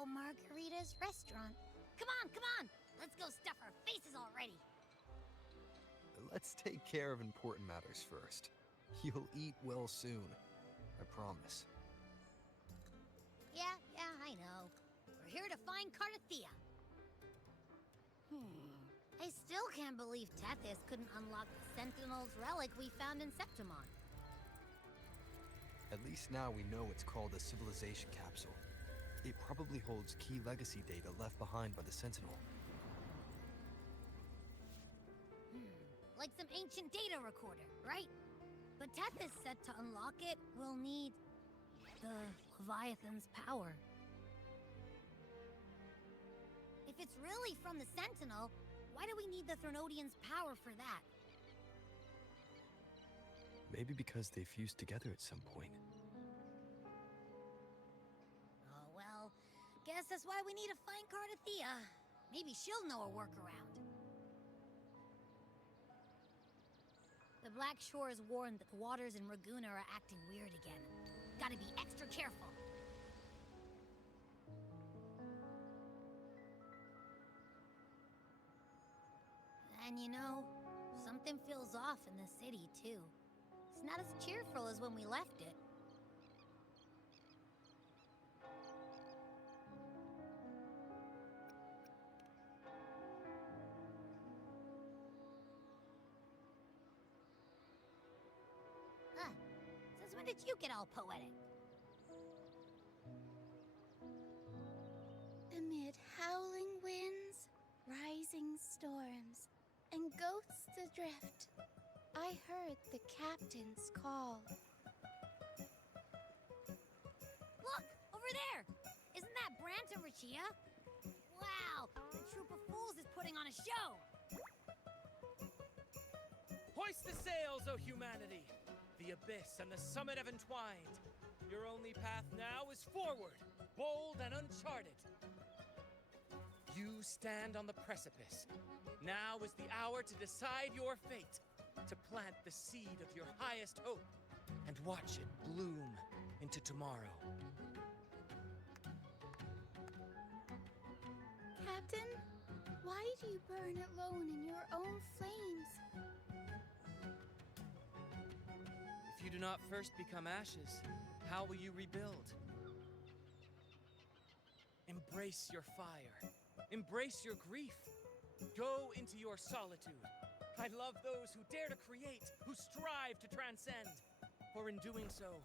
Hello, Margarita's restaurant. Come on! Let's go stuff our faces already. Let's take care of important matters first. You'll eat well soon. I promise. Yeah, I know. We're here to find Cardathea. I still can't believe Tethys couldn't unlock the Sentinel's relic we found in Septimon. At least now we know it's called a civilization capsule. It probably holds key legacy data left behind by the Sentinel. Like some ancient data recorder, right? But Tethys said to unlock it, we'll need the Leviathan's power. If it's really from the Sentinel, why do we need the Threnodian's power for that? Maybe because they fused together at some point. Oh, well, guess that's why we need to find Cardathea. Maybe she'll know a workaround. The Black Shore has warned that the waters in Raguna are acting weird again. Gotta be extra careful. And you know, something feels off in the city, too. It's not as cheerful as when we left it. Huh. Since when did you get all poetic? Amid howling winds, rising storms, and ghosts adrift, I heard the captain's call. Look! Over there! Isn't that Brant and Rachia? Wow! The troop of fools is putting on a show! Hoist the sails, O humanity! The abyss and the summit have entwined. Your only path now is forward, bold and uncharted. You stand on the precipice. Now is the hour to decide your fate, to plant the seed of your highest hope, and watch it bloom into tomorrow. Captain, why do you burn alone in your own flames? If you do not first become ashes, how will you rebuild? Embrace your fire. Embrace your grief. Go into your solitude. I love those who dare to create, who strive to transcend. For in doing so,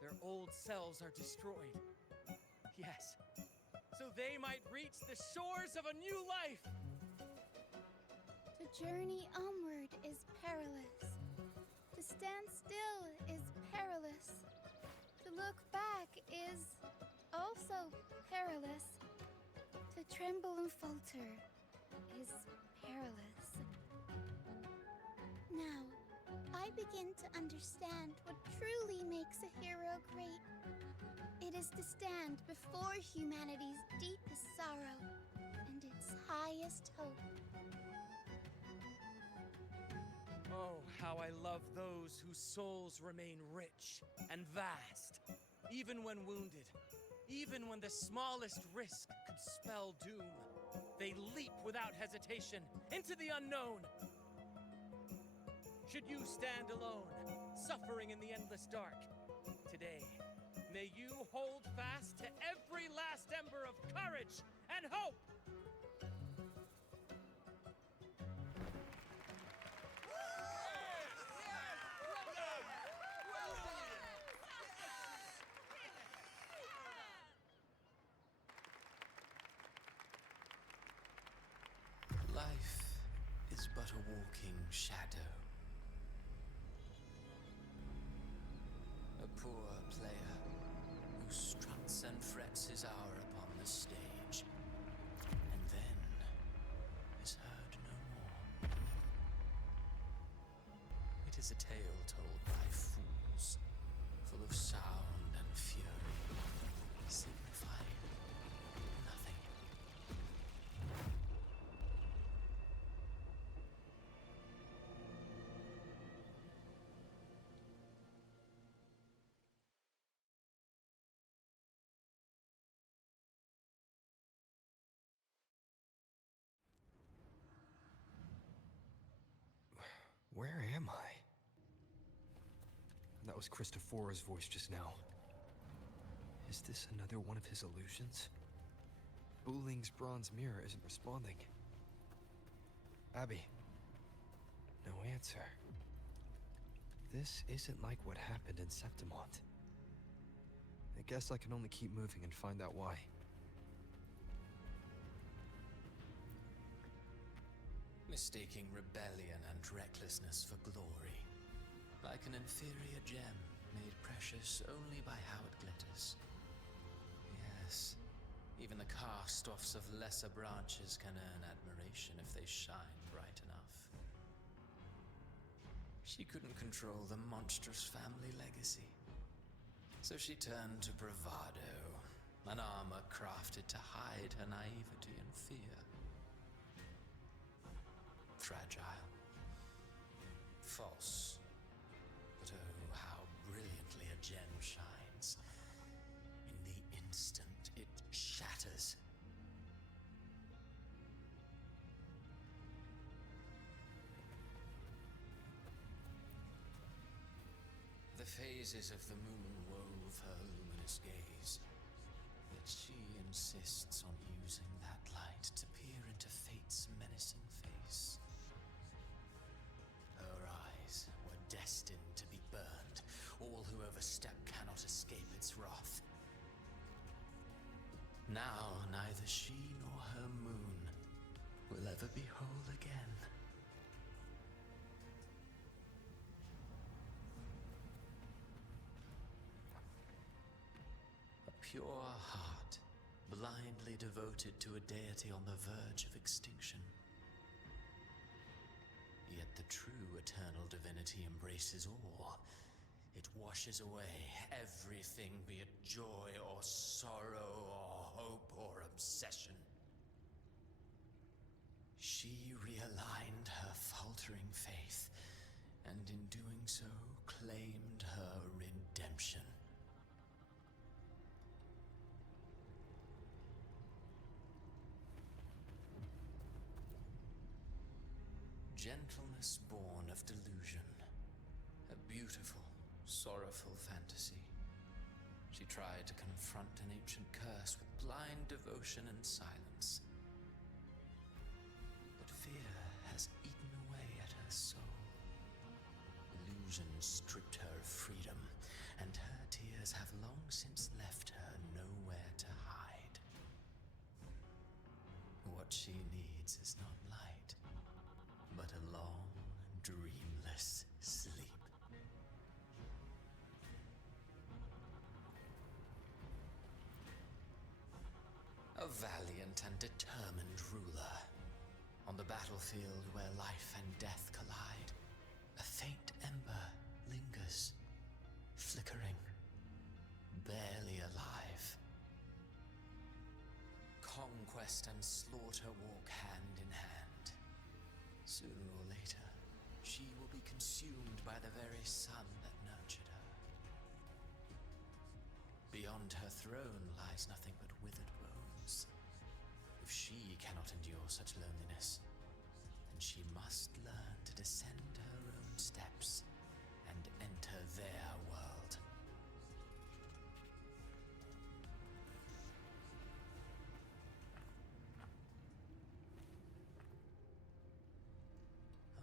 their old selves are destroyed. Yes, so they might reach the shores of a new life. The journey onward is perilous. To stand still is perilous. To look back is also perilous. To tremble and falter is perilous. Now, I begin to understand what truly makes a hero great. It is to stand before humanity's deepest sorrow and its highest hope. Oh, how I love those whose souls remain rich and vast, even when wounded, even when the smallest risk could spell doom. They leap without hesitation into the unknown. Should you stand alone, suffering in the endless dark, today, may you hold fast to every last ember of courage and hope! Life is but a walking shadow. A poor player who struts and frets his hour upon the stage, and then is heard no more. It is a tale told by fools, full of sound and fury, signifying Where am I? That was Christophora's voice just now. Is this another one of his illusions? Buling's bronze mirror isn't responding. Abby. No answer. This isn't like what happened in Septimont. I guess I can only keep moving and find out why. Mistaking rebellion and recklessness for glory. Like an inferior gem, made precious only by how it glitters. Yes, even the cast-offs of lesser branches can earn admiration if they shine bright enough. She couldn't control the monstrous family legacy, so she turned to bravado, an armor crafted to hide her naivety and fear. Fragile. False. But oh, how brilliantly a gem shines. In the instant it shatters. The phases of the moon wove her luminous gaze. Yet she insists on using that light to peer into fate's menacing face. Her eyes were destined to be burned. All who overstep cannot escape its wrath. Now, neither she nor her moon will ever be whole again. A pure heart, blindly devoted to a deity on the verge of extinction. Yet the true eternal divinity embraces all. It washes away everything, be it joy or sorrow or hope or obsession. She realigned her faltering faith, and in doing so, claimed her redemption. Gentleness born of delusion. A beautiful, sorrowful fantasy. She tried to confront an ancient curse with blind devotion and silence. But fear has eaten away at her soul. Illusion stripped her of freedom, and her tears have long since left her nowhere to hide. What she needs is not light, but a long, dreamless sleep. A valiant and determined ruler. On the battlefield where life and death collide, a faint ember lingers, flickering, barely alive. Conquest and slaughter walk hand in hand. Sooner or later, she will be consumed by the very sun that nurtured her. Beyond her throne lies nothing but withered bones. If she cannot endure such loneliness, then she must learn to descend her own steps and enter their world.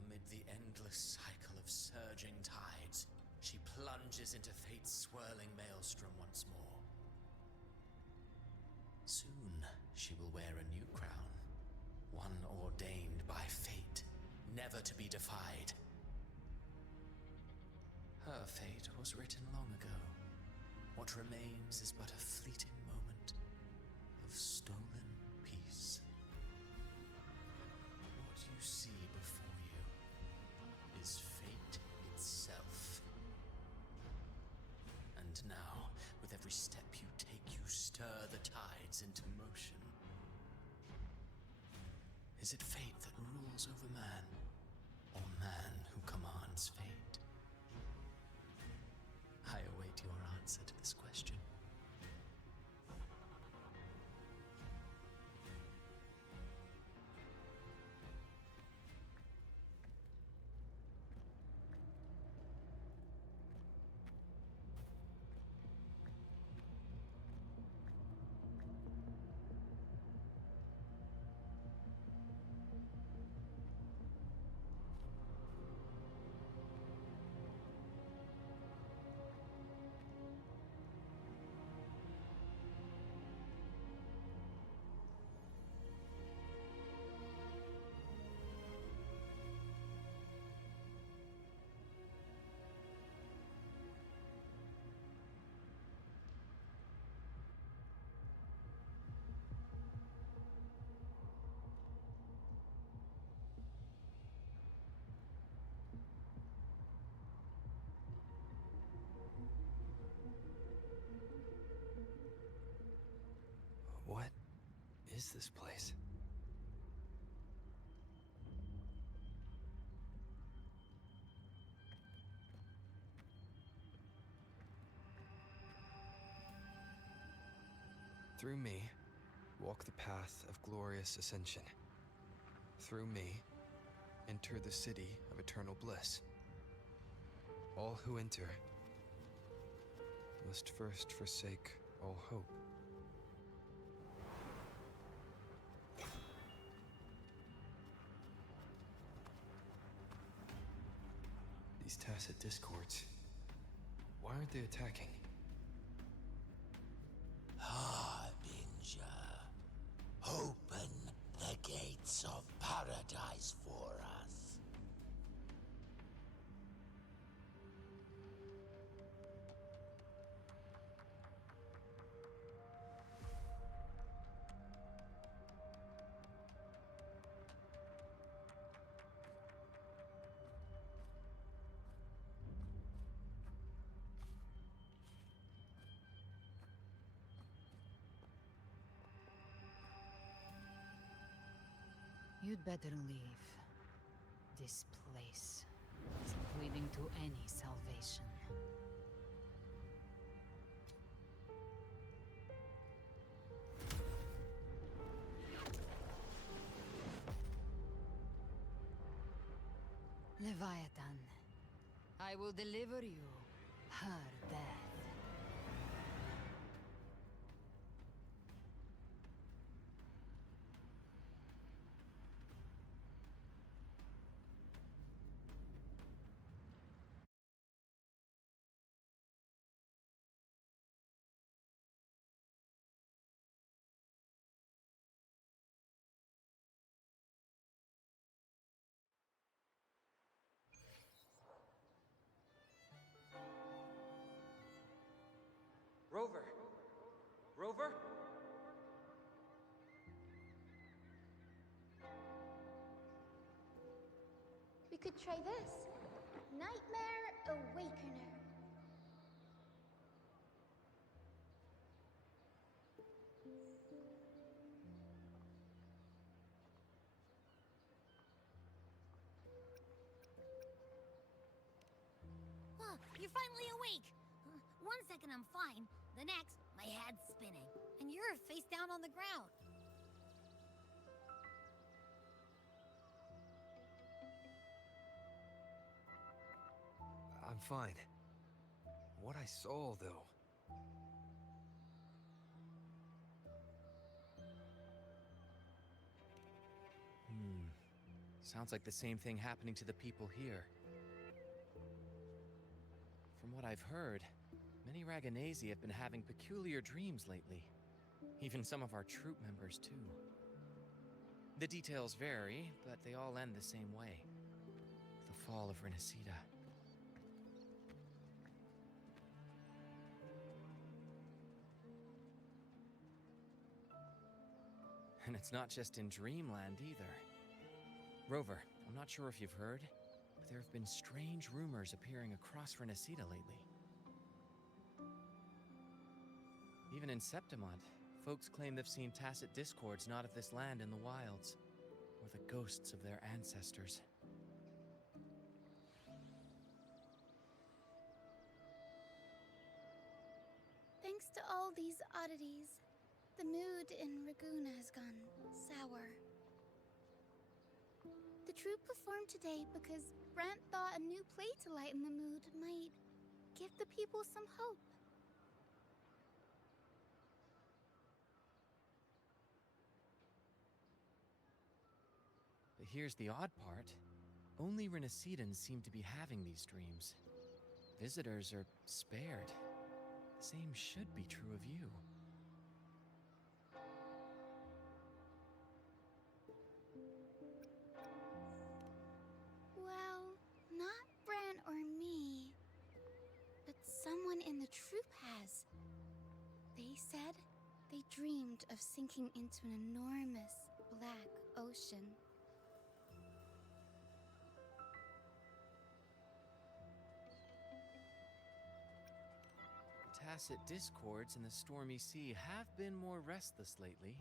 Amid the endless cycle of surging tides, she plunges into fate's swirling maelstrom once more. Soon, she will wear a new crown, one ordained by fate, never to be defied. Her fate was written long ago. What remains is but a fleeting moment of stolen peace. What you see before you is fate itself. And now, with every step you take, you stir the tides into motion. Is it fate that rules over man, or man who commands fate? I await your answer to this question. this place. Through me, walk the path of glorious ascension. Through me, enter the city of eternal bliss. All who enter must first forsake all hope. These tacit discords, why aren't they attacking? Harbinger, open the gates of paradise for us. You'd better leave. This place isn't leading to any salvation. Leviathan, I will deliver you her death. Rover! Rover? We could try this. Nightmare Awakener. Oh, you're finally awake. 1 second I'm fine. The next, my head's spinning. And you're face down on the ground. I'm fine. What I saw, though. Sounds like the same thing happening to the people here. From what I've heard, many Raganesi have been having peculiar dreams lately. Even some of our troop members, too. The details vary, but they all end the same way. The fall of Rinascita. And it's not just in Dreamland, either. Rover, I'm not sure if you've heard, but there have been strange rumors appearing across Rinascita lately. Even in Septimont, folks claim they've seen tacit discords not of this land in the wilds, or the ghosts of their ancestors. Thanks to all these oddities, the mood in Raguna has gone sour. The troupe performed today because Brant thought a new play to lighten the mood might give the people some hope. But here's the odd part. Only Rinascitans seem to be having these dreams. Visitors are spared. The same should be true of you. Well, not Bran or me, but someone in the troupe has. They said they dreamed of sinking into an enormous black ocean. Tacit discords in the stormy sea have been more restless lately.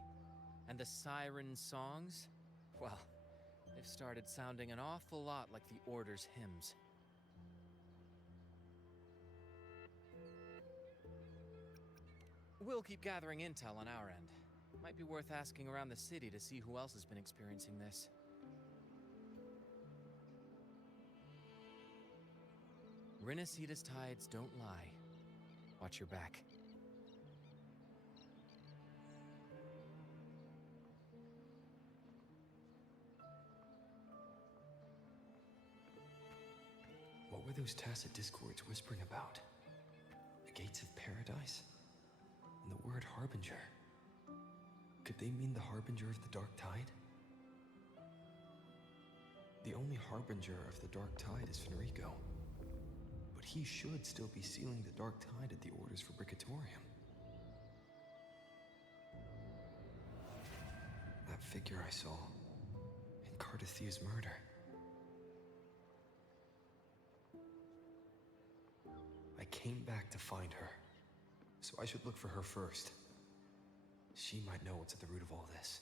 And the siren songs? Well, they've started sounding an awful lot like the Order's hymns. We'll keep gathering intel on our end. Might be worth asking around the city to see who else has been experiencing this. Rinascita's tides don't lie. Watch your back. What were those tacit discords whispering about? The gates of paradise? And the word harbinger? Could they mean the harbinger of the dark tide? The only harbinger of the dark tide is Fenrico. But he should still be sealing the dark tide at the orders for Brigatorium. That figure I saw in Cardathia's murder. I came back to find her, so I should look for her first. She might know what's at the root of all this.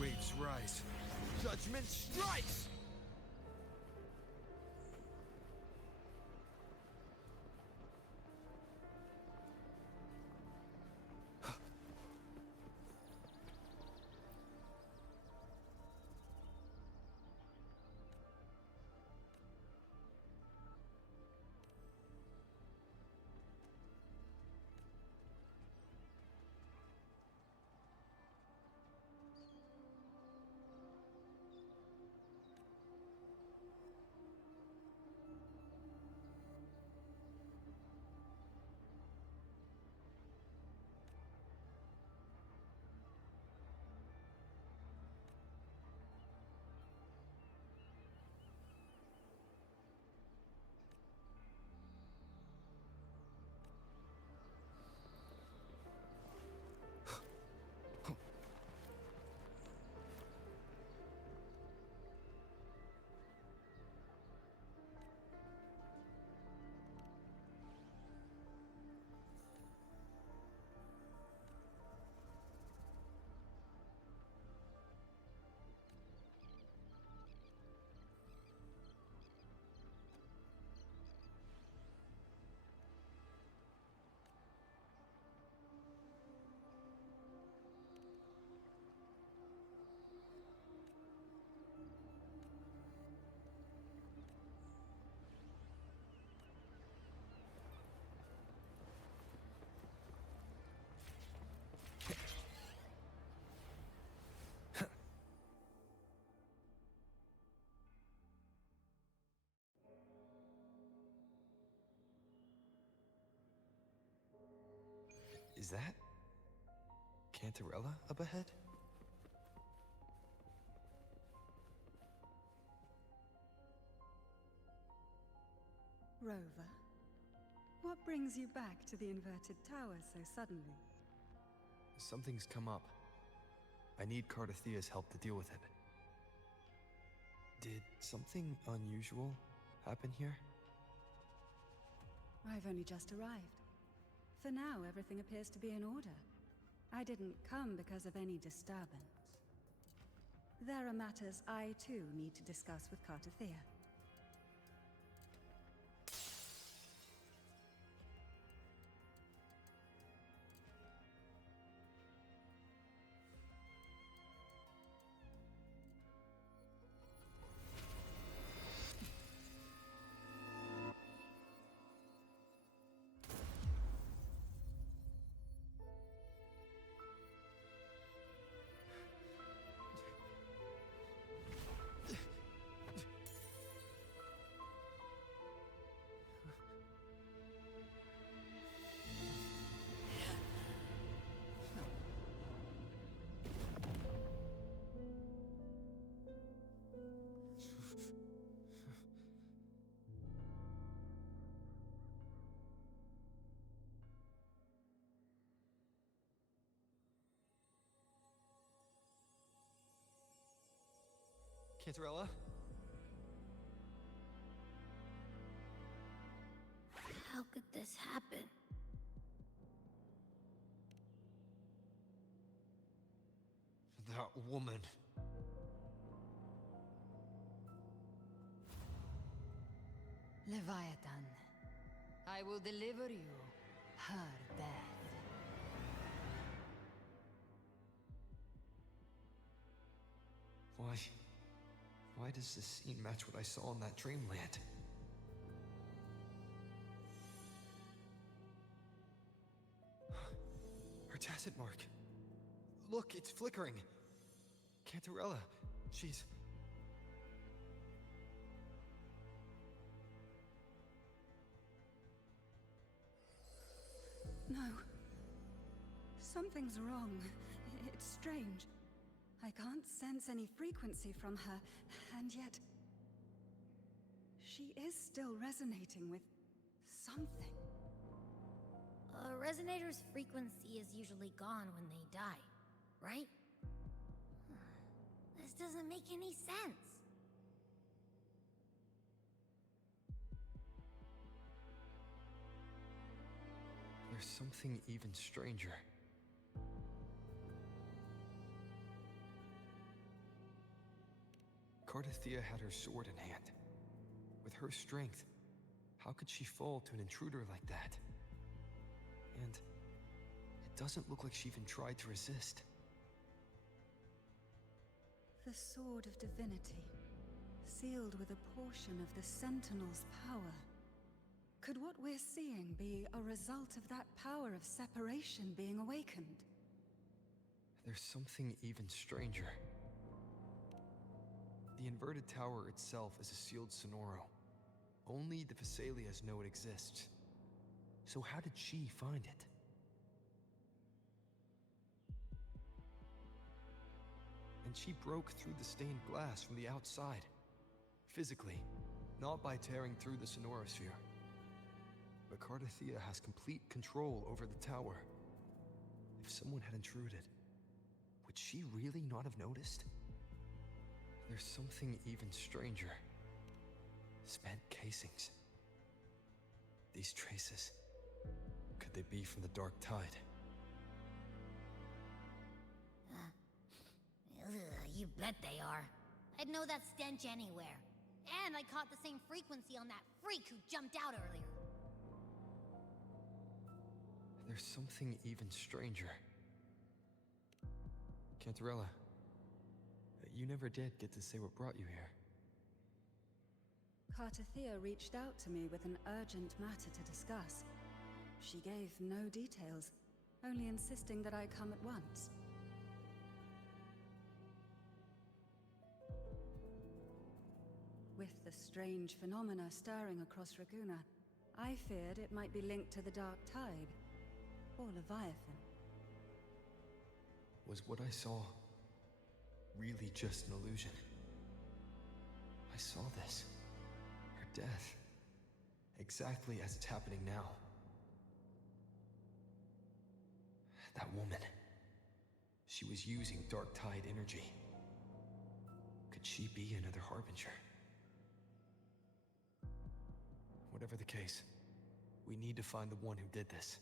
Waves rise. Judgment strikes! Is that Cantarella up ahead? Rover, what brings you back to the inverted tower so suddenly? Something's come up. I need Cardathia's help to deal with it. Did something unusual happen here? I've only just arrived. For now, everything appears to be in order. I didn't come because of any disturbance. There are matters I too need to discuss with Cartathea. Cantarella? How could this happen? That woman. Leviathan, I will deliver you her death. Why does this scene match what I saw in that dreamland? Her tacit mark. Look, it's flickering. Cantarella, she's... No. Something's wrong. It's strange. I can't sense any frequency from her, and yet... she is still resonating with something. A resonator's frequency is usually gone when they die, right? This doesn't make any sense. There's something even stranger. Cartathea had her sword in hand. With her strength, how could she fall to an intruder like that? And it doesn't look like she even tried to resist. The Sword of Divinity, sealed with a portion of the Sentinel's power. Could what we're seeing be a result of that power of separation being awakened? There's something even stranger. The inverted tower itself is a sealed sonoro. Only the Vesalias know it exists. So how did she find it? And she broke through the stained glass from the outside. Physically, not by tearing through the sonorosphere. But Cartathea has complete control over the tower. If someone had intruded, would she really not have noticed? There's something even stranger. Spent casings. These traces, could they be from the Dark Tide? You bet they are. I'd know that stench anywhere. And I caught the same frequency on that freak who jumped out earlier. There's something even stranger. Cantarella, you never did get to say what brought you here. Cartathea reached out to me with an urgent matter to discuss. She gave no details, only insisting that I come at once. With the strange phenomena stirring across Raguna, I feared it might be linked to the Dark Tide, or Leviathan. Was what I saw really just an illusion? I saw this. Her death. Exactly as it's happening now. That woman. She was using Dark Tide energy. Could she be another Harbinger? Whatever the case, we need to find the one who did this.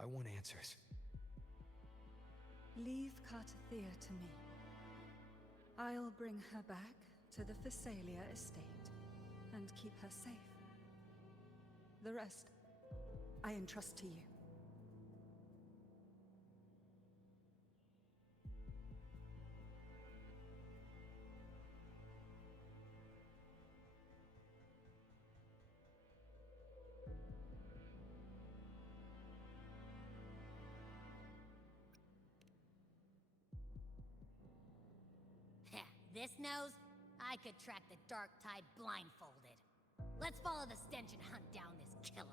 I want answers. Leave Cartathea to me. I'll bring her back to the Phasalia estate and keep her safe. The rest, I entrust to you. This nose? I could track the Dark Tide blindfolded. Let's follow the stench and hunt down this killer.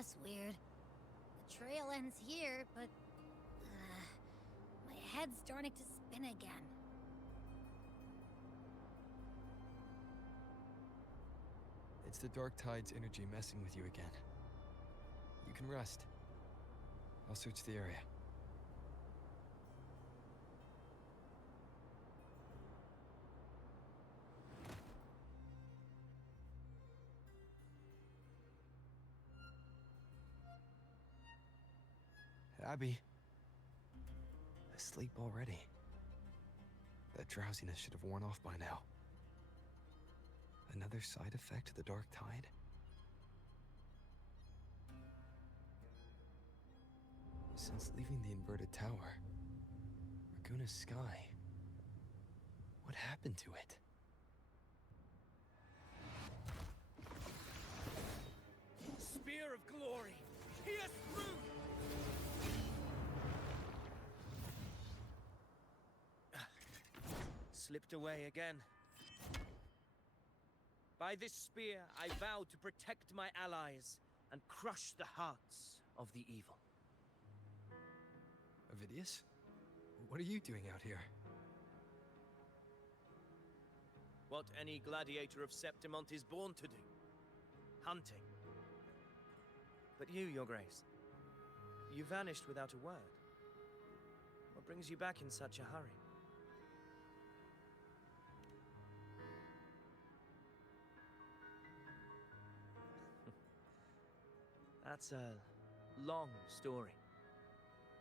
That's weird. The trail ends here, but... my head's starting to spin again. It's the Dark Tide's energy messing with you again. You can rest. I'll search the area. Abby. Asleep already. That drowsiness should have worn off by now. Another side effect of the Dark Tide? Since leaving the inverted tower, Raguna's sky, what happened to it? Spear of glory! Pierce through! Slipped away again. By this spear, I vow to protect my allies and crush the hearts of the evil. Avidius? What are you doing out here? What any gladiator of Septimont is born to do. Hunting. But you, Your Grace, you vanished without a word. What brings you back in such a hurry? That's a long story.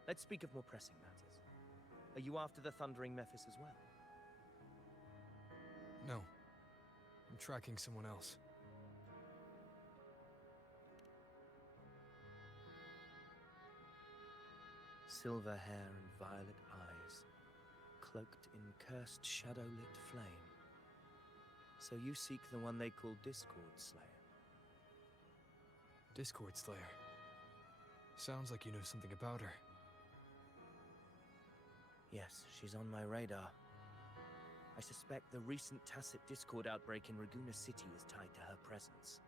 Let's speak of more pressing matters. Are you after the Thundering Mephis as well? No. I'm tracking someone else. Silver hair and violet eyes, cloaked in cursed shadow-lit flame. So you seek the one they call Discord Slayer. Discord Slayer. Sounds like you know something about her. Yes, she's on my radar. I suspect the recent tacit Discord outbreak in Raguna City is tied to her presence.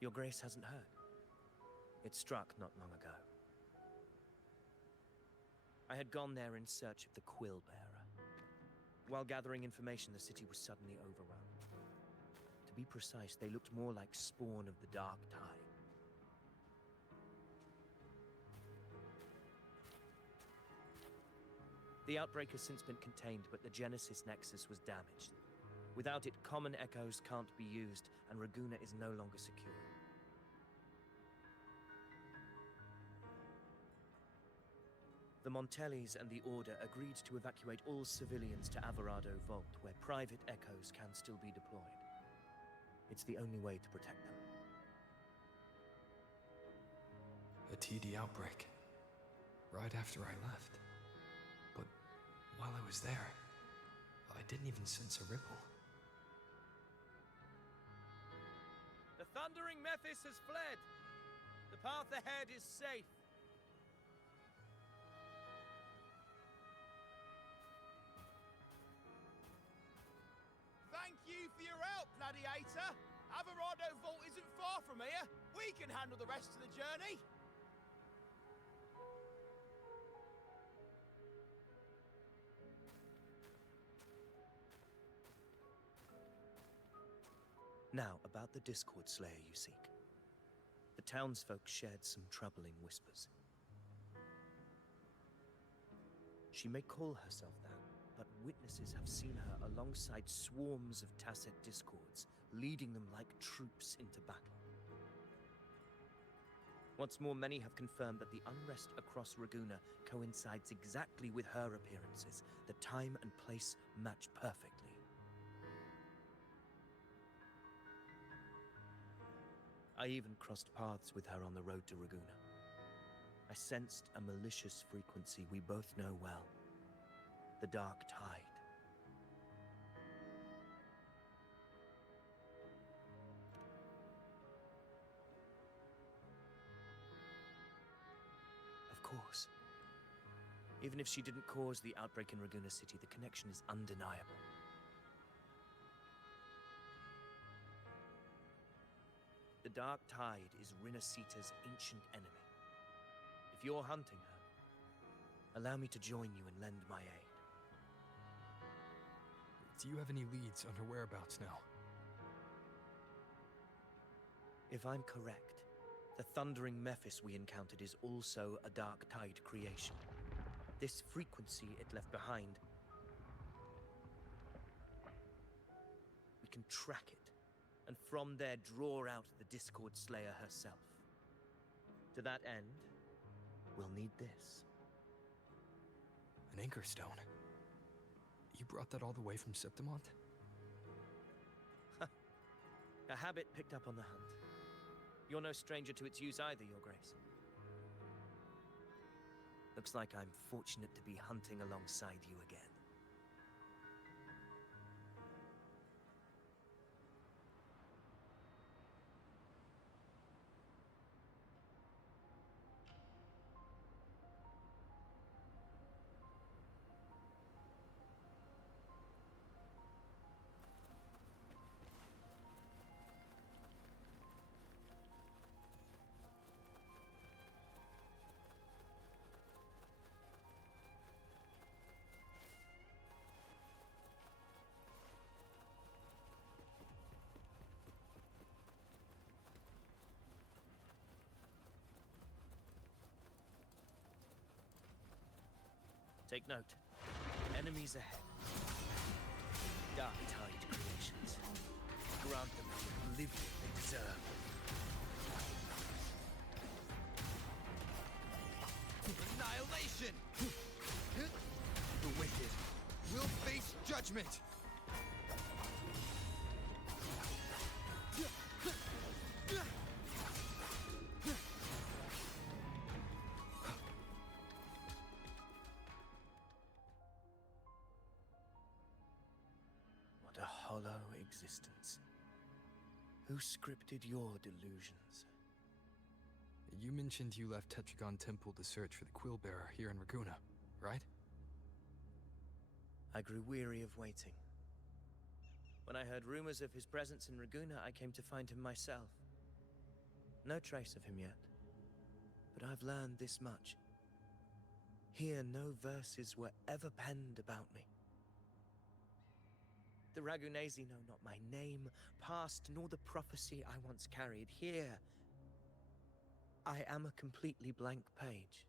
Your Grace hasn't heard. It struck not long ago. I had gone there in search of the Quill Bearer. While gathering information, the city was suddenly overrun. To be precise, they looked more like spawn of the Dark Tide. The outbreak has since been contained, but the Genesis Nexus was damaged. Without it, common echoes can't be used, and Raguna is no longer secure. The Montellis and the Order agreed to evacuate all civilians to Averado Vault, where private echoes can still be deployed. It's the only way to protect them. A TD outbreak. Right after I left. But while I was there, I didn't even sense a ripple. The Thundering Mephis has fled! The path ahead is safe. for your help, Gladiator. Averado Vault isn't far from here. We can handle the rest of the journey. Now, about the Discord Slayer you seek. The townsfolk shared some troubling whispers. She may call herself that, but witnesses have seen her alongside swarms of Tacet Discords, leading them like troops into battle. What's more, many have confirmed that the unrest across Raguna coincides exactly with her appearances. The time and place match perfectly. I even crossed paths with her on the road to Raguna. I sensed a malicious frequency we both know well. The Dark Tide. Of course. Even if she didn't cause the outbreak in Raguna City, the connection is undeniable. The Dark Tide is Rinascita's ancient enemy. If you're hunting her, allow me to join you and lend my aid. Do you have any leads on her whereabouts now? If I'm correct, the thundering Mephis we encountered is also a Dark Tide creation. This frequency it left behind, we can track it, and from there draw out the Discord Slayer herself. To that end, we'll need this. An anchor stone. You brought that all the way from Septimont? A habit picked up on the hunt. You're no stranger to its use either, Your Grace. Looks like I'm fortunate to be hunting alongside you again. Take note. Enemies ahead. Dark Tide creations. Grant them the oblivion they deserve. Annihilation! The wicked will face judgment! What a hollow existence. Who scripted your delusions? You mentioned you left Tetragon Temple to search for the Quill Bearer here in Raguna, right? I grew weary of waiting. When I heard rumors of his presence in Raguna, I came to find him myself. No trace of him yet, but I've learned this much. Here, no verses were ever penned about me. The Ragunesi know not my name, past, nor the prophecy I once carried. Here, I am a completely blank page.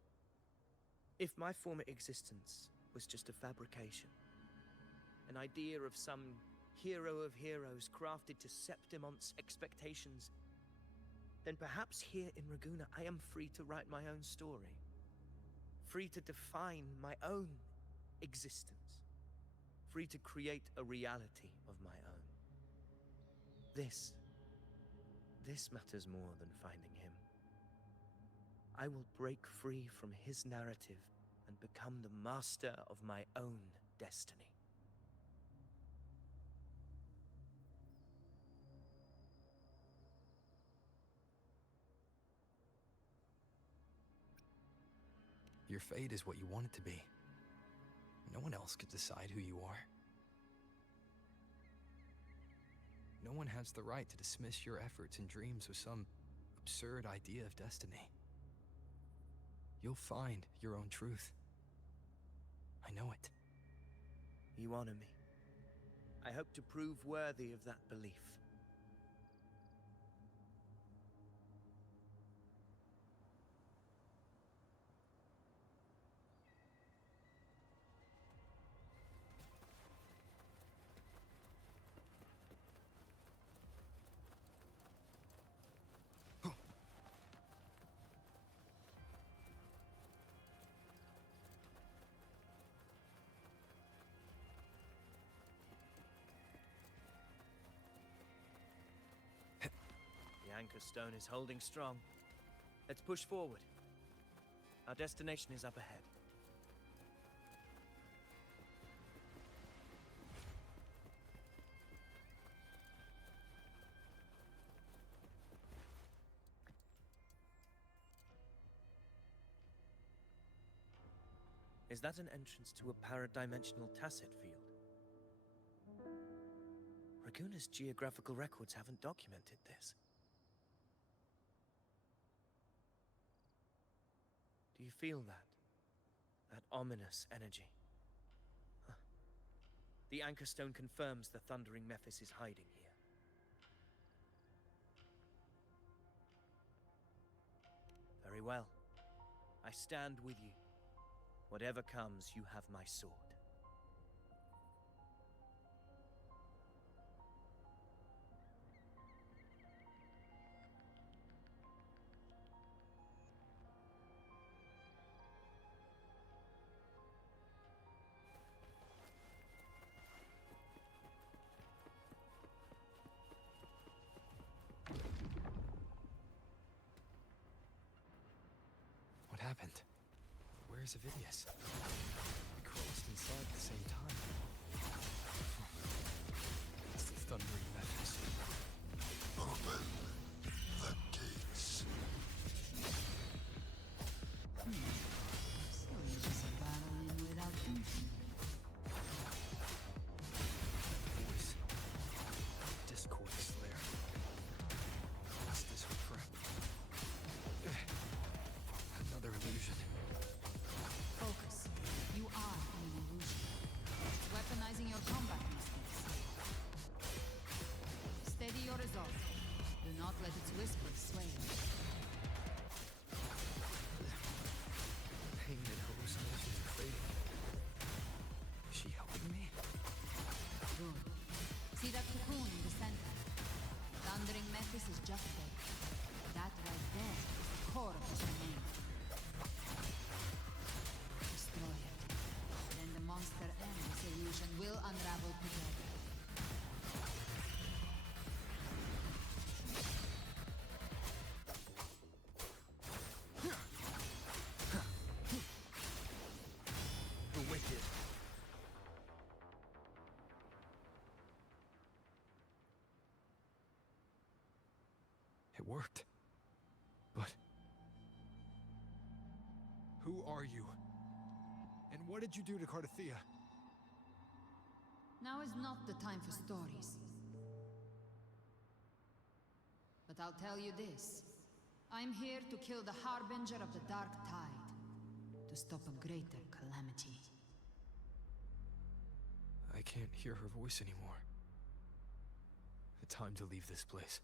If my former existence was just a fabrication, an idea of some hero of heroes crafted to Septimont's expectations, then perhaps here in Raguna I am free to write my own story. Free to define my own existence. Free to create a reality of my own. This matters more than finding him. I will break free from his narrative and become the master of my own destiny. Your fate is what you want it to be. No one else could decide who you are. no one has the right to dismiss your efforts and dreams with some absurd idea of destiny. You'll find your own truth. I know it. You honor me. I hope to prove worthy of that belief. The anchor stone is holding strong. Let's push forward. Our destination is up ahead. Is that an entrance to a paradimensional tacit field? Raguna's geographical records haven't documented this. Do you feel that? That ominous energy? Huh. The anchor stone confirms the Thundering Mephis is hiding here. Very well. I stand with you. Whatever comes, you have my sword. What happened? Where's Avidius? We crossed inside at the same time. It's the Thundering Mephis. Open the gates. So you're just battling without thinking. Voice. Discord Slayer. What's this for? Another illusion. Focus. You are an illusion. Weaponizing your combat instincts. Steady your resolve. Do not let its whispers sway you. Pain and hallucinations are fading. Is she helping me? Good. See that cocoon in the center? Thundering Mephis is just there. That right there is the core of his domain. Destroy it. Then the monster and this illusion will unravel together. The wicked. It worked. But who are you? And what did you do to Cardathea? Now is not the time for stories. But I'll tell you this. I'm here to kill the Harbinger of the Dark Tide. To stop a greater calamity. I can't hear her voice anymore. Time to leave this place.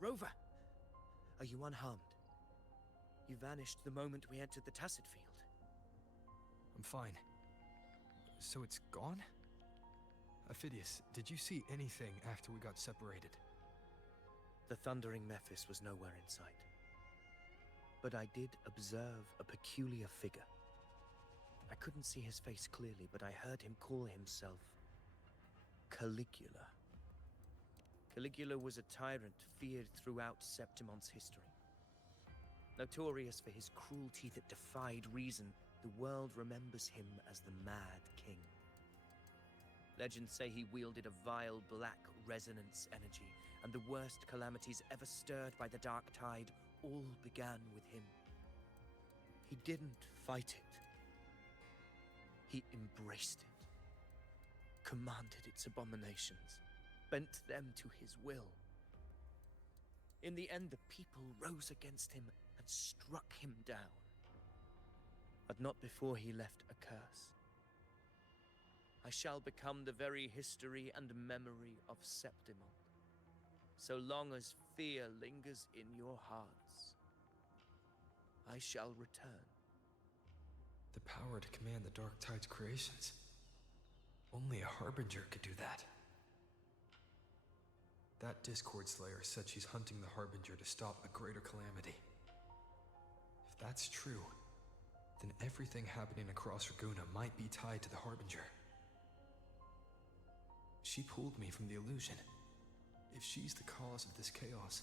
Rover! Are you unharmed? You vanished the moment we entered the tacit field. I'm fine. So it's gone? Ophidius, did you see anything after we got separated? The Thundering Mephis was nowhere in sight. But I did observe a peculiar figure. I couldn't see his face clearly, but I heard him call himself Caligula. Caligula was a tyrant feared throughout Septimon's history. Notorious for his cruelty that defied reason, the world remembers him as the Mad King. Legends say he wielded a vile black resonance energy, and the worst calamities ever stirred by the Dark Tide all began with him. He didn't fight it. He embraced it, commanded its abominations, bent them to his will. In the end, the people rose against him and struck him down. But not before he left a curse. I shall become the very history and memory of Septimont, so long as fear lingers in your hearts. I shall return. The power to command the Dark Tide's creations. Only a Harbinger could do that. That Discord Slayer said she's hunting the Harbinger to stop a greater calamity. If that's true, then everything happening across Raguna might be tied to the Harbinger. She pulled me from the illusion. If she's the cause of this chaos,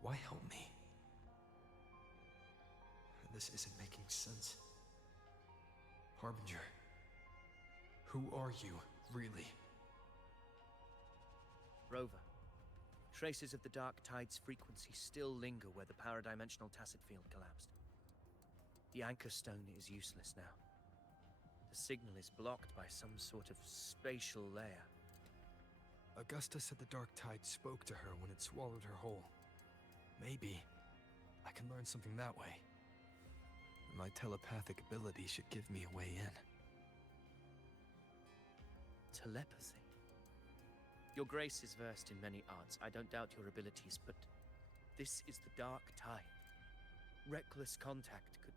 why help me? This isn't making sense. Harbinger, who are you, really? Rover, traces of the Dark Tide's frequency still linger where the paradimensional tacit field collapsed. The anchor stone is useless now. The signal is blocked by some sort of spatial layer. Augusta said the Dark Tide spoke to her when it swallowed her whole. Maybe I can learn something that way. My telepathic ability should give me a way in. Telepathy? Your Grace is versed in many arts. I don't doubt your abilities, but this is the Dark Tide. Reckless contact could...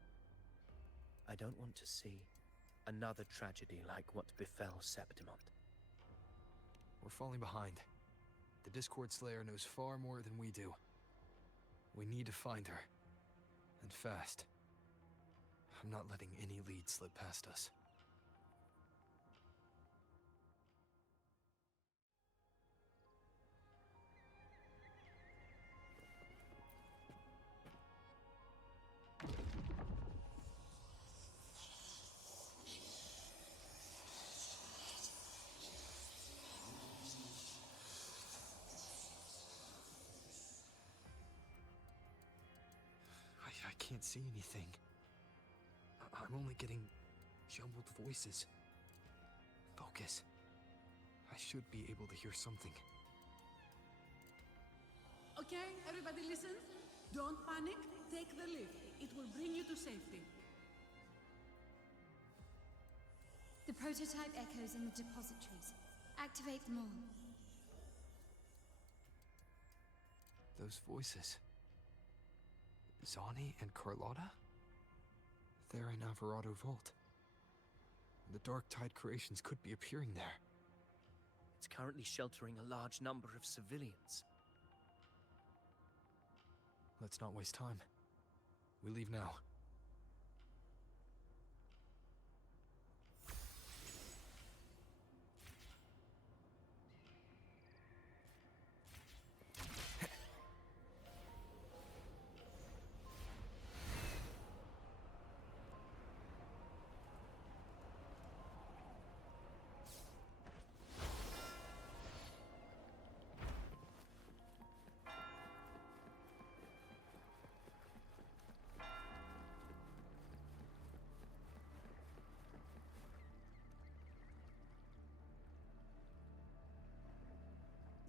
I don't want to see another tragedy like what befell Septimont. We're falling behind. The Discord Slayer knows far more than we do. We need to find her. And fast. I'm not letting any lead slip past us. I can't see anything. I'm only getting jumbled voices. Focus. I should be able to hear something. Okay, everybody listen. Don't panic. Take the lift. It will bring you to safety. The prototype echoes in the depositories. Activate them all. Those voices. Zani and Carlotta? They're in Alvarado Vault. The Dark Tide creations could be appearing there. It's currently sheltering a large number of civilians. Let's not waste time. We leave now.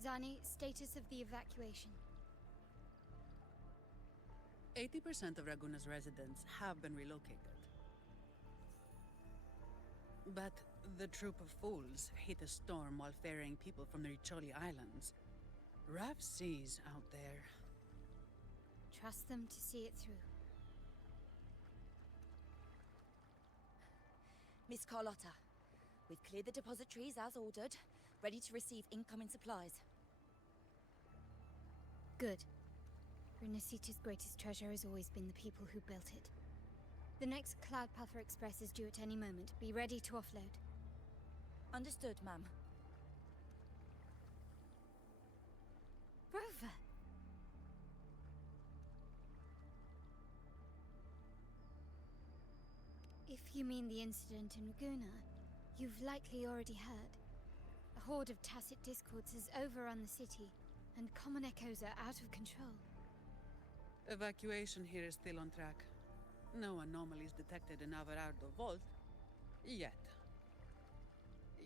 Zani, status of the evacuation. 80% of Raguna's residents have been relocated. But the troop of fools hit a storm while ferrying people from the Riccioli Islands. Rough seas out there. Trust them to see it through. Miss Carlotta, we've cleared the depositories as ordered, ready to receive incoming supplies. Good. Rinascita's greatest treasure has always been the people who built it. The next Cloudpather Express is due at any moment. Be ready to offload. Understood, ma'am. Rover! If you mean the incident in Bygone, you've likely already heard. A horde of tacit discords has overrun the city, and common echoes are out of control. Evacuation here is still on track. No anomalies detected in Averardo Vault. Yet.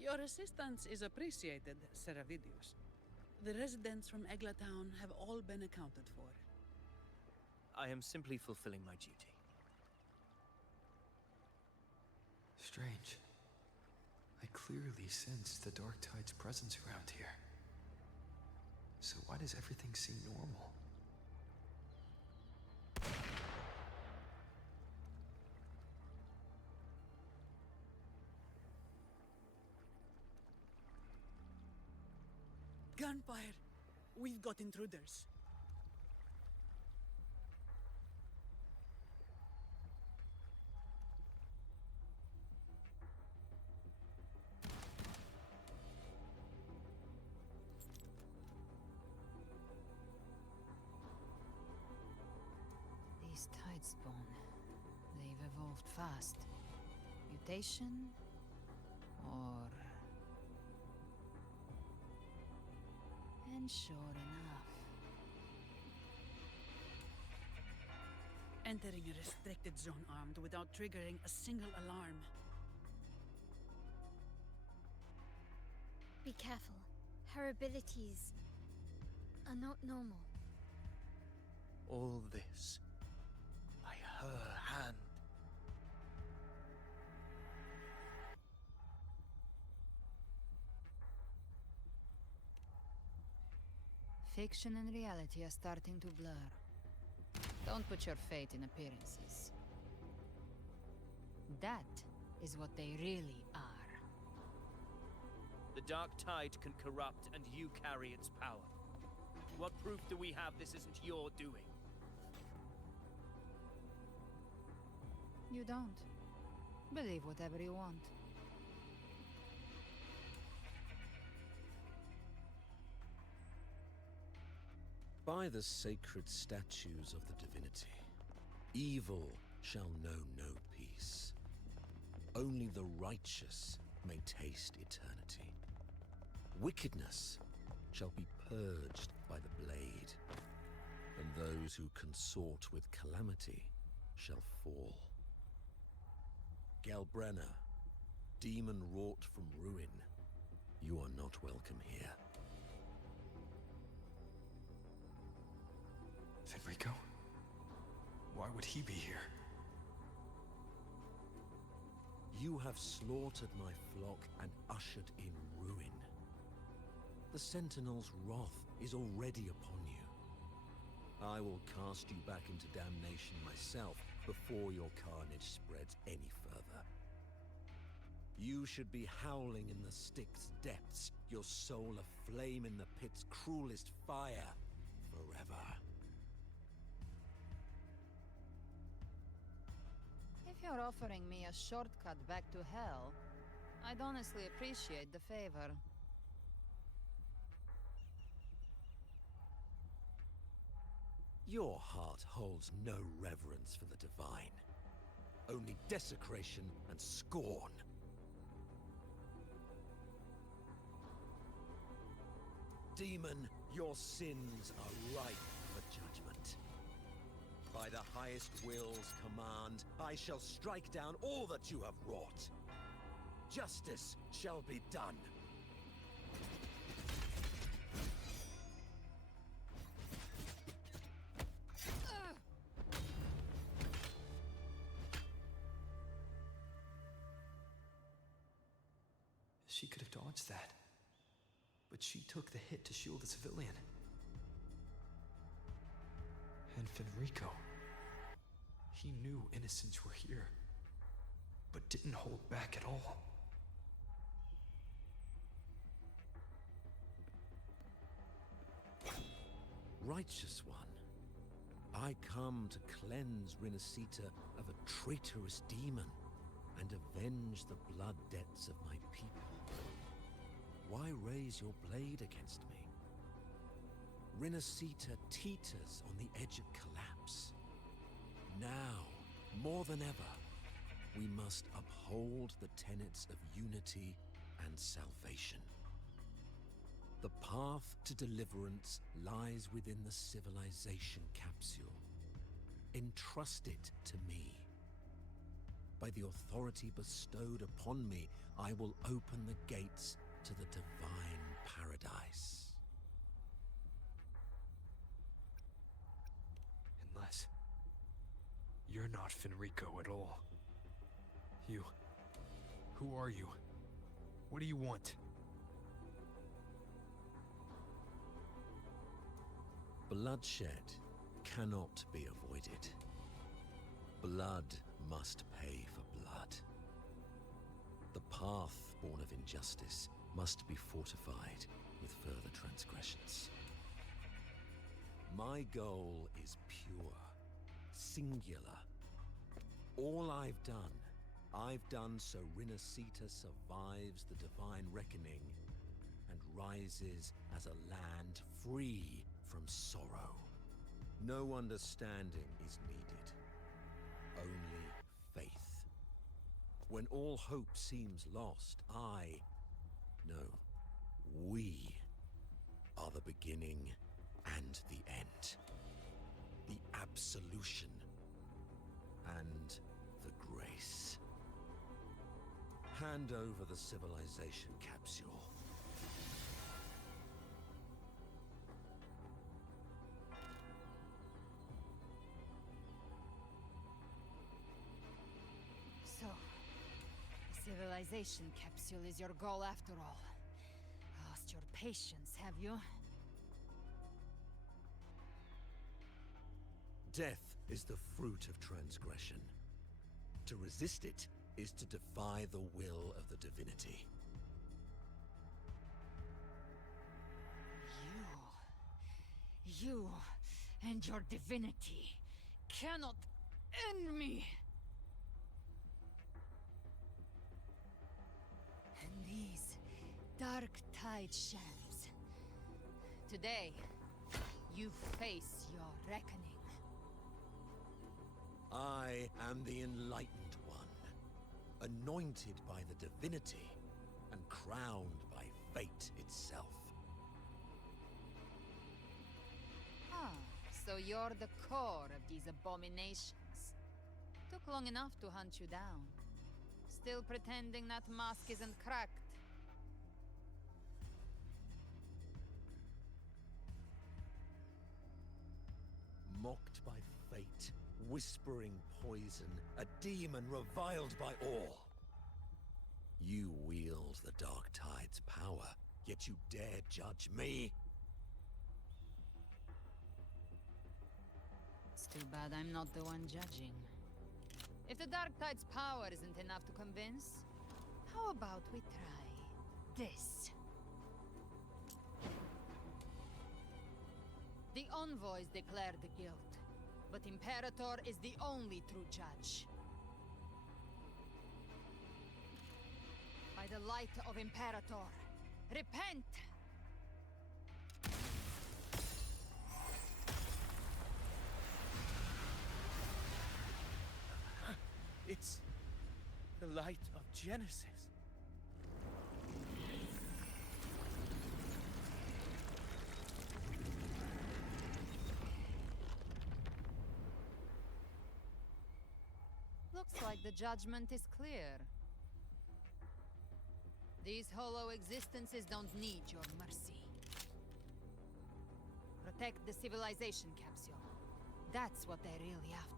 Your assistance is appreciated, Seravidius. The residents from Eglatown have all been accounted for. I am simply fulfilling my duty. Strange. I clearly sense the Dark Tide's presence around here. So why does everything seem normal? Gunfire! We've got intruders. These Tidespawn, they've evolved fast. Mutation? Or... And sure enough... Entering a restricted zone armed without triggering a single alarm. Be careful. Her abilities are not normal. All this by her hand. Fiction and reality are starting to blur. Don't put your fate in appearances. That is what they really are. The Dark Tide can corrupt, and you carry its power. What proof do we have this isn't your doing? You don't. Believe whatever you want. By the sacred statues of the divinity, evil shall know no peace. Only the righteous may taste eternity. Wickedness shall be purged by the blade, and those who consort with calamity shall fall. Galbrenna, demon wrought from ruin, you are not welcome here. Fenrico? Why would he be here? You have slaughtered my flock and ushered in ruin. The Sentinel's wrath is already upon you. I will cast you back into damnation myself before your carnage spreads any further. You should be howling in the Styx's depths, your soul aflame in the pit's cruelest fire, forever. If you're offering me a shortcut back to hell, I'd honestly appreciate the favor. Your heart holds no reverence for the divine. Only desecration and scorn. Demon, your sins are ripe for judgment. By the highest will's command, I shall strike down all that you have wrought. Justice shall be done. She could have dodged that. But she took the hit to shield a civilian. And Fenrico. He knew innocents were here, but didn't hold back at all. Righteous one, I come to cleanse Rinascita of a traitorous demon and avenge the blood debts of my people. Why raise your blade against me? Rinascita teeters on the edge of collapse. Now, more than ever, we must uphold the tenets of unity and salvation. The path to deliverance lies within the civilization capsule. Entrust it to me. By the authority bestowed upon me, I will open the gates to the divine paradise. Unless you're not Fenrico at all. Who are you? What do you want? Bloodshed cannot be avoided. Blood must pay for blood. The path born of injustice must be fortified with further transgressions. My goal is pure, singular. All I've done so Rinascita survives the divine reckoning and rises as a land free from sorrow. No understanding is needed, only faith. When all hope seems lost, we are the beginning and the end. The absolution and the grace. Hand over the civilization capsule. So, the civilization capsule is your goal after all. Lost your patience, have you? Death is the fruit of transgression. To resist it is to defy the will of the divinity. You and your divinity cannot end me! And these dark tide shams. Today, you face your reckoning. I am the Enlightened One, anointed by the divinity and crowned by fate itself. Ah, so you're the core of these abominations. Took long enough to hunt you down. Still pretending that mask isn't cracked. Mocked by fate, whispering poison, a demon reviled by all. You wield the Dark Tide's power, yet you dare judge me? It's too bad I'm not the one judging. If the Dark Tide's power isn't enough to convince, how about we try this? The envoys declared the guilt, but Imperator is the only true judge. By the light of Imperator, repent! It's the light of Genesis. Looks like the judgment is clear. These hollow existences don't need your mercy. Protect the civilization capsule. That's what they're really after.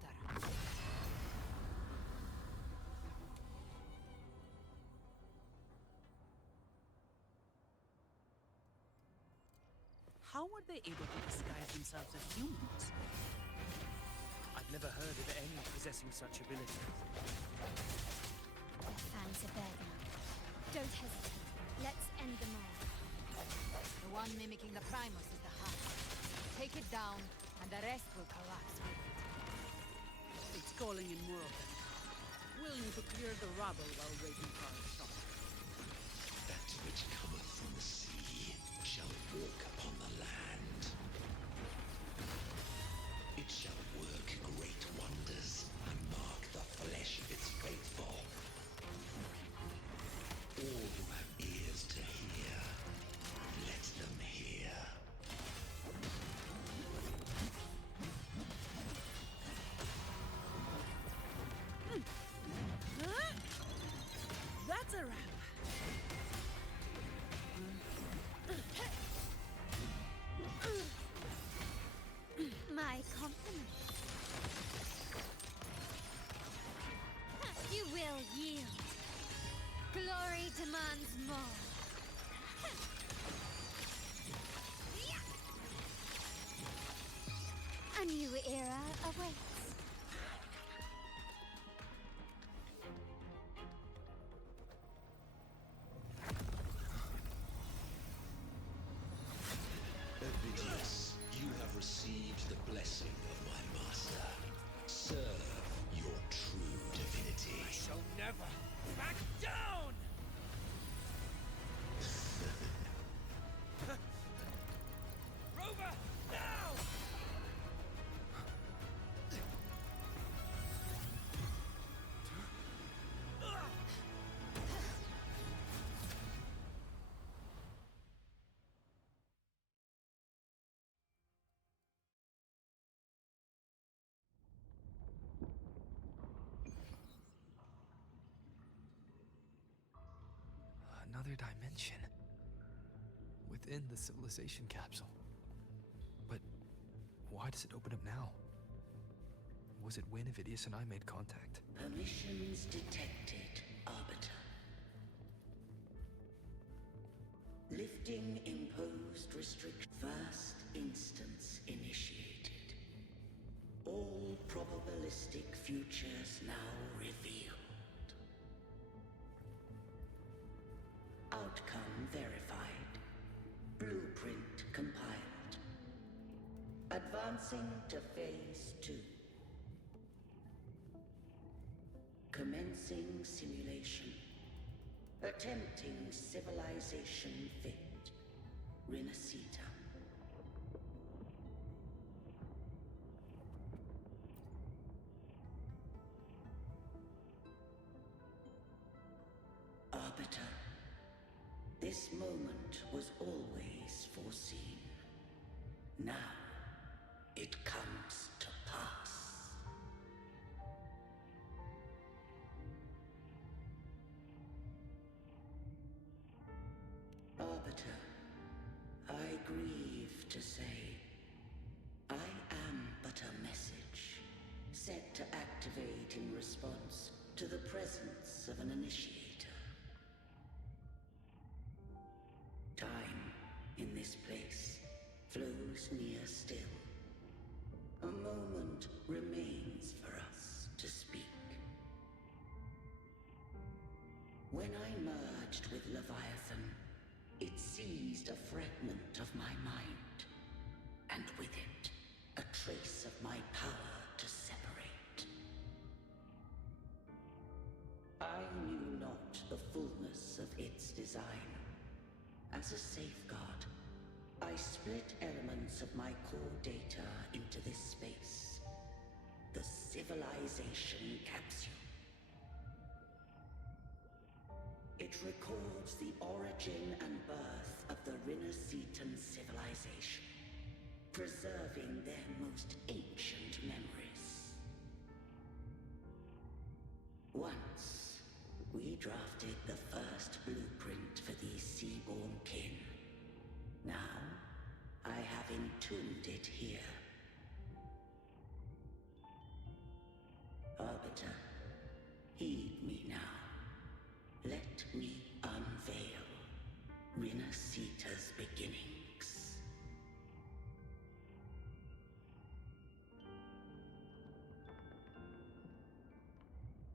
How were they able to disguise themselves as humans? I've never heard of any possessing such abilities. Their fans are Bygone. Don't hesitate. Let's end them all. The one mimicking the Primus is the heart. Take it down, and the rest will collapse with it. It's calling in more of them. We'll need to clear the rubble while waiting for our shot. That which cometh from the sea shall walk upon the land. It shall work great wonders and mark the flesh of its faithful. will yield. Glory demands more. A new era awaits. Ovidius, you have received the blessing of my master. Serve your true divinity. I shall never back down! Rover, now! Another dimension. Within the civilization capsule. But why does it open up now? Was it when Ovidius and I made contact? Permissions detected, Arbiter. Lifting imposed restriction. First instance initiated. All probabilistic futures now revealed. Outcome verified. Blueprint compiled. Advancing to Phase 2. Commencing simulation. Attempting civilization fit. Rinascita. Arbiter. This moment was always foreseen. Now, it comes to pass. Arbiter, I grieve to say, I am but a message, set to activate in response to the presence of an initiator. Time, in this place, flows near still. A moment remains for us to speak. When I merged with Leviathan, it seized a fragment of my mind, and with it, a trace of my power to separate. I knew not the fullness of its design. As a safeguard, I split elements of my core data into this space. The civilization capsule. It records the origin and birth of the Rinascitan civilization, preserving their most ancient memories. Once, we drafted the first blueprint for these seaborn kin. Now, I have entombed it here. Arbiter, heed me now. Let me unveil Rinascita's beginnings.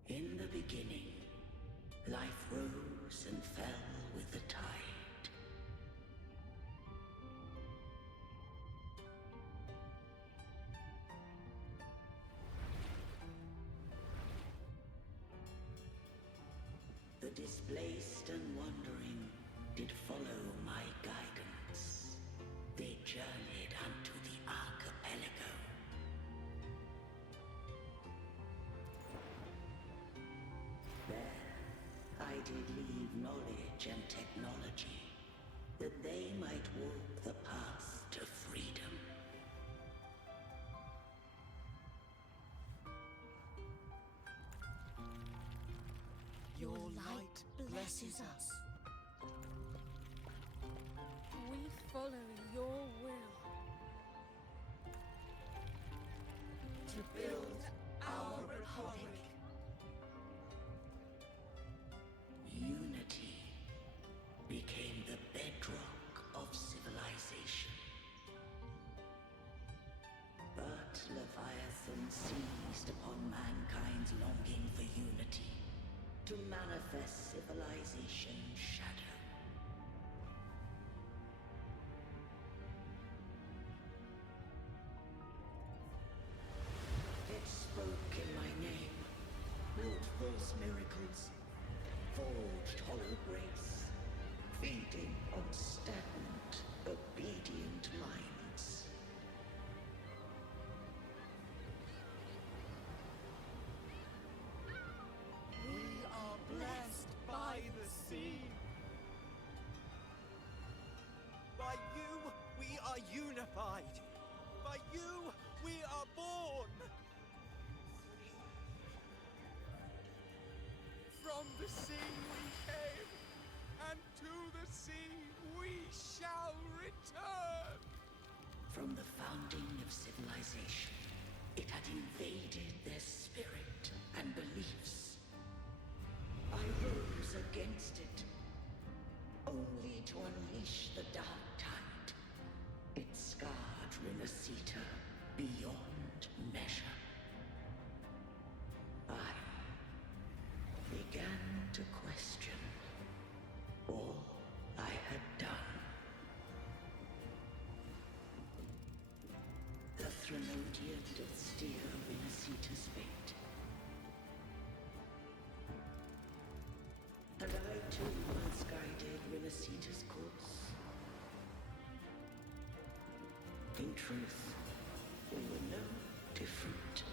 In the beginning, life rose and fell with the tide. The displaced and wandering did follow my guidance. They journeyed unto the archipelago. There, I did leave knowledge and technology, that they might walk the path to freedom. Your light blesses us. We follow your will. To build our republic. to manifest civilization's shadow. It spoke in my name, wrought false miracles, forged hollow grace, feeding on stagnant, obedient minds. We are blessed by the sea. By you, we are unified. By you, we are born. From the sea we came, and to the sea we shall return. From the founding of civilization, it had invaded their spirit and beliefs. I rose against it, only to unleash the dark tide. It scarred Rinascita beyond measure. I began to question all I had done. The Threnodian did steer Rinascita's fate. And I too once guided Rinascita's course. In truth, we were no different.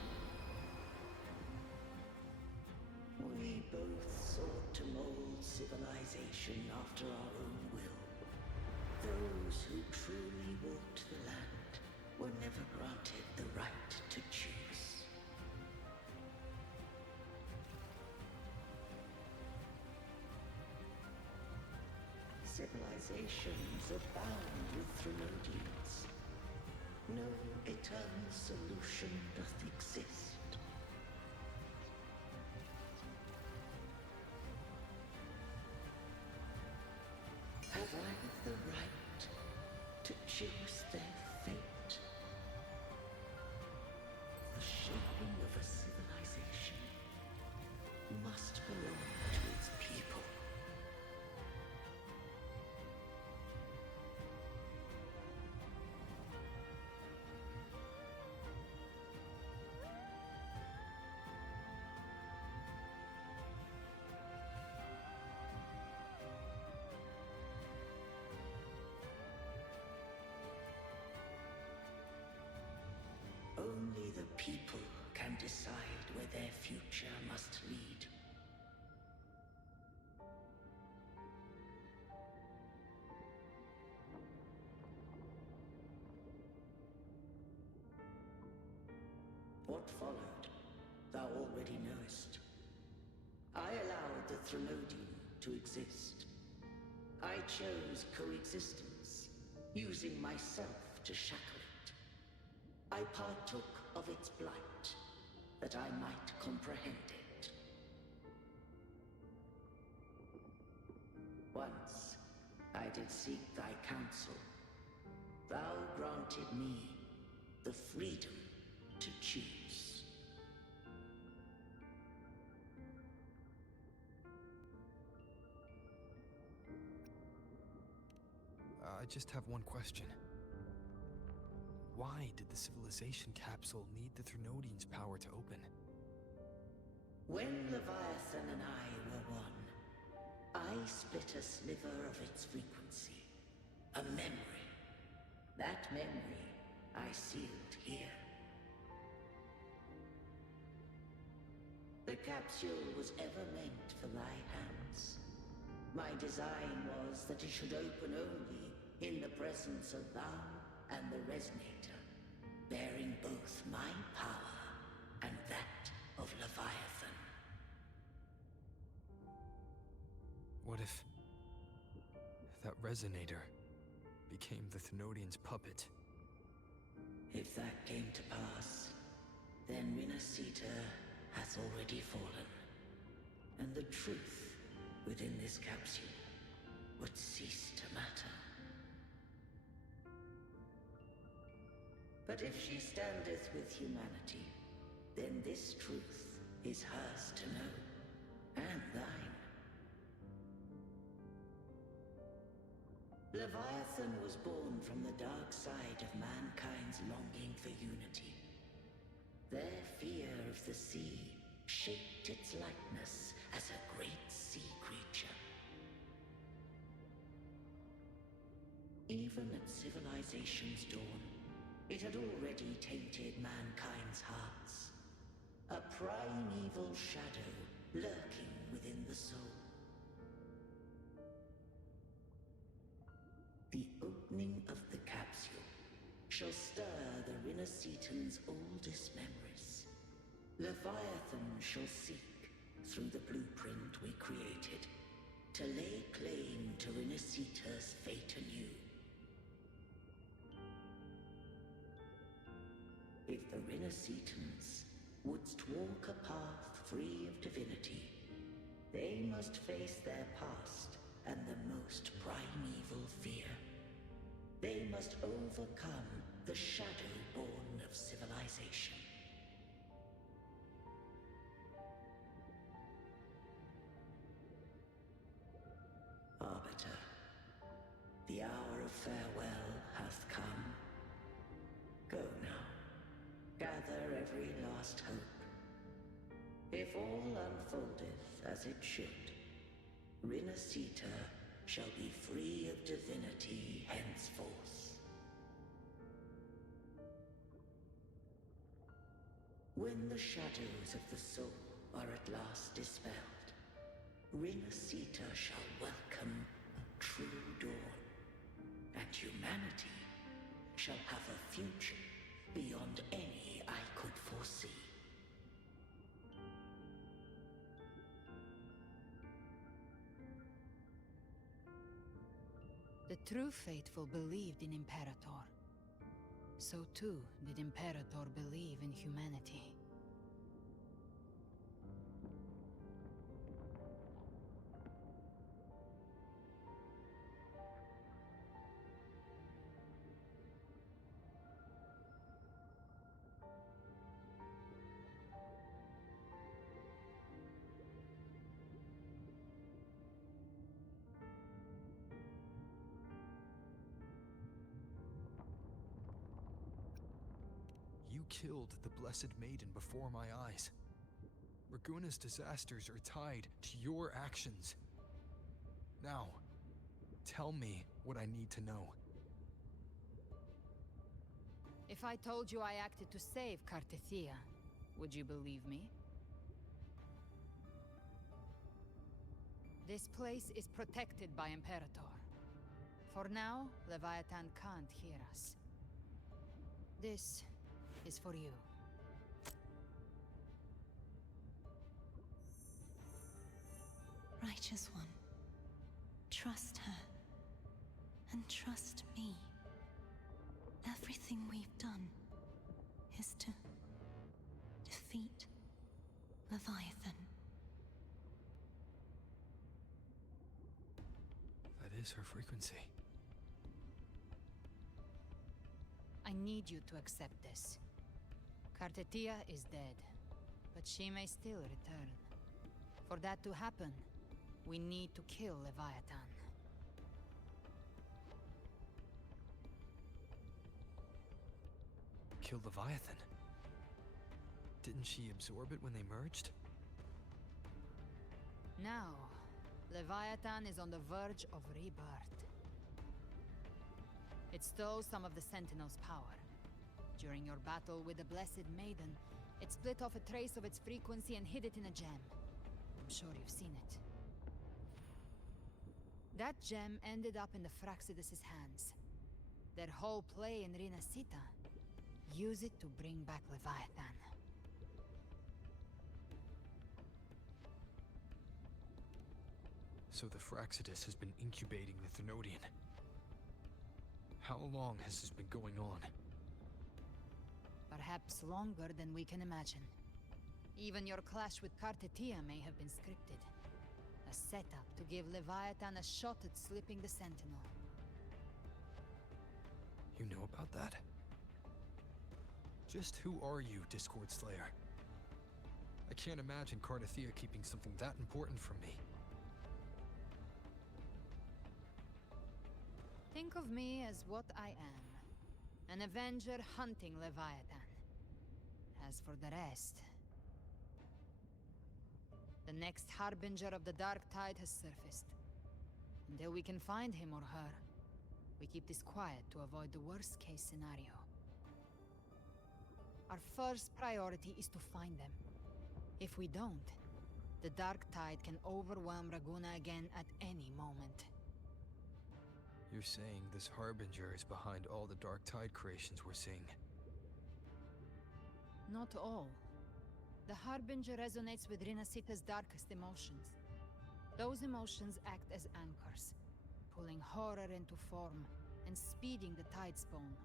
We both sought to mold civilization after our own will. Those who truly walked the land were never granted the right to choose. Civilizations abound with Threnodians. No eternal solution doth exist. Have I the right to choose their fate? The shaping of a civilization must belong to its people. Only the people can decide where their future must lead. What followed, thou already knowest. I allowed the Threnodian to exist. I chose coexistence, using myself to shackle it. I partook of its blight, that I might comprehend it. Once, I did seek thy counsel. Thou granted me the freedom to choose. I just have one question. Why did the civilization capsule need the Threnodian's power to open? When Leviathan and I were one, I split a sliver of its frequency. A memory. That memory I sealed here. The capsule was ever meant for thy hands. My design was that it should open only in the presence of thou and the Resonator, bearing both my power and that of Leviathan. What if that Resonator became the Thenodian's puppet? If that came to pass, then Rinascita hath already fallen, and the truth within this capsule would cease to matter. But if she standeth with humanity, then this truth is hers to know, and thine. Leviathan was born from the dark side of mankind's longing for unity. Their fear of the sea shaped its likeness as a great sea creature. Even at civilization's dawn, it had already tainted mankind's hearts. A primeval shadow lurking within the soul. The opening of the capsule shall stir the Rinascitan's oldest memories. Leviathan shall seek, through the blueprint we created, to lay claim to Rinascita's fate anew. If the Rinascitans wouldst walk a path free of divinity, they must face their past and the most primeval fear. They must overcome the shadow born of civilization. Arbiter, the hour of farewell hath come. Go now, gather every last hope. If all unfoldeth as it should, Rinascita shall be free of divinity henceforth. When the shadows of the soul are at last dispelled, Rinascita shall welcome a true dawn, and humanity shall have a future beyond any I could foresee. The true faithful believed in Imperator. So too did Imperator believe in humanity. You killed the Blessed Maiden before my eyes. Raguna's disasters are tied to your actions. Now, tell me what I need to know. If I told you I acted to save Cartethia, would you believe me? This place is protected by Imperator. For now, Leviathan can't hear us. This is for you. Righteous One, trust her, and trust me. Everything we've done is to defeat Leviathan. That is her frequency. I need you to accept this. Cartethia is dead, but she may still return. For that to happen, we need to kill Leviathan. Kill Leviathan? Didn't she absorb it when they merged? Now, Leviathan is on the verge of rebirth. It stole some of the Sentinel's power. During your battle with the Blessed Maiden, it split off a trace of its frequency and hid it in a gem. I'm sure you've seen it. That gem ended up in the Fraxidus' hands. Their whole play in Rinascita. Use it to bring back Leviathan. So the Fraxidus has been incubating the Thenodian. How long has this been going on? Perhaps longer than we can imagine. Even your clash with Cartethia may have been scripted. A setup to give Leviathan a shot at slipping the Sentinel. You know about that? Just who are you, Discord Slayer? I can't imagine Cartethia keeping something that important from me. Think of me as what I am. An Avenger hunting Leviathan. As for the rest... The next Harbinger of the Dark Tide has surfaced. Until we can find him or her, we keep this quiet to avoid the worst-case scenario. Our first priority is to find them. If we don't, the Dark Tide can overwhelm Raguna again at any moment. You're saying this Harbinger is behind all the Dark Tide creations we're seeing? Not all. The Harbinger resonates with Rinascita's darkest emotions. Those emotions act as anchors, pulling horror into form and speeding the tide spawn.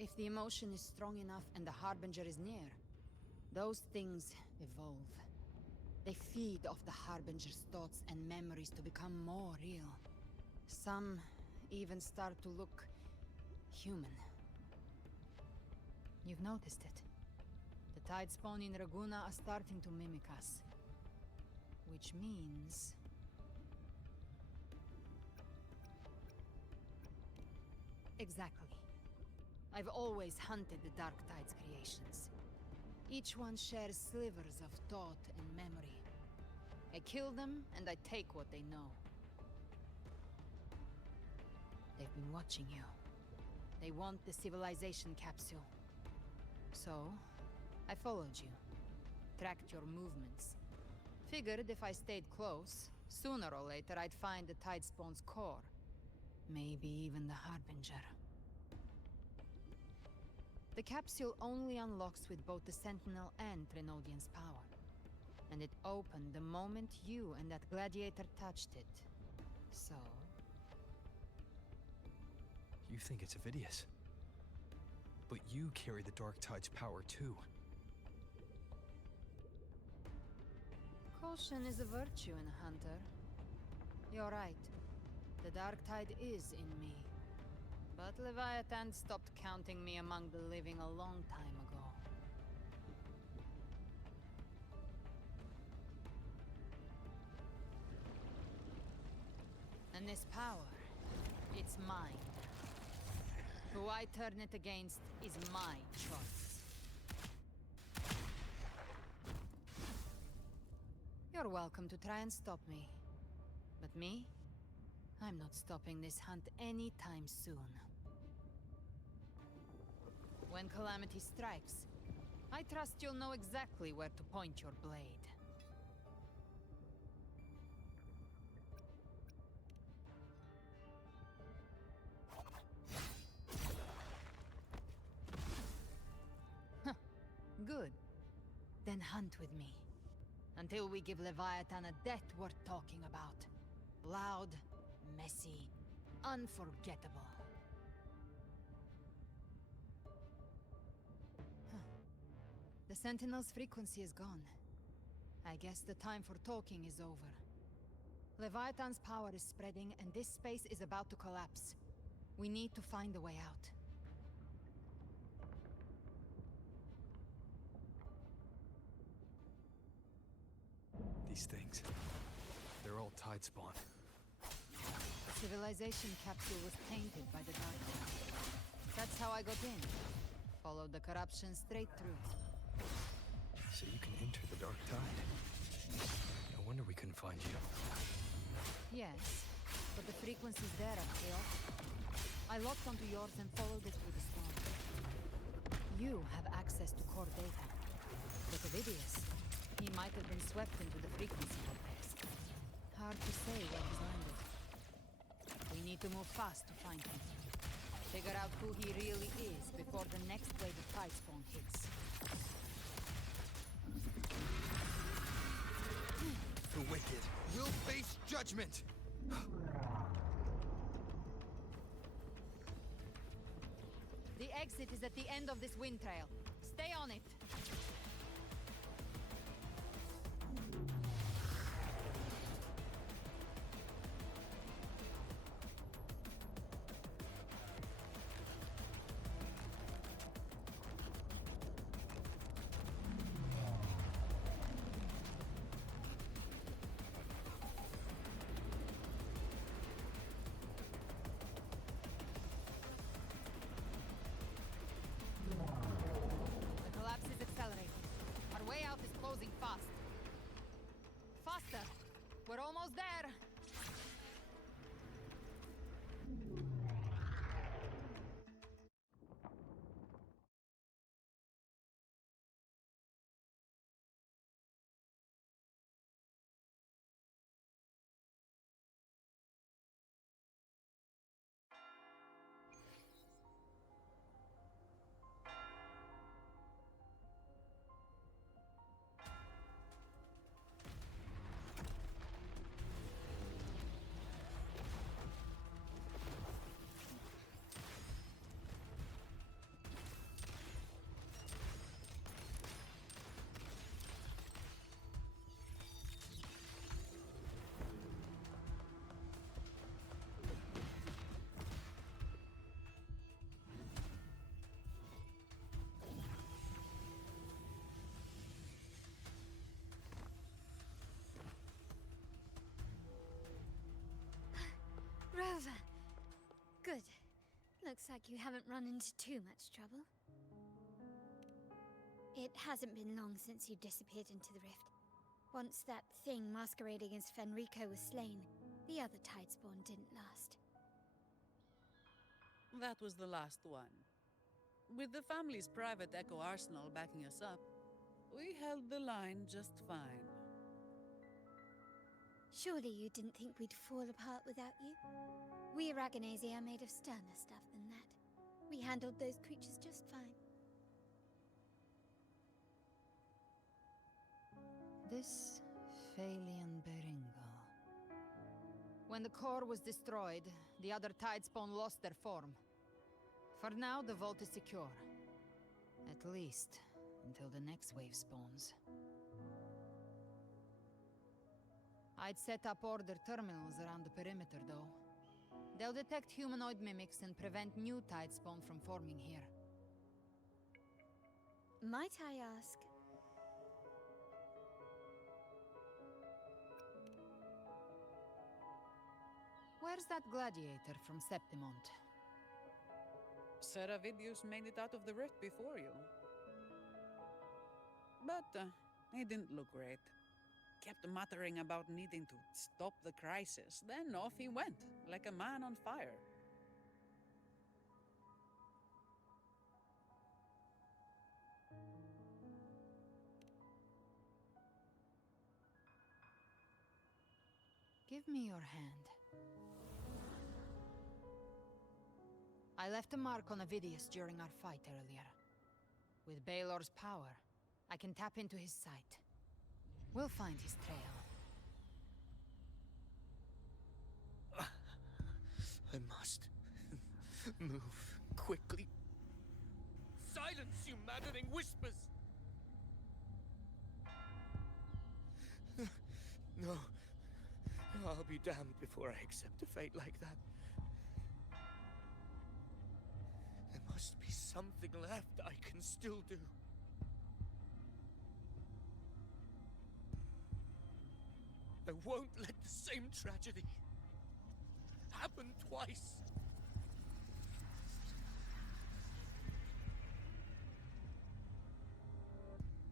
If the emotion is strong enough and the Harbinger is near, those things evolve. They feed off the Harbinger's thoughts and memories to become more real. Some even start to look human. You've noticed it. The tide spawn in Raguna are starting to mimic us. Which means... Exactly. I've always hunted the Dark Tide's creations. Each one shares slivers of thought and memory. I kill them, and I take what they know. They've been watching you. They want the civilization capsule. So, I followed you. Tracked your movements. Figured if I stayed close, sooner or later I'd find the Tide Spawn's core. Maybe even the Harbinger. The capsule only unlocks with both the Sentinel and Trinodian's power. And it opened the moment you and that gladiator touched it. So... You think it's Avidius. But you carry the Dark Tide's power too. Caution is a virtue in a hunter. You're right. The Dark Tide is in me. But Leviathan stopped counting me among the living a long time ago. And this power, it's mine. Who I turn it against is my choice. You're welcome to try and stop me. But me? I'm not stopping this hunt anytime soon. When Calamity strikes, I trust you'll know exactly where to point your blade. Good. Then hunt with me. Until we give Leviathan a death worth talking about. Loud, messy, unforgettable. The Sentinel's frequency is gone. I guess the time for talking is over. Leviathan's power is spreading, and this space is about to collapse. We need to find a way out. These things, they're all Tide Spawn. The civilization capsule was tainted by the Dark Tide. That's how I got in. Followed the corruption straight through. So you can enter the Dark Tide? No wonder we couldn't find you. Yes, but the frequencies there are chaotic. I locked onto yours and followed it through the storm. You have access to core data. But Avidius, he might have been swept into the frequency vortex. Hard to say where he's landed. We need to move fast to find him. Figure out who he really is before the next wave of Tide Spawn hits. The wicked will face judgment! The exit is at the end of this wind trail. Stay on it! almost there! Rover! Good. Looks like you haven't run into too much trouble. It hasn't been long since you disappeared into the rift. Once that thing masquerading as Fenrico was slain, the other Tidespawn didn't last. That was the last one. With the family's private Echo arsenal backing us up, we held the line just fine. Surely you didn't think we'd fall apart without you? We Aragonese are made of sterner stuff than that. We handled those creatures just fine. This Phalian Beringo. When the core was destroyed, the other Tidespawn lost their form. For now, the vault is secure. At least, until the next wave spawns. I'd set up order terminals around the perimeter, though. They'll detect humanoid mimics and prevent new Tidespawn from forming here. Might I ask? Where's that gladiator from Septimont? Seravidius made it out of the rift before you. But he didn't look great. Kept muttering about needing to stop the crisis, then off he went, like a man on fire. Give me your hand. I left a mark on Avidius during our fight earlier. With Baelor's power, I can tap into his sight. We'll find his trail. I must move quickly. Silence, you maddening whispers! No. I'll be damned before I accept a fate like that. There must be something left I can still do. I won't let the same tragedy happen twice.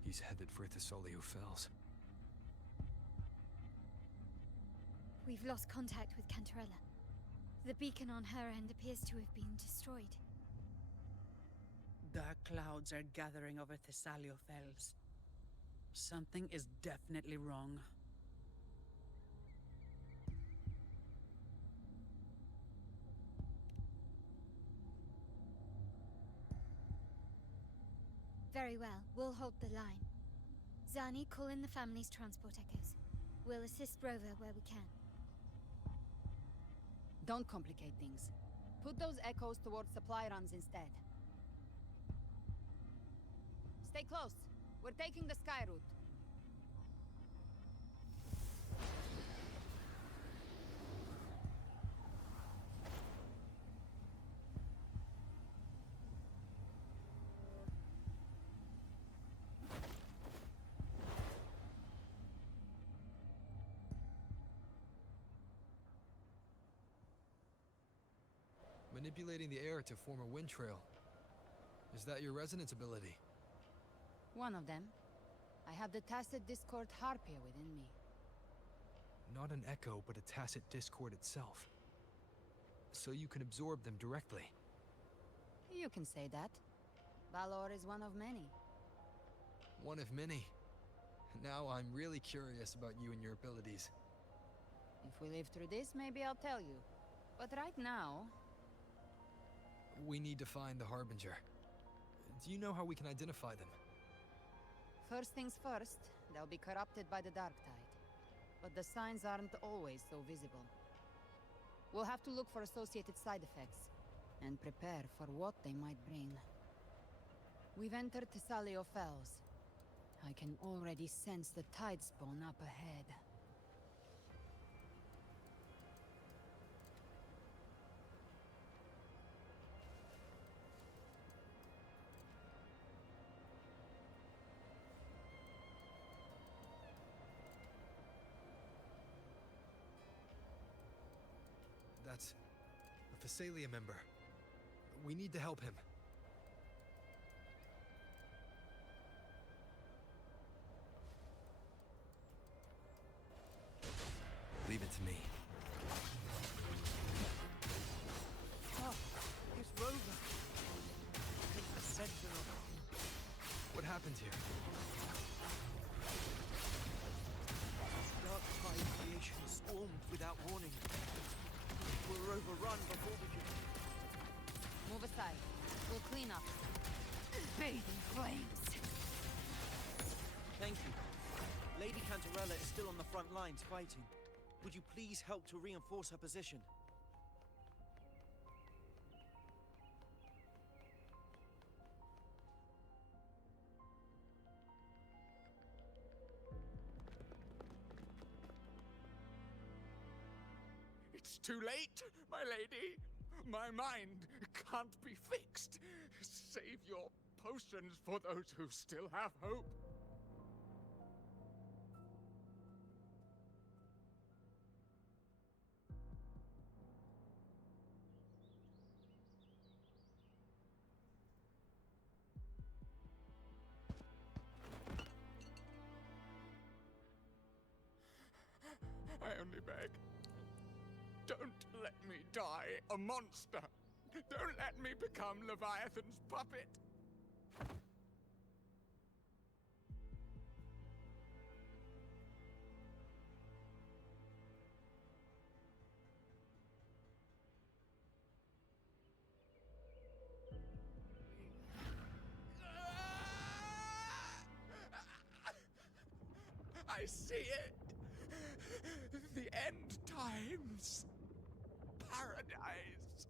He's headed for Thessalio Fells. We've lost contact with Cantarella. The beacon on her end appears to have been destroyed. Dark clouds are gathering over Thessalio Fells. Something is definitely wrong. Very well, we'll hold the line. Zani, call in the family's transport echoes. We'll assist Rover where we can. Don't complicate things. Put those echoes towards supply runs instead. Stay close. We're taking the sky route. Manipulating the air to form a wind trail. Is that your resonance ability? One of them. I have the tacit discord harpia within me. Not an echo, but a tacit discord itself. So you can absorb them directly. You can say that. Valor is one of many. One of many. Now I'm really curious about you and your abilities. If we live through this, maybe I'll tell you. But right now... We need to find the Harbinger. Do you know how we can identify them? First things first, they'll be corrupted by the Dark Tide. But the signs aren't always so visible. We'll have to look for associated side effects, and prepare for what they might bring. We've entered Thessalio Fells. I can already sense the tide spawn up ahead. That's a Thessalia member. We need to help him. Leave it to me. Oh, it's Rover. The Sentinel. What happened here? Dark Tide creation swarmed without warning. We'll overrun before we can... Move aside. We'll clean up. Bathe in flames. Thank you. Lady Cantarella is still on the front lines fighting. Would you please help to reinforce her position? It's too late, my lady. My mind can't be fixed. Save your potions for those who still have hope. I only beg. Don't let me die a monster. Don't let me become Leviathan's puppet. I see it. The end times. Paradise.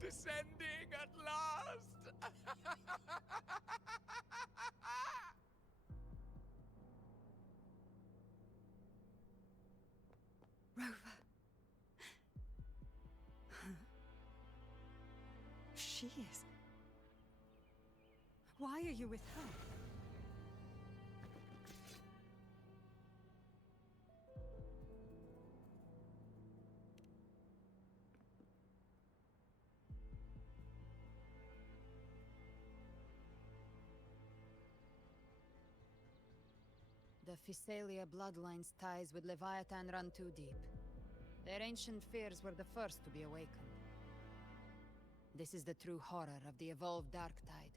Descending at last. Rover. Huh? She is. Why are you with her? The Thessalia bloodline's ties with Leviathan run too deep. Their ancient fears were the first to be awakened. This is the true horror of the evolved Dark Tide.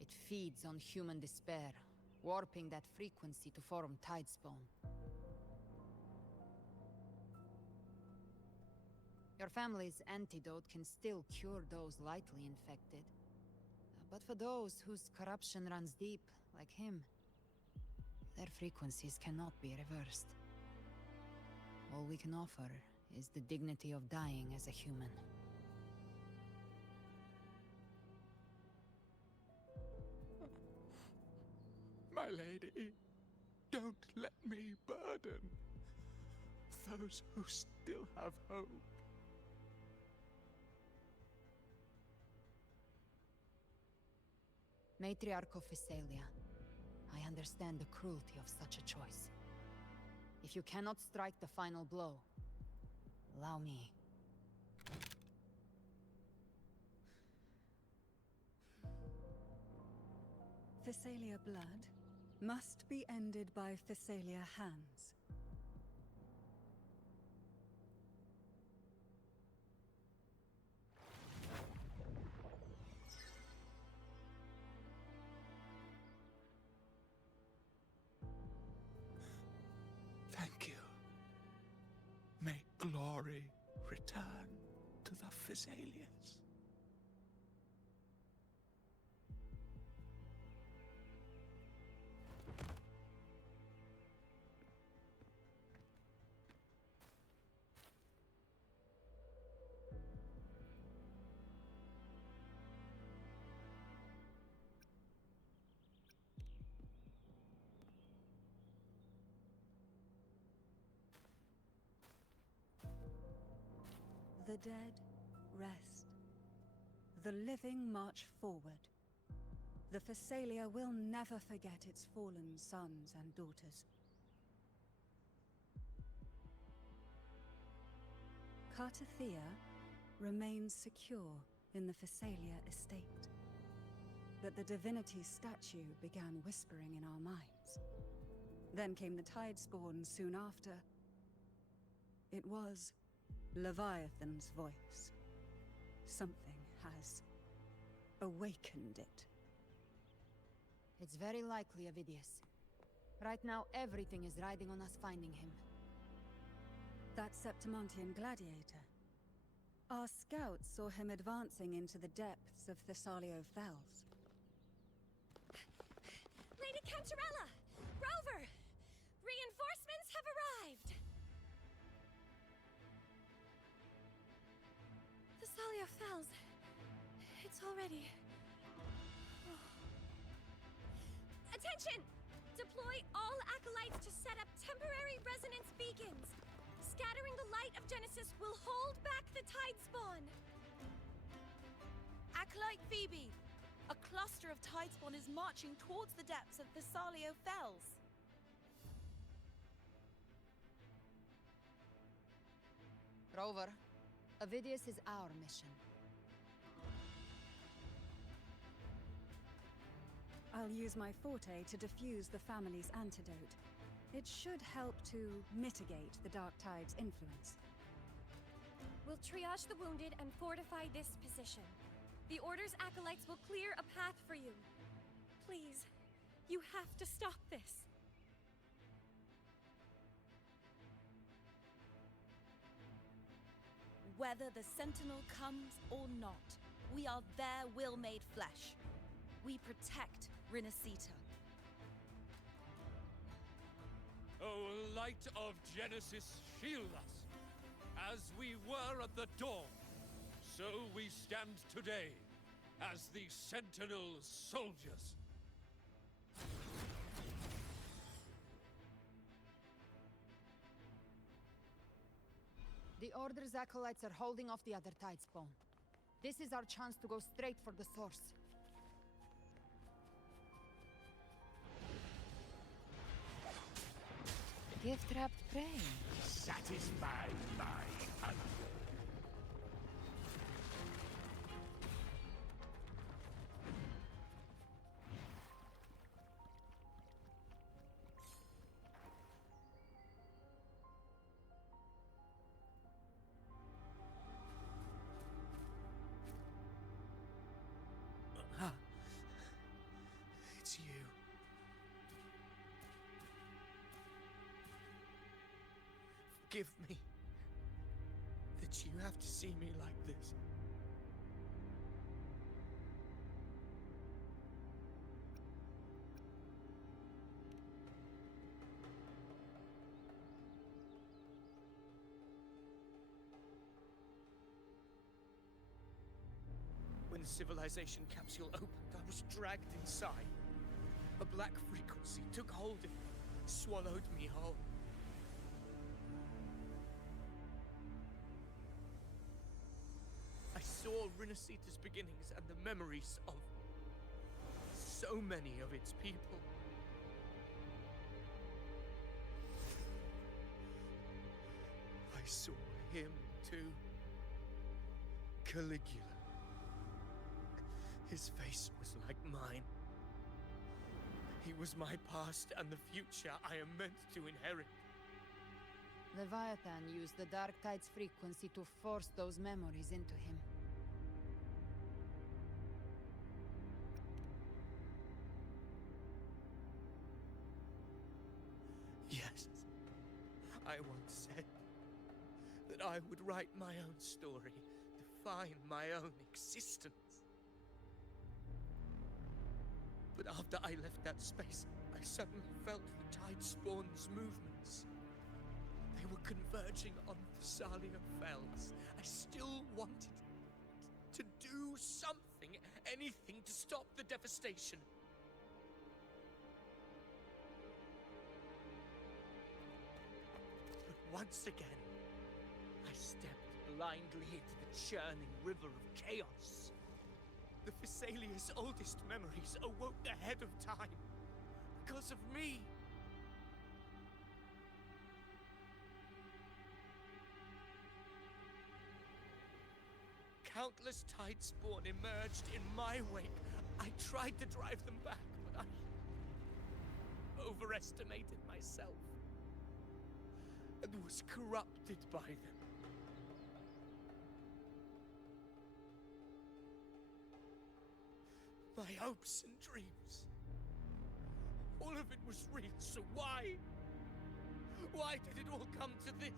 It feeds on human despair, warping that frequency to form Tidespawn. Your family's antidote can still cure those lightly infected. But for those whose corruption runs deep, like him, their frequencies cannot be reversed. All we can offer is the dignity of dying as a human. My lady, don't let me burden those who still have hope. Matriarch of Thessalia, I understand the cruelty of such a choice. If you cannot strike the final blow, allow me. Thessalia blood must be ended by Thessalia hands. glory return to the Physalians. The dead rest. The living march forward. The Phasalia will never forget its fallen sons and daughters. Cartathea remains secure in the Phasalia estate. But the divinity's statue began whispering in our minds. Then came the Tidespawn soon after. It was Leviathan's voice. Something has awakened it. It's very likely, Avidius. Right now, everything is riding on us finding him. That Septimontian gladiator. Our scouts saw him advancing into the depths of Thessalio Fells. Lady Cantarella! Rover! Reinforcements have arrived! Thessalio Fells. It's already... Attention! Deploy all acolytes to set up temporary resonance beacons. Scattering the light of Genesis will hold back the Tidespawn. Acolyte Phoebe! A cluster of Tidespawn is marching towards the depths of Thessalio Fells. Rover, Avidius is our mission. I'll use my forte to defuse the family's antidote. It should help to mitigate the Dark Tide's influence. We'll triage the wounded and fortify this position. The Order's acolytes will clear a path for you. Please, you have to stop this. Whether the Sentinel comes or not, we are their will made flesh. We protect Rinascita. O light of Genesis, shield us. As we were at the dawn, so we stand today as the Sentinel's soldiers. The Order's acolytes are holding off the other Tidespawn. This is our chance to go straight for the source. Gift-wrapped prey. Satisfy my hunger. It's you. Forgive me that you have to see me like this. When the civilization capsule opened, I was dragged inside. A black frequency took hold of me, swallowed me whole. I saw Rinascita's beginnings and the memories of so many of its people. I saw him too. Caligula. His face was like mine. He was my past and the future I am meant to inherit. Leviathan used the Dark Tide's frequency to force those memories into him. Yes. I once said that I would write my own story, define my own existence. But after I left that space, I suddenly felt the Tidespawn's movements. They were converging on Thessalia Fells. I still wanted to do something, anything to stop the devastation. But once again, I stepped blindly into the churning river of chaos. The Thessalia's oldest memories awoke ahead of time because of me. Countless Tidespawn emerged in my wake. I tried to drive them back, but I overestimated myself and was corrupted by them. My hopes and dreams, all of it was real, so why? Why did it all come to this?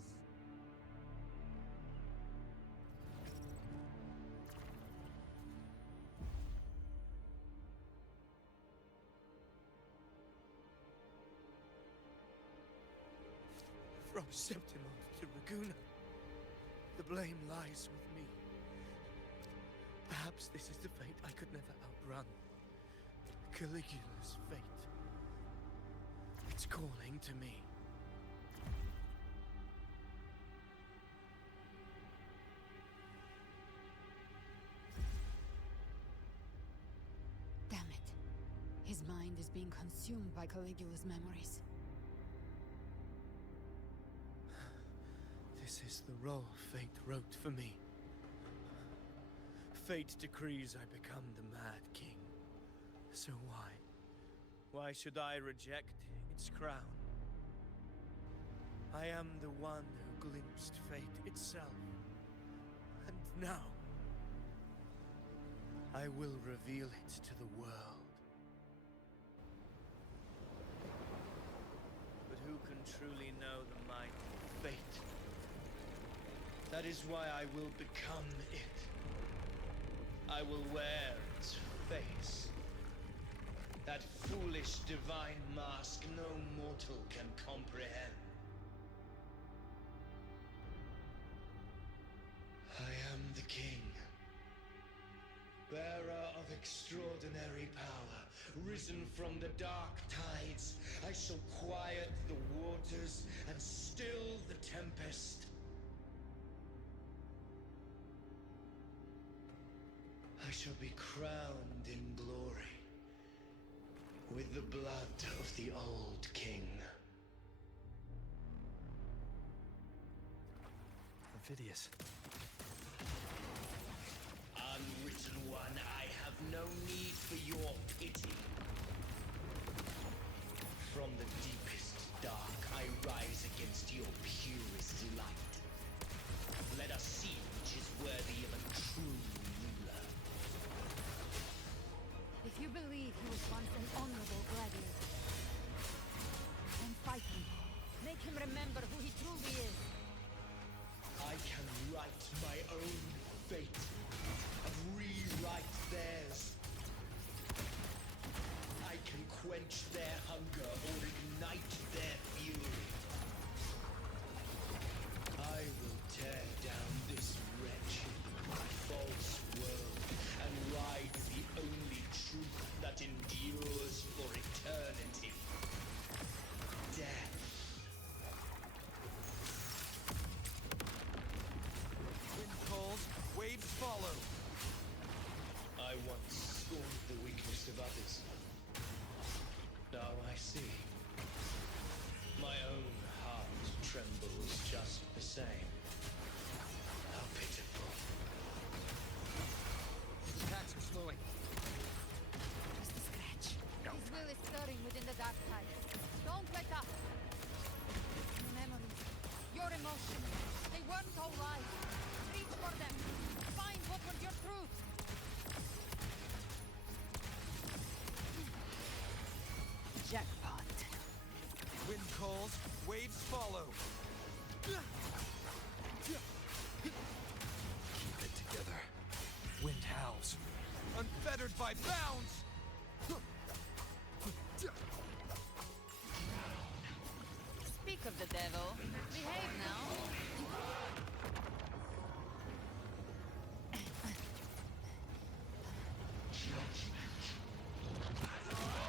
From Septimon to Bygone, the blame lies with me. Perhaps this is the fate I could never outrun. Caligula's fate. It's calling to me. Damn it. His mind is being consumed by Caligula's memories. This is the role fate wrote for me. Fate decrees I become the Mad King. So why? Why should I reject its crown? I am the one who glimpsed fate itself. And now, I will reveal it to the world. But who can truly know the might of fate? That is why I will become it. I will wear its face. That foolish divine mask no mortal can comprehend. I am the king. Bearer of extraordinary power, risen from the dark tides. I shall quiet the waters and still the tempest. I shall be crowned in glory with the blood of the old king. Amphidius. Unwritten one, I have no need for your pity. From the deepest dark, I rise against your purest light. Let us see which is worthy of a true ruler. If you believe he was once an honorable gladiator, then fight him. Make him remember who he truly is. I can write my own fate and rewrite theirs. I can quench their hunger or ignite their fury. I will tear down this wretched, false world and ride the only truth that endures for eternity. Death. Wind calls, waves follow. I once scorned the weakness of others. Now I see. My own heart trembles just the same. How pitiful. Attacks are slowing. Just a scratch. His will is stirring within the dark tide. Don't let up. Your memories, your emotions, they weren't all lies. Reach for them. Find what was your truth. Jackpot. Wind calls, waves follow. Keep it together. Wind howls. Unfettered by bounds! Speak of the devil. Behave now.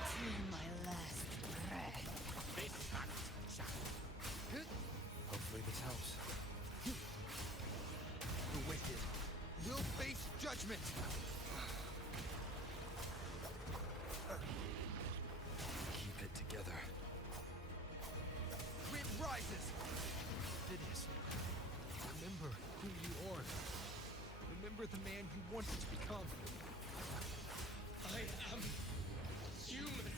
Till my last breath. Hopefully this helps. The wicked will face judgment! Keep it together. Wind rises! Phidias, remember who you are. Remember the man you wanted to become. I am human,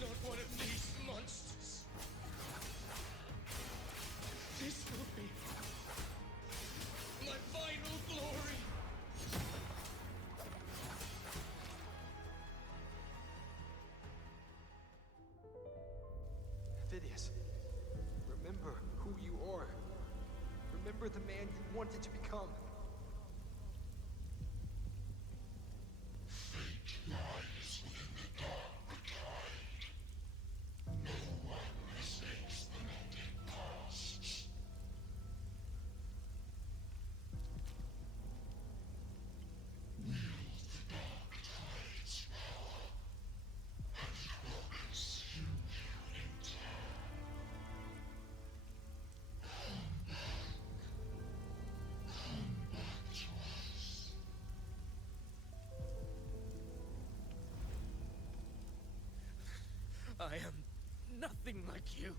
not one of these monsters. This will be my final glory. Phidias, remember who you are. Remember the man you wanted to become. Fate lies within the dark tide. No one mistakes the not yet past. Wield the dark tide's power, and it will consume you in turn. Come back to us. I am nothing like you.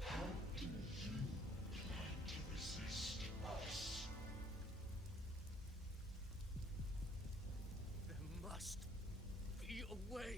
How do you plan to resist us? There must be a way.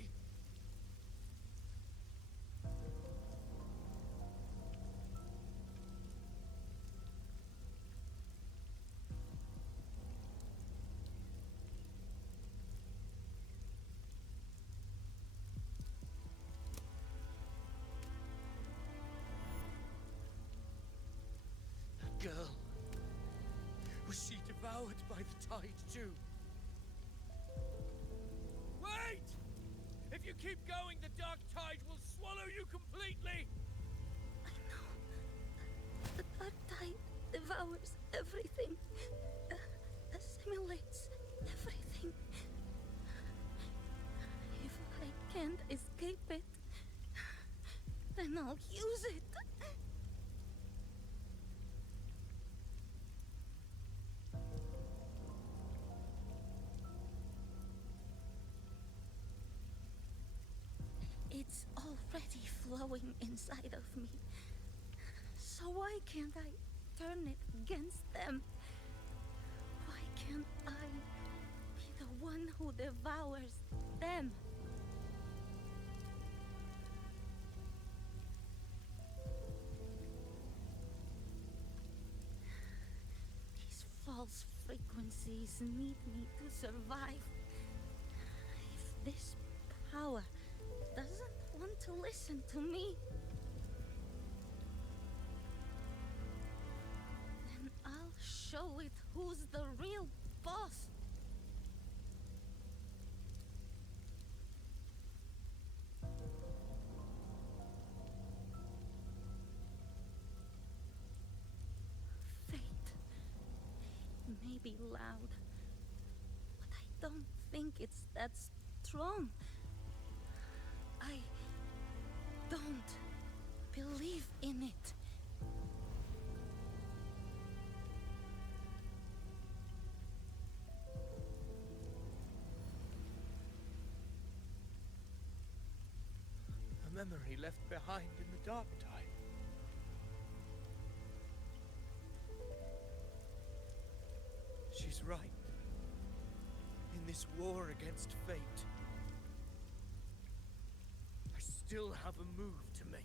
That girl. Was she devoured by the tide too? Wait! If you keep going, the dark tide will swallow you completely! The dark tide devours everything, assimilates everything. If I can't escape it, then I'll use it. It's already flowing inside of me. So why can't I turn it against them? Why can't I be the one who devours them? These false frequencies need me to survive. If this power doesn't want to listen to me, then I'll show it who's the real boss. Fate may be loud, but I don't think it's that strong. I don't believe in it. A memory left behind in the dark tide. She's right. In this war against fate, I still have a move to make.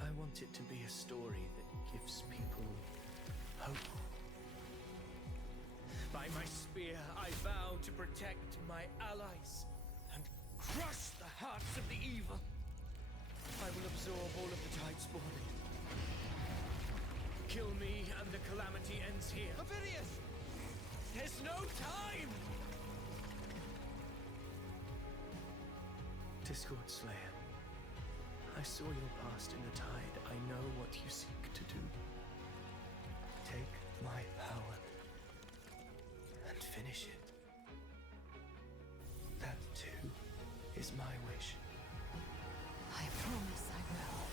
I will want it to be a story that gives people hope. By my spear, I vow to protect my allies and crush the hearts of the evil. I will absorb all of the Tidespawn. Kill me and the calamity ends here. Ovidius! There's no time! Discord Slayer, I saw your past in the tide. I know what you seek to do. Take my power and finish it. That too is my wish. I promise I will.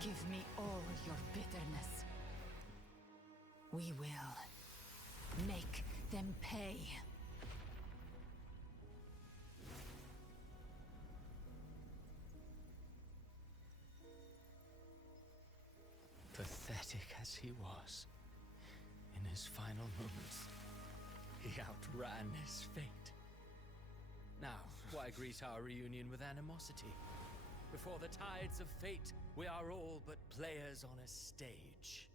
Give me all your bitterness. We will make them pay. Pathetic as he was, in his final moments, he outran his fate. Now, why greet our reunion with animosity? Before the tides of fate, we are all but players on a stage.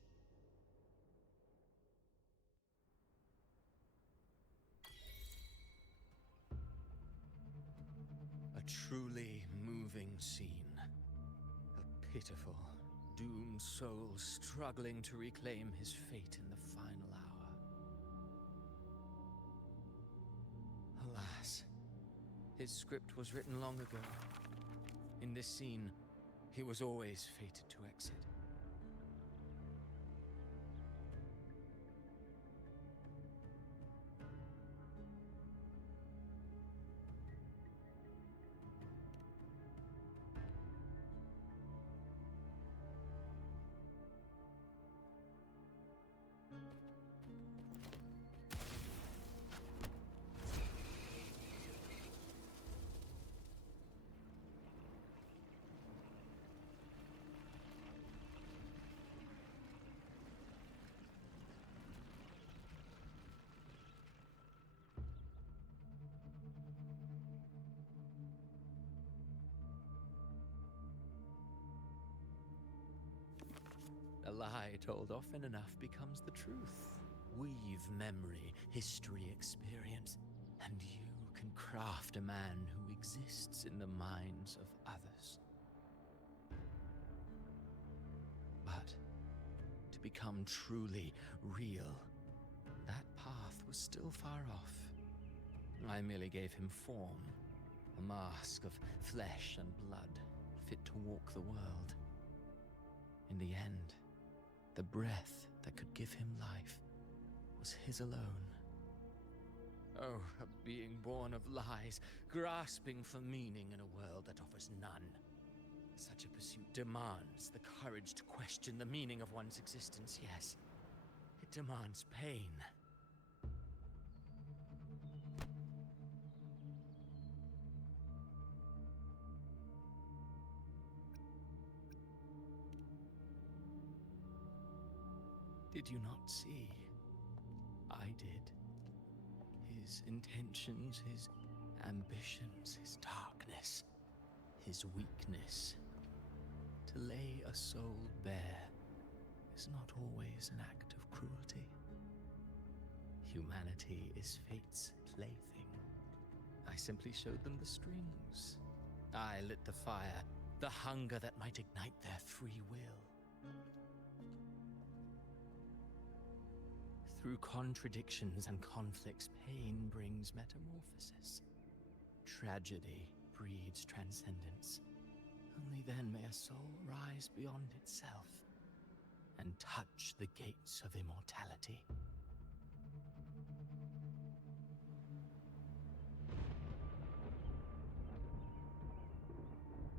A truly moving scene. A pitiful, doomed soul struggling to reclaim his fate in the final hour. Alas, his script was written long ago. In this scene, he was always fated to exit. A lie told often enough becomes the truth. Weave memory, history, experience, and you can craft a man who exists in the minds of others. But to become truly real, that path was still far off. I merely gave him form, a mask of flesh and blood, fit to walk the world. In the end, the breath that could give him life was his alone. Oh, a being born of lies, grasping for meaning in a world that offers none. Such a pursuit demands the courage to question the meaning of one's existence, yes. It demands pain. Did you not see? I did. His intentions, his ambitions, his darkness, his weakness. To lay a soul bare is not always an act of cruelty. Humanity is fate's plaything. I simply showed them the strings. I lit the fire, the hunger that might ignite their free will. Through contradictions and conflicts, pain brings metamorphosis. Tragedy breeds transcendence. Only then may a soul rise beyond itself and touch the gates of immortality.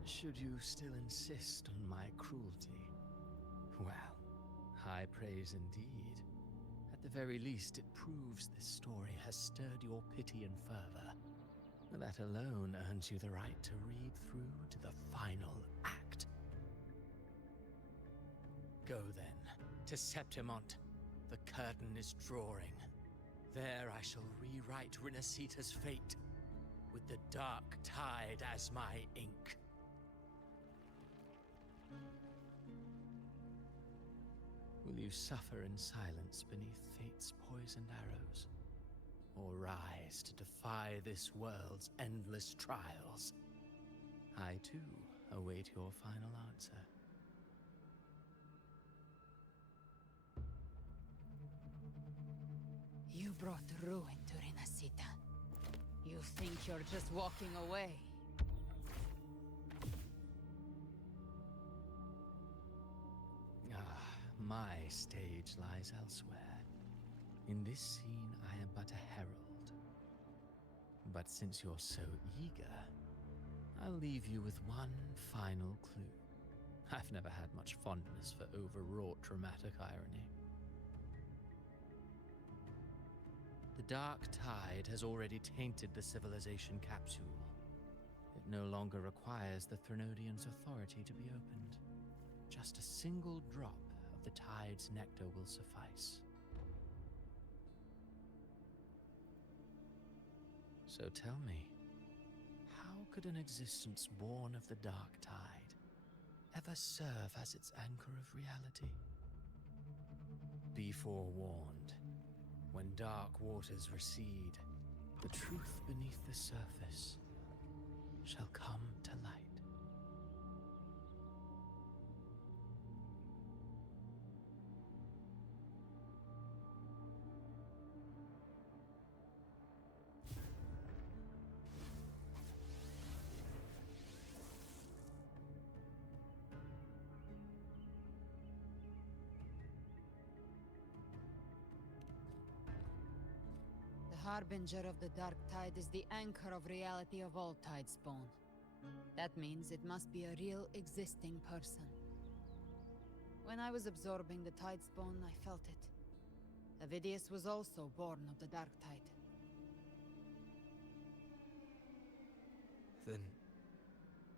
Should you still insist on my cruelty? Well, high praise indeed. At the very least, it proves this story has stirred your pity and fervor. That alone earns you the right to read through to the final act. Go then, to Septimont. The curtain is drawing. There I shall rewrite Rinascita's fate, with the dark tide as my ink. Will you suffer in silence beneath fate's poisoned arrows? Or rise to defy this world's endless trials? I, too, await your final answer. You brought ruin to Rinascita. You think you're just walking away? My stage lies elsewhere. In this scene, I am but a herald. But since you're so eager, I'll leave you with one final clue. I've never had much fondness for overwrought dramatic irony. The dark tide has already tainted the civilization capsule. It no longer requires the Threnodian's authority to be opened. Just a single drop of the tide's nectar will suffice. So tell me, how could an existence born of the dark tide ever serve as its anchor of reality? Be forewarned, when dark waters recede, the truth beneath the surface shall come to light. The Harbinger of the Dark Tide is the anchor of reality of all Tidespawn. That means it must be a real, existing person. When I was absorbing the Tidespawn, I felt it. Avidius was also born of the Dark Tide. Then,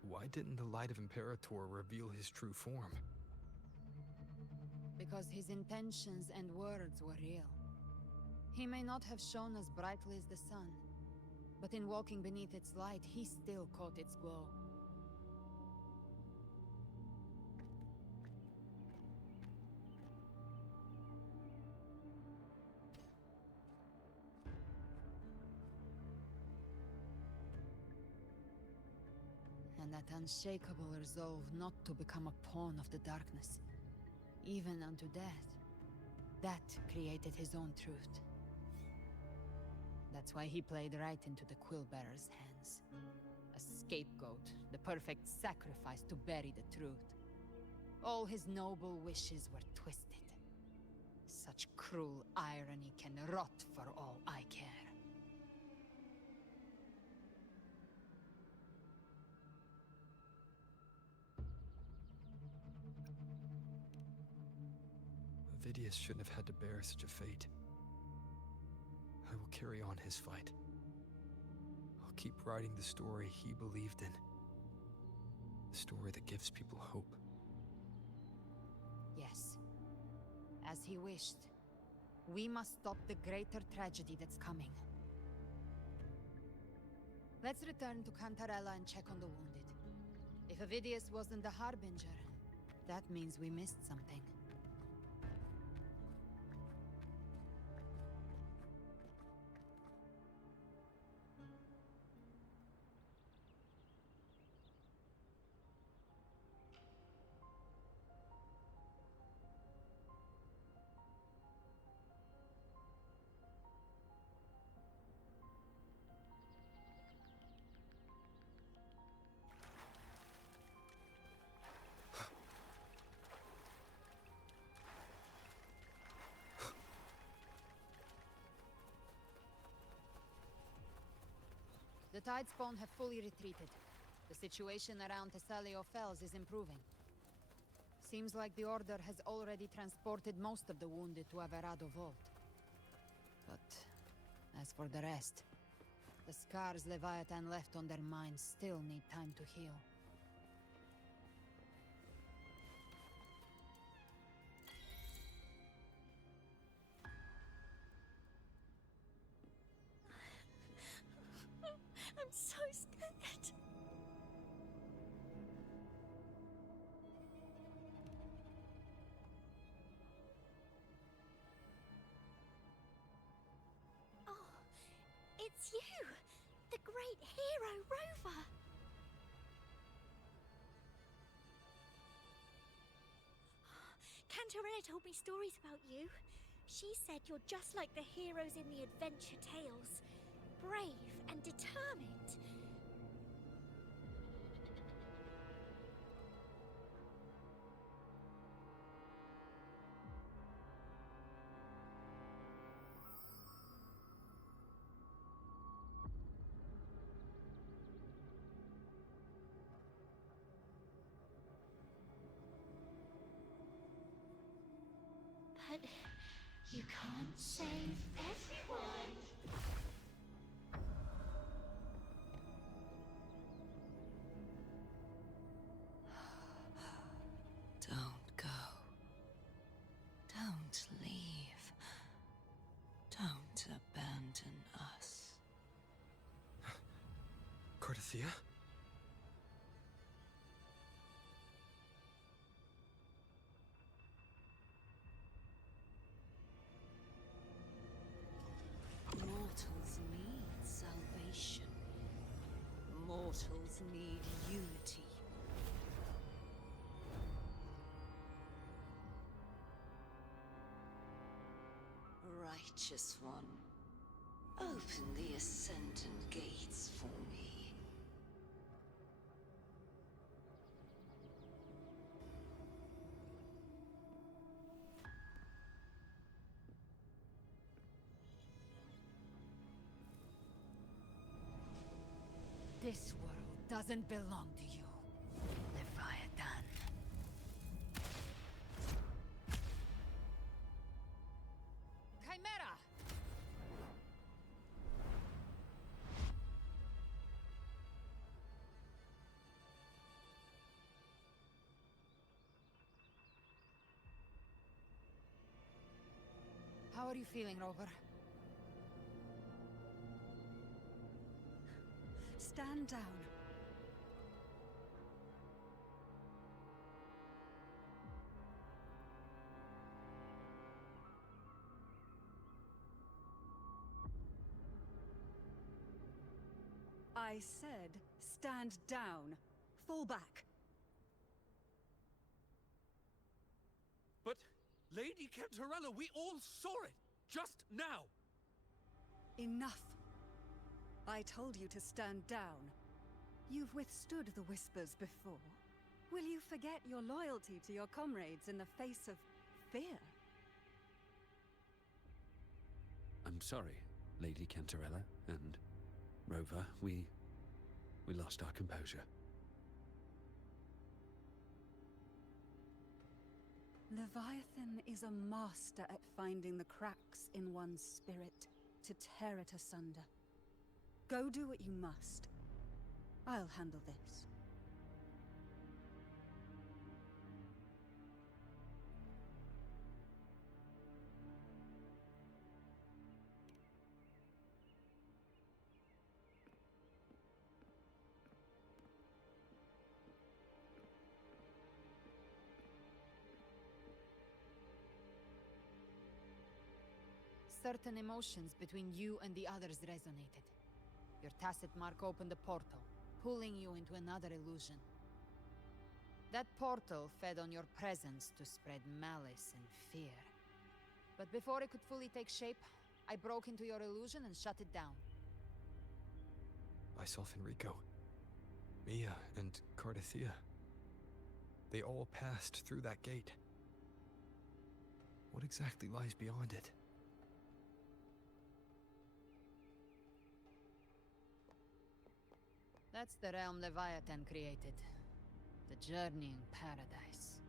why didn't the Light of Imperator reveal his true form? Because his intentions and words were real. He may not have shone as brightly as the sun, but in walking beneath its light, he still caught its glow. And that unshakable resolve not to become a pawn of the darkness, even unto death, that created his own truth. That's why he played right into the Quillbearer's hands. A scapegoat, the perfect sacrifice to bury the truth. All his noble wishes were twisted. Such cruel irony can rot for all I care. Avidius shouldn't have had to bear such a fate. I will carry on his fight. I'll keep writing the story he believed in. The story that gives people hope. Yes. As he wished. We must stop the greater tragedy that's coming. Let's return to Cantarella and check on the wounded. If Avidius wasn't the Harbinger, that means we missed something. The Tidespawn have fully retreated. The situation around Thessalio Fells is improving. Seems like the Order has already transported most of the wounded to Averado Vault. But as for the rest, the scars Leviathan left on their minds still need time to heal. I'm so scared. hero, Rover! Cantarella told me stories about you. She said you're just like the heroes in the adventure tales. Brave and determined. But you can't save everyone. Don't go. Don't leave. Don't abandon us. Cartathea? Mortals need salvation. Mortals need unity. Righteous One, open the Ascendant gates for me. This world doesn't belong to you, Leviathan. Chimera! How are you feeling, Rover? Stand down. I said, stand down. Fall back. But, Lady Cantarella, we all saw it! Just now! Enough. I told you to stand down. You've withstood the whispers before. Will you forget your loyalty to your comrades in the face of fear? I'm sorry, Lady Cantarella and Rover. We lost our composure. Leviathan is a master at finding the cracks in one's spirit, to tear it asunder. Go do what you must. I'll handle this. Certain emotions between you and the others resonated. Your tacit mark opened a portal, pulling you into another illusion. That portal fed on your presence to spread malice and fear. But before it could fully take shape, I broke into your illusion and shut it down. I saw Fenrico, Mia, and Cartathea. They all passed through that gate. What exactly lies beyond it? That's the realm Leviathan created. The journeying paradise.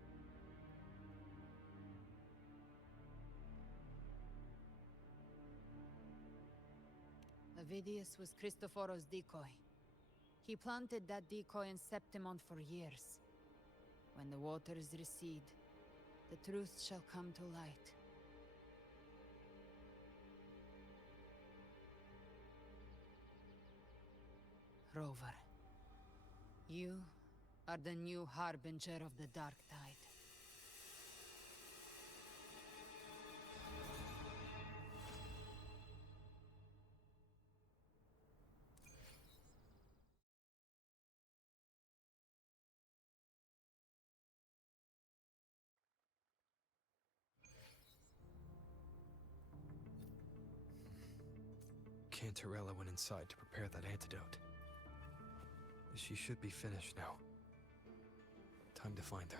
Avidius was Cristoforo's decoy. He planted that decoy in Septimon for years. When the waters recede, the truth shall come to light. Rover, you are the new harbinger of the Dark Tide. Cantarella went inside to prepare that antidote. She should be finished now. Time to find her.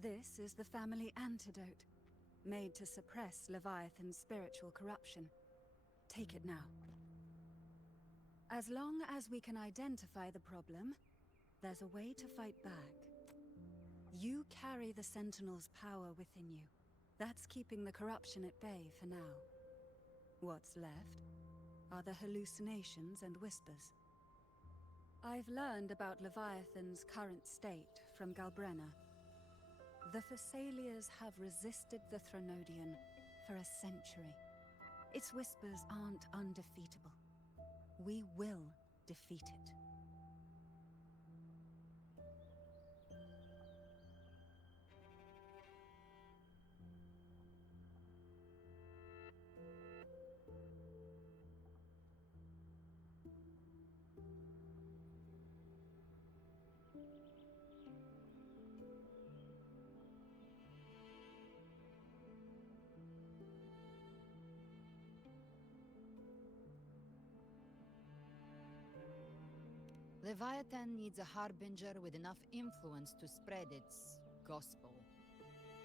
This is the family antidote, made to suppress Leviathan's spiritual corruption. Take it now. As long as we can identify the problem, there's a way to fight back. You carry the Sentinel's power within you. That's keeping the corruption at bay for now. What's left are the hallucinations and whispers. I've learned about Leviathan's current state from Galbrenna. The Thessalias have resisted the Thronodian for a century. Its whispers aren't undefeatable. We will defeat it. Leviathan needs a harbinger with enough influence to spread its gospel.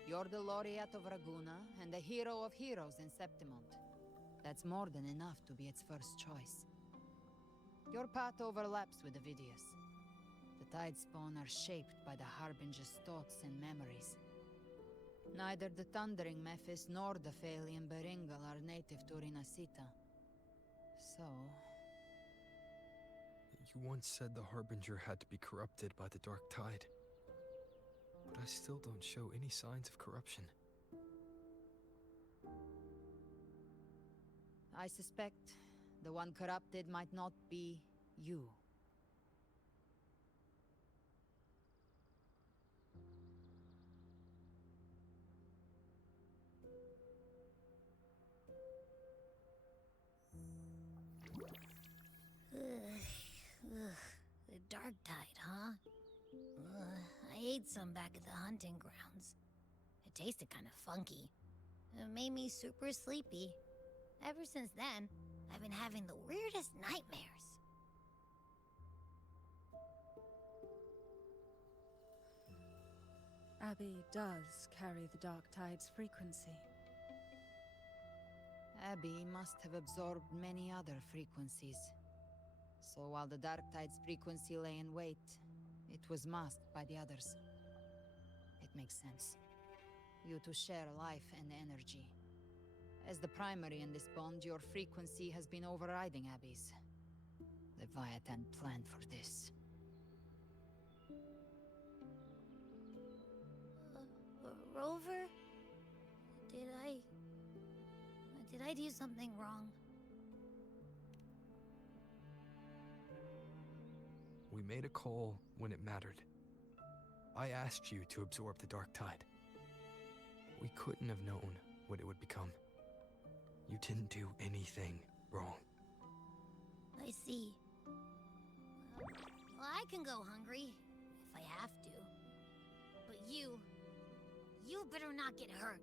You're the laureate of Raguna and the hero of heroes in Septimont. That's more than enough to be its first choice. Your path overlaps with Ovidius. The Tidespawn are shaped by the harbinger's thoughts and memories. Neither the Thundering Mephis nor the Phalian Beringal are native to Rinascita. So... You once said the Harbinger had to be corrupted by the Dark Tide. But I still don't show any signs of corruption. I suspect the one corrupted might not be you. The Dark Tide, huh? I ate some back at the hunting grounds. It tasted kind of funky. It made me super sleepy. Ever since then, I've been having the weirdest nightmares. Abby does carry the Dark Tide's frequency. Abby must have absorbed many other frequencies. So while the Dark Tide's frequency lay in wait, it was masked by the others. It makes sense. You two share life and energy. As the primary in this bond, your frequency has been overriding Abby's. Leviathan planned for this. Rover? Did I do something wrong? We made a call when it mattered. I asked you to absorb the Dark Tide. We couldn't have known what it would become. You didn't do anything wrong. I see. Well, I can go hungry, if I have to. But you better not get hurt.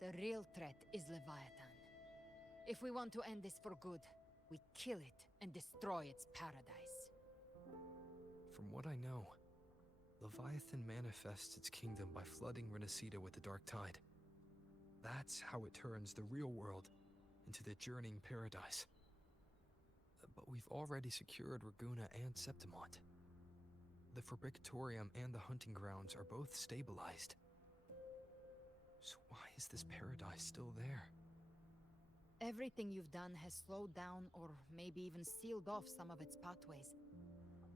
The real threat is Leviathan. If we want to end this for good, we kill it and destroy its paradise. From what I know, Leviathan manifests its kingdom by flooding Rinascita with the Dark Tide. That's how it turns the real world into the journeying paradise. But we've already secured Raguna and Septimont. The Fabricatorium and the hunting grounds are both stabilized. So why is this paradise still there? Everything you've done has slowed down or maybe even sealed off some of its pathways.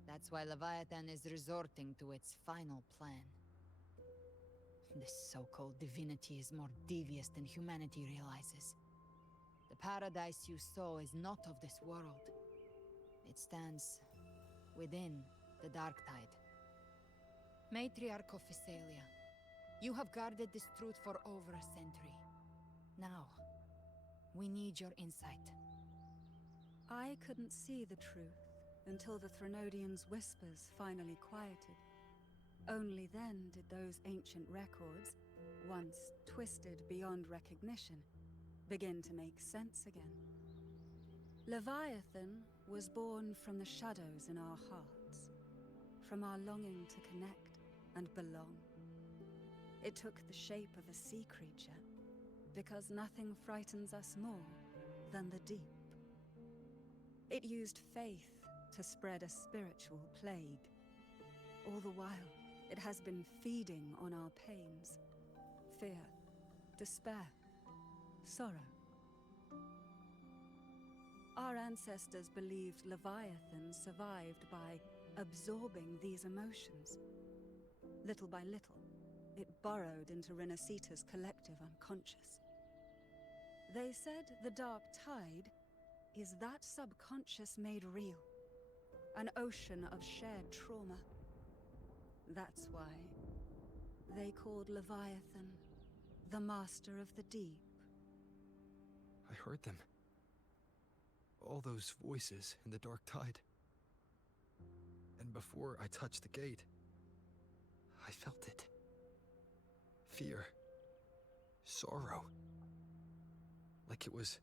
That's why Leviathan is resorting to its final plan. This so-called divinity is more devious than humanity realizes. The paradise you saw is not of this world. It stands within the Dark Tide. Matriarch of Physalia, you have guarded this truth for over a century. Now, we need your insight. I couldn't see the truth until the Threnodians' whispers finally quieted. Only then did those ancient records, once twisted beyond recognition, begin to make sense again. Leviathan was born from the shadows in our hearts, from our longing to connect and belong. It took the shape of a sea creature, because nothing frightens us more than the deep. It used faith to spread a spiritual plague. All the while, it has been feeding on our pains, fear, despair, sorrow. Our ancestors believed Leviathan survived by absorbing these emotions. Little by little, it burrowed into Rinascita's collective unconscious. They said the Dark Tide is that subconscious made real, an ocean of shared trauma. That's why they called Leviathan the Master of the Deep. I heard them. All those voices in the Dark Tide. And before I touched the gate, I felt it. Fear. Sorrow. Like it was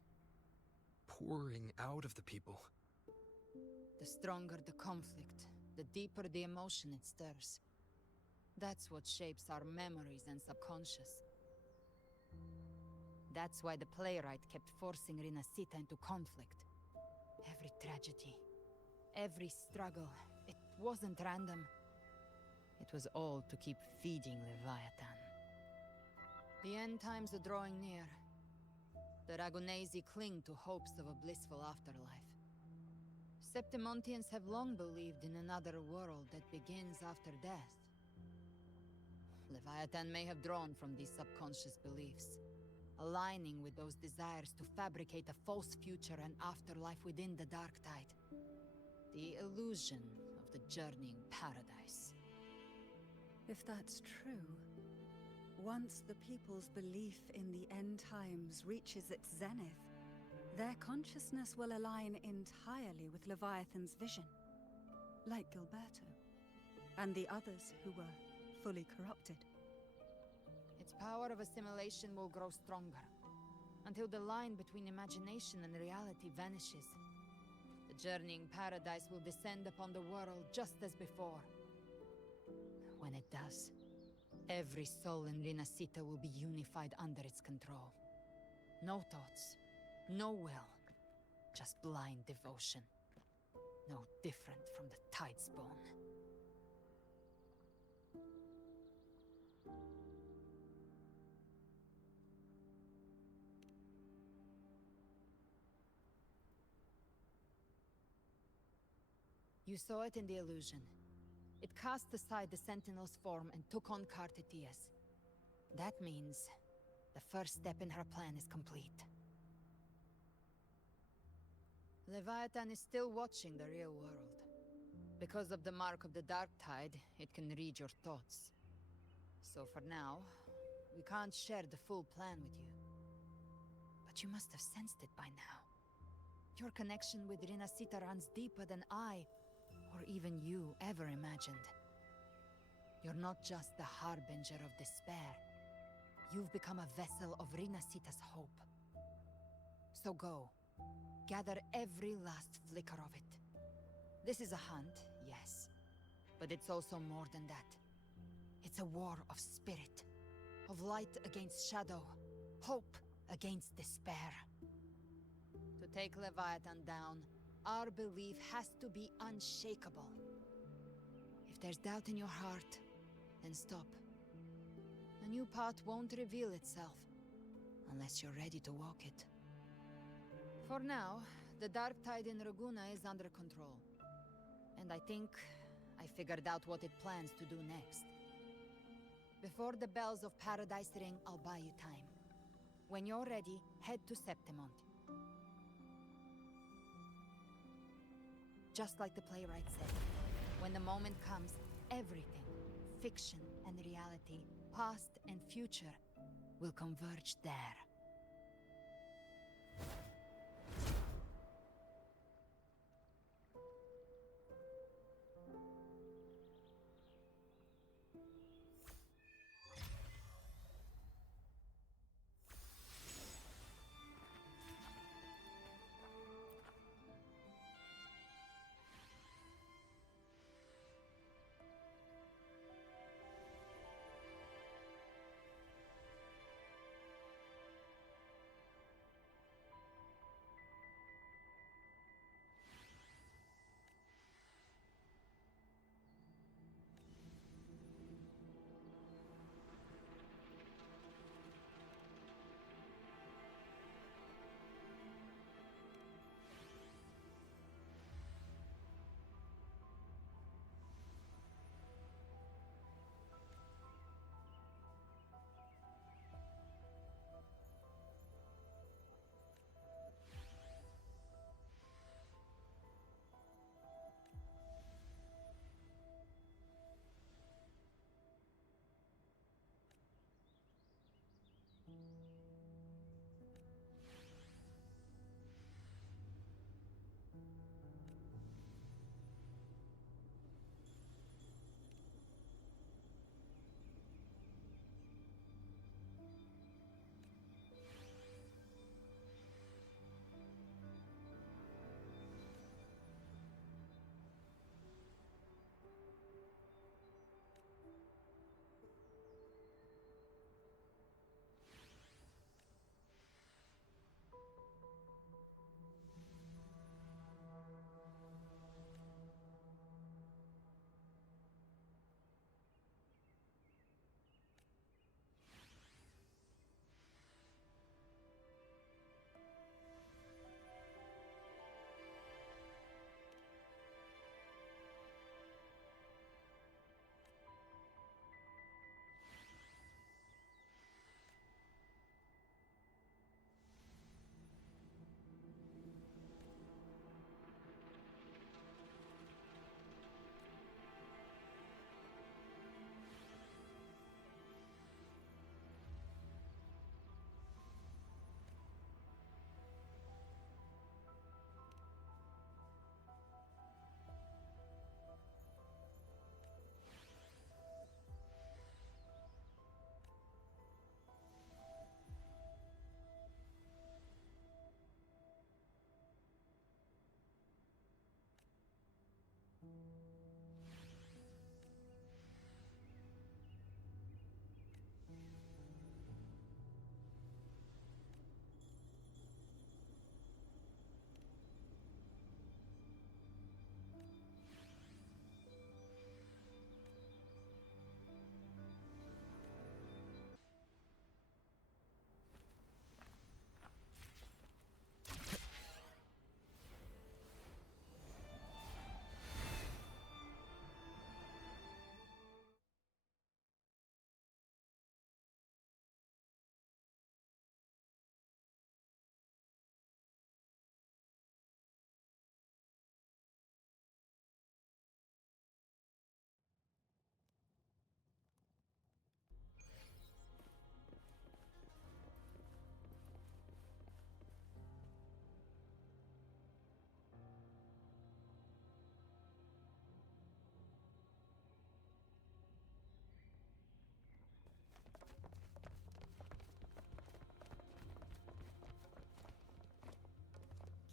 pouring out of the people. The stronger the conflict, the deeper the emotion it stirs. That's what shapes our memories and subconscious. That's why the playwright kept forcing Rinascita into conflict. Every tragedy, every struggle, it wasn't random. It was all to keep feeding Leviathan. The end times are drawing near. The Ragunesi cling to hopes of a blissful afterlife. Septimontians have long believed in another world that begins after death. Leviathan may have drawn from these subconscious beliefs, aligning with those desires to fabricate a false future and afterlife within the Dark Tide. The illusion of the journeying paradise. If that's true, once the people's belief in the end times reaches its zenith, their consciousness will align entirely with Leviathan's vision, like Gilberto, and the others who were fully corrupted. Its power of assimilation will grow stronger, until the line between imagination and reality vanishes. The journeying paradise will descend upon the world just as before. When it does, every soul in Rinascita will be unified under its control. No thoughts, no will, just blind devotion. No different from the Tidespawn. You saw it in the illusion. It cast aside the Sentinel's form and took on Cartetia's. That means the first step in her plan is complete. Leviathan is still watching the real world. Because of the mark of the Dark Tide, it can read your thoughts. So for now, we can't share the full plan with you. But you must have sensed it by now. Your connection with Rinascita runs deeper than I, or even you, ever imagined. You're not just the harbinger of despair. You've become a vessel of Rinascita's hope. So go. Gather every last flicker of it. This is a hunt, yes. But it's also more than that. It's a war of spirit. Of light against shadow. Hope against despair. To take Leviathan down, our belief has to be unshakable. If there's doubt in your heart, then stop. A new path won't reveal itself, unless you're ready to walk it. For now, the Dark Tide in Raguna is under control. And I think I figured out what it plans to do next. Before the bells of Paradise ring, I'll buy you time. When you're ready, head to Septimont. Just like the playwright said, when the moment comes, everything, fiction and reality, past and future, will converge there.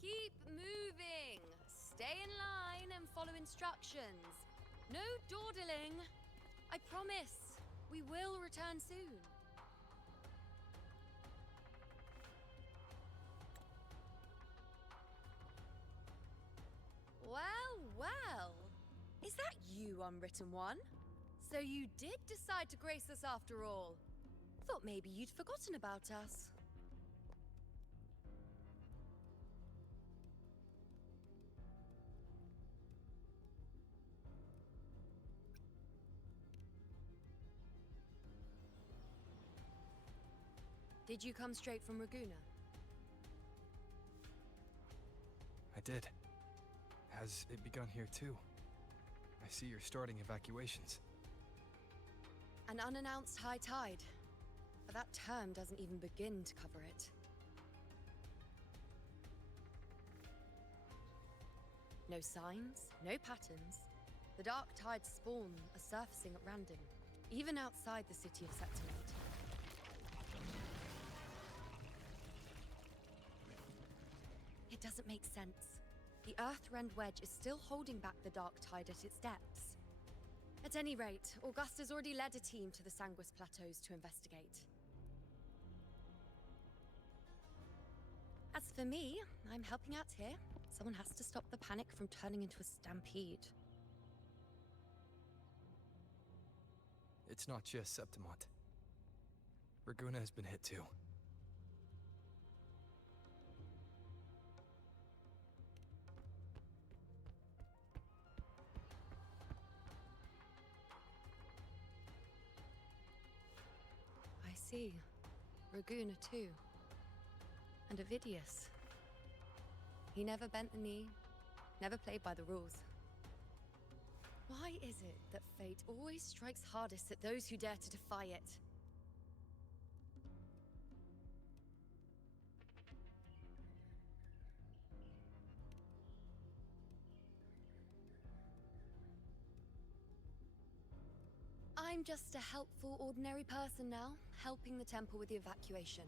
Keep moving. Stay in line and follow instructions. No dawdling. I promise, we will return soon. Well, well. Is that you, Unwritten One? So you did decide to grace us after all. Thought maybe you'd forgotten about us. Did you come straight from Raguna? I did. Has it begun here too? I see you're starting evacuations. An unannounced high tide. But that term doesn't even begin to cover it. No signs, no patterns. The dark tide's spawn are surfacing at random, even outside the city of Septimont. It doesn't make sense. The Earth-rend wedge is still holding back the dark tide at its depths. At any rate, Augusta's already led a team to the Sanguis Plateaus to investigate. As for me, I'm helping out here. Someone has to stop the panic from turning into a stampede. It's not just Septimont. Bygone has been hit too. I see. Raguna too. And Ovidius. He never bent the knee, never played by the rules. Why is it that fate always strikes hardest at those who dare to defy it? I'm just a helpful, ordinary person now, helping the temple with the evacuation.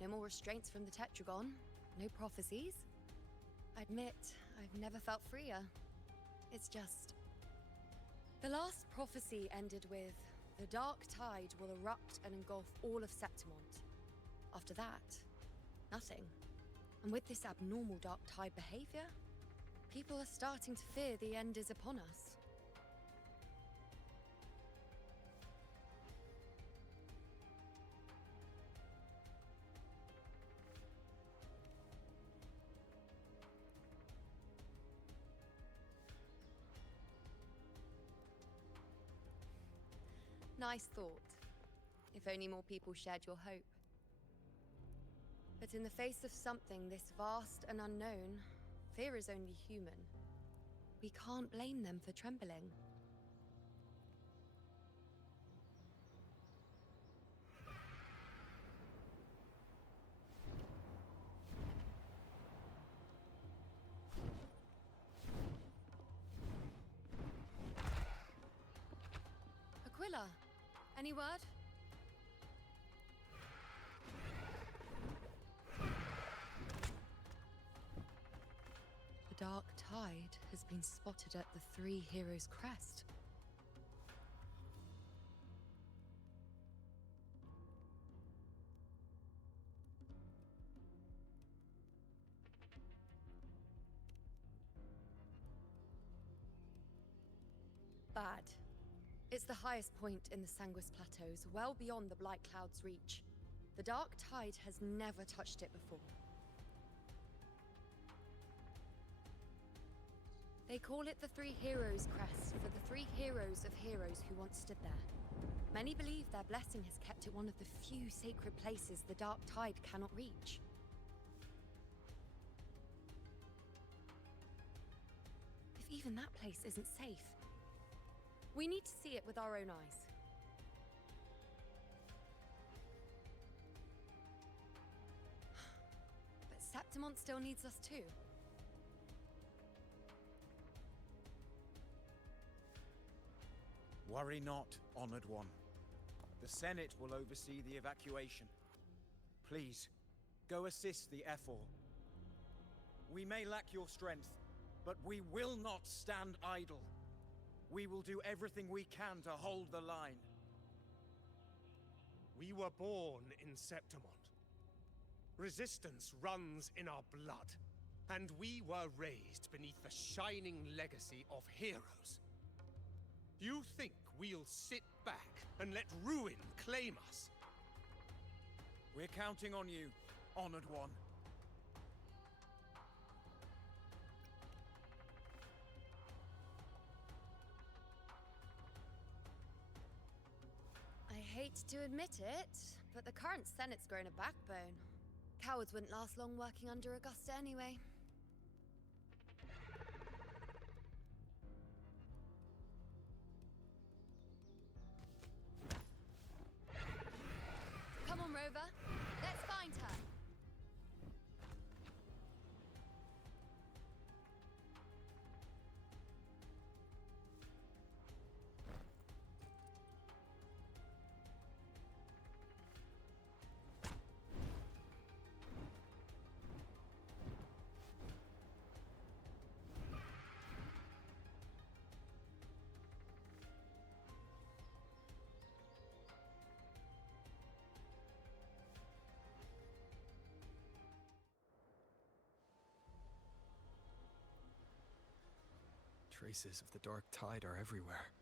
No more restraints from the Tetragon, no prophecies. I admit, I've never felt freer. It's just... The last prophecy ended with, the dark tide will erupt and engulf all of Septimont. After that, nothing. And with this abnormal dark tide behavior, people are starting to fear the end is upon us. Nice thought. If only more people shared your hope. But in the face of something this vast and unknown, fear is only human. We can't blame them for trembling. Aquila, any word? The dark tide has been spotted at the Three Heroes' crest. Bad. It's the highest point in the Sanguis Plateaus, well beyond the Blight Cloud's reach. The dark tide has never touched it before. They call it the Three Heroes' Crest for the three heroes of heroes who once stood there. Many believe their blessing has kept it one of the few sacred places the dark tide cannot reach. If even that place isn't safe, we need to see it with our own eyes. But Septimont still needs us too. Worry not, Honored One. The Senate will oversee the evacuation. Please, go assist the Ephor. We may lack your strength, but we will not stand idle. We will do everything we can to hold the line. We were born in Septimont. Resistance runs in our blood. And we were raised beneath the shining legacy of heroes. You think we'll sit back and let ruin claim us? We're counting on you, Honored One. I hate to admit it, but the current Senate's grown a backbone. Cowards wouldn't last long working under Augusta anyway. Traces of the dark tide are everywhere.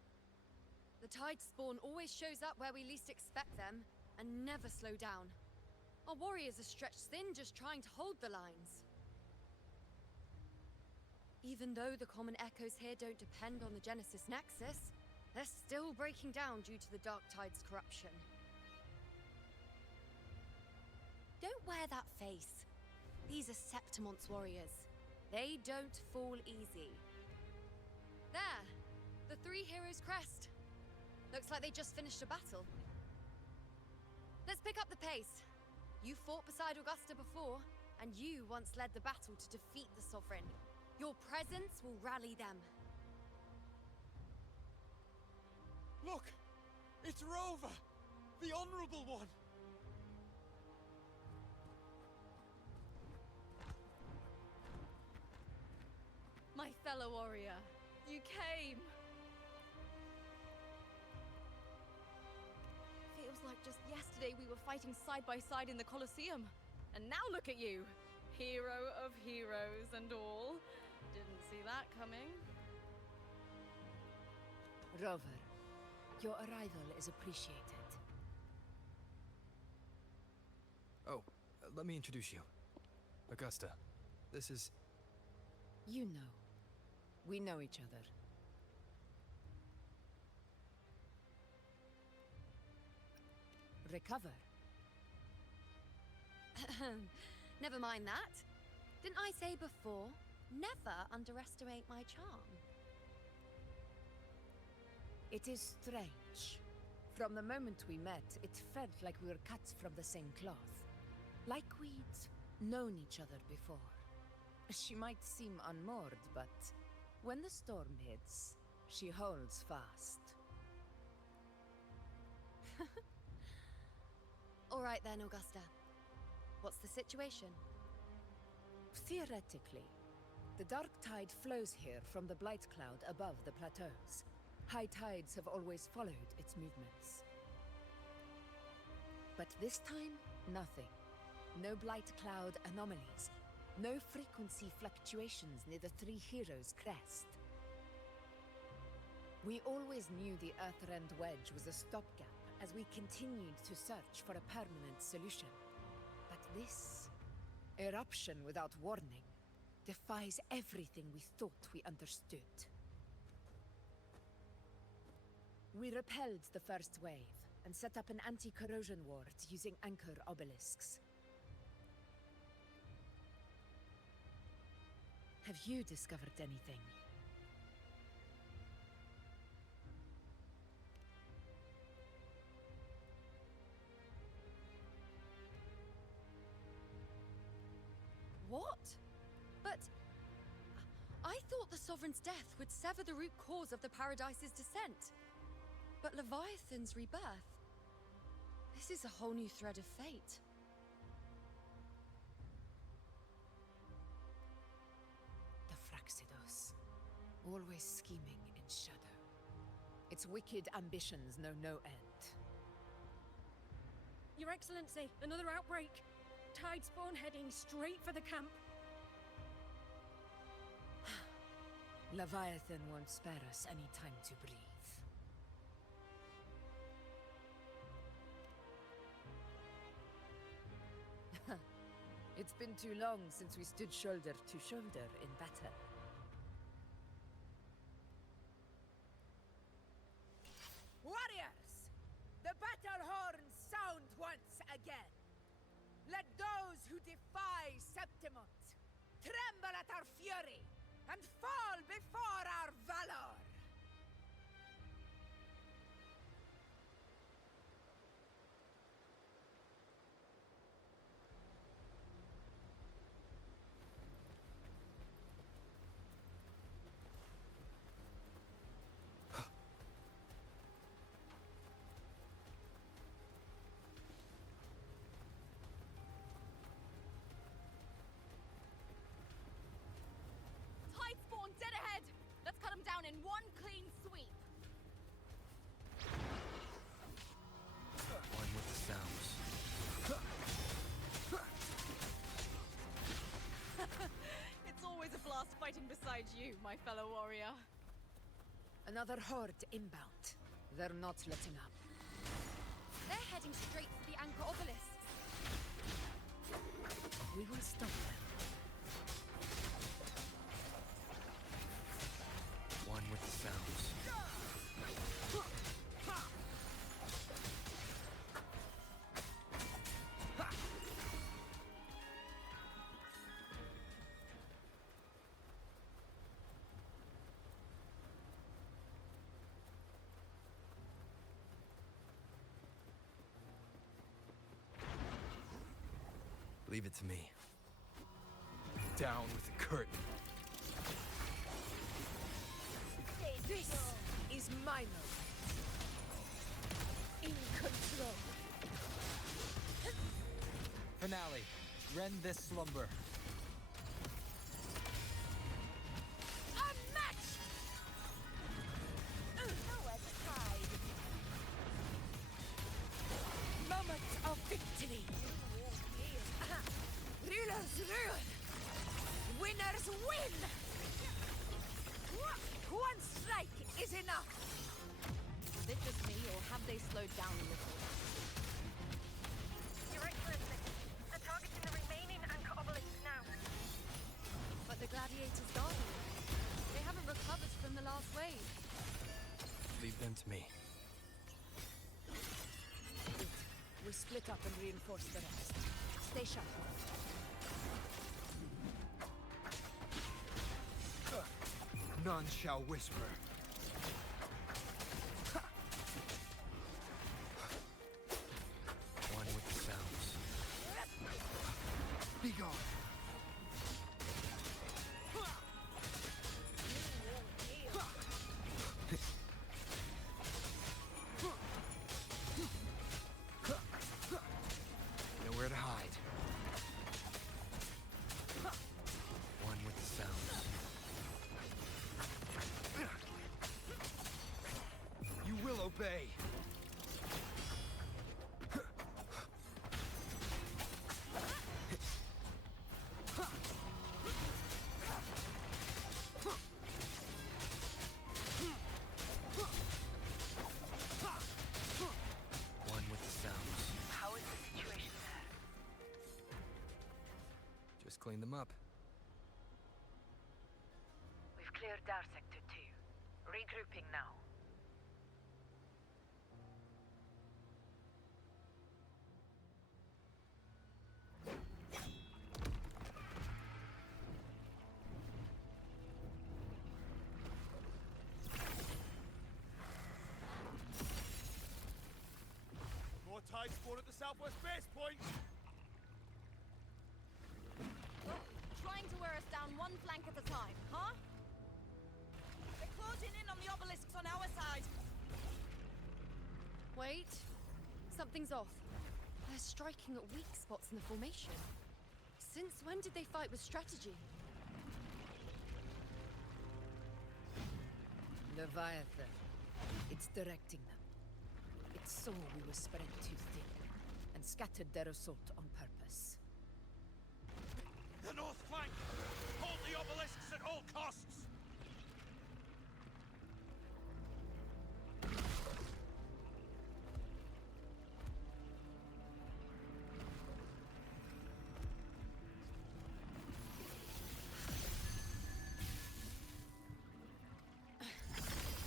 The tide spawn always shows up where we least expect them, and never slow down. Our warriors are stretched thin just trying to hold the lines. Even though the common echoes here don't depend on the Genesis Nexus, they're still breaking down due to the Dark Tide's corruption. Don't wear that face. These are Septimon's warriors. They don't fall easy. There! The Three Heroes' crest. Looks like they just finished a battle. Let's pick up the pace. You fought beside Augusta before, and you once led the battle to defeat the Sovereign. Your presence will rally them. Look! It's Rover! The Honorable One! My fellow warrior, you came! Feels like just yesterday we were fighting side by side in the Colosseum. And now look at you! Hero of heroes and all. Didn't see that coming. Rover, your arrival is appreciated. Oh, let me introduce you. Augusta, this is... You know. We know each other. Recover. Never mind that. Didn't I say before, never underestimate my charm? It is strange. From the moment we met, it felt like we were cut from the same cloth. Like we'd known each other before. She might seem unmoored, but when the storm hits, she holds fast. All right then, Augusta. What's the situation? Theoretically, the dark tide flows here from the blight cloud above the plateaus. High tides have always followed its movements. But this time, nothing. No blight cloud anomalies. No frequency fluctuations near the Three Heroes' crest. We always knew the Earthrend Wedge was a stopgap as we continued to search for a permanent solution. But this eruption without warning defies everything we thought we understood. We repelled the first wave and set up an anti-corrosion ward using anchor obelisks. Have you discovered anything? What? But... I thought the Sovereign's death would sever the root cause of the Paradise's descent. But Leviathan's rebirth... This is a whole new thread of fate. The Fraxidos. Always scheming in shadow. Its wicked ambitions know no end. Your Excellency, another outbreak. Tide spawn heading straight for the camp. Leviathan won't spare us any time to breathe. It's been too long since we stood shoulder to shoulder in battle. Warriors! The battle horns sound once again! Let those who defy Septimont tremble at our fury and fall before our valor! Tide spawn dead ahead! Let's cut them down in one clean sweep. One with the sounds. It's always a blast fighting beside you, my fellow warrior. Another horde inbound. They're not letting up. They're heading straight for the anchor obelisks. We will stop them. One with the sounds. Leave it to me. Down with the curtain. This is my moment. In control. Finale. Rend this slumber. Unmatched! Nowhere to hide. Moment of victory. Rulers rule. Winners win. One strike is enough. Is it just me, or have they slowed down a little? Your Excellency, they're targeting the remaining anchor obelisks now. But the gladiators gone. They haven't recovered from the last wave. Leave them to me. We split up and reinforce the rest. Stay sharp. None shall whisper. One with the sounds. Bygone! Nowhere to hide. One with the sounds. You will obey! One with the sounds. How is the situation there? Just clean them up. We've cleared our Sector 2. Regrouping now. More tide spawn at the southwest base point! Trying to wear us down one flank at a time, huh? They're closing in on the obelisks on our side. Wait. Something's off. They're striking at weak spots in the formation. Since when did they fight with strategy? Leviathan. It's directing them. It saw we were spread too thin, and scattered their assault on purpose. The north flank! Hold the obelisks at all costs!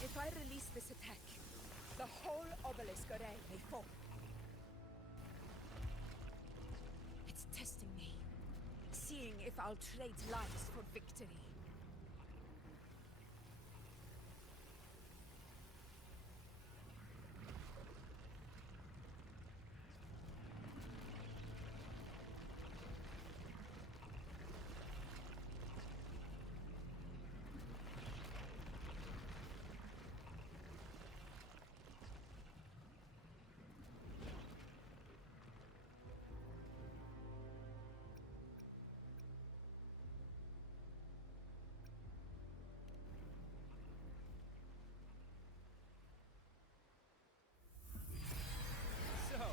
If I release this attack, the whole obelisk array may fall. It's testing me, seeing if I'll trade lives for victory. So,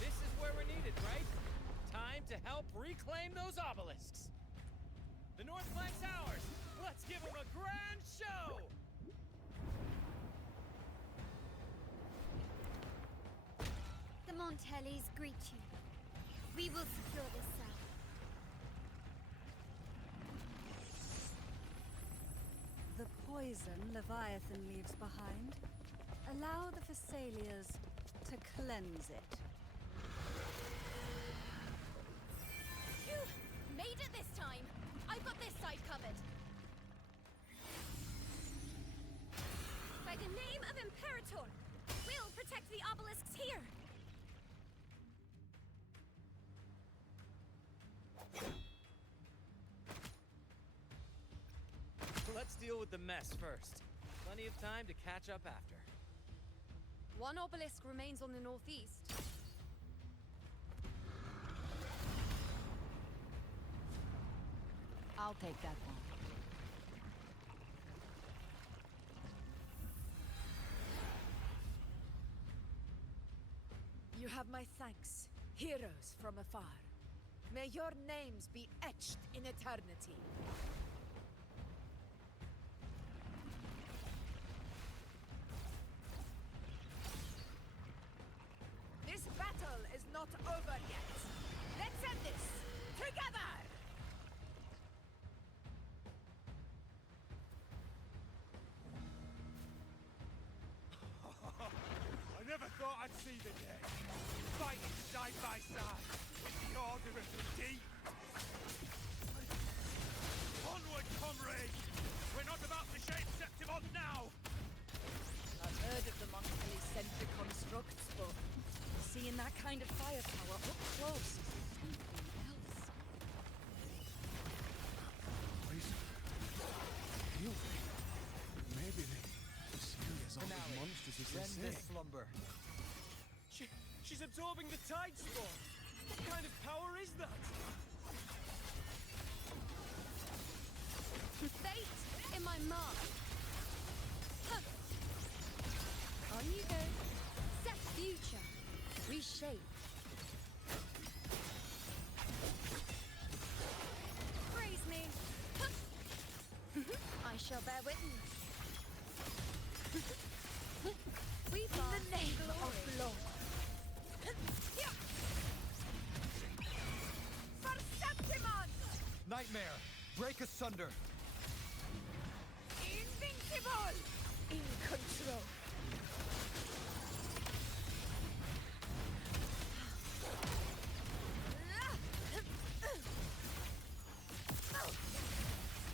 this is where we're needed, right? Time to help reclaim those obelisks. The north flank's ours. Let's give them a grand show! Piamontellis greet you. We will secure this cell. The poison Leviathan leaves behind, allow the Phassalias to cleanse it. Phew! Made it this time! I've got this side covered. By the name of Imperator, we'll protect the obelisks here! Let's deal with the mess first. Plenty of time to catch up after. One obelisk remains on the northeast. I'll take that one. You have my thanks, heroes from afar. May your names be etched in eternity. This battle is not over yet. Let's end this together! I never thought I'd see the day. Fighting side by side with the Order of the Deep. Onward, comrades! We're not about to shake Septimon now! I've heard of the monthly sentry constructs, but seeing that kind of firepower up close is something else. Poison. Healing. Maybe they see as all as monstrous as they say. Slumber. She's absorbing the tide spawn. What kind of power is that? Fate in my mark. Huh. On you go. Set future. Reshape. Praise me. I shall bear witness. We in the name of law. For Septimon! Nightmare, break asunder. Invincible! In control.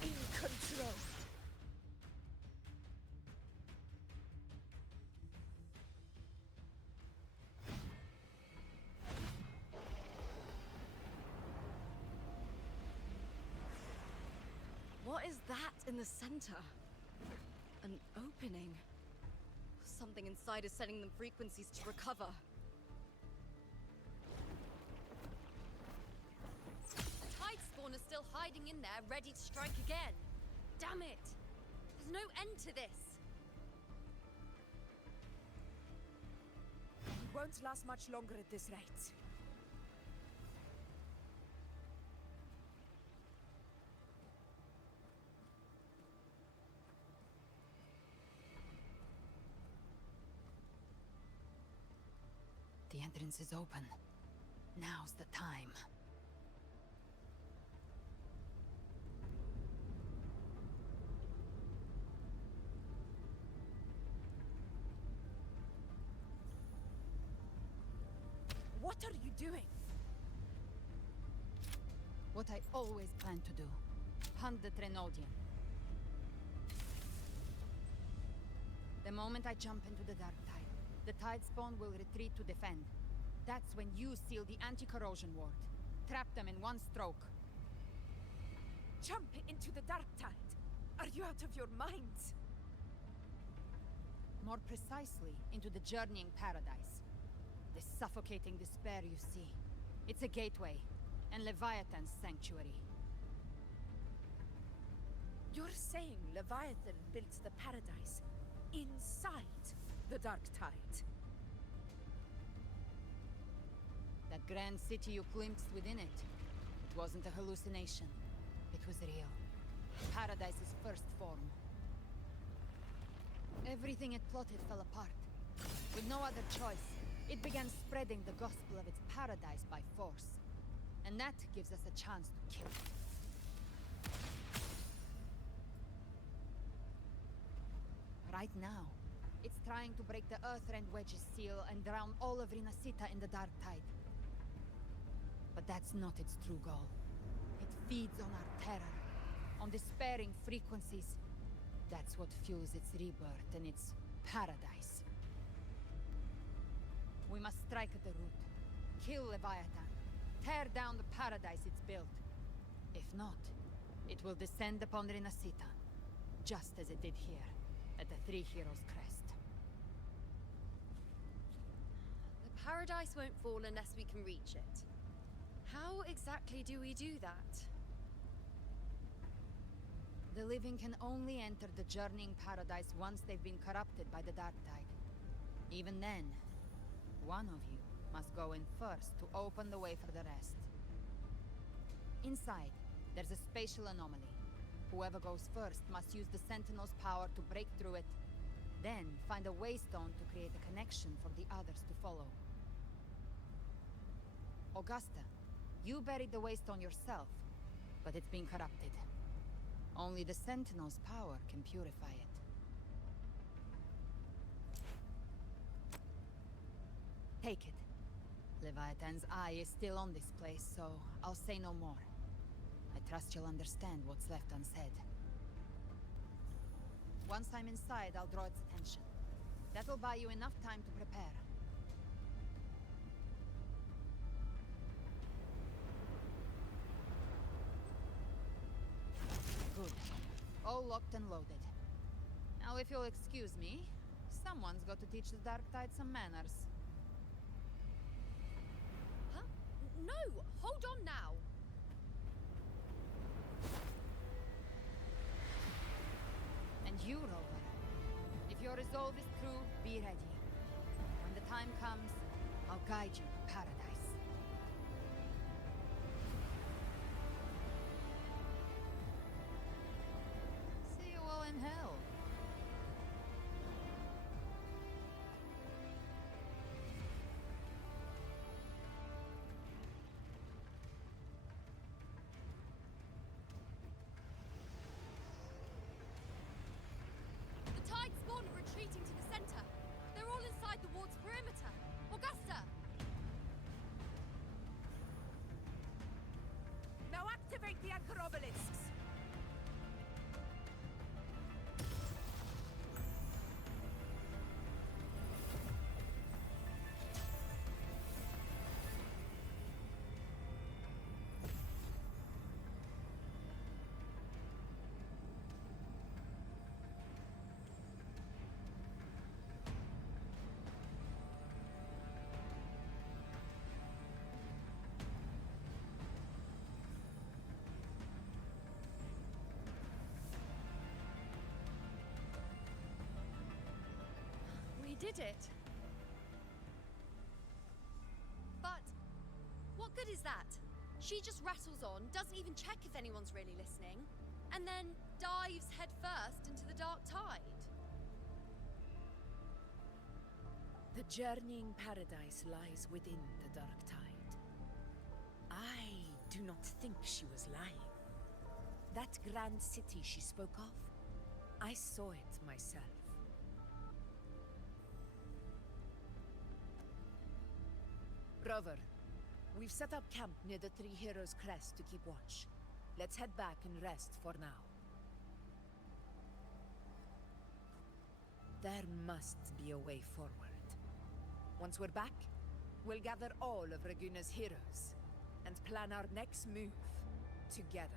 In control. What is that in the center? An opening. Something inside is sending them frequencies to recover. The tide spawn is still hiding in there, ready to strike again. Damn it! There's no end to this. We won't last much longer at this rate. The entrance is open. Now's the time. What are you doing? What I always planned to do. Hunt the Trenodian. The moment I jump into the dark tide, the tide spawn will retreat to defend. That's when you seal the anti-corrosion ward. Trap them in one stroke. Jump into the dark tide. Are you out of your minds? More precisely, into the journeying paradise. The suffocating despair you see. It's a gateway, and Leviathan's sanctuary. You're saying Leviathan built the paradise inside the dark tide? That grand city you glimpsed within it. It wasn't a hallucination. It was real. Paradise's first form. Everything it plotted fell apart. With no other choice, it began spreading the gospel of its paradise by force. And that gives us a chance to kill it. Right now, it's trying to break the Earthrend Wedge's seal and drown all of Rinascita in the dark tide. But that's not its true goal. It feeds on our terror, on despairing frequencies. That's what fuels its rebirth and its paradise. We must strike at the root, kill Leviathan, tear down the paradise it's built. If not, it will descend upon Rinascita, just as it did here, at the Three Heroes' Crest. The paradise won't fall unless we can reach it. How exactly do we do that? The living can only enter the journeying paradise once they've been corrupted by the dark tide. Even then, one of you must go in first to open the way for the rest. Inside, there's a spatial anomaly. Whoever goes first must use the Sentinel's power to break through it, then find a waystone to create a connection for the others to follow. Augusta, you buried the waystone yourself, but it's been corrupted. Only the Sentinel's power can purify it. Take it. Leviathan's eye is still on this place, so I'll say no more. I trust you'll understand what's left unsaid. Once I'm inside, I'll draw its attention. That'll buy you enough time to prepare. Good. All locked and loaded. Now, if you'll excuse me, someone's got to teach the Dark Tide some manners. Huh? No! Hold on now! And you, Rover. If your resolve is true, be ready. When the time comes, I'll guide you to paradise. See you all in hell. The tide spawn are retreating to the center. They're all inside the ward's perimeter. Augusta! Now activate the anchor obelisks! We did it. But what good is that? She just rattles on, doesn't even check if anyone's really listening, and then dives headfirst into the dark tide. The journeying paradise lies within the dark tide. I do not think she was lying. That grand city she spoke of, I saw it myself. Rover, we've set up camp near the Three Heroes' Crest to keep watch. Let's head back and rest for now. There must be a way forward. Once we're back, we'll gather all of Raguna's heroes and plan our next move together.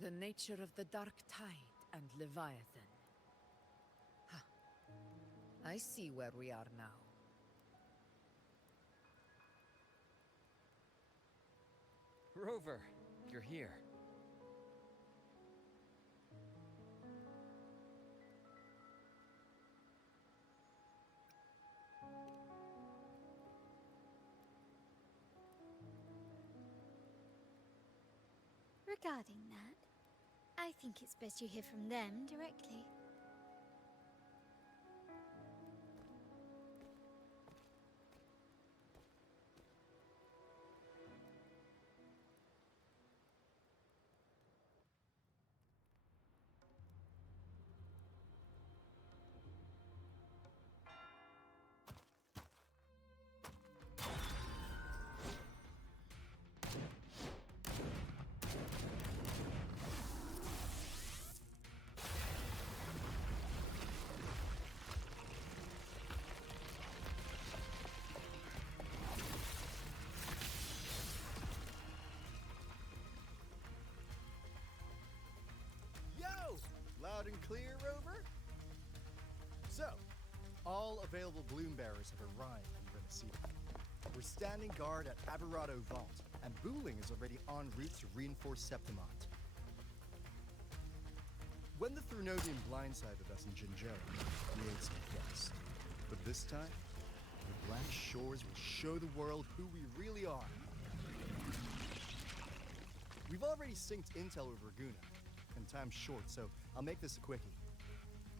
The nature of the Dark Tide and Leviathan. Huh. I see where we are now. Rover, you're here. Regarding that, I think it's best you hear from them directly. Loud and clear, Rover? So, all available bloom bearers have arrived in Rinascita. We're standing guard at Averado Vault, and Booling is already en route to reinforce Septimont. When the Threnodian blindsided us in Jinzhou, we ate some dust. But this time, the Black Shores will show the world who we really are. We've already synced intel with Raguna, and time's short, so I'll make this a quickie.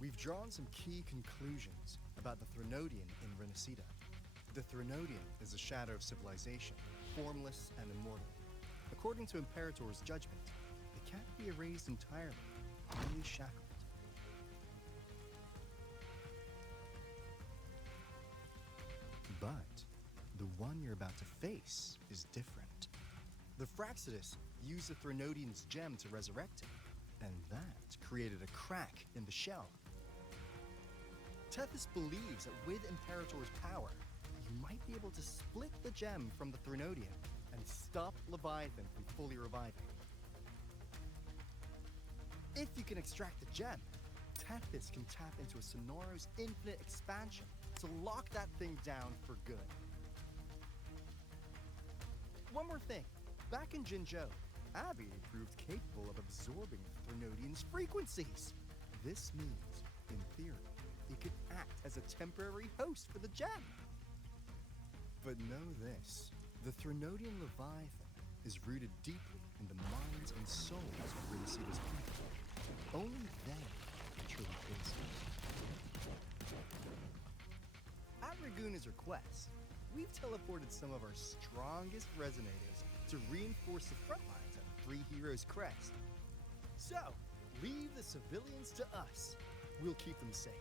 We've drawn some key conclusions about the Threnodian in Rinascita. The Threnodian is a shadow of civilization, formless and immortal. According to Imperator's judgment, it can't be erased entirely, only shackled. But the one you're about to face is different. The Fraxidus used the Threnodian's gem to resurrect him, and that created a crack in the shell. Tethys believes that with Imperator's power, you might be able to split the gem from the Threnodian and stop Leviathan from fully reviving. If you can extract the gem, Tethys can tap into a Sonoro's infinite expansion to lock that thing down for good. One more thing. Back in Jinzhou, Abby proved capable of absorbing the Threnodian's frequencies. This means, in theory, it could act as a temporary host for the gem. But know this, the Threnodian Leviathan is rooted deeply in the minds and souls of Rinascita's people. Only then truly face it. At Raguna's request, we've teleported some of our strongest resonators to reinforce the front lines at Three Heroes Crest. So, leave the civilians to us. We'll keep them safe.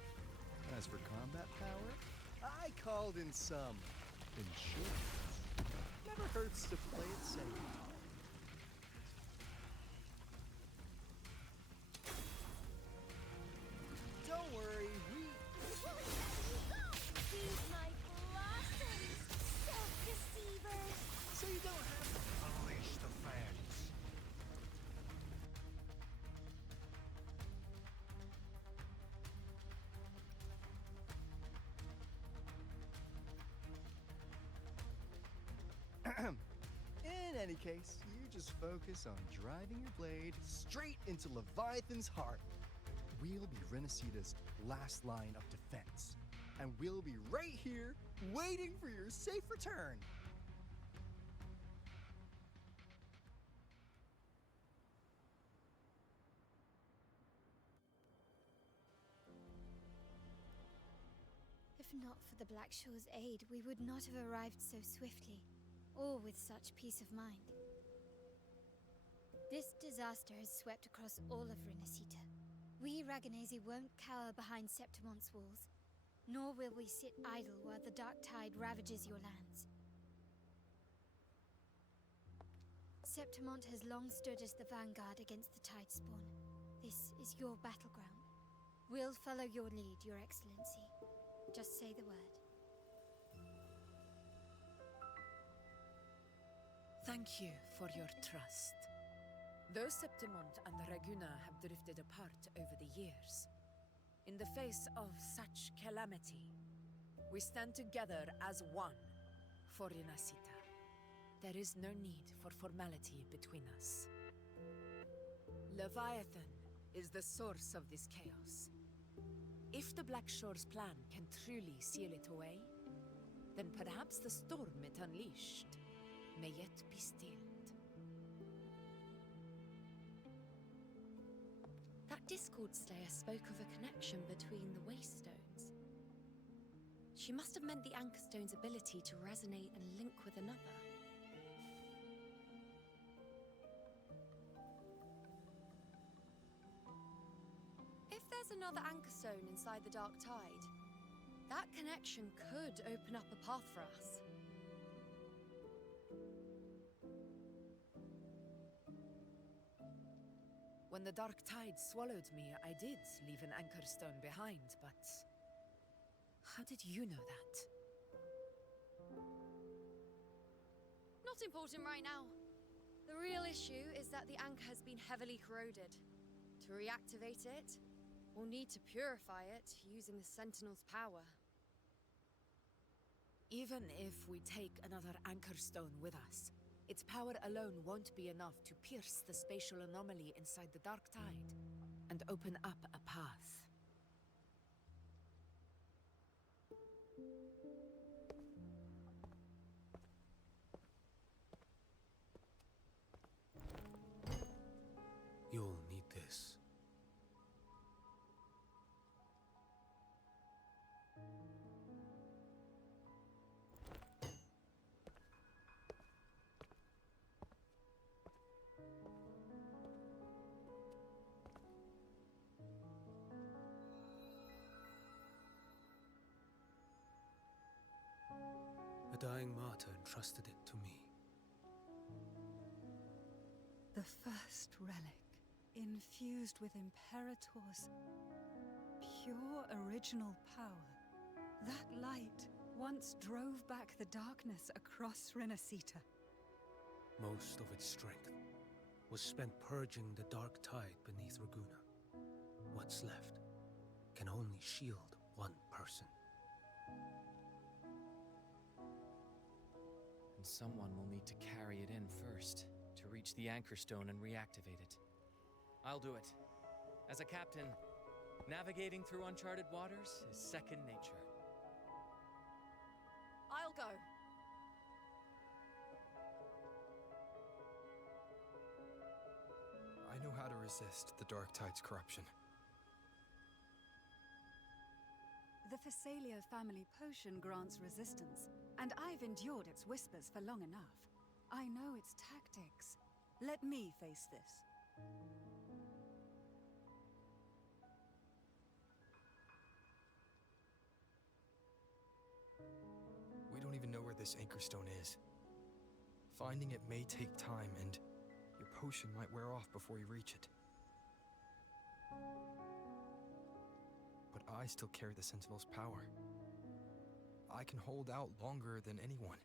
As for combat power, I called in some insurance. Never hurts to play it safe. Don't worry, Feed my blossoms, self-deceivers! So you don't have to unleash the fans. In any case, you just focus on driving your blade straight into Leviathan's heart. We'll be Rinascita's last line of defense, and we'll be right here waiting for your safe return. If not for the Black Shore's aid, we would not have arrived so swiftly, or with such peace of mind. This disaster has swept across all of Rinascita. We Raganese won't cower behind Septimont's walls, nor will we sit idle while the dark tide ravages your lands. Septimont has long stood as the vanguard against the Tidespawn. This is your battleground. We'll follow your lead, Your Excellency. Just say the word. Thank you for your trust. Though Septimont and Raguna have drifted apart over the years, in the face of such calamity, we stand together as one for Rinascita. There is no need for formality between us. Leviathan is the source of this chaos. If the Black Shore's plan can truly seal it away, then perhaps the storm it unleashed may yet be stilled. Discord Slayer spoke of a connection between the Wastestones. She must have meant the Anchor Stone's ability to resonate and link with another. If there's another Anchor Stone inside the Dark Tide, that connection could open up a path for us. When the Dark Tide swallowed me, I did leave an Anchor Stone behind, but... how did you know that? Not important right now. The real issue is that the anchor has been heavily corroded. To reactivate it, we'll need to purify it using the Sentinel's power. Even if we take another Anchor Stone with us, its power alone won't be enough to pierce the spatial anomaly inside the Dark Tide and open up a path. You'll need this. A dying martyr entrusted it to me. The first relic, infused with Imperator's pure original power. That light once drove back the darkness across Rinascita. Most of its strength was spent purging the dark tide beneath Raguna. What's left can only shield one person. And someone will need to carry it in first, to reach the Anchor Stone and reactivate it. I'll do it. As a captain, navigating through uncharted waters is second nature. I'll go. I know how to resist the Dark Tide's corruption. The Phasalia family potion grants resistance, and I've endured its whispers for long enough. I know its tactics. Let me face this. We don't even know where this Anchor Stone is. Finding it may take time, and your potion might wear off before you reach it. But I still carry the Sentinel's power. I can hold out longer than anyone.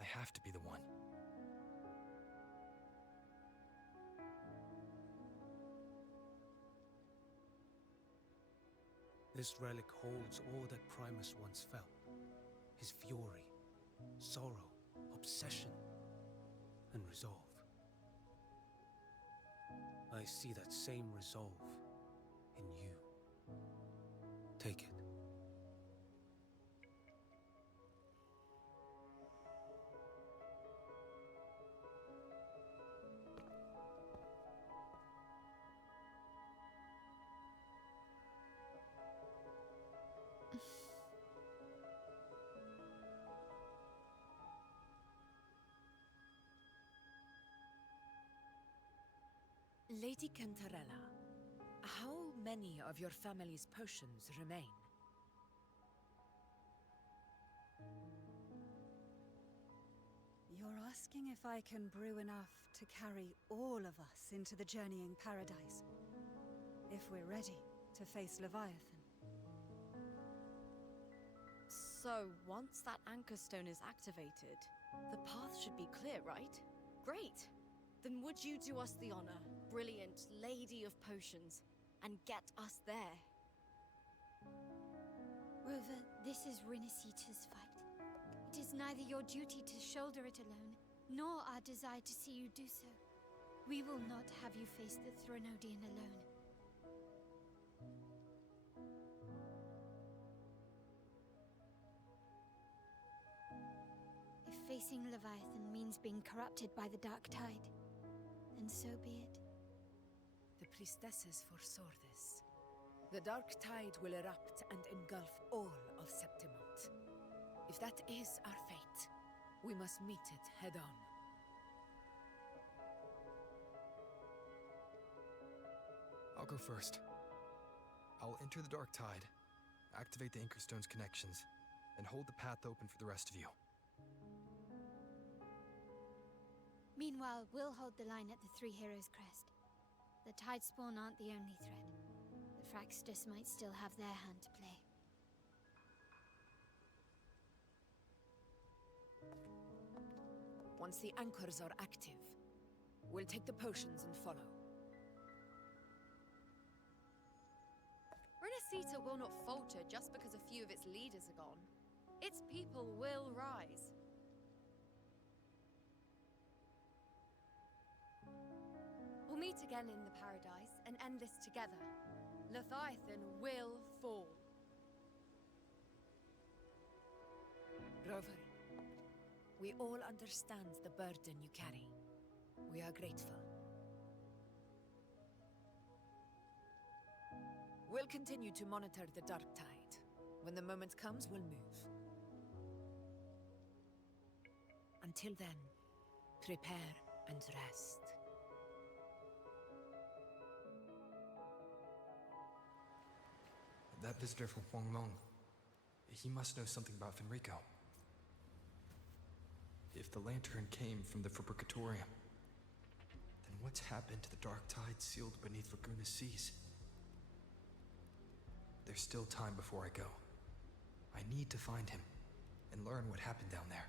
I have to be the one. This relic holds all that Primus once felt. His fury, sorrow, obsession, and resolve. I see that same resolve in you. Take it. Lady Cantarella, how many of your family's potions remain? You're asking if I can brew enough to carry all of us into the journeying paradise. If we're ready to face Leviathan. So, once that Anchor Stone is activated, the path should be clear, right? Great! Then would you do us the honor, brilliant Lady of Potions, and get us there? Rover, this is Rinascita's fight. It is neither your duty to shoulder it alone, nor our desire to see you do so. We will not have you face the Threnodian alone. If facing Leviathan means being corrupted by the Dark Tide, then so be it. The priestesses foresaw this. The dark tide will erupt and engulf all of Septimont. If that is our fate, we must meet it head-on. I'll go first. I'll enter the dark tide, activate the Anchorstone's connections, and hold the path open for the rest of you. Meanwhile, we'll hold the line at the Three Heroes Crest. The Tidespawn aren't the only threat. The Fraxtus might still have their hand to play. Once the anchors are active, we'll take the potions and follow. Rinascita will not falter just because a few of its leaders are gone. Its people will rise. We'll meet again in the Paradise and end this together. Leviathan will fall. Rover, we all understand the burden you carry. We are grateful. We'll continue to monitor the dark tide. When the moment comes, we'll move. Until then, prepare and rest. That visitor from Huanglong, he must know something about Fenrico. If the lantern came from the Fabricatorium, then what's happened to the dark tide sealed beneath Laguna's seas? There's still time before I go. I need to find him and learn what happened down there.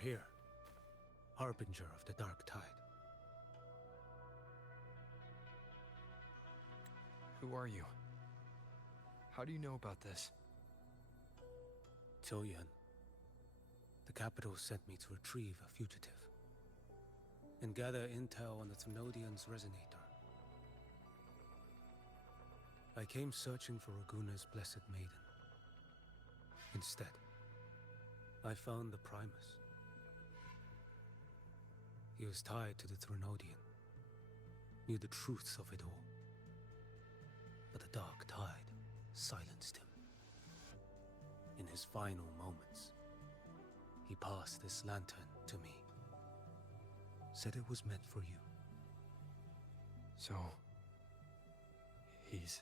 here, harbinger of the dark tide. Who are you? How do you know about this? Choyan. The capital sent me to retrieve a fugitive and gather intel on the Thrunodian's resonator. I came searching for Raguna's blessed maiden. Instead, I found the Primus. He was tied to the Thrunodian, knew the truths of it all. But the dark tide silenced him. In his final moments, he passed this lantern to me. Said it was meant for you. So... he's...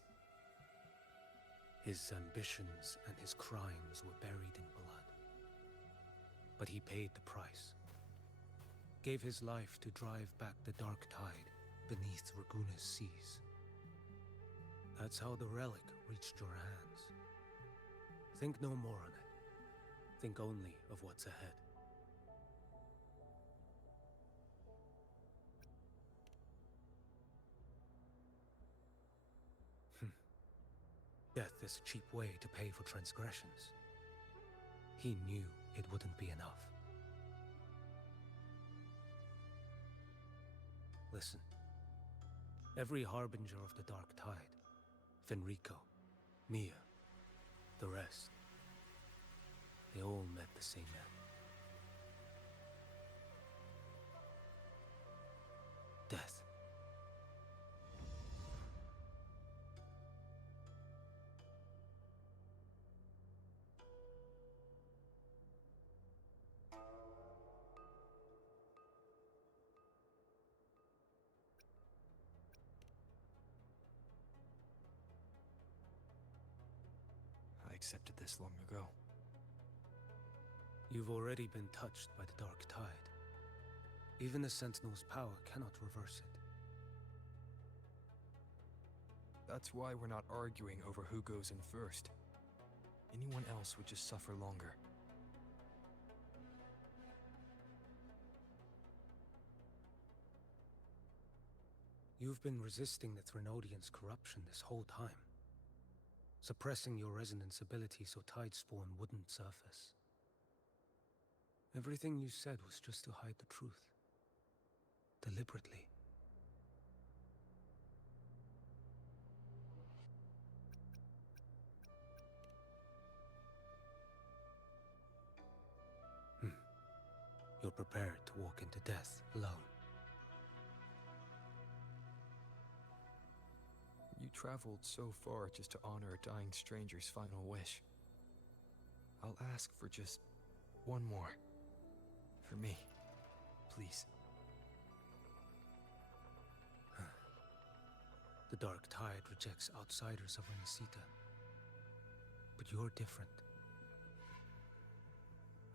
His ambitions and his crimes were buried in blood. But he paid the price. Gave his life to drive back the dark tide beneath Raguna's seas. That's how the relic reached your hands. Think no more on it. Think only of what's ahead. Death is a cheap way to pay for transgressions. He knew it wouldn't be enough. Listen. Every harbinger of the dark tide, Fenrico, Mia, the rest, they all met the same end. Death. I accepted this long ago. You've already been touched by the dark tide. Even the Sentinel's power cannot reverse it. That's why we're not arguing over who goes in first. Anyone else would just suffer longer. You've been resisting the Thrunodian's corruption this whole time. Suppressing your resonance ability so Tidespawn wouldn't surface. Everything you said was just to hide the truth. Deliberately. You're prepared to walk into death alone. You traveled so far just to honor a dying stranger's final wish. I'll ask for just one more. For me. Please. The dark tide rejects outsiders of Rinascita. But you're different.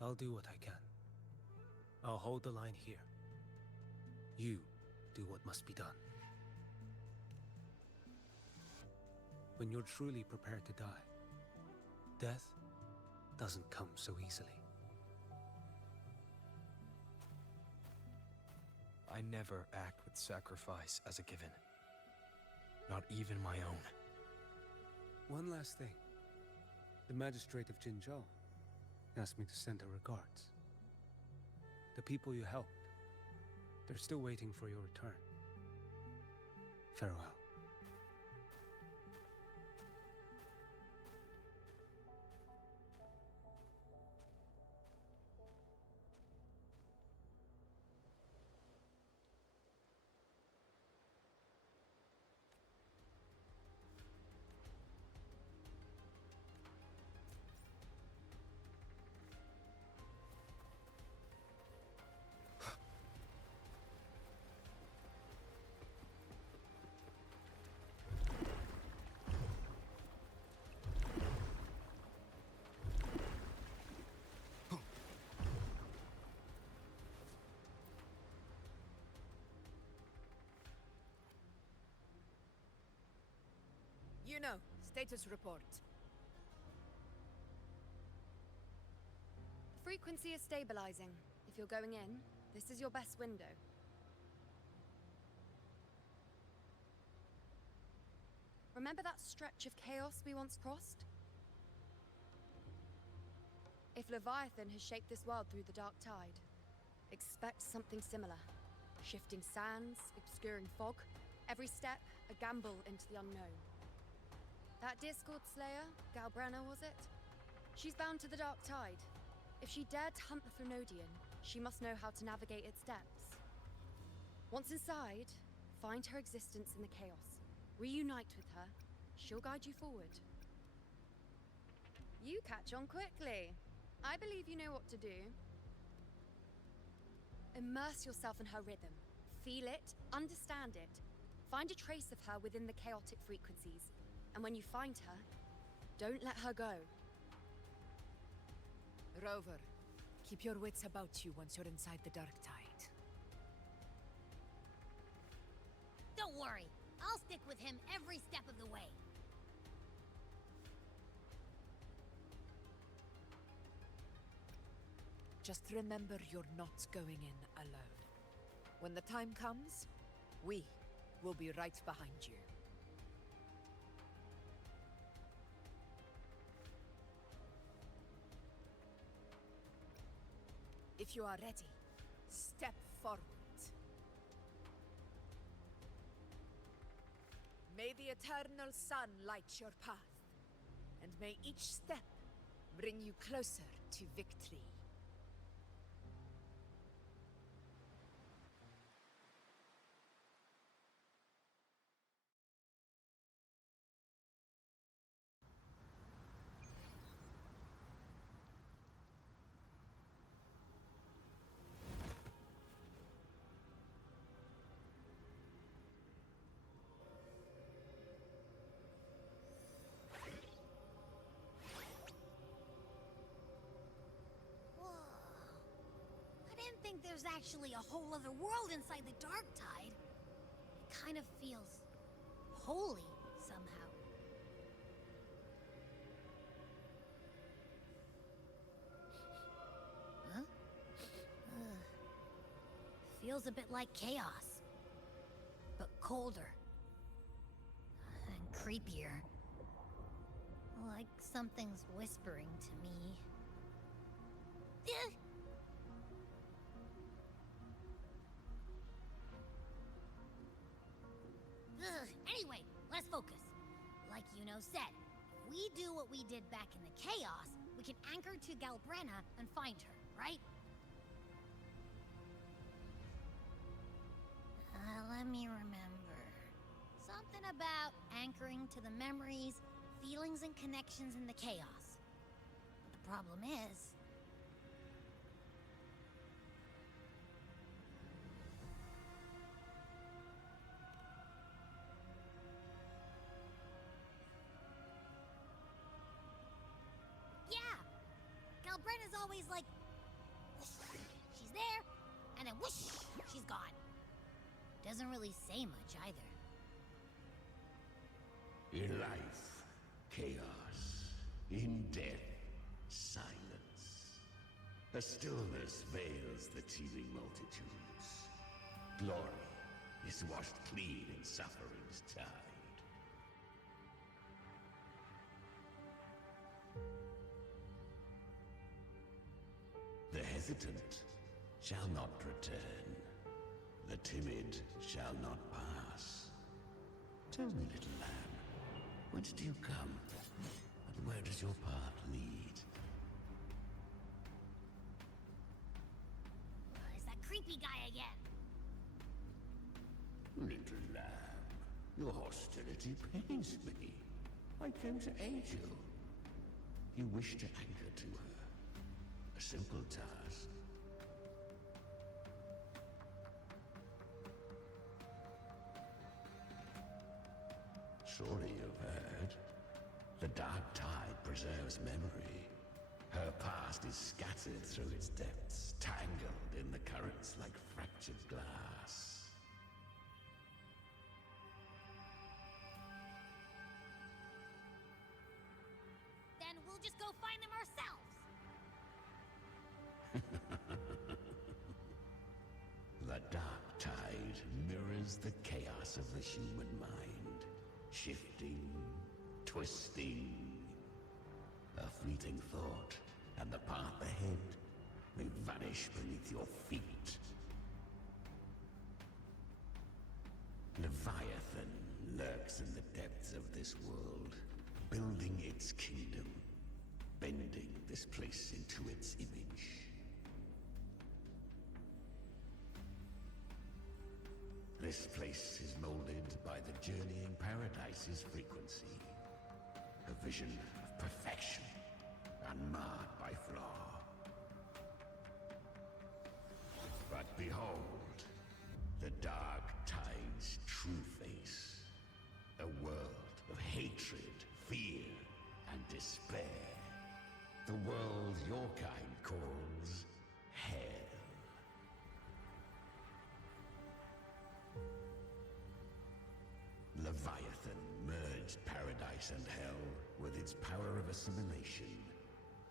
I'll do what I can. I'll hold the line here. You do what must be done. When you're truly prepared to die, death doesn't come so easily. I never act with sacrifice as a given. Not even my own. One last thing. The magistrate of Jinzhou asked me to send her regards. The people you helped, they're still waiting for your return. Farewell. You know, status report. Frequency is stabilizing. If you're going in, this is your best window. Remember that stretch of chaos we once crossed? If Leviathan has shaped this world through the dark tide, expect something similar. Shifting sands, obscuring fog, every step a gamble into the unknown. That Discord Slayer, Galbrenna was it? She's bound to the dark tide. If she dared to hunt the Thrunodian, she must know how to navigate its depths. Once inside, find her existence in the chaos. Reunite with her, she'll guide you forward. You catch on quickly. I believe you know what to do. Immerse yourself in her rhythm. Feel it, understand it. Find a trace of her within the chaotic frequencies. And when you find her, don't let her go. Rover, keep your wits about you once you're inside the dark tide. Don't worry, I'll stick with him every step of the way. Just remember you're not going in alone. When the time comes, we will be right behind you. If you are ready, step forward. May the eternal sun light your path, and may each step bring you closer to victory. I didn't think there's actually a whole other world inside the dark tide. It kind of feels holy somehow. Huh? Feels a bit like chaos, but colder and creepier. Like something's whispering to me. Anyway, let's focus. Like Yuno said, if we do what we did back in the chaos, we can anchor to Galbrenna and find her, right? Let me remember. Something about anchoring to the memories, feelings, and connections in the chaos. But the problem is... yeah! Galbrenna's always like... whoosh, she's there, and then whoosh, she's gone. Doesn't really say much either. In life, chaos. In death, silence. A stillness veils the teeming multitudes. Glory is washed clean in suffering's tide. The hesitant shall not return. The timid shall not pass. Tell me, little lamb, whence do you come? And where does your path lead? It's that creepy guy again. Little lamb, your hostility pains me. I came to aid you. You wish to anchor to her. A simple task. Surely you've heard. The dark tide preserves memory. Her past is scattered through its depths, tangled in the currents like fractured glass. Then we'll just go find them ourselves. mirrors the chaos of the human mind, shifting, twisting. A fleeting thought, and the path ahead may vanish beneath your feet. Leviathan lurks in the depths of this world, building its kingdom, bending this place into its image. This place is molded by the journeying paradise's frequency. A vision of perfection, unmarred by flaw. But behold, the dark tide's true face. A world of hatred, fear, and despair. The world your kind calls hell. Leviathan merged paradise and hell with its power of assimilation,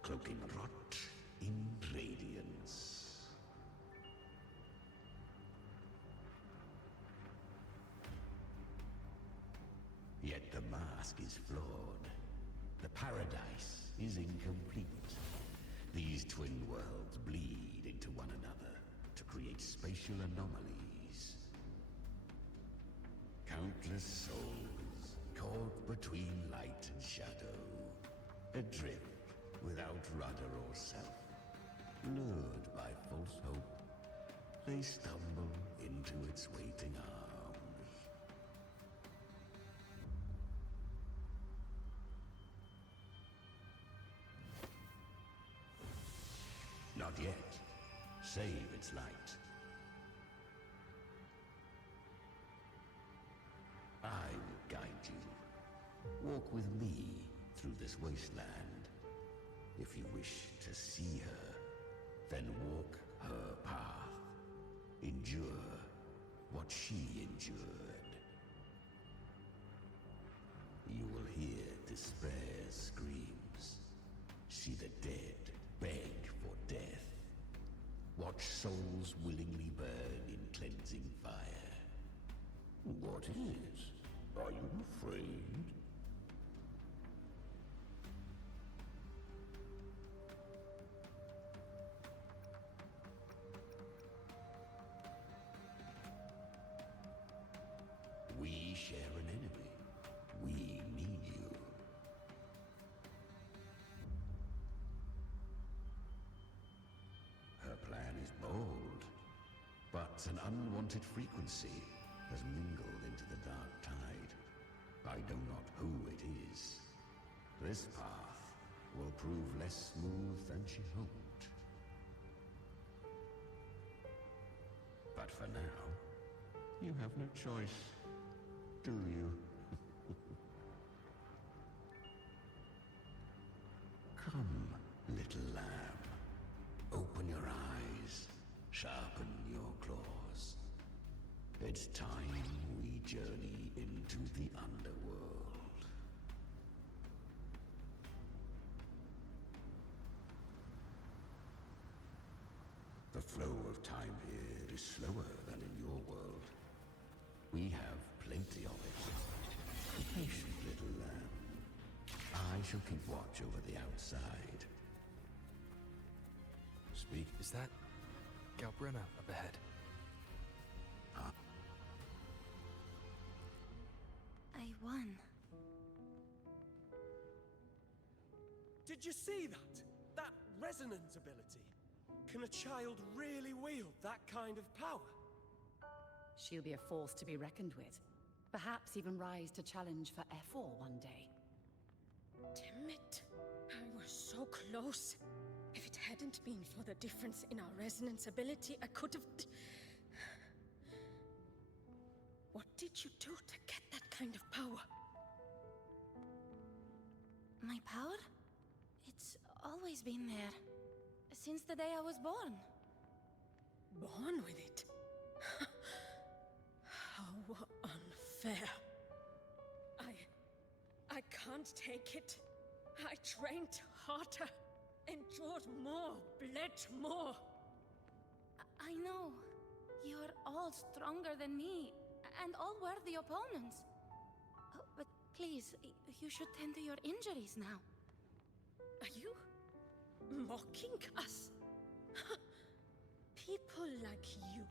cloaking rot in radiance. Yet the mask is flawed. The paradise is incomplete. These twin worlds bleed into one another to create spatial anomalies. Countless souls caught between light and shadow, adrift without rudder or self. Lured by false hope, they stumble into its waiting arms. Not yet. Save its light. I will guide you. Walk with me through this wasteland. If you wish to see her, then walk her path. Endure what she endured. You will hear despair's screams. See the dead beg for death. Watch souls willingly burn in cleansing fire. What is it? Are you afraid? We share an enemy. We need you. Her plan is bold, but an unwanted frequency has mingled into the dark tide. I know not who it is. This path will prove less smooth than she hoped. But for now, you have no choice, do you? Come, little lamb. Open your eyes, sharpen your claws. It's time we journey into the underworld. The flow of time here is slower than in your world. We have plenty of it. Be patient, little lamb. I shall keep watch over the outside. Speak. Is that Galbrenna up ahead? I won. Did you see that? That resonance ability? Can a child really wield that kind of power? She'll be a force to be reckoned with. Perhaps even rise to challenge for F4 one day. Damn it. I was so close. If it hadn't been for the difference in our resonance ability, I could have... What did you do to get that kind of power? My power? It's always been there. Since the day I was born. Born with it? How unfair. I can't take it. I trained harder, endured more, bled more. I know. You're all stronger than me. and all worthy opponents. Oh, but please, you should tend to your injuries now. Are you mocking us? People like you,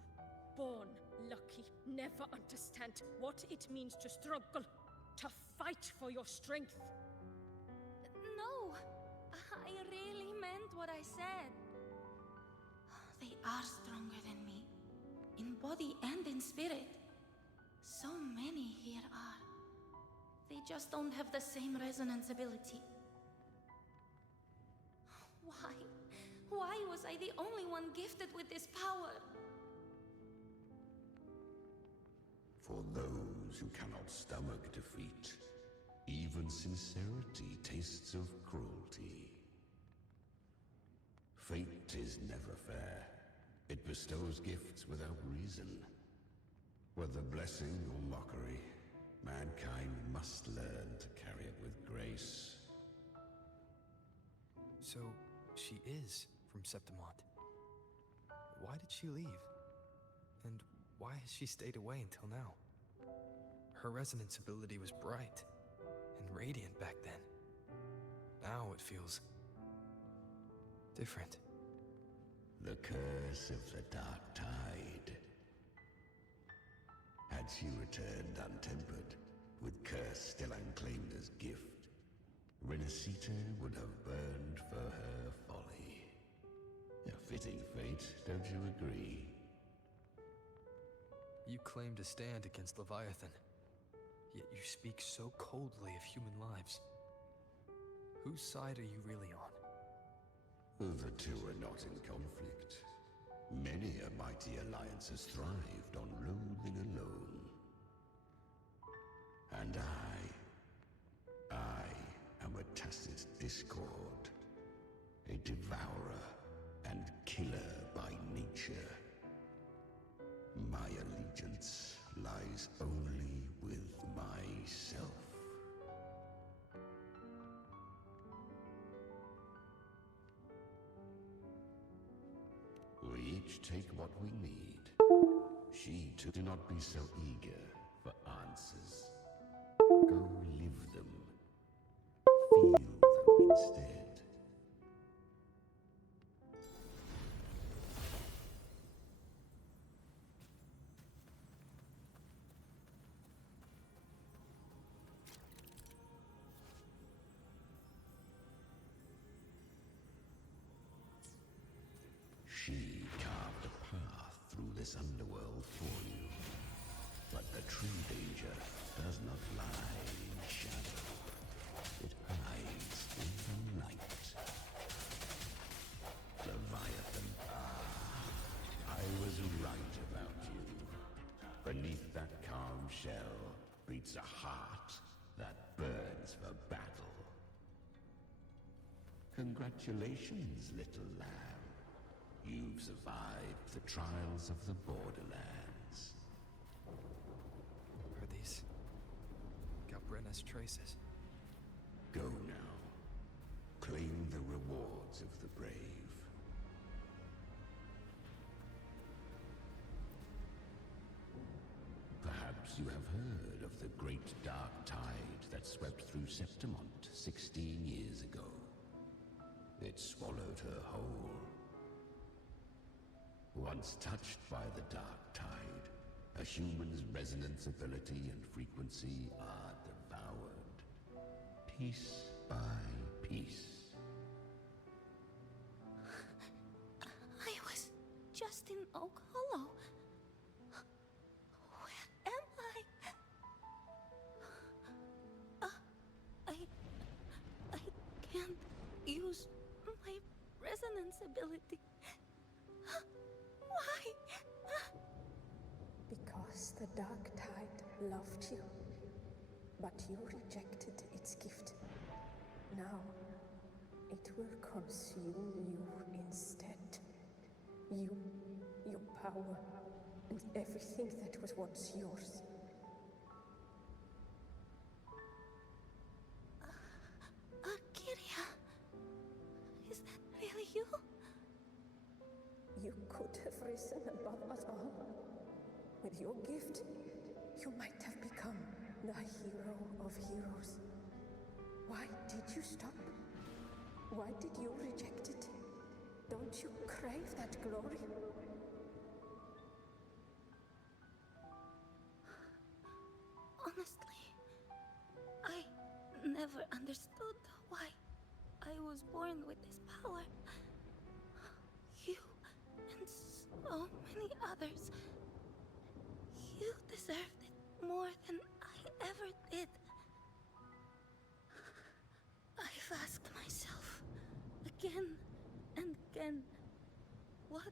born lucky, never understand what it means to struggle, to fight for your strength. No, I really meant what I said. They are stronger than me, in body and in spirit. So many here are. They just don't have the same resonance ability. Why? Why was I the only one gifted with this power? For those who cannot stomach defeat, even sincerity tastes of cruelty. Fate is never fair. It bestows gifts without reason. Whether blessing or mockery, mankind must learn to carry it with grace. So, she is from Septimont. Why did she leave? And why has she stayed away until now? Her resonance ability was bright and radiant back then. Now it feels different. The curse of the Dark Tide. Had she returned untempered, with curse still unclaimed as gift, Rinascita would have burned for her folly. A fitting fate, don't you agree? You claim to stand against Leviathan, yet you speak so coldly of human lives. Whose side are you really on? The two are not in conflict. Many a mighty alliance has thrived on loathing alone. And I am a tacit discord, a devourer and killer by nature. My allegiance lies only with myself. We each take what we need. She too, do not be so eager for answers. Go live them. Feel them instead. She carved a path through this underworld for you. But the true danger does not lie in shadow. It hides in the light. Leviathan, I was right about you. Beneath that calm shell beats a heart that burns for battle. Congratulations, little lamb. You've survived the trials of the Borderlands. Are these Galbrena's traces? Go now. Claim the rewards of the brave. Perhaps you have heard of the great dark tide that swept through Septimont 16 years ago. It swallowed her whole. Once touched by the dark tide, a human's resonance ability and frequency are devoured, piece by piece. I was just in Oak Hollow. Where am I? I can't use my resonance ability. Why? Because the Dark Tide loved you, but you rejected its gift. Now, it will consume you instead. You, your power, and everything that was once yours. Kiria, is that really you? You could have risen above us all. With your gift, You might have become the hero of heroes. Why did you stop? Why did you reject it? Don't you crave that glory? Honestly, I never understood why I was born with this power. You and so many others, you deserved it more than I ever did. I've asked myself again and again, what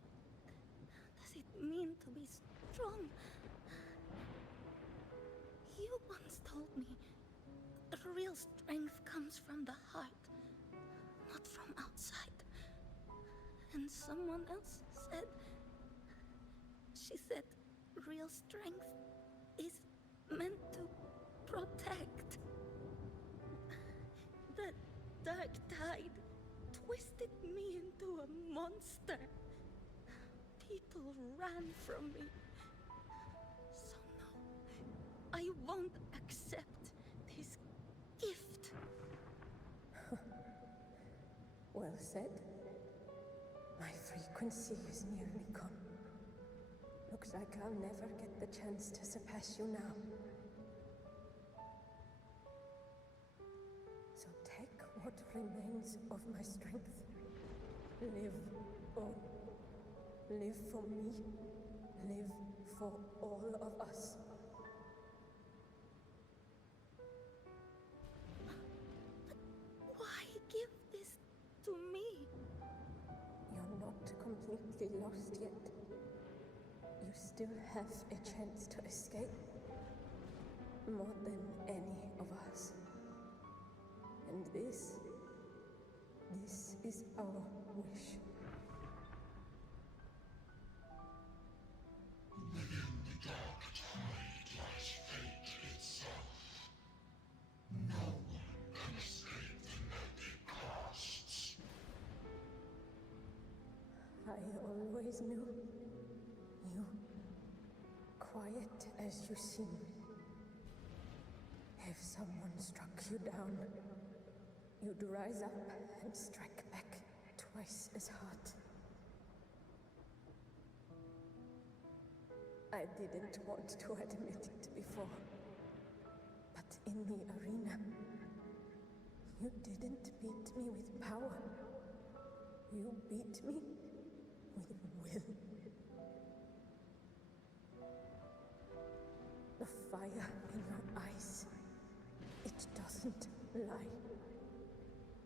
does it mean to be strong? You once told me that real strength comes from the heart, not from outside. And someone else said, she said real strength is meant to protect. The dark tide twisted me into a monster. People ran from me. So no, I won't accept this gift. Well said. My frequency is nearly gone. Looks like I'll never get the chance to surpass you now. So take what remains of my strength. Live on. Live for me. Live for all of us. But why give this to me? You're not completely lost yet. You still have a chance to escape. More than any of us. And this is our wish. Within the dark tide lies fate itself. No one can escape the net it casts. I always knew you, quiet as you seem. If someone struck you down, you'd rise up and strike back twice as hard. I didn't want to admit it before, but in the arena, you didn't beat me with power. You beat me with will. The fire in your eyes, it doesn't lie.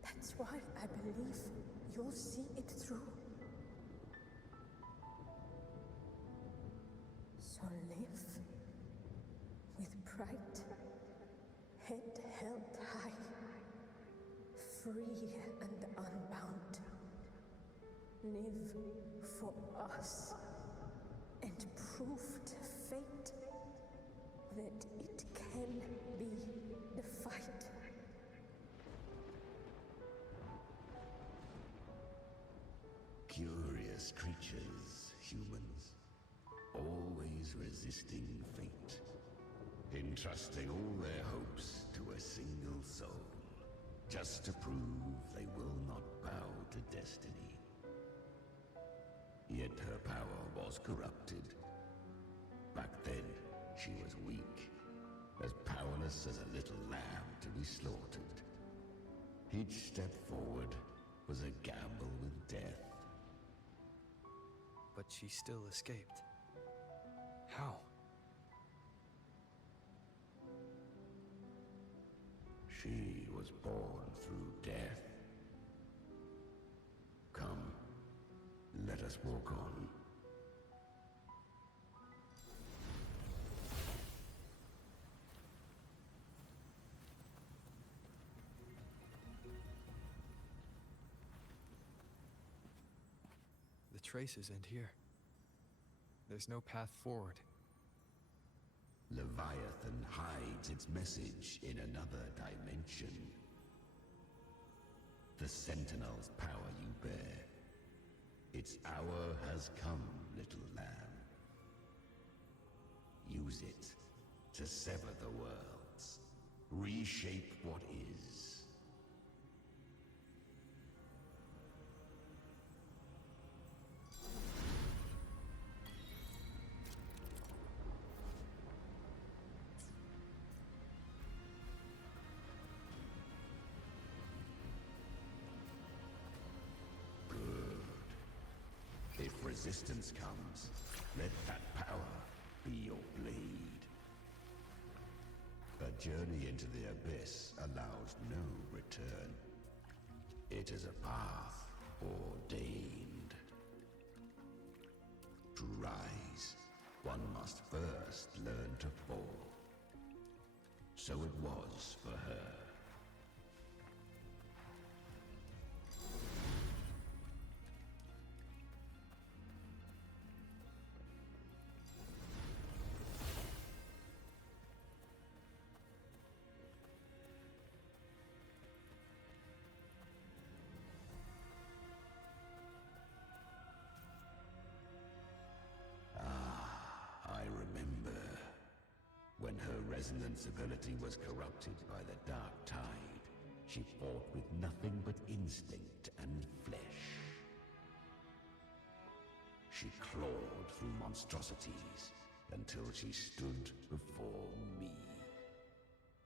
That's why I believe you'll see it through. So live with pride, head held high, free and unbound. Live for us and prove to fate that it can be defied. Curious creatures, humans, always resisting fate, entrusting all their hopes to a single soul, just to prove they will not bow to destiny. Yet her power was corrupted. Back then, she was weak, as powerless as a little lamb to be slaughtered. Each step forward was a gamble with death. But she still escaped. How? She was born through death. Come, let us walk on. The traces end here. There's no path forward. Leviathan hides its message in another dimension. The Sentinel's power you bear. Its hour has come, little lamb. Use it to sever the worlds, reshape what is. If resistance comes, let that power be your blade. A journey into the abyss allows no return. It is a path ordained. To rise, one must first learn to fall. So it was for her. When her resonance ability was corrupted by the dark tide, she fought with nothing but instinct and flesh. She clawed through monstrosities until she stood before me.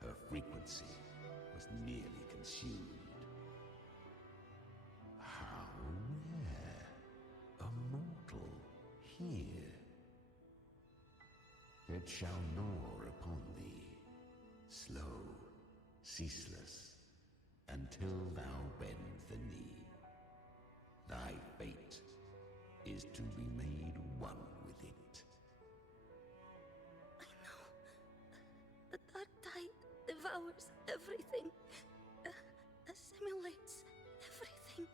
Her frequency was nearly consumed. How rare! A mortal here. It shall gnaw upon thee, slow, ceaseless, until thou bend the knee. Thy fate is to be made one with it. I know. The dark tide devours everything, assimilates everything.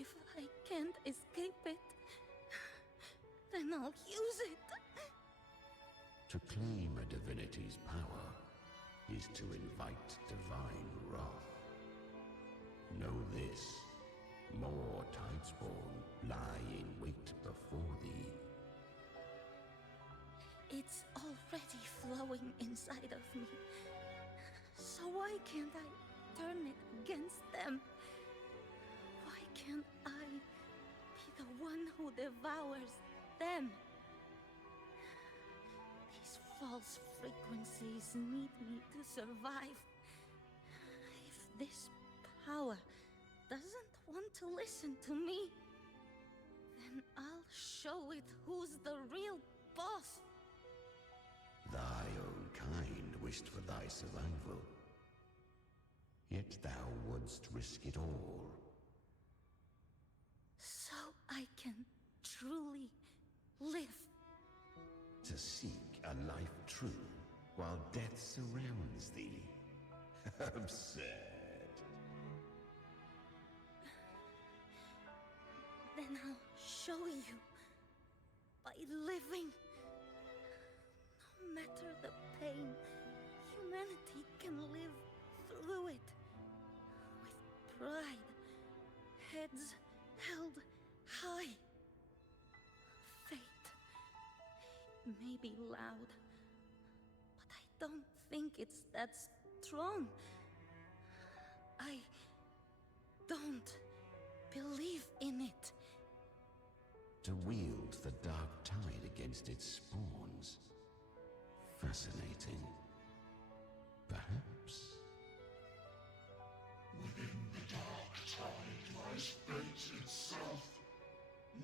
If I can't escape it, then I'll use it. To claim a divinity's power is to invite divine wrath. Know this, more Tidespawn lie in wait before thee. It's already flowing inside of me. So why can't I turn it against them? Why can't I be the one who devours them? These false frequencies need me to survive. If this power doesn't want to listen to me, then I'll show it who's the real boss. Thy own kind wished for thy survival. Yet thou wouldst risk it all. So I can truly live. To seek a life true while death surrounds thee. Absurd. Then I'll show you by living. No matter the pain, humanity can live through it. With pride, heads held high. Fate may be loud, but I don't think it's that strong. I don't believe in it. To wield the dark tide against its spawns. Fascinating. Perhaps. Within the dark tide lies fate itself.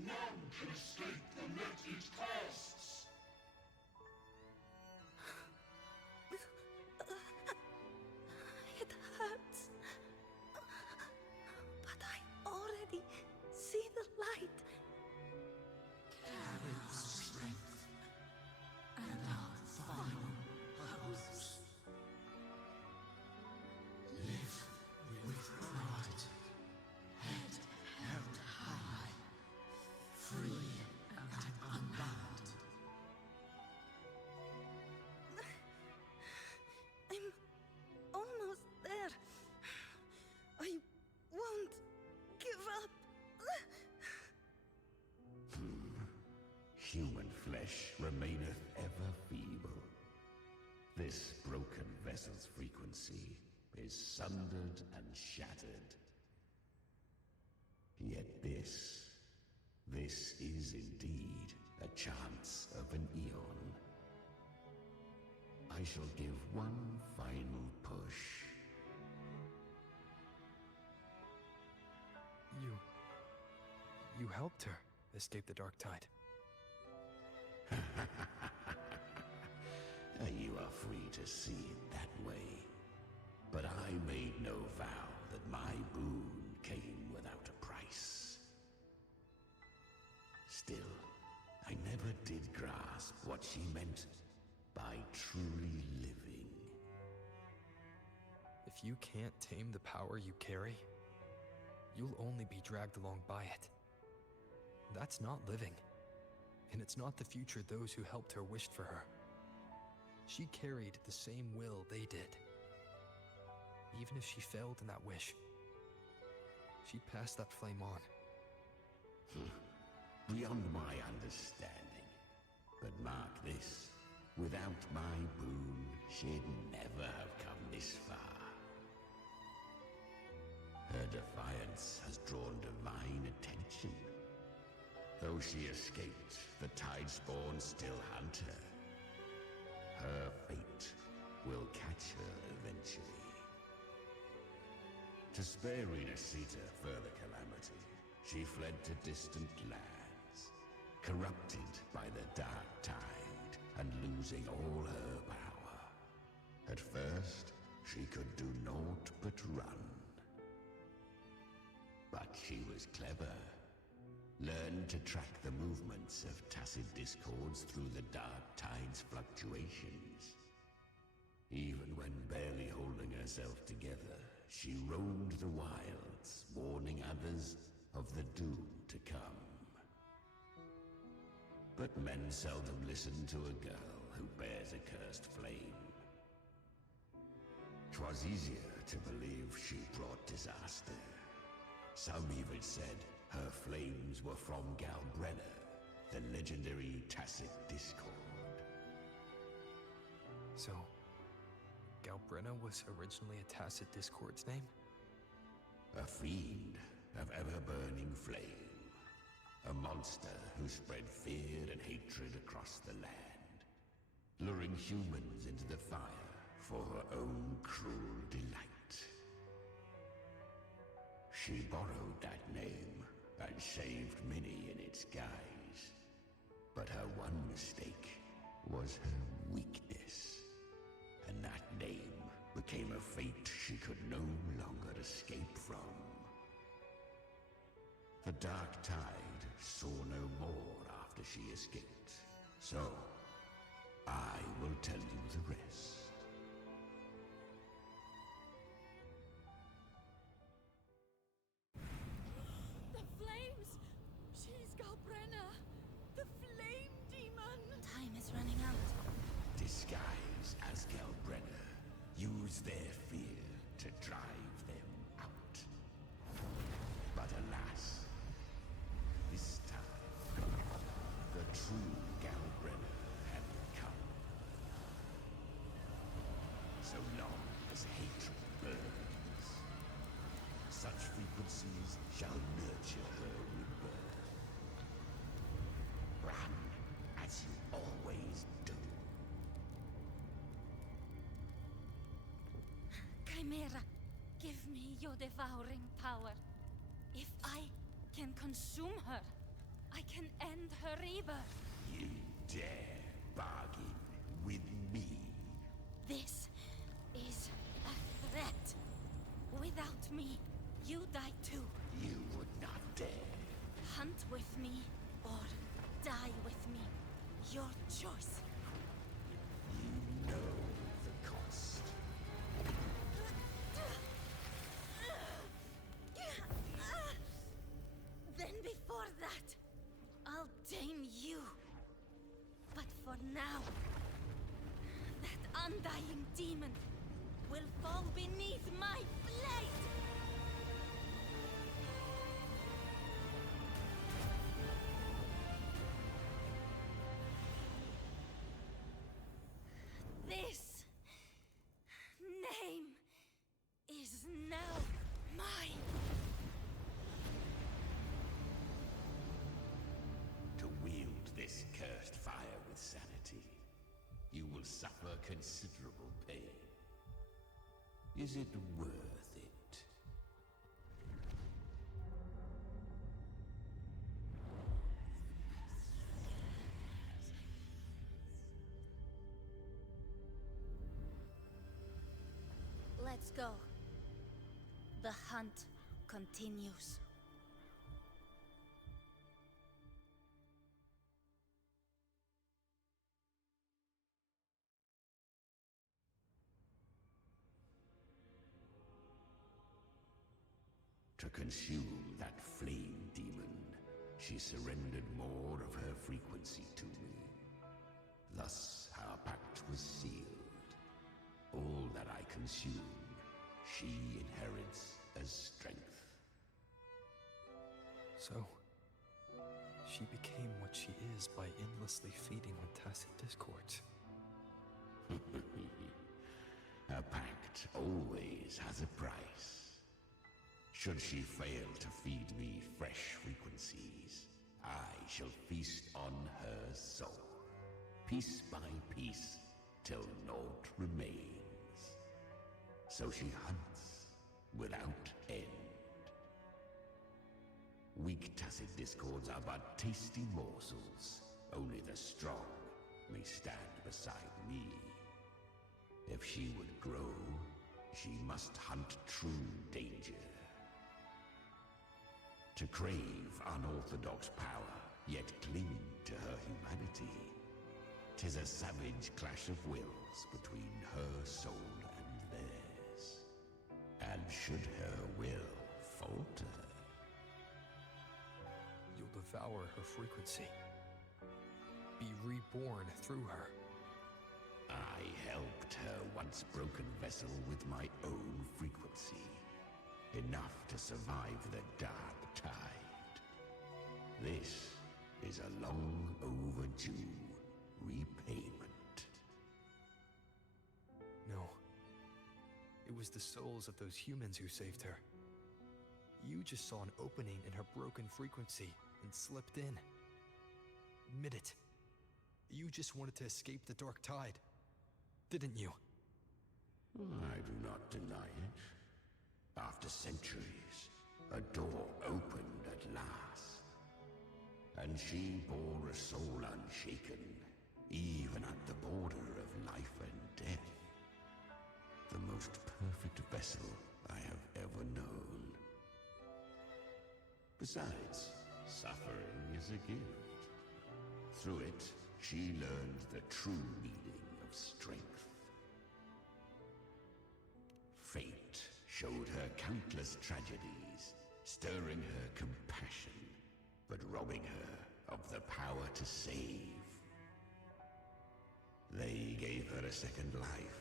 None can escape the net it casts. It hurts. But I already see the light. Carry our strength and our final purpose. Live with pride, head held high, free and unbound. flesh remaineth ever feeble. This broken vessel's frequency is sundered and shattered. Yet this is indeed a chance of an eon. I shall give one final push. You helped her escape the dark tide. You are free to see it that way. But I made no vow that my boon came without a price. Still, I never did grasp what she meant by truly living. If you can't tame the power you carry, you'll only be dragged along by it. That's not living, and it's not the future those who helped her wished for her. She carried the same will they did. Even if she failed in that wish, she'd pass that flame on. Beyond my understanding. But mark this, without my boon, she'd never have come this far. Her defiance has drawn divine attention. Though she escaped, the Tidespawn still hunt her. Her fate will catch her eventually. To spare Rinascita further calamity, she fled to distant lands, corrupted by the dark tide and losing all her power. At first, she could do naught but run. But she was clever. Learned to track the movements of tacit discords through the dark tide's fluctuations. Even when barely holding herself together, she roamed the wilds, warning others of the doom to come. But men seldom listen to a girl who bears a cursed flame. 'Twas easier to believe she brought disaster. Some even said her flames were from Galbrenna, the legendary tacit discord. So, Galbrenna was originally a tacit discord's name? A fiend of ever-burning flame. A monster who spread fear and hatred across the land, luring humans into the fire for her own cruel delight. She borrowed that name and saved many in its guise. But her one mistake was her weakness. And that name became a fate she could no longer escape from. The dark tide saw no more after she escaped. So, I will tell you the rest. The flames! She's Galbrenna! The flame demon! Time is running out. Disguise as Galbrenna. Use their fear to drive them out. But alas, this time, the true Galbrenna had come. So long as hatred burns, such frequencies shall nurture her rebirth. Run as you always do. Chimera, give me your devouring power. If I can consume her, I can end her rebirth. You dare bargain with me? This is a threat. Without me, you die too. You would not dare. Hunt with me, or die with me. Your choice. You know the cost. Then before that, I'll tame you. But for now, that undying demon will fall beneath my blade! this cursed fire with sanity, you will suffer considerable pain. Is it worth it? Let's go. The hunt continues. To consume that flame demon, she surrendered more of her frequency to me. Thus, our pact was sealed. All that I consume, she inherits as strength. So, she became what she is by endlessly feeding on tacit discords. A pact always has a price. Should she fail to feed me fresh frequencies, I shall feast on her soul, piece by piece, till naught remains. So she hunts without end. Weak tacit discords are but tasty morsels. Only the strong may stand beside me. If she would grow, she must hunt true danger. To crave unorthodox power, yet cling to her humanity, 'tis a savage clash of wills between her soul and theirs. And should her will falter, You'll devour her frequency. Be reborn through her. I helped her once broken vessel with my own frequency. Enough to survive the dark tide. This is a long overdue repayment. No. It was the souls of those humans who saved her. You just saw an opening in her broken frequency and slipped in. Admit it. You just wanted to escape the dark tide, didn't you? I do not deny it. After centuries, a door opened at last. And she bore a soul unshaken, even at the border of life and death. The most perfect vessel I have ever known. Besides, suffering is a gift. Through it, she learned the true meaning of strength. Fate showed her countless tragedies, stirring her compassion, but robbing her of the power to save. They gave her a second life,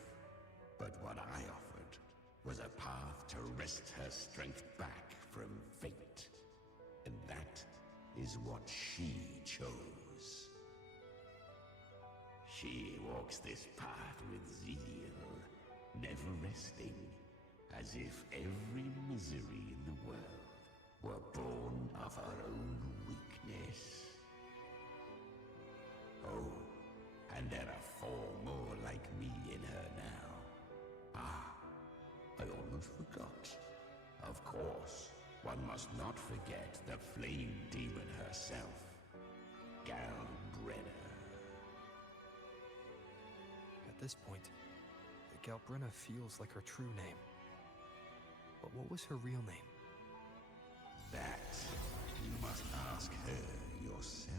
but what I offered was a path to wrest her strength back from fate. And that is what she chose. She walks this path with zeal, never resting, as if every misery in the world were born of her own weakness. Oh, and there are 4 more like me in her now. Ah, I almost forgot. Of course, one must not forget the flame demon herself, Galbrenna. At this point, Galbrenna feels like her true name. But what was her real name? That you must ask her yourself.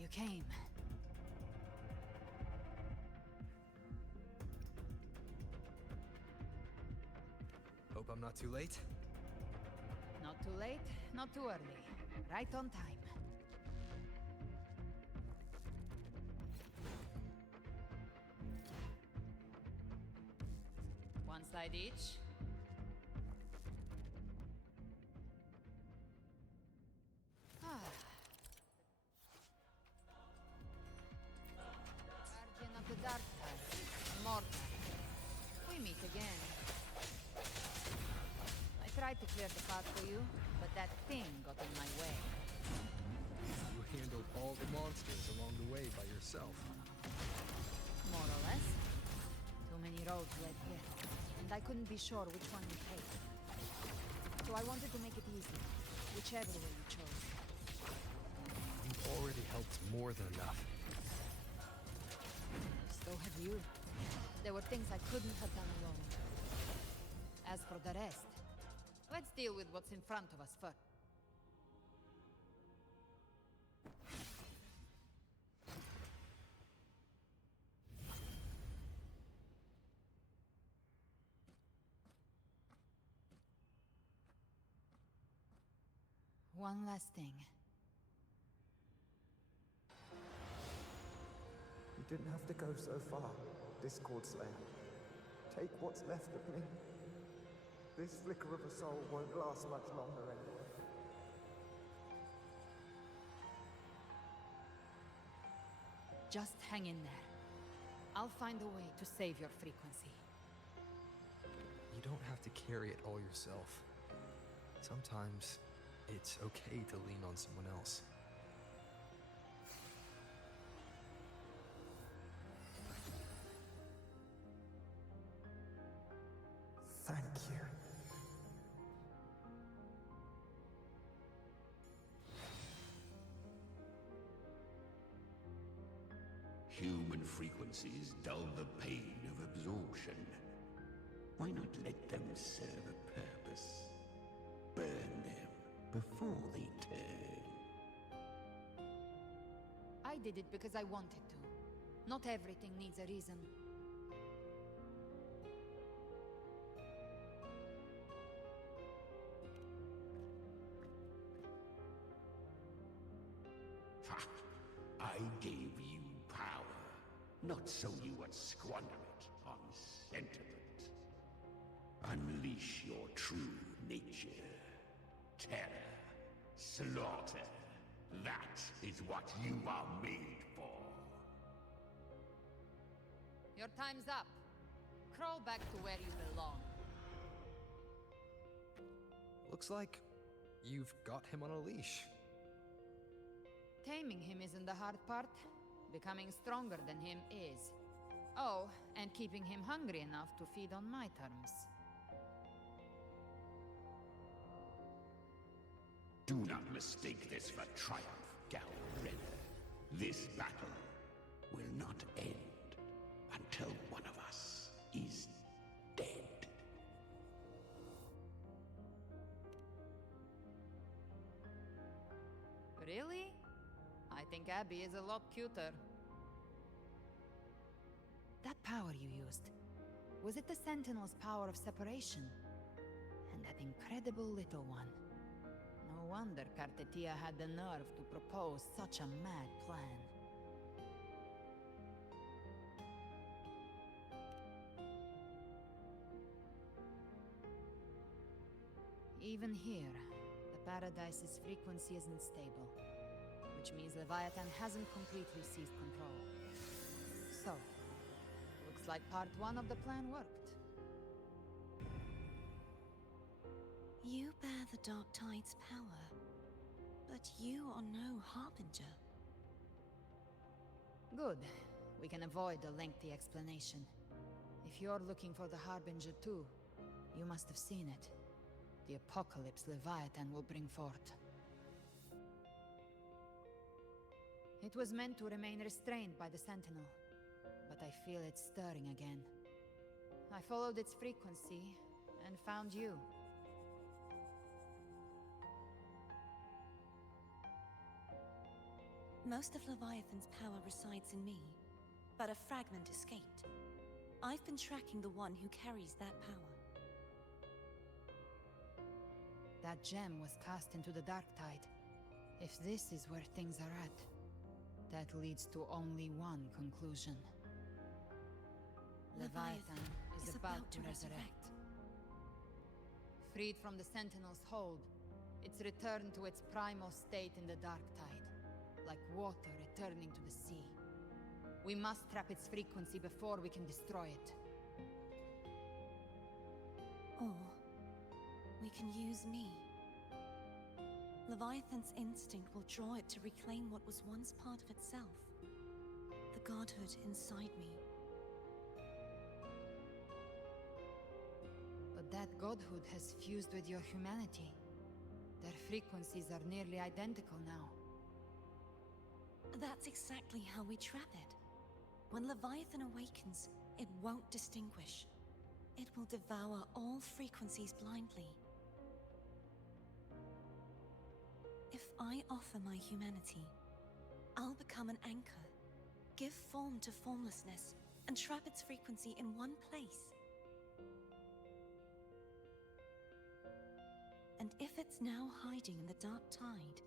You came. Hope I'm not too late. Not too late, not too early. Right on time. side each. Guardian of the Dark Tide, Mortar. We meet again. I tried to clear the path for you, but that thing got in my way. You handled all the monsters along the way by yourself. More or less. Too many roads led here, and I couldn't be sure which one we take. So I wanted to make it easy, whichever way you chose. You've already helped more than enough. So have you. There were things I couldn't have done alone. As for the rest, let's deal with what's in front of us first. One last thing. You didn't have to go so far, Discord Slayer. Take what's left of me. This flicker of a soul won't last much longer anyway. Just hang in there. I'll find a way to save your frequency. You don't have to carry it all yourself. Sometimes it's okay to lean on someone else. Thank you. Human frequencies dull the pain of absorption. Why not let them serve a purpose? Burn them before they turn. I did it because I wanted to. Not everything needs a reason. Ha! I gave you power, not so you would squander it on sentiment. Unleash your true nature. Terror, slaughter. That is what you are made for. Your time's up. Crawl back to where you belong. Looks like you've got him on a leash. Taming him isn't the hard part. Becoming stronger than him is. Oh, and keeping him hungry enough to feed on my terms. Do not mistake this for triumph, Gal Renner. This battle will not end until one of us is dead. Really? I think Abby is a lot cuter. That power you used, was it the Sentinel's power of separation? And that incredible little one. No wonder Cartetia had the nerve to propose such a mad plan. Even here, the Paradise's frequency isn't stable, which means Leviathan hasn't completely seized control. So, looks like part 1 of the plan worked. You bear the Dark Tide's power, but you are no Harbinger. Good. We can avoid a lengthy explanation. If you're looking for the Harbinger too, you must have seen it. The apocalypse Leviathan will bring forth. It was meant to remain restrained by the Sentinel, but I feel it stirring again. I followed its frequency and found you. Most of Leviathan's power resides in me, but a fragment escaped. I've been tracking the one who carries that power. That gem was cast into the Dark Tide. If this is where things are at, that leads to only one conclusion. Leviathan is about to resurrect. Freed from the Sentinel's hold, it's returned to its primal state in the Dark Tide, like water returning to the sea. We must trap its frequency before we can destroy it. Or we can use me. Leviathan's instinct will draw it to reclaim what was once part of itself. The godhood inside me. But that godhood has fused with your humanity. Their frequencies are nearly identical now. That's exactly how we trap it. When Leviathan awakens, it won't distinguish. It will devour all frequencies blindly. If I offer my humanity, I'll become an anchor, give form to formlessness, and trap its frequency in one place. And if it's now hiding in the Dark Tide,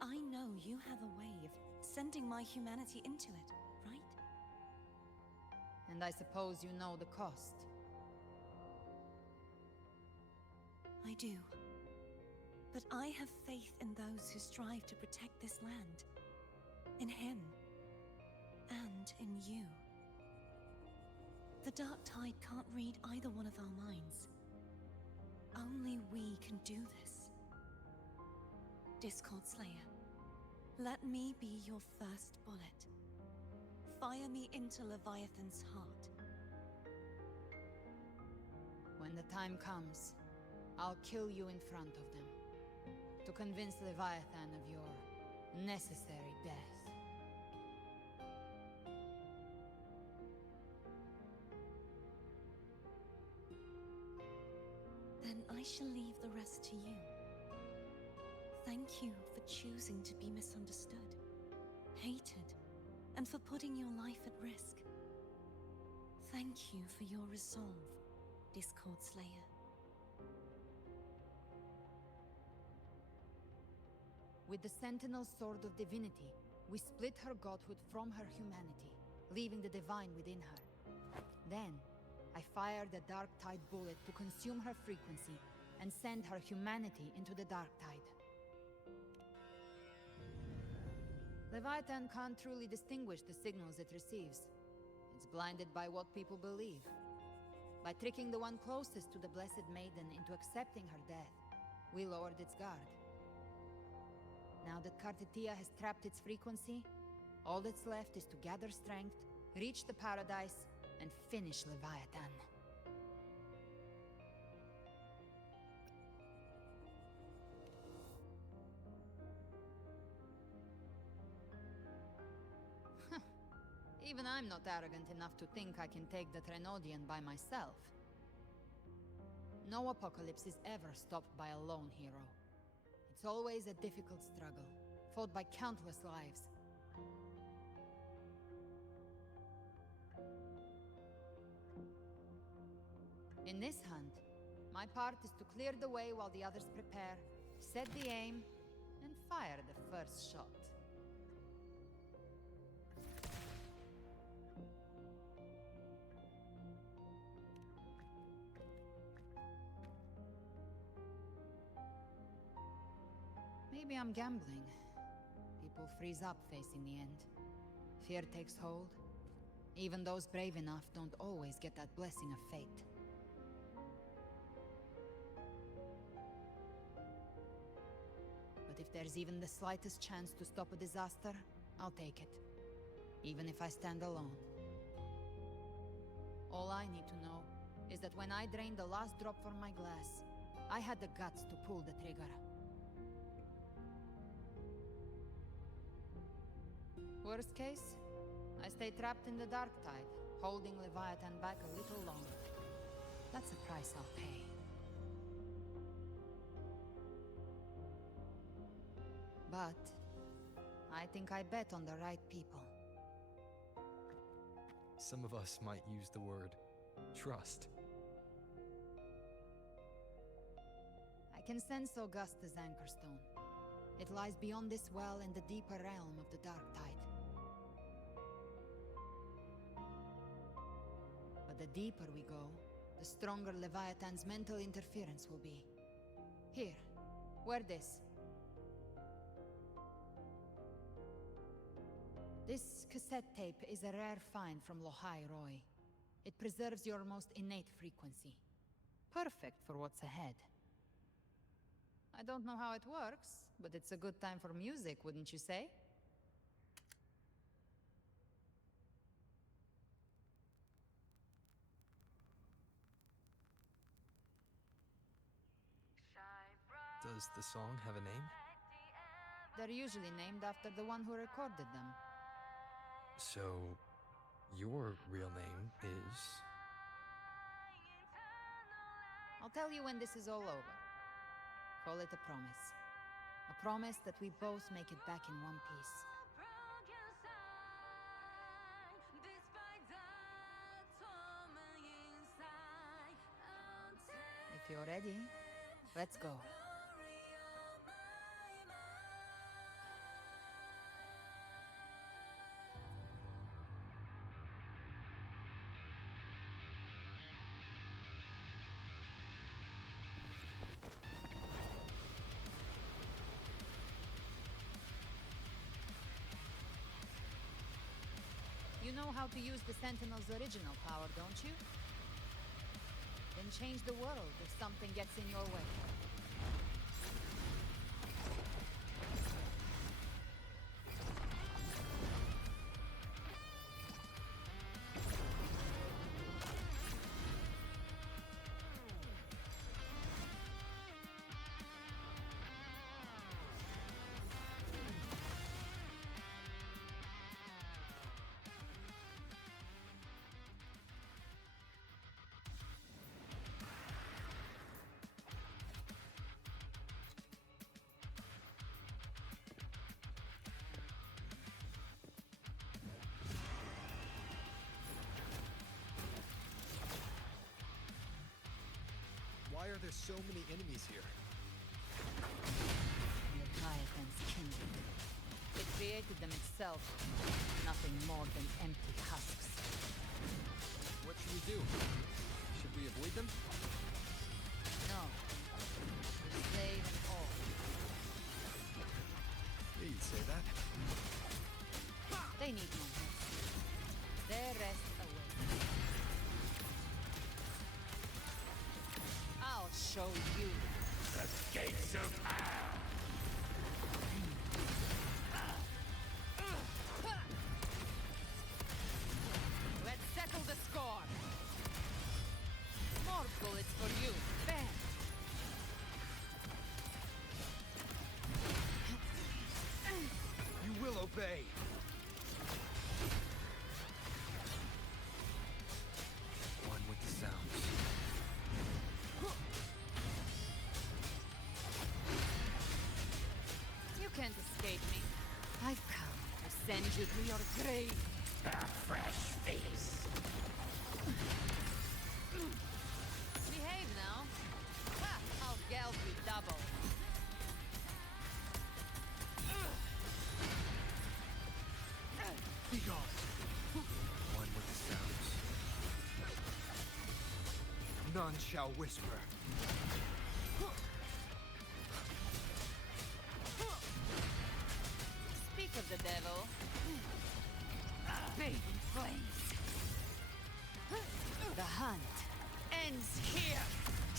I know you have a way of sending my humanity into it, right? And I suppose you know the cost. I do. But I have faith in those who strive to protect this land. In him. And in you. The Dark Tide can't read either one of our minds. Only we can do this. Discord Slayer, let me be your first bullet. Fire me into Leviathan's heart. When the time comes, I'll kill you in front of them. To convince Leviathan of your necessary death. Then I shall leave the rest to you. Thank you for choosing to be misunderstood, hated, and for putting your life at risk. Thank you for your resolve, Discord Slayer. With the Sentinel's Sword of Divinity, we split her godhood from her humanity, leaving the divine within her. Then, I fired the Dark Tide bullet to consume her frequency and send her humanity into the Dark Tide. Leviathan can't truly distinguish the signals it receives. It's blinded by what people believe. By tricking the one closest to the Blessed Maiden into accepting her death, we lowered its guard. Now that Kartetia has trapped its frequency, all that's left is to gather strength, reach the paradise, and finish Leviathan. Even I'm not arrogant enough to think I can take the Trenodian by myself. No apocalypse is ever stopped by a lone hero. It's always a difficult struggle, fought by countless lives. In this hunt, my part is to clear the way while the others prepare, set the aim, and fire the first shot. Maybe I'm gambling. People freeze up facing the end. Fear takes hold. Even those brave enough don't always get that blessing of fate. But if there's even the slightest chance to stop a disaster, I'll take it. Even if I stand alone. All I need to know is that when I drained the last drop from my glass, I had the guts to pull the trigger. Worst case, I stay trapped in the Dark Tide, holding Leviathan back a little longer. That's a price I'll pay. But I think I bet on the right people. Some of us might use the word trust. I can sense Augusta's Anchorstone. It lies beyond this well in the deeper realm of the Dark Tide. The deeper we go, the stronger Leviathan's mental interference will be. Here, wear this. This cassette tape is a rare find from Lohai Roy. It preserves your most innate frequency. Perfect for what's ahead. I don't know how it works, but it's a good time for music, wouldn't you say? Does the song have a name? They're usually named after the one who recorded them. So, your real name is... I'll tell you when this is all over. Call it a promise. A promise that we both make it back in one piece. If you're ready, let's go. You know how to use the Sentinel's original power, don't you? Then change the world if something gets in your way. Why are there so many enemies here? Leviathan's kindred. It created them itself. Nothing more than empty husks. What should we do? Should we avoid them? No. Slay them all. Yeah, you'd say that. They need no rest. Their rest awaits. I'll show you. The gates of hell! Let's settle the score. More bullets for you. Bam! You will obey. One with the sounds. You can't escape me. I've come to send you to your grave. A fresh feast. Behave now. Ha! I'll geld you double. Bygone. One with the sounds. None shall whisper. Speak of the devil. Bathe in flames. The hunt ends here.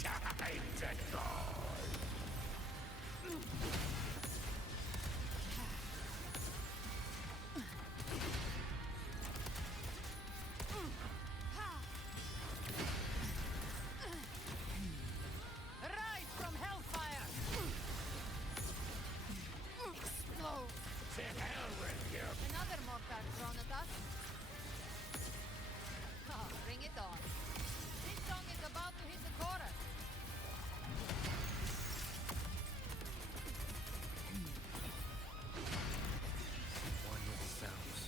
Time to go. Rise from hellfire. Explode. To hell with you. Another mortar thrown at us. Oh, bring it on. This song is about to hit the chorus. One with the sounds.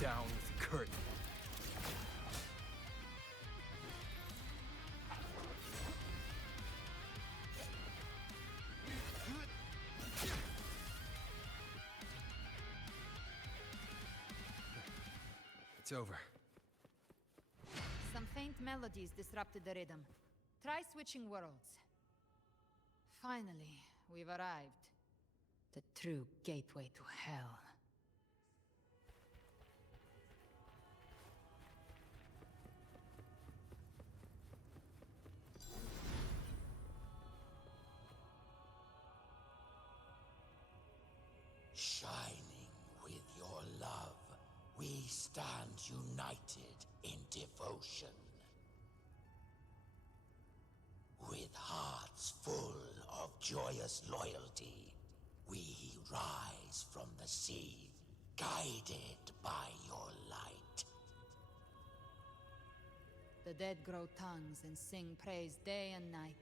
Down with the curtain. It's over. faint melodies disrupted the rhythm. Try switching worlds. Finally, we've arrived. The true gateway to hell. Shining with your love, we stand united in devotion. With hearts full of joyous loyalty, we rise from the sea, guided by your light. The dead grow tongues and sing praise day and night.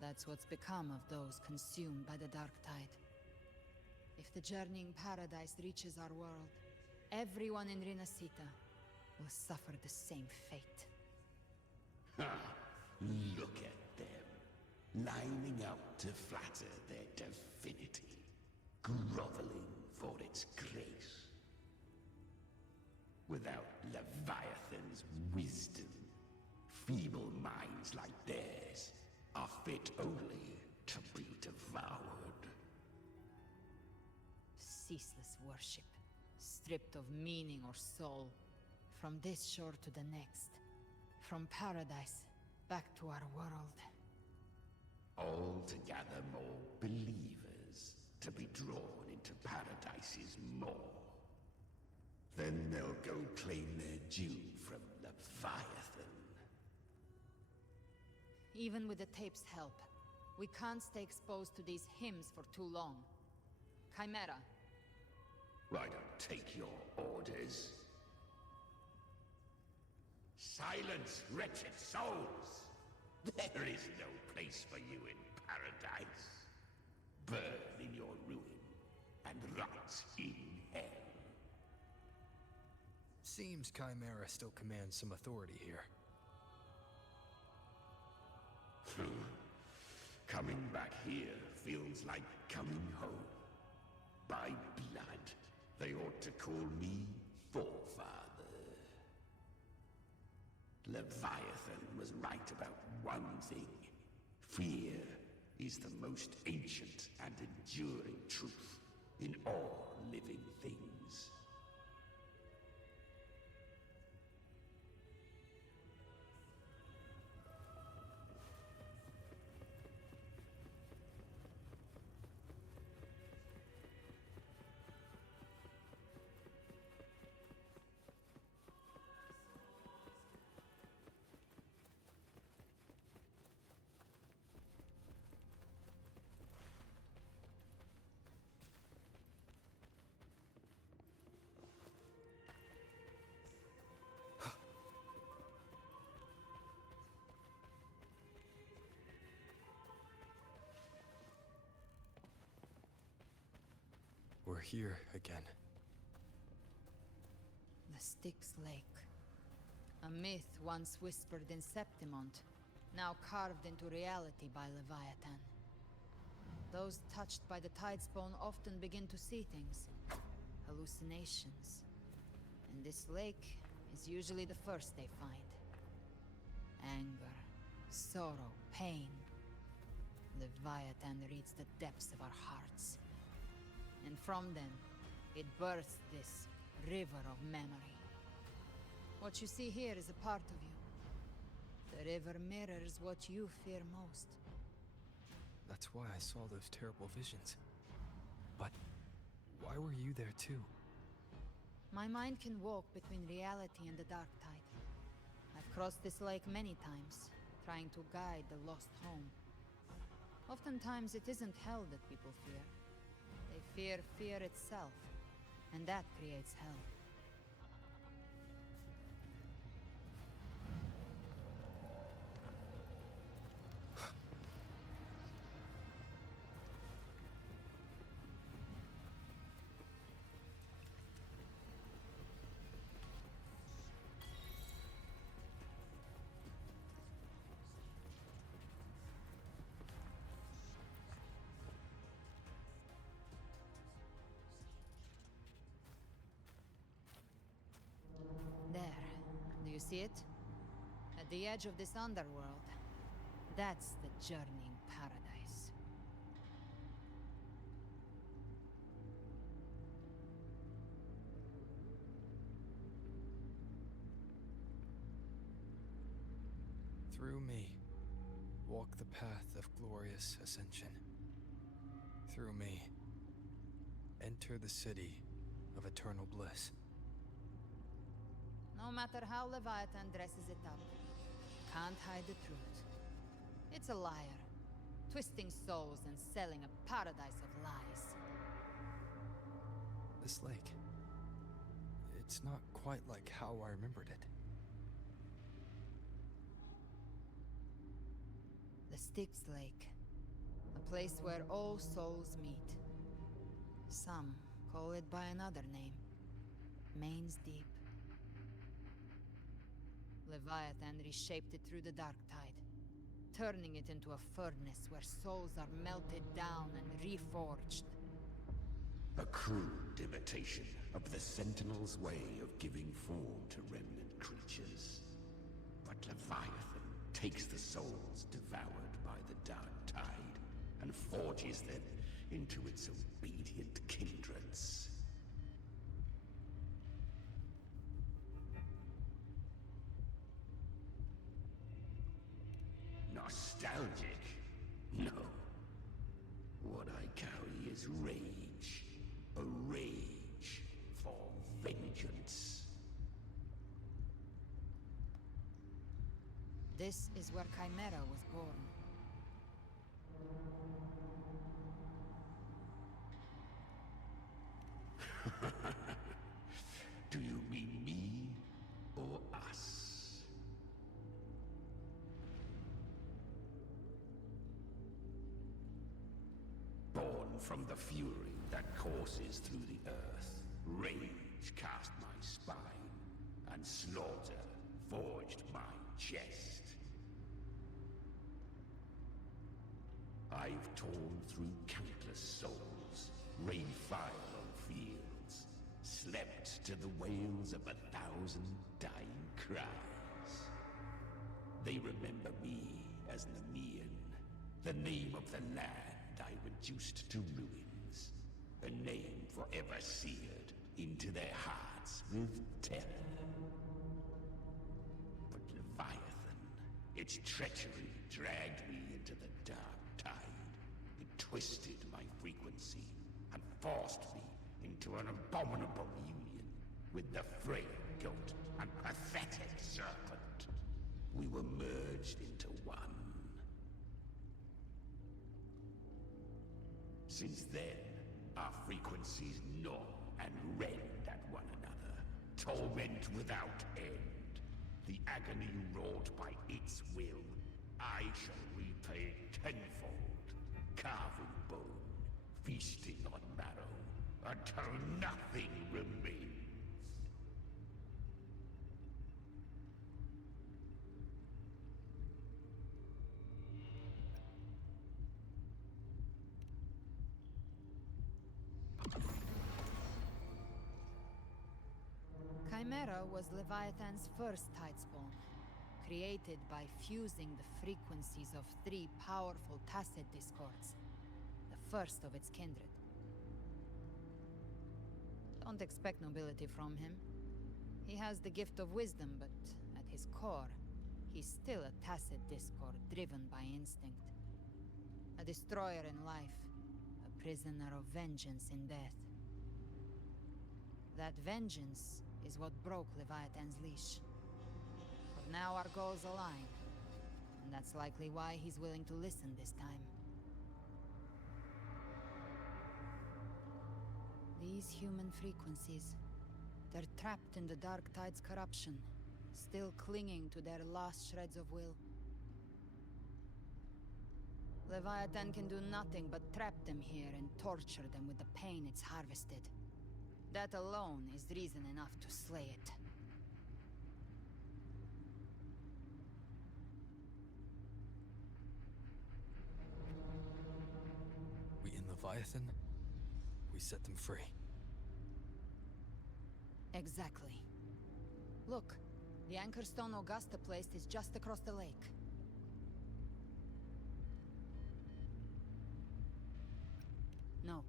That's what's become of those consumed by the dark tide. If the journeying paradise reaches our world, everyone in Rinascita will suffer the same fate. Ha! Look at them, lining up to flatter their divinity, groveling for its grace. Without Leviathan's wisdom, feeble minds like theirs are fit only to be devoured. Ceaseless worship, stripped of meaning or soul, from this shore to the next, from paradise back to our world. All to gather more believers to be drawn into Paradise's maw. Then they'll go claim their due from Leviathan. Even with the tape's help, we can't stay exposed to these hymns for too long. Chimera. I don't take your orders. Silence, wretched souls! There is no place for you in paradise. Burn in your ruin, and rot in hell. Seems Chimera still commands some authority here. Coming back here feels like coming home. By blood, they ought to call me Forefather. Leviathan was right about one thing. Fear is the most ancient and enduring truth in all living things. We're here again. The Styx Lake. A myth once whispered in Septimont, now carved into reality by Leviathan. Those touched by the Tidespawn often begin to see things. Hallucinations. And this lake is usually the first they find. Anger, sorrow, pain. Leviathan reads the depths of our hearts. And from them, it births this river of memory. What you see here is a part of you. The river mirrors what you fear most. That's why I saw those terrible visions. But why were you there too? My mind can walk between reality and the dark tide. I've crossed this lake many times, trying to guide the lost home. Oftentimes it isn't hell that people fear. They fear fear itself, and that creates hell. There. Do you see it? the edge of this underworld, that's the journeying paradise. Through me, walk the path of glorious ascension. Through me, enter the city of eternal bliss. No matter how Leviathan dresses it up, can't hide the truth. It's a liar, twisting souls and selling a paradise of lies. This lake, it's not quite like how I remembered it. The Styx Lake, a place where all souls meet. Some call it by another name, Main's Deep. Leviathan reshaped it through the dark tide, turning it into a furnace where souls are melted down and reforged. A crude imitation of the Sentinel's way of giving form to remnant creatures. But Leviathan takes the souls devoured by the dark tide and forges them into its obedient kindreds. Nostalgic? No. What I carry is rage. A rage for vengeance. This is where Chimera was born. Do you mean me or us? Born from the fury that courses through the earth, rage cast my spine, and slaughter forged my chest. I've torn through countless souls, rained fire on fields, slept to the wails of 1,000 dying cries. They remember me as Nemean, the name of the land I reduced to ruins, a name forever seared into their hearts with terror. But Leviathan, its treachery dragged me into the dark tide. It twisted my frequency and forced me into an abominable union with the frail goat and pathetic serpent. We were merged into one. Since then, our frequencies gnaw and rend at one another, torment without end. The agony wrought by its will, I shall repay tenfold, carving bone, feasting on marrow, until nothing remains. Chimera was Leviathan's first tidespawn, created by fusing the frequencies of 3 powerful tacit discords, the first of its kindred. Don't expect nobility from him. He has the gift of wisdom, but at his core, he's still a tacit discord driven by instinct. A destroyer in life, a prisoner of vengeance in death. That vengeance is what broke Leviathan's leash. But now our goals align, and that's likely why he's willing to listen this time. These human frequencies, they're trapped in the Dark Tide's corruption, still clinging to their last shreds of will. Leviathan can do nothing but trap them here and torture them with the pain it's harvested. That alone is reason enough to slay it. We in Leviathan, we set them free. Exactly. Look, The anchor stone Augusta placed is just across the lake. No.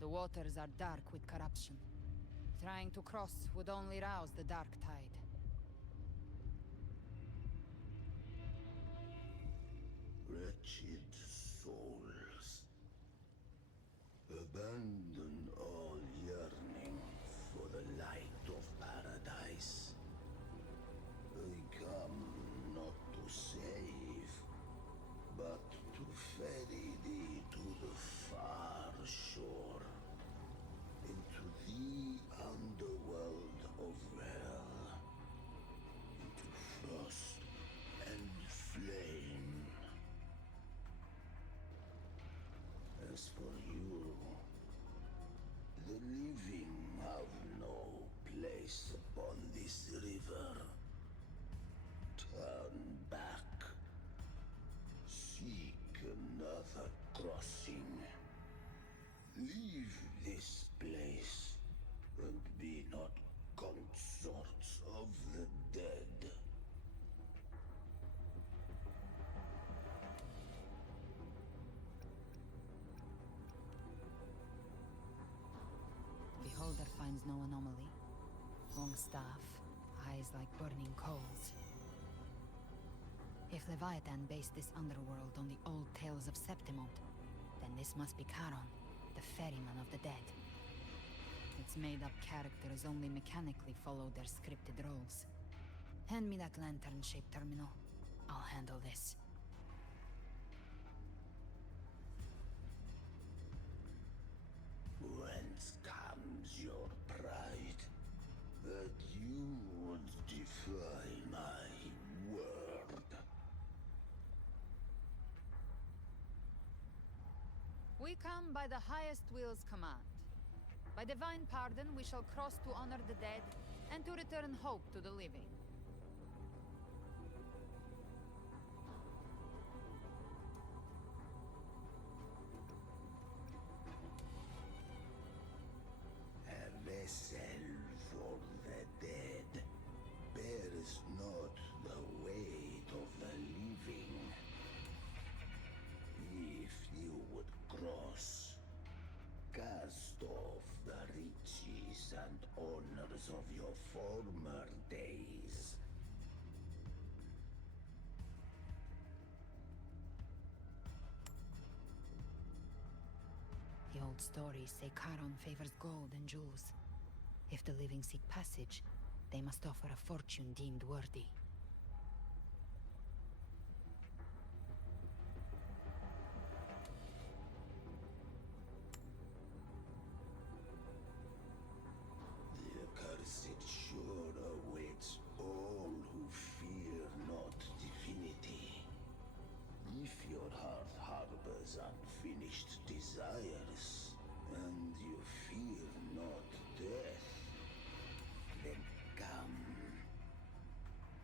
The waters are dark with corruption. Trying to cross would only rouse the dark tide. Wretched souls, abandon all yearning for the light of paradise. I come not to save, but to ferry thee to the far shore, into the underworld of hell, into frost and flame. As for you, the living have no place upon this river. Turn back. Seek another crossing. Leave this place, and be not consorts of the dead. Beholder finds no anomaly. Long staff, eyes like burning coals. If Leviathan based this underworld on the old tales of Septimont, then this must be Charon, the ferryman of the dead. Its made-up characters only mechanically follow their scripted roles. Hand me that lantern-shaped terminal. I'll handle this. Whence comes your pride? That you would defy my word? We come by the highest will's command. By divine pardon, we shall cross to honor the dead, and to return hope to the living. A vessel for the dead bears not the weight of the living. If you would cross, cast off the riches and honors of your former days. The old stories say Charon favors gold and jewels. If the living seek passage, they must offer a fortune deemed worthy. The accursed shore awaits all who fear not divinity. If your heart harbors unfinished desires, and you fear not death, then come,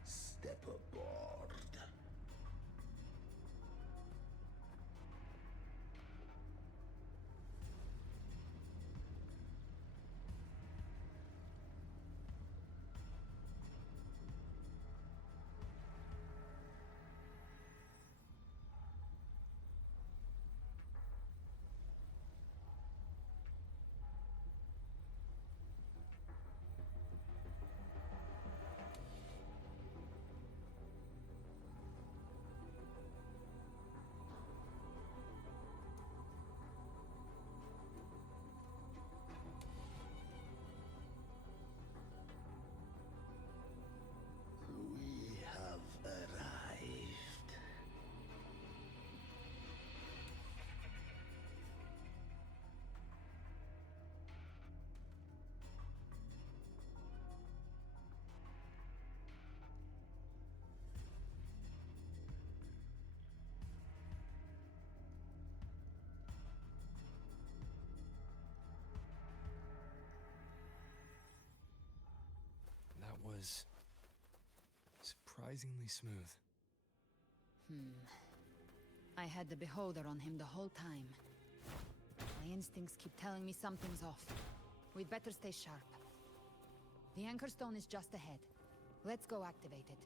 step aboard. We have arrived. That was surprisingly smooth. I had the beholder on him the whole time. My instincts keep telling me something's off. We'd better stay sharp. The anchor stone is just ahead. Let's go activate it.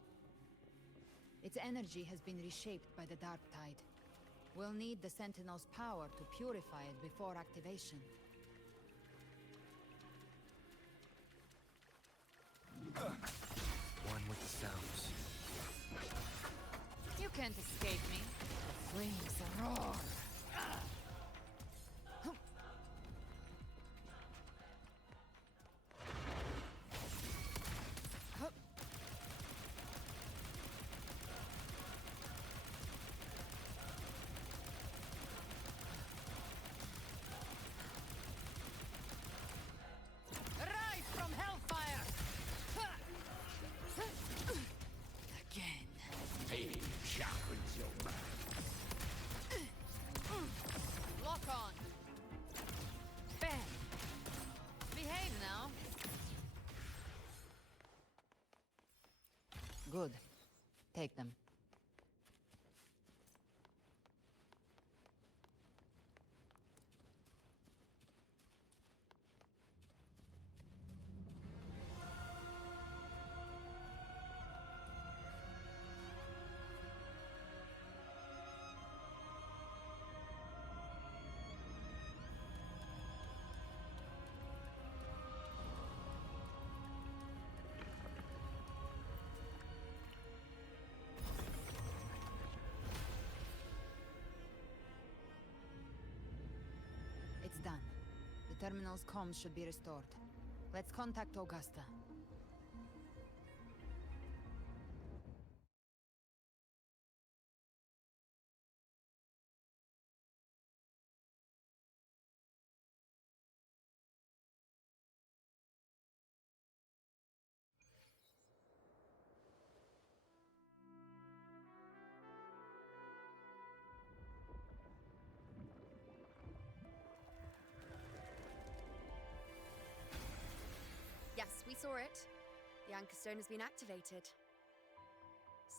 Its energy has been reshaped by the Dark Tide. We'll need the Sentinel's power to purify it before activation. One with the sounds. You can't escape me. The flames roar. Rise from hellfire! Again. Pain sharpens your mind. Lock on. Bam. Behave now. Good. Take them. It's done. The terminal's comms should be restored. Let's contact Augusta. Yes, we saw it. The Anchor Stone has been activated.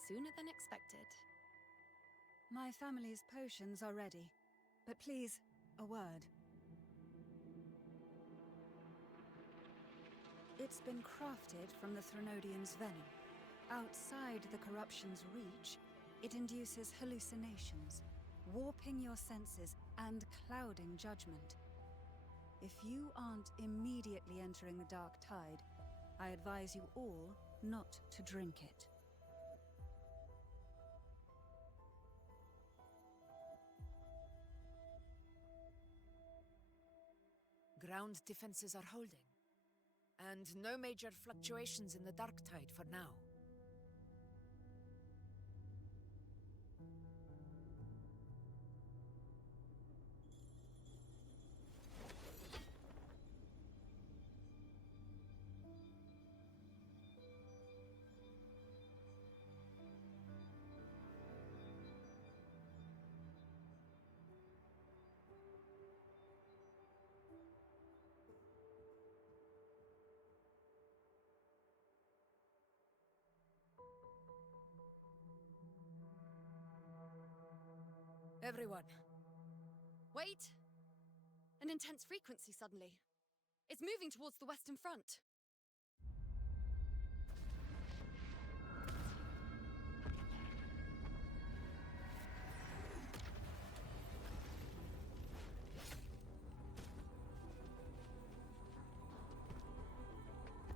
Sooner than expected. My family's potions are ready. But please, a word. It's been crafted from the Threnodian's venom. Outside the corruption's reach, it induces hallucinations, warping your senses and clouding judgment. If you aren't immediately entering the Dark Tide, I advise you all not to drink it. Ground defenses are holding. And no major fluctuations in the Dark Tide for now. Everyone. Wait! An intense frequency suddenly. It's moving towards the Western Front.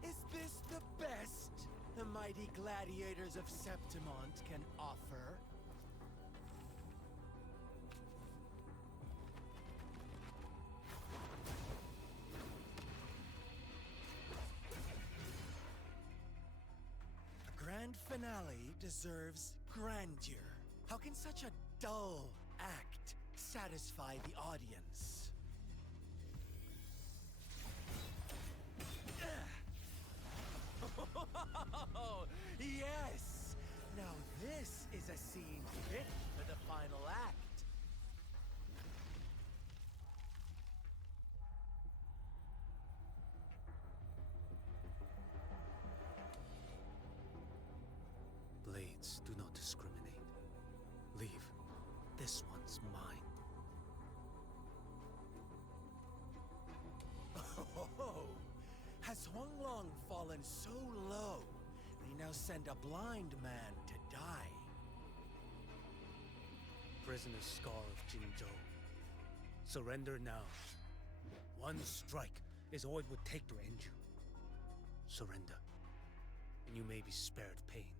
Is this the best the mighty gladiators of Septimont can offer? A grand finale deserves grandeur. How can such a dull act satisfy the audience? Oh, yes! Now this is a scene fit for the final act. Blades do not discriminate. Leave. This one's mine. Oh, has Huanglong fallen so low, they Now send a blind man to die. Prisoner Scar of Jinzhou. Surrender now. One strike is all it would take to end you. Surrender, and you may be spared pain.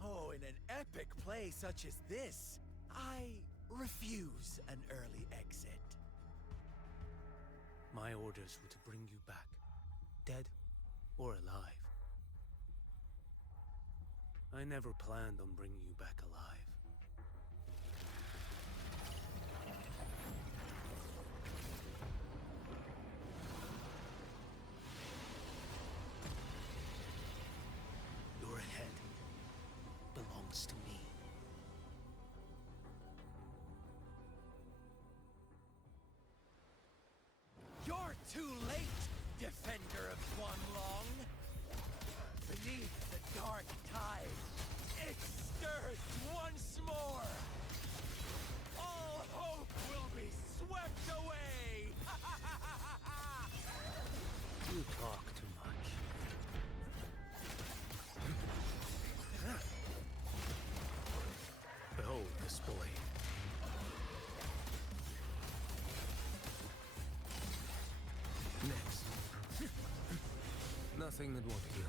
Oh, in an epic play such as this, I refuse an early exit. My orders were to bring you back, dead or alive. I never planned on bringing you back alive. Your head belongs to me. You're too late, defender of Guanlong! Beneath the dark tide, it stirs once more! All hope will be swept away! You talk too much. Behold this boy. Next. Nothing that won't heal.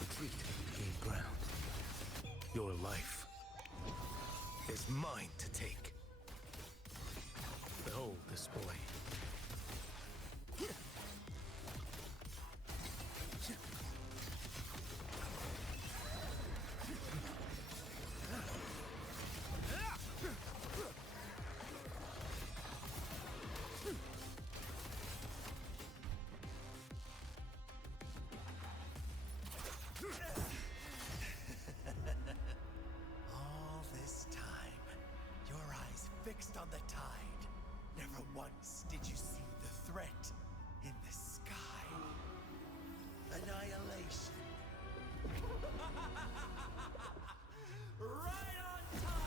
Retreat, gain ground. Your life is mine to take. Behold this boy. All this time, your eyes fixed on the tide. Never once did you see the threat in the sky. Annihilation. Right on time!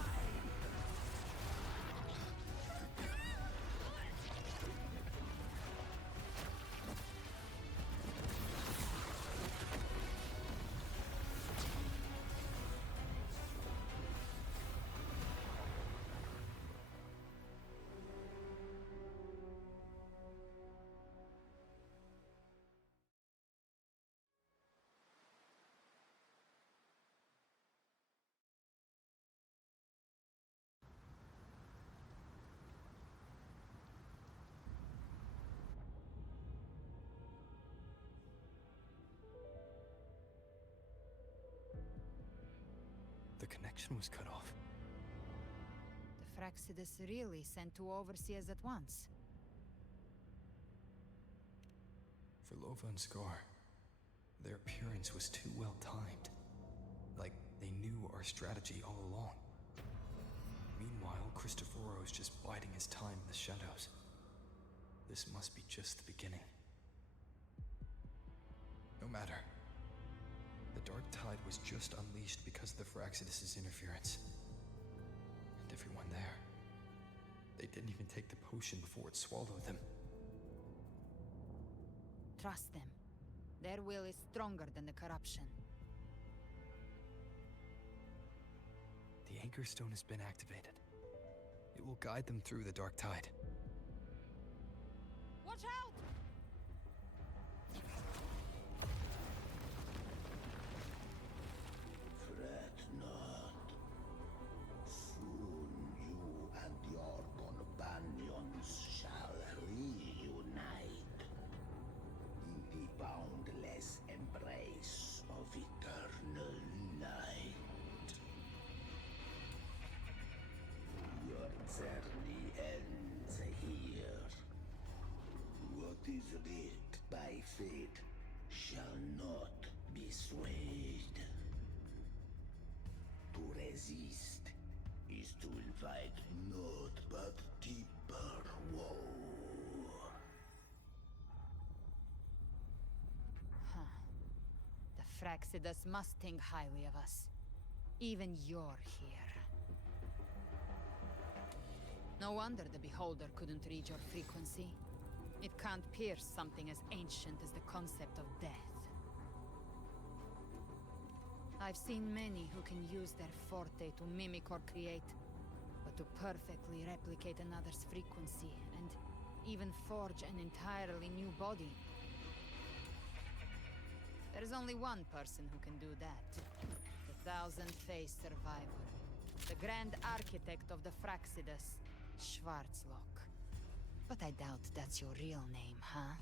The connection was cut off. The Fraxidus really sent two overseers at once. For Lova and Scar, their appearance was too well timed. Like they knew our strategy all along. Meanwhile, Cristoforo's just biding his time in the shadows. This must be just the beginning. No matter. The dark tide was just unleashed because of the Fraxidus' interference. And everyone there, they didn't even take the potion before it swallowed them. Trust them. Their will is stronger than the corruption. The Anchor Stone has been activated. It will guide them through the dark tide. Watch out! Fret not. Soon you and your companions shall reunite in the boundless embrace of eternal night. Your journey ends here. What is writ by fate shall not be swayed. To resist is to invite naught but deeper woe. Huh. The Fraxidus must think highly of us. Even you're here. No wonder the Beholder couldn't read your frequency. It can't pierce something as ancient as the concept of death. I've seen many who can use their forte to mimic or create, but to perfectly replicate another's frequency, and even forge an entirely new body. There's only one person who can do that. The Thousand-Faced Survivor. The Grand Architect of the Fraxidus, Schwarzlock. But I doubt that's your real name, huh?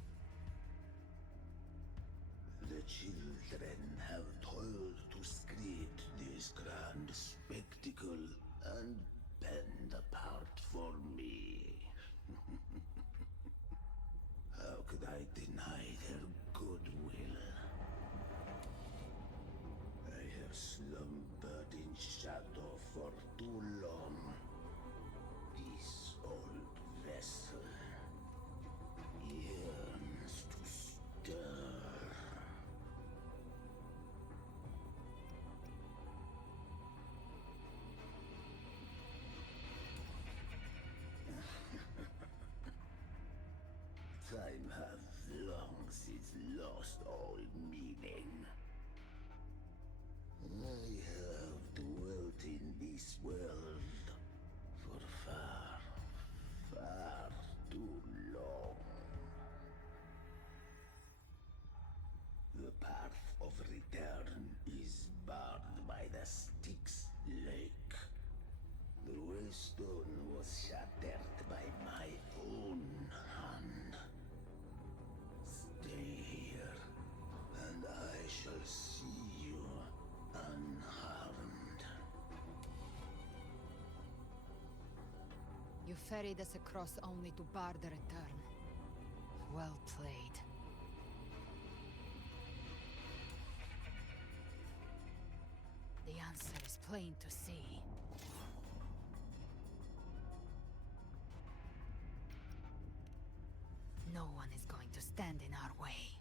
The children have toiled to create this grand spectacle and bend apart for me. How could I deny their goodwill? I have slumbered in shadow for too long. This old vessel yearns to stir. Time have long since lost all meaning. I have dwelt in this world for far, far too long. The path of return is barred by the Styx Lake. The waystone was shattered by my own hand. Stay here, and I shall see you unharmed. You ferried us across only to bar the return. Well played. The answer is plain to see. No one is going to stand in our way.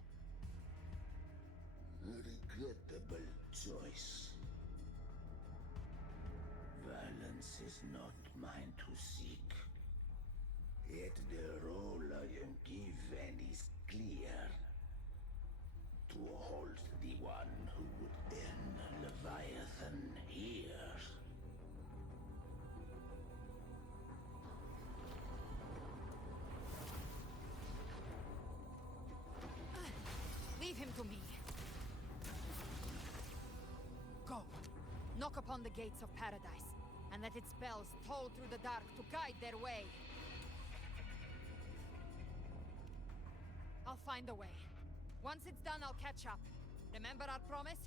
A regrettable choice. Violence is not mine to seek. Yet the role I am given is clear. To hold the one who would end Leviathan here. Leave him to me. Go. Knock upon the gates of paradise, and let its bells toll through the dark to guide their way. I'll find a way. Once it's done, I'll catch up. Remember our promise?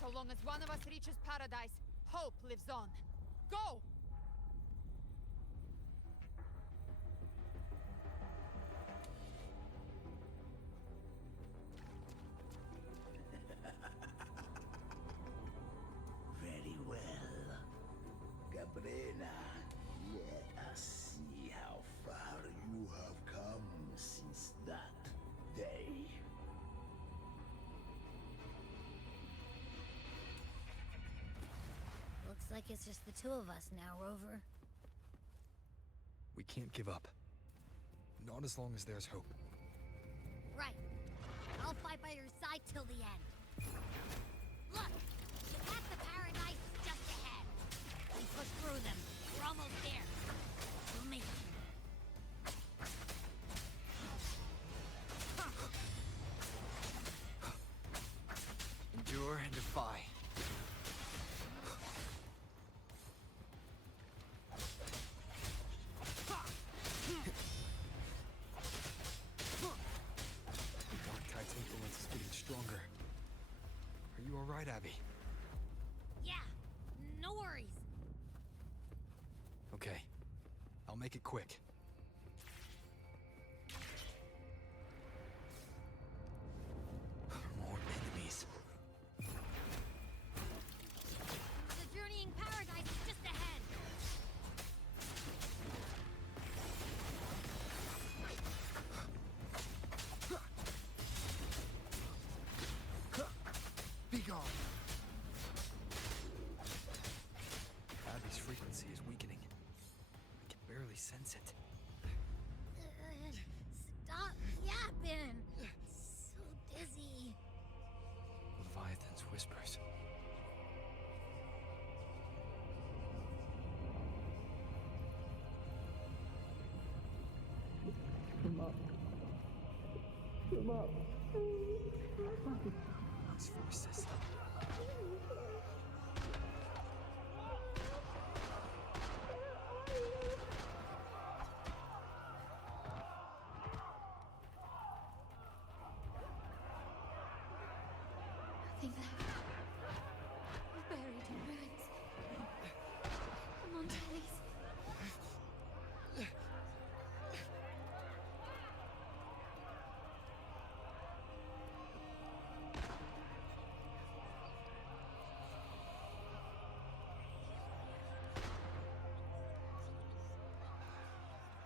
So long as one of us reaches paradise, hope lives on. Go! Very well. Gabrena, let us see how far you have come since that day. Looks like it's just the two of us now, Rover. We can't give up. Not as long as there's hope. Right. I'll fight by your side till the end. Look! The path to paradise is just ahead. We push through them. We're almost there. To me. Endure and defy. Darktide's influence is getting stronger. Are you alright, Abby? Yeah, no worries. Okay. I'll make it quick. More enemies. The journeying paradise is just ahead. Bygone! Abby's frequency is weakening. I can barely sense it. Stop yapping! So dizzy. Leviathan's whispers. Come up. Come up. These voices. Nothing left. We're buried in ruins. Come on, please.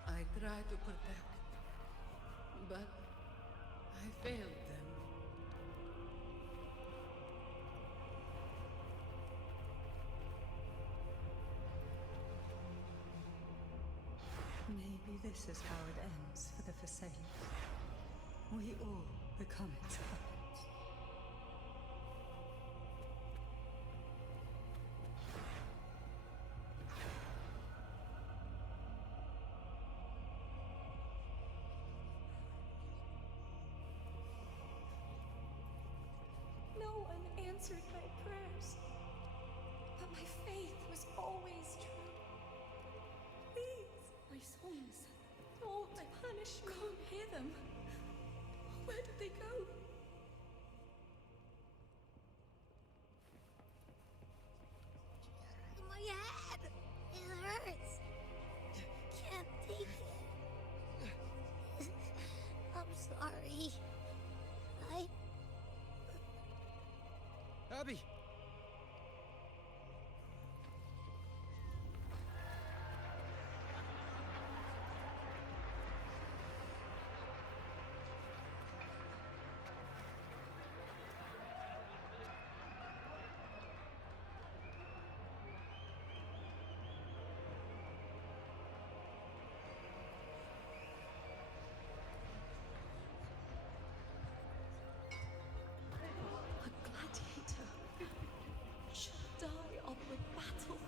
I tried to protect, but I failed them. Maybe this is how it ends for the Forsaken. We all become its puppets. No one answered my prayers. But my faith was always true. Please, my sons, don't punish me. Can't hear them. Where did they go? My head! It hurts! Can't take it. I'm sorry. Abby! A gladiator should die on the battlefield.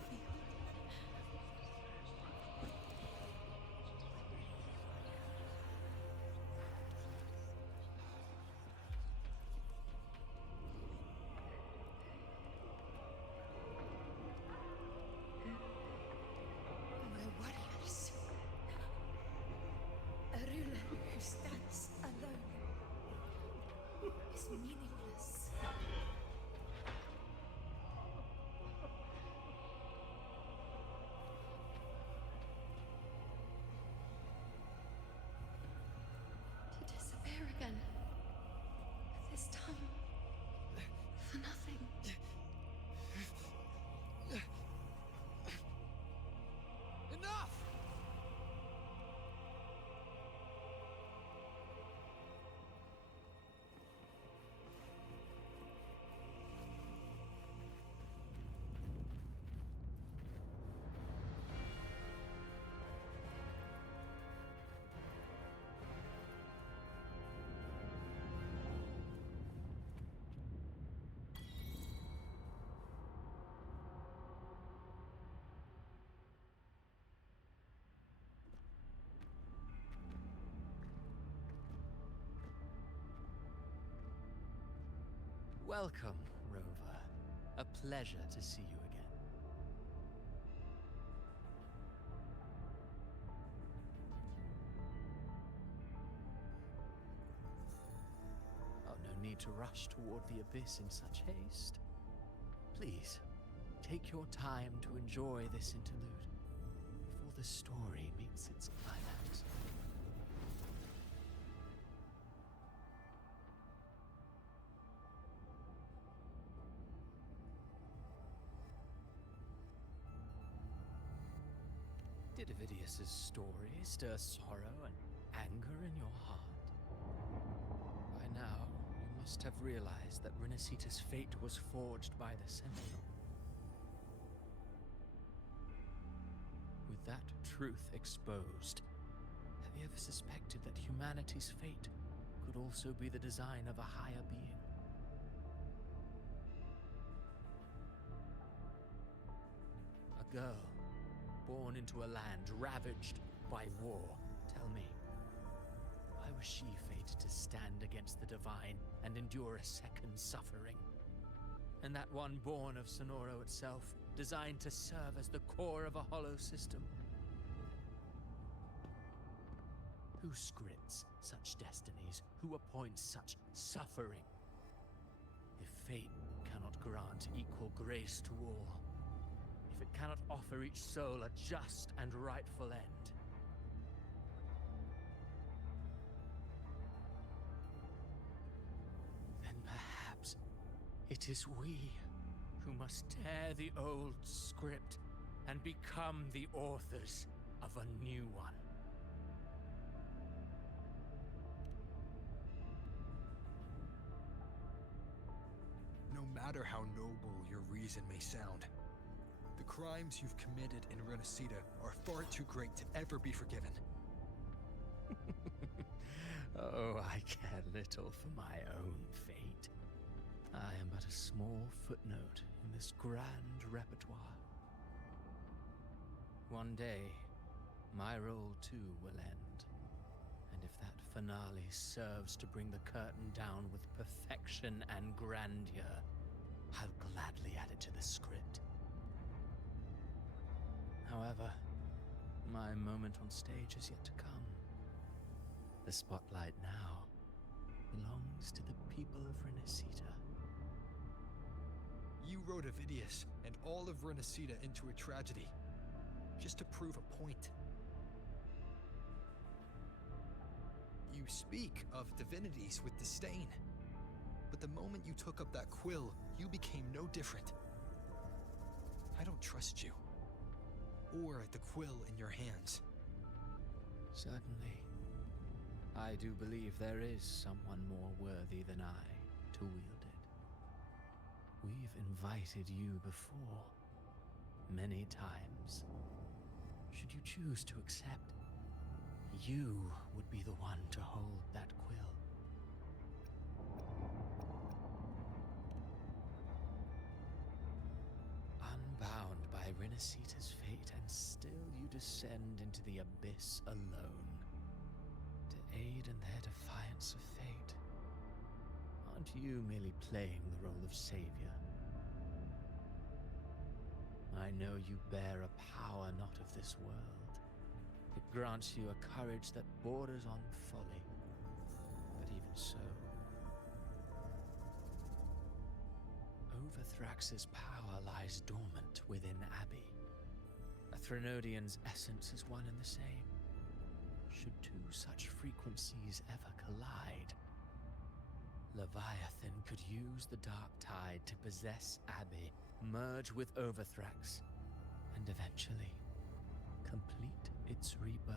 My warriors. A ruler who stands alone is meaningless. To disappear again. This time, for nothing. Enough! Welcome, Rover. A pleasure to see you again. Oh, no need to rush toward the abyss in such haste. Please, take your time to enjoy this interlude before the story meets its climax. Did Avidius's story stir sorrow and anger in your heart? By now, you must must have realized that Rinascita's fate was forged by the Sentinel. With that truth exposed, have you ever suspected that humanity's fate could also be the design of a higher being? A girl, born into a land ravaged by war. Tell me, why was she fated to stand against the divine and endure a second suffering? And that one born of Sonoro itself, designed to serve as the core of a hollow system? Who scripts such destinies? Who appoints such suffering? If fate cannot grant equal grace to all, if it cannot offer each soul a just and rightful end, then perhaps it is we who must tear the old script and become the authors of a new one. No matter how noble your reason may sound, the crimes you've committed in Rinascita are far too great to ever be forgiven. Oh, I care little for my own fate. I am but a small footnote in this grand repertoire. One day, my role too will end. And if that finale serves to bring the curtain down with perfection and grandeur, I'll gladly add it to the script. However, my moment on stage is yet to come. The spotlight now belongs to the people of Rinascita. You rode Avidius and all of Rinascita into a tragedy, just to prove a point. You speak of divinities with disdain, but the moment you took up that quill, you became no different. I don't trust you, or the quill in your hands. Certainly. I do believe there is someone more worthy than I to wield it. We've invited you before, many times. Should you choose to accept, you would be the one to hold that quill. Unbound by Rinascita's fate, and still you descend into the abyss alone, to aid in their defiance of fate. Aren't you merely playing the role of savior? I know you bear a power not of this world. It grants you a courage that borders on folly. But even so, Overthrax's power lies dormant within Abbey. A Threnodian's essence is one and the same. Should two such frequencies ever collide, Leviathan could use the dark tide to possess Abbey, merge with Overthrax, and eventually complete its rebirth.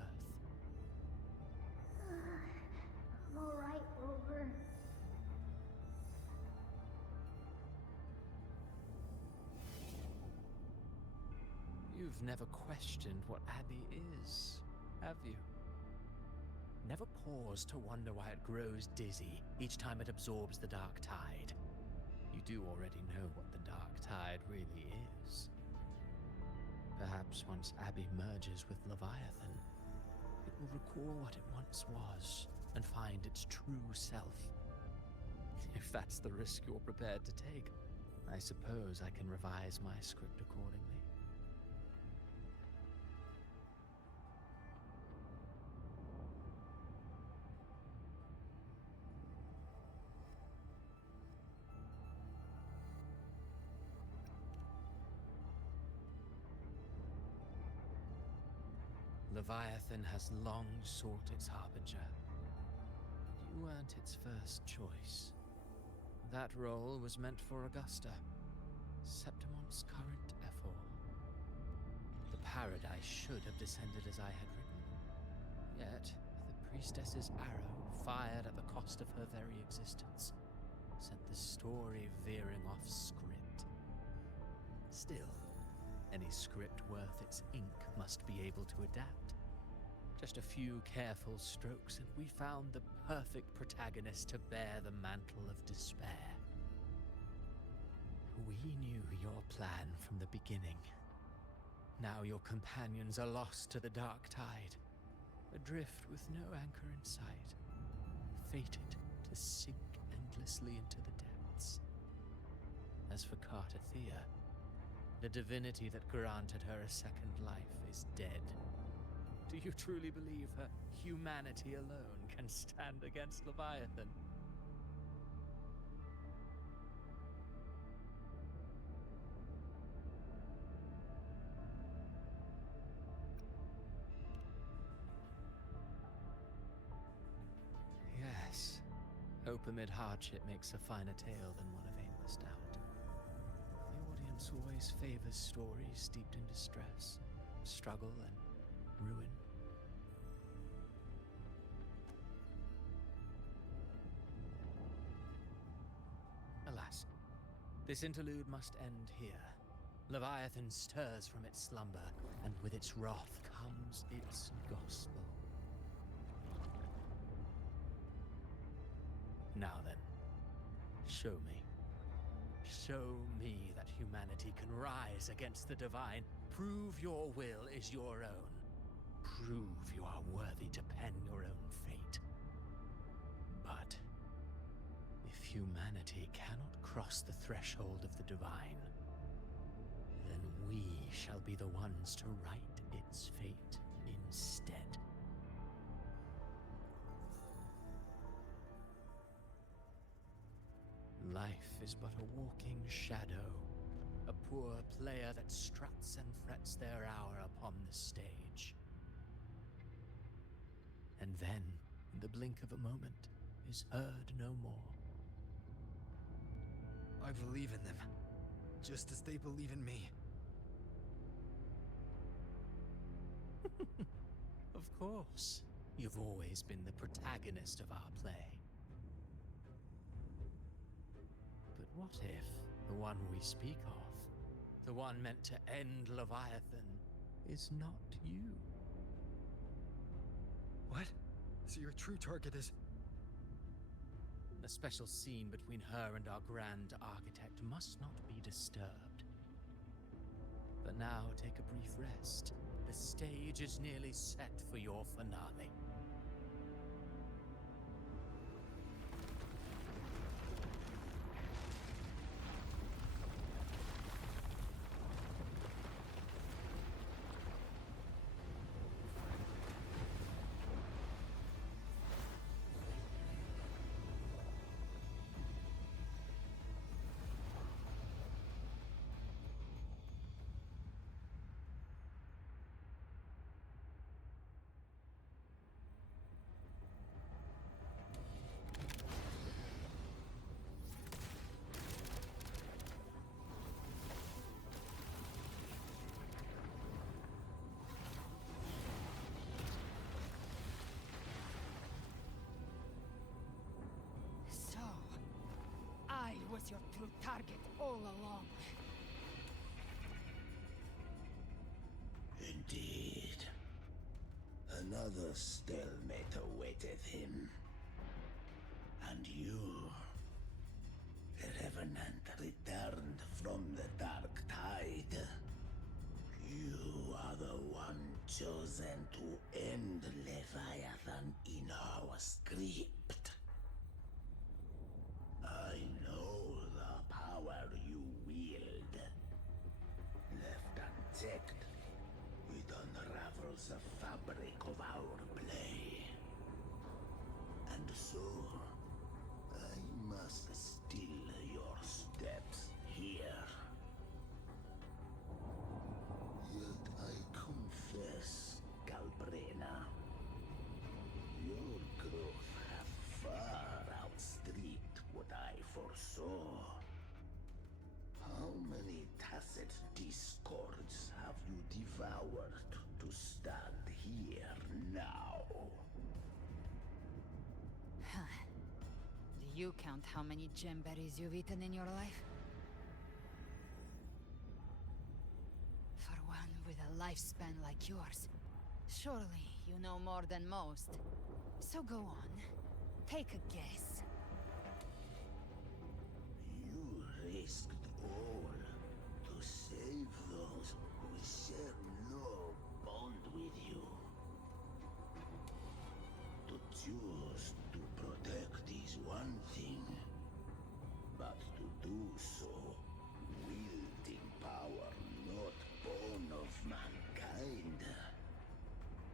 I'm alright, Rover. You've never questioned what Abbey is, have you? Never paused to wonder why it grows dizzy each time it absorbs the dark tide. You do already know what the dark tide really is. Perhaps once Abbey merges with Leviathan, it will recall what it once was and find its true self. If that's the risk you're prepared to take, I suppose I can revise my script accordingly. Leviathan has long sought its harbinger. You weren't its first choice. That role was meant for Augusta, Septimon's current Ephor. The paradise should have descended as I had written. Yet, the priestess's arrow fired at the cost of her very existence. sent the story veering off script. Still, any script worth its ink must be able to adapt. Just a few careful strokes, and we found the perfect protagonist to bear the mantle of despair. We knew your plan from the beginning. Now your companions are lost to the dark tide, adrift with no anchor in sight, fated to sink endlessly into the depths. As for Cartathea, the divinity that granted her a second life is dead. Do you truly believe her humanity alone can stand against Leviathan? Yes. Hope amid hardship makes a finer tale than one of aimless doubt. The audience always favors stories steeped in distress, struggle, and ruin. Alas, this interlude must end here. Leviathan stirs from its slumber, and with its wrath comes its gospel. Now then, show me. Show me that humanity can rise against the divine. Prove your will is your own. Prove you are worthy to pen your own fate. But if humanity cannot cross the threshold of the divine, then we shall be the ones to right its fate instead. Life is but a walking shadow, a poor player that struts and frets their hour upon the stage. And then, in the blink of a moment, is heard no more. I believe in them, just as they believe in me. Of course. You've always been the protagonist of our play. But what if the one we speak of, the one meant to end Leviathan, is not you? What? So your true target is... The special scene between her and our grand architect must not be disturbed. But now take a brief rest. The stage is nearly set for your finale. So, I was your true target all along. Indeed. Another stalemate awaited him. And you, the Revenant returned from the Dark Tide. You are the one chosen to end Leviathan in our script. I know the power you wield. Left unchecked, it unravels the fabric of our play. And so, I must still your steps here. Yet I confess, Calbrena, your growth hath you count how many gemberries you've eaten in your life? For one with a lifespan like yours, surely you know more than most. So go on, take a guess. You risked all to save those who share no bond with you. To choose to protect is one thing, but to do so wielding power not born of mankind,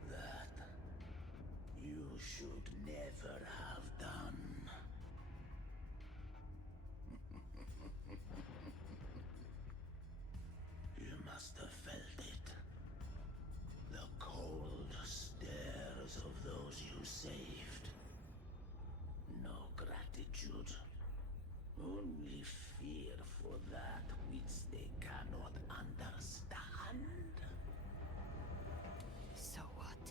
that you should never have done. You must have felt it. The cold stares of those you saved. No gratitude. Only fear for that which they cannot understand. So what?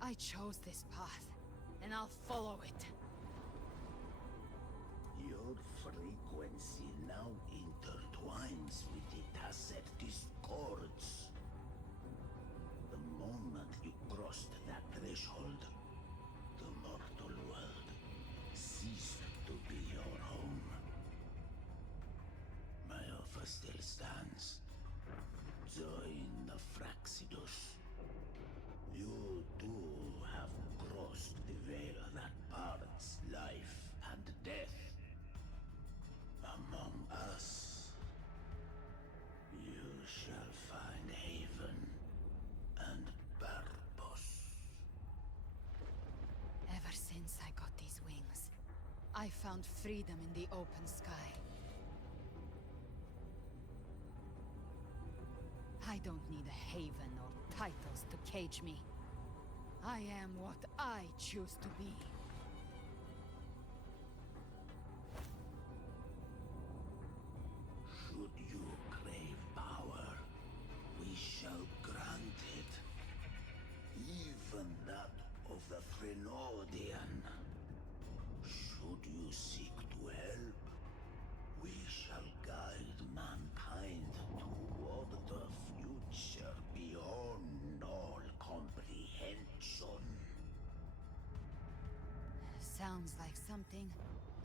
I chose this path, and I'll follow it. Your frequency now intertwines with the Tacet Discords. The moment you crossed that threshold, the mortal world ceased to be your home. My offer still stands. Join the Fraxidus. You too have crossed the veil that parts life and death. Among us, you shall find haven and purpose. Ever since I got these wings, I found freedom in the open sky. I don't need a haven or titles to cage me. I am what I choose to be. Should you crave power, we shall grant it. Even that of the Frenodian. Should you seek to help, we shall guide mankind toward the future beyond all comprehension. Sounds like something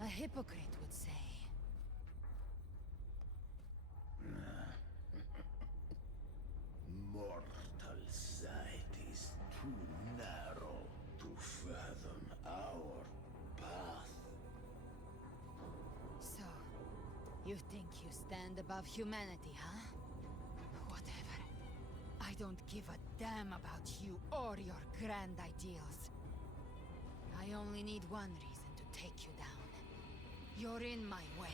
a hypocrite would say. Mortal sight is too narrow to fathom our path. So, you think you stand above humanity, huh? Whatever. I don't give a damn about you or your grand ideals. I only need one reason to take you down. You're in my way.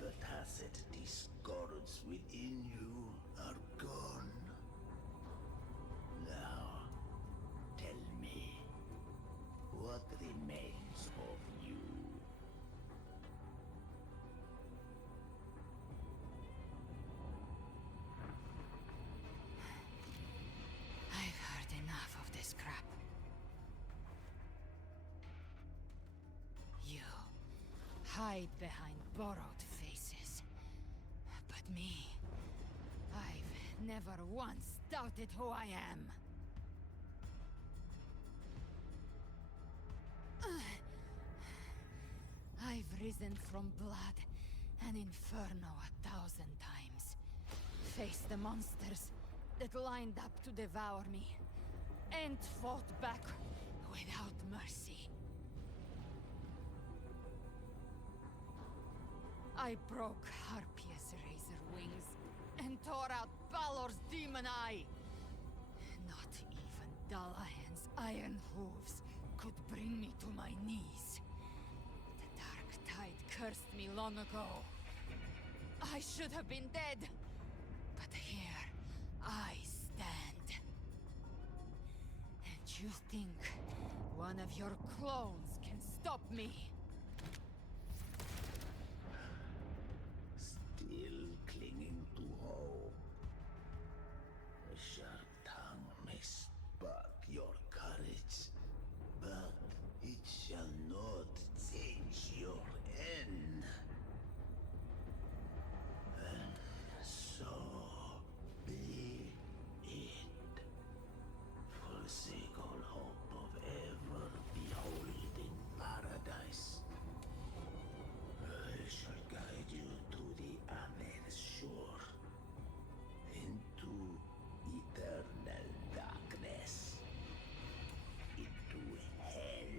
The Tacet Discords within you are gone. Now, tell me, what remains of you? I've heard enough of this crap. You hide behind borrowed faces. But me, I've never once doubted who I am. I've risen from blood and inferno 1,000 times. Faced the monsters that lined up to devour me, and fought back without mercy. I broke Harpia's razor wings and tore out Balor's demon eye. Not even Dullahan's iron hooves could bring me to my knees. cursed me long ago. I should have been dead. But here I stand. And you think one of your clones can stop me? Still clinging to hope. A sharp tongue may spark your courage, but it shall not change your end. And so be it. Forsake all hope of ever beholding paradise. I shall guide you to the Amen shore, into eternal darkness, into hell.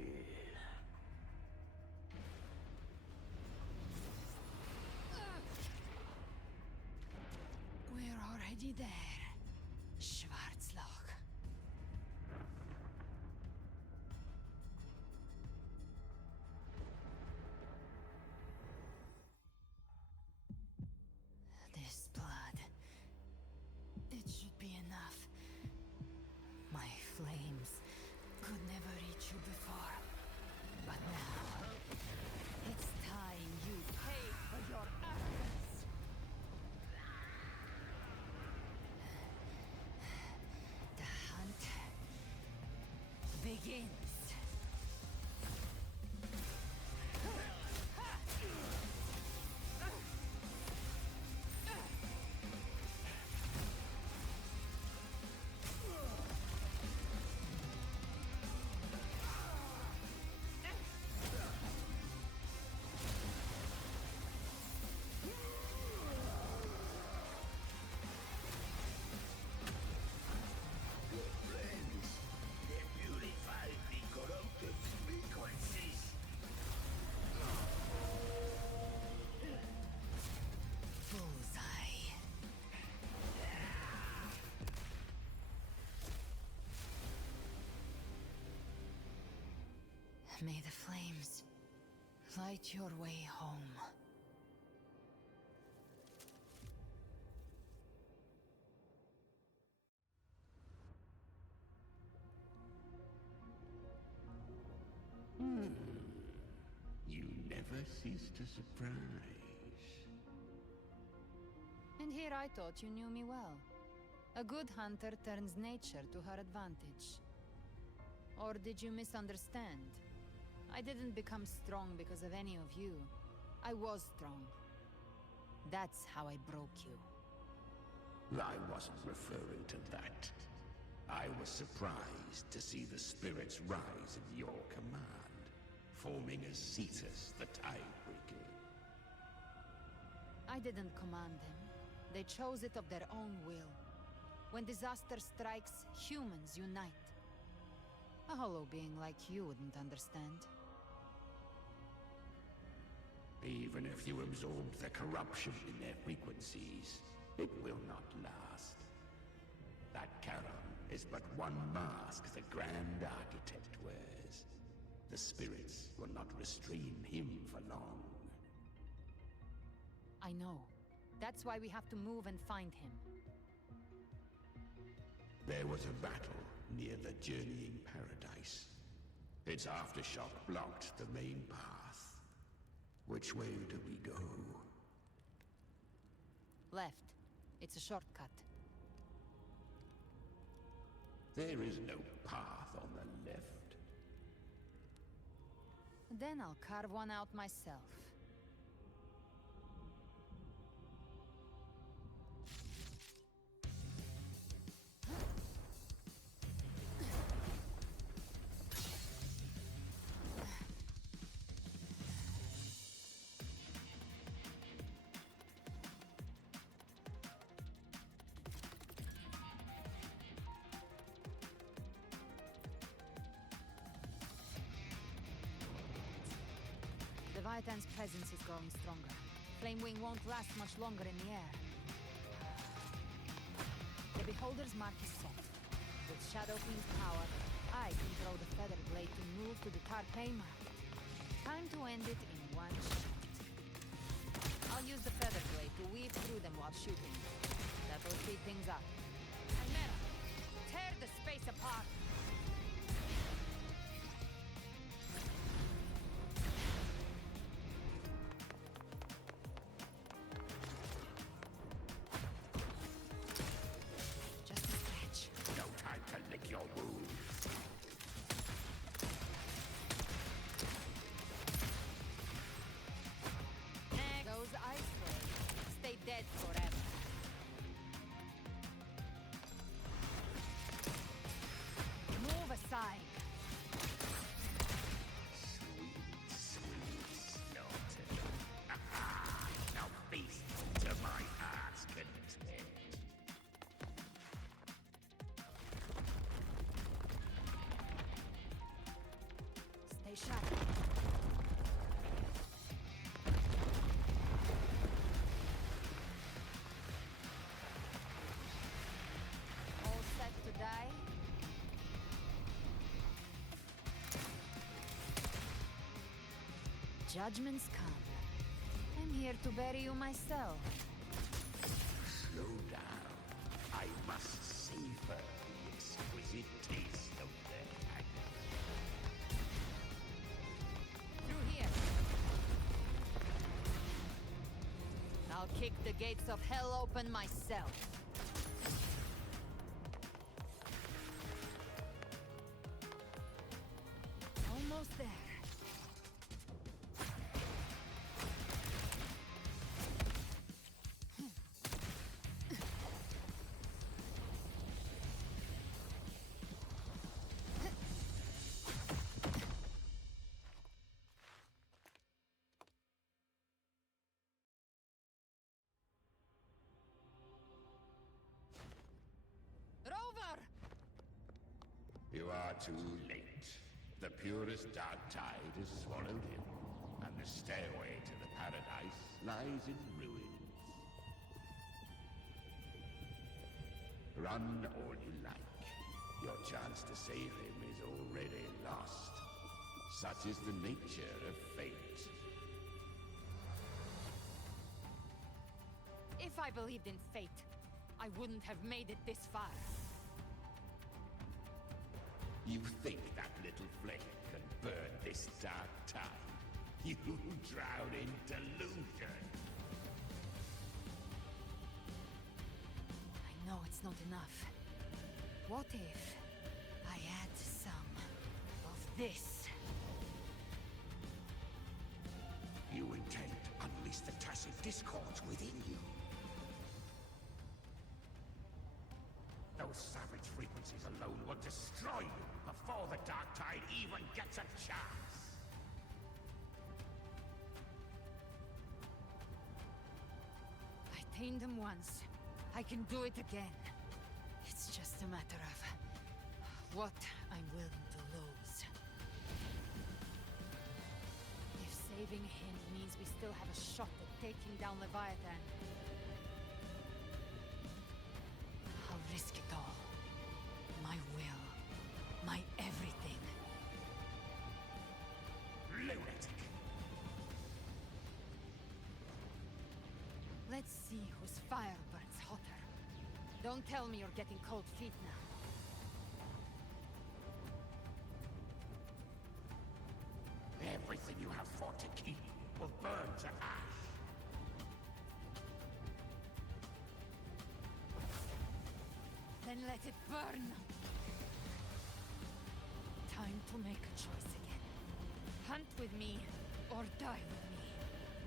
We're already there, Schwarzloch. This blood. It should be enough. My flames could never reach you before. But now, it's time you pay for your actions. The hunt begins. Friends, they purify the corrupted frequencies. Bullseye. May the flames light your way home. You never cease to surprise. And here I thought you knew me well. A good hunter turns nature to her advantage. Or did you misunderstand? I didn't become strong because of any of you. I was strong. That's how I broke you. I wasn't referring to that. I was surprised to see the spirits rise at your command, forming as Cetus the Tidebreaker. I didn't command them. They chose it of their own will. When disaster strikes, humans unite. A hollow being like you wouldn't understand. Even if you absorb the corruption in their frequencies, it will not last. That Charon is but one mask the Grand Architect wears. The spirits will not restrain him for long. I know. That's why we have to move and find him. There was a battle near the Journeying Paradise. Its aftershock blocked the main path. Which way do we go? Left. It's a shortcut. There is no path on the left. Then I'll carve one out myself. Leviathan's presence is growing stronger. Flamewing won't last much longer in the air. The Beholder's mark is set. With Shadow Queen's power, I can throw the Feather Blade to move to the Tarpei mark. Time to end it in one shot. job shooting. That will speed things up. And Mera, tear the space apart! Just a scratch. No time to lick your wounds. Next. Those ice waves stay dead forever. Move aside. Sweet slaughter. Now feast to my heart's content. Stay sharp. All set to die? Judgments come. I'm here to bury you myself. Slow down. I must savor the exquisite taste of their anger. Through here. I'll kick the gates of hell open myself. Almost there. Rover! You are too late. The purest dark tide is swallowed in, and the stairway to the paradise lies in ruins. Run all you like. Your chance to save him is already lost. Such is the nature of fate. If I believed in fate, I wouldn't have made it this far. You think that little flame can burn this dark tide? You drown in delusion! I know it's not enough. What if I add some of this? You intend to unleash the tacit discords within you. Those savage frequencies alone will destroy you before the dark tide even gets a chance. I tamed them once. I can do it again. It's just a matter of what I'm willing to lose. If saving him means we still have a shot at taking down Leviathan, I'll risk it all. My will. My everything. Lunatic! Let's see whose fire burns hotter. Don't tell me you're getting cold feet now. Everything you have fought to keep will burn to ash. Then let it burn! Time to make a choice again. Hunt with me, or die with me.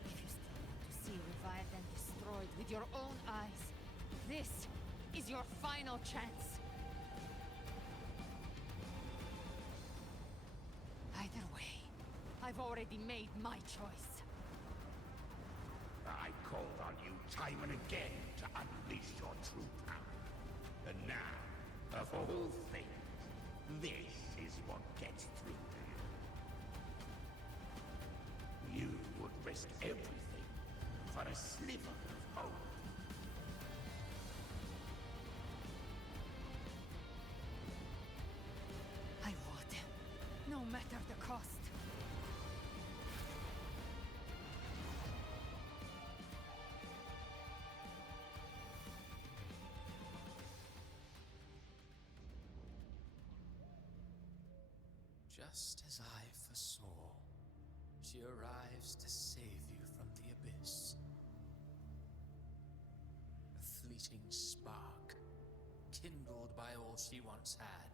If you still want to see Leviathan destroyed with your own eyes, this is your final chance. Either way, I've already made my choice. I called on you time and again to unleash your true power. And now, of all things, this is what gets through to you. You would risk everything for a sliver of hope. I would, no matter the cost. Just as I foresaw, she arrives to save you from the abyss. A fleeting spark, kindled by all she once had,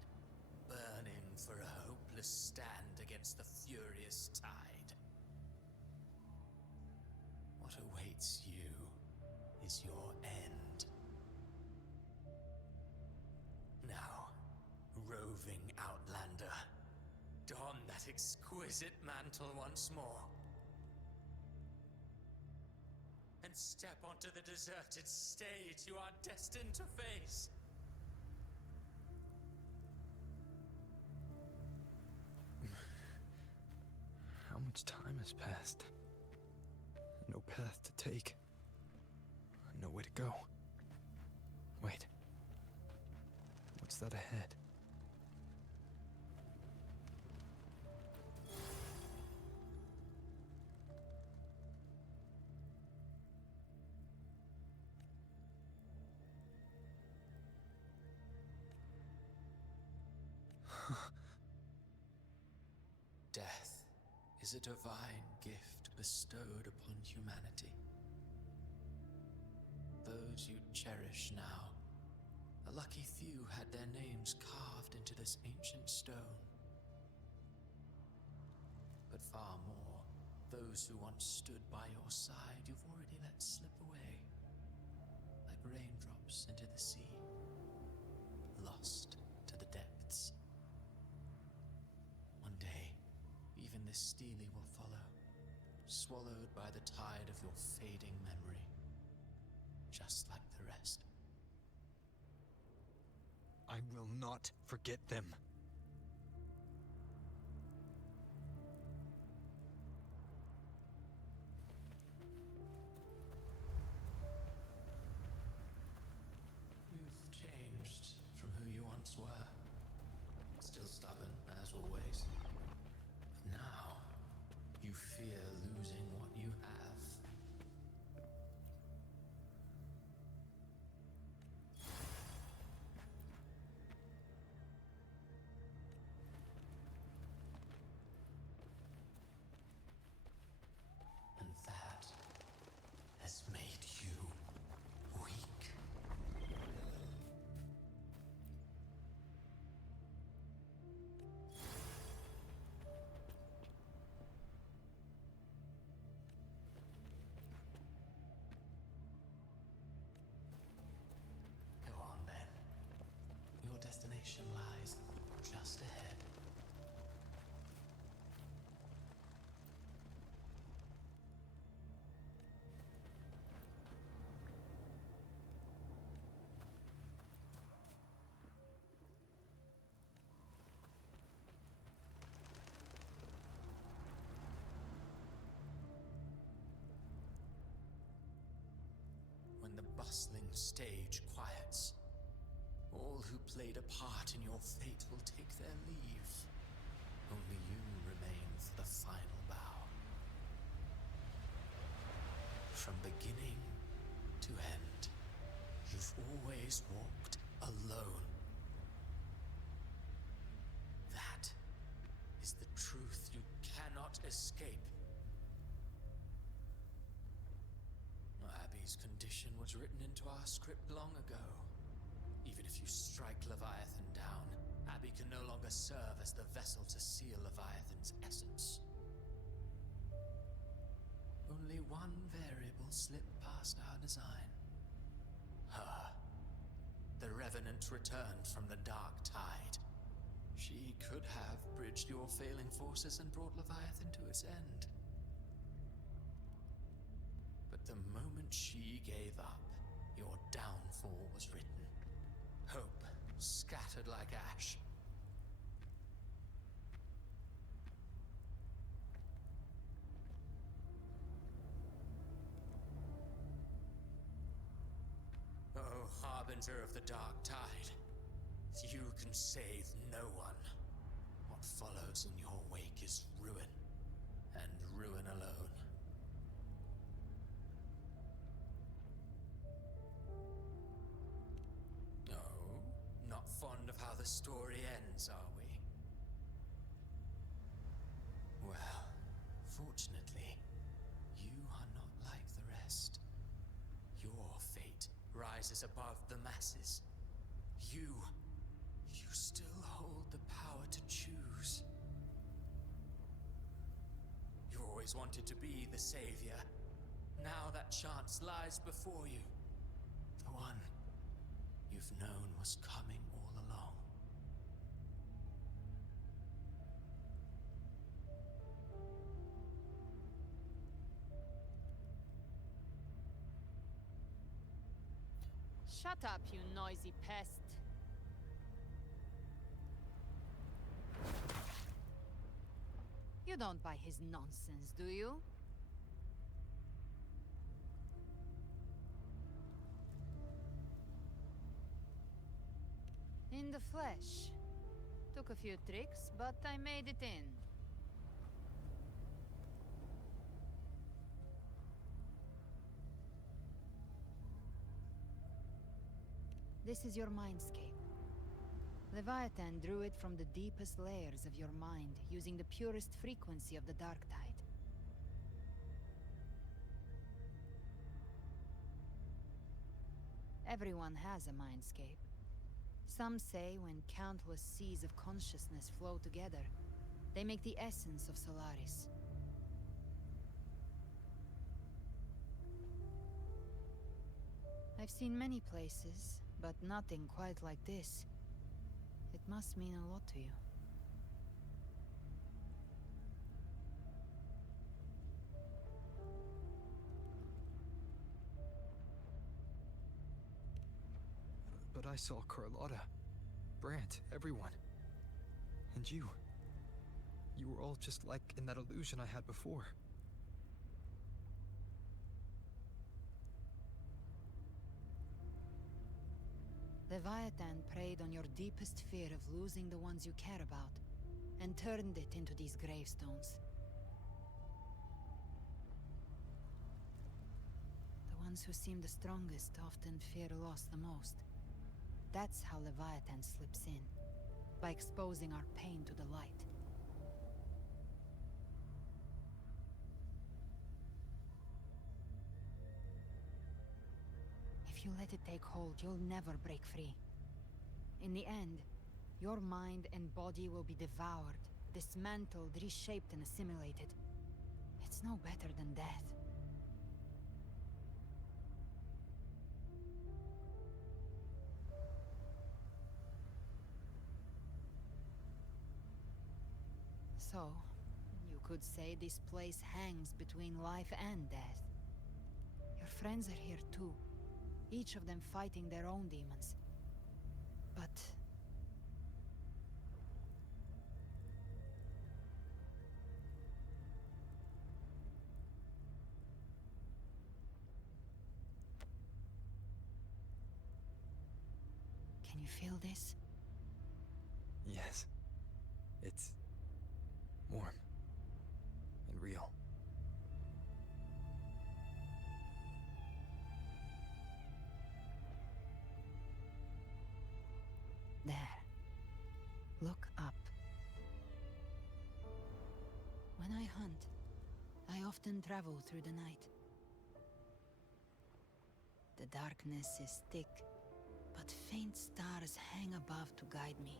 burning for a hopeless stand against the furious tide. What awaits you is your end. Now, roving outlander, don that exquisite mantle once more. And step onto the deserted stage you are destined to face. How much time has passed? No path to take. Nowhere to go. Wait. What's that ahead? Death is a divine gift bestowed upon humanity. Those you cherish now, a lucky few had their names carved into this ancient stone. But far more, those who once stood by your side you've already let slip away, like raindrops into the sea, lost to the depths. One day, even this stele will follow, swallowed by the tide of your fading memory, just like the rest. I will not forget them. You've changed from who you once were. Still stubborn, as always. But now, you fear losing what you have. And that has made you weak. Go on then. Your destination lies just ahead. When the bustling stage quiets, all who played a part in your fate will take their leave. Only you remain for the final bow. From beginning to end, you've always walked alone. That is the truth you cannot escape. Abby's condition was written into our script long ago. Even if you strike Leviathan down, Abby can no longer serve as the vessel to seal Leviathan's essence. Only one variable slipped past our design. Her. The Revenant returned from the dark tide. She could have bridged your failing forces and brought Leviathan to its end. But the moment she gave up, your downfall was written. Hope scattered like ash. Oh, harbinger of the dark tide, you can save no one. What follows in your wake is ruin, and ruin alone. Not fond of how the story ends, are we? Unfortunately, you are not like the rest. Your fate rises above the masses. You still hold the power to choose. You always wanted to be the savior. Now that chance lies before you. The one you've known was coming all along. Shut up, you noisy pest. You don't buy his nonsense, do you? In the flesh. Took a few tricks, but I made it in. This is your mindscape. Leviathan drew it from the deepest layers of your mind, using the purest frequency of the dark tide. Everyone has a mindscape. Some say when countless seas of consciousness flow together, they make the essence of Solaris. I've seen many places, but nothing quite like this. It must mean a lot to you. But I saw Carlotta, Brant, everyone. And you. You were all just like in that illusion I had before. Leviathan preyed on your deepest fear of losing the ones you care about, and turned it into these gravestones. The ones who seem the strongest often fear loss the most. That's how Leviathan slips in, by exposing our pain to the light. If you let it take hold, you'll never break free. In the end, your mind and body will be devoured, dismantled, reshaped, and assimilated. It's no better than death. So, you could say this place hangs between life and death. Your friends are here too, each of them fighting their own demons. But... can you feel this? Yes. It's warm and real. There. Look up. When I hunt, I often travel through the night. The darkness is thick, but faint stars hang above to guide me.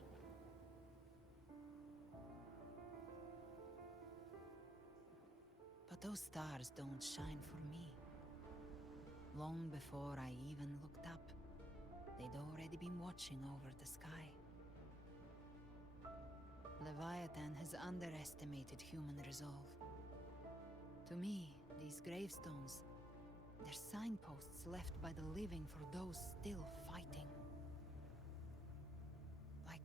But those stars don't shine for me. Long before I even looked up, they'd already been watching over the sky. Leviathan has underestimated human resolve. To me, these gravestones, they're signposts left by the living for those still fighting. Like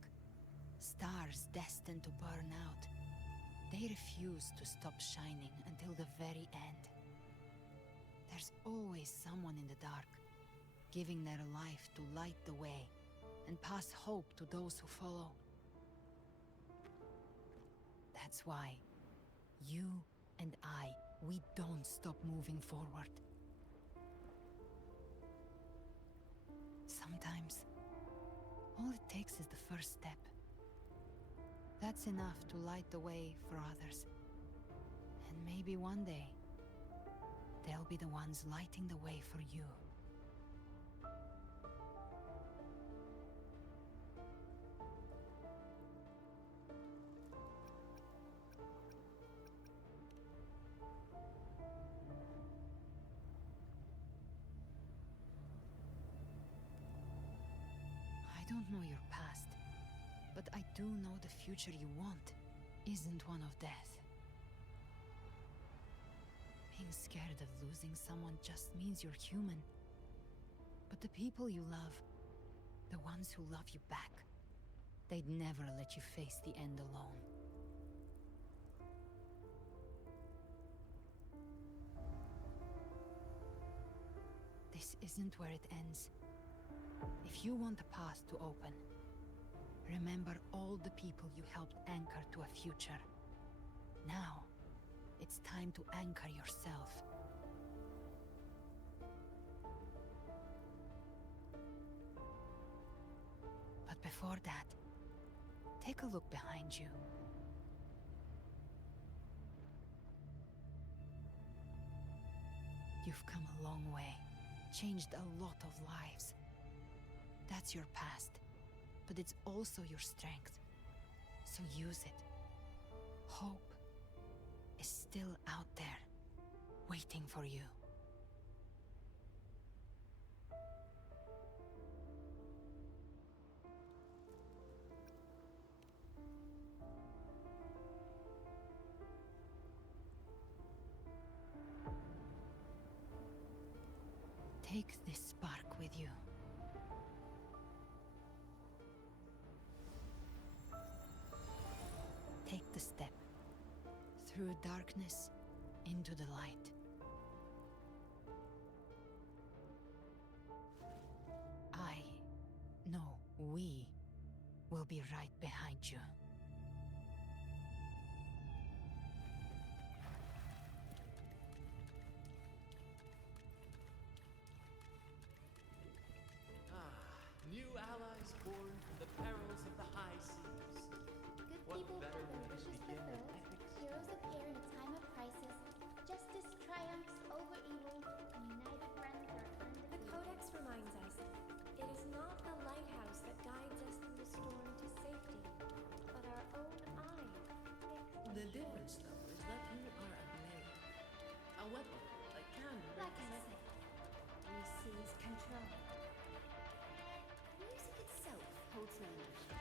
stars destined to burn out. They refuse to stop shining until the very end. There's always someone in the dark, giving their life to light the way and pass hope to those who follow. That's why you and we don't stop moving forward. Sometimes, all it takes is the first step. That's enough to light the way for others. And Maybe one day, they'll be the ones lighting the way for you. I don't know your past, but I do know the future you want isn't one of death. Being scared of losing someone just means you're human. But the people you love, the ones who love you back, they'd never let you face the end alone. This isn't where it ends. If you want the path to open, remember all the people you helped anchor to a future. Now, it's time to anchor yourself. But before that, take a look behind you. You've come a long way, changed a lot of lives. That's your past, but it's also your strength. So use it. Hope is still out there, waiting for you. Take this spark with you. Take the step. Through darkness, into the light. We will be right behind you. New allies born from the perils of the high seas. Good What people better have their way to wishes begin an fulfilled. epic Heroes appear in a time of crisis. Justice triumphs over evil. And united friends are The undefeated. Codex reminds us, it is not a lighthouse that guides us through the storm to safety, but our own eye. The difference, though, is that you are a blade. A weapon that can Like I said, we seize control. Music itself holds no emotion.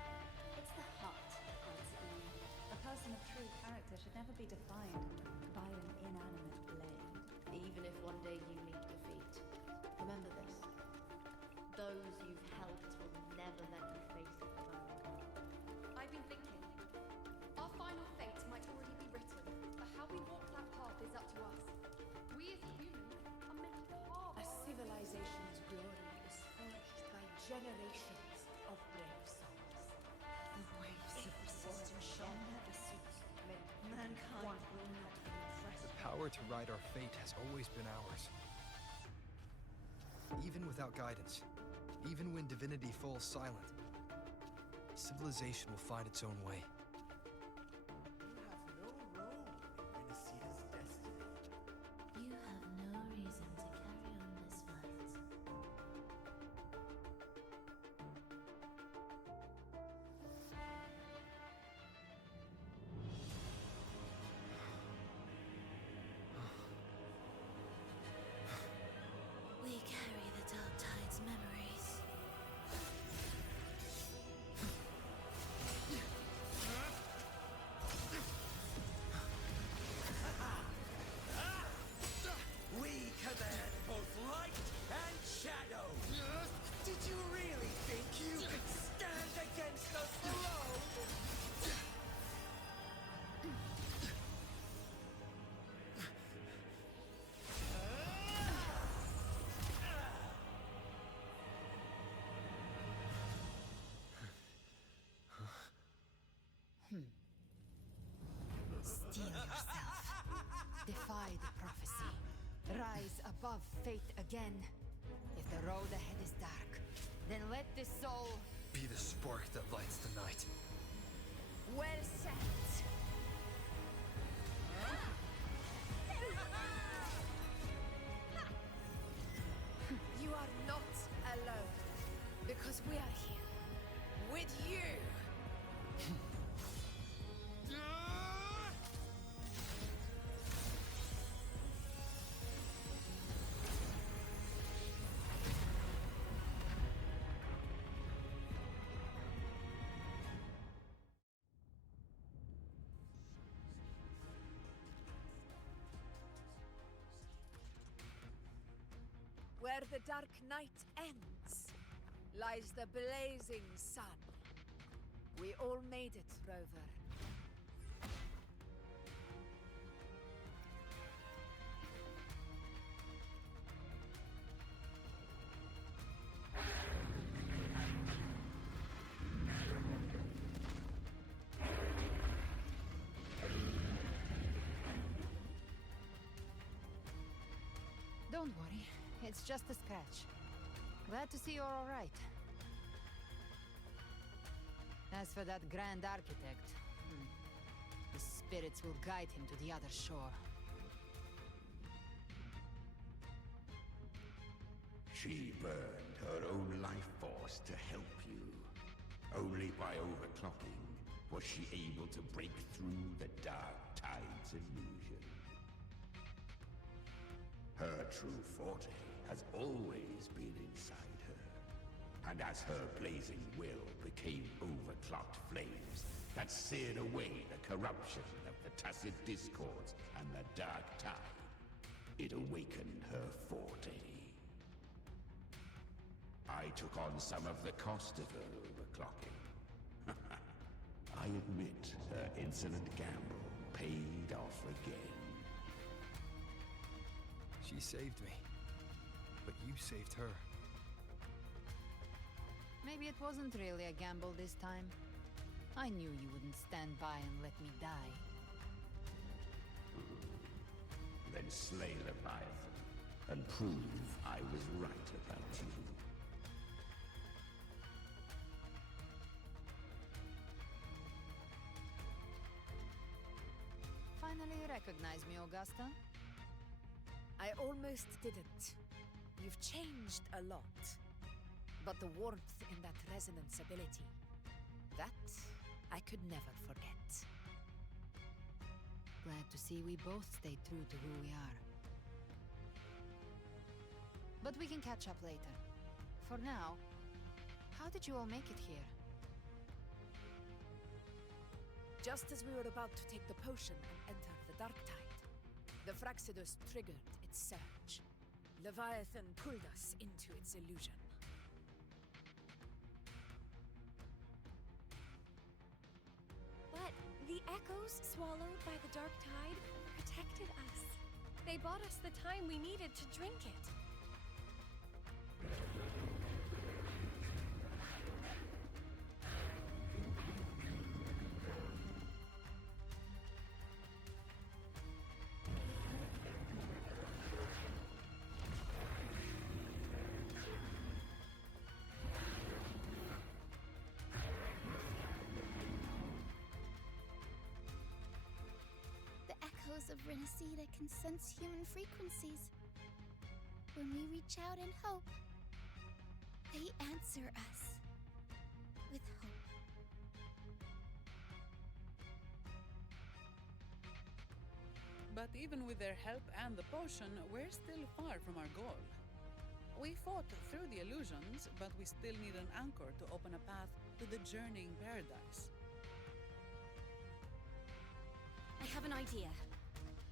It's the heart that grants it meaning. A person of true character should never be defined by an inanimate blade. Even if one day you meet defeat, remember this. Those you've helped will never let you face it alone. I've been thinking. Our final fate might already be written, but how we walk that path is up to us. We as humans are meant to carve A civilization's glory is forged by generations of brave souls. The waves of resistance shall never cease. Mankind will not be impressed. The power to write our fate has always been ours. Even without guidance, even when divinity falls silent, civilization will find its own way. You have no role in Rinascita's destiny. You have no reason to carry on this fight. We carry the Dark Tide's memories. We command both light and shadow. Did you really think you could stand against us alone? Steel yourself. Defy the prophecy. Rise above fate again. If the road ahead is dark, then let this soul... Be the spark that lights the night. Well said. are not alone. Because we are here. With you! Where the dark night ends, lies the blazing sun. We all made it, Rover. Don't worry, it's just a scratch. Glad to see you're all right. As for that Grand Architect, the spirits will guide him to the other shore. She burned her own life force to help you. Only by overclocking was she able to break through the Dark Tide's illusion. Her true forte has always been inside her. And as her blazing will became overclocked flames that seared away the corruption of the Tacit Discords and the Dark Tide, it awakened her forte. I took on some of the cost of her overclocking. I admit her insolent gamble paid off again. She saved me. But you saved her. Maybe it wasn't really a gamble this time. I knew you wouldn't stand by and let me die. Then slay Leviathan and prove I was right about you. Finally recognize me, Augusta? I almost didn't. You've changed a lot. But the warmth in that resonance ability, that I could never forget. Glad to see we both stayed true to who we are. But we can catch up later. For now, how did you all make it here? Just as we were about to take the potion and enter the Dark Tide, the Fraxidus triggered its surge. Leviathan pulled us into its illusion. But the echoes swallowed by the Dark Tide protected us. They bought us the time we needed to drink it. Of Rinascita can sense human frequencies. When we reach out in hope, they answer us with hope. But even with their help and the potion, we're still far from our goal. We fought through the illusions, but we still need an anchor to open a path to the journeying paradise. I have an idea.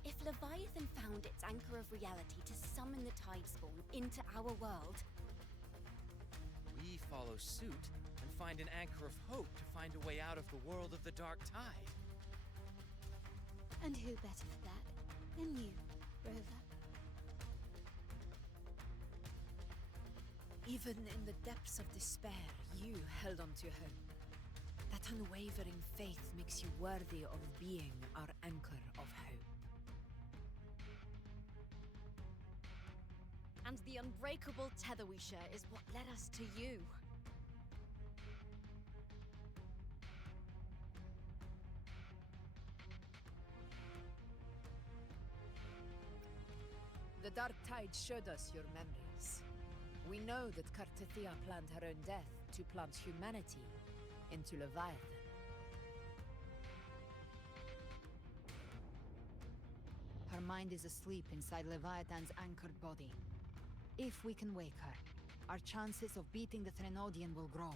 If Leviathan found its anchor of reality to summon the Tidespawn into our world, we follow suit and find an anchor of hope to find a way out of the world of the Dark Tide. And who better for that than you, Rover? Even in the depths of despair, you held on to hope. That unwavering faith makes you worthy of being our anchor of hope. and the unbreakable tether we share is what led us to you. The Dark Tide showed us your memories. We know that Cartithia planned her own death to plant humanity into Leviathan. Her mind is asleep inside Leviathan's anchored body. If we can wake her, our chances of beating the Threnodian will grow.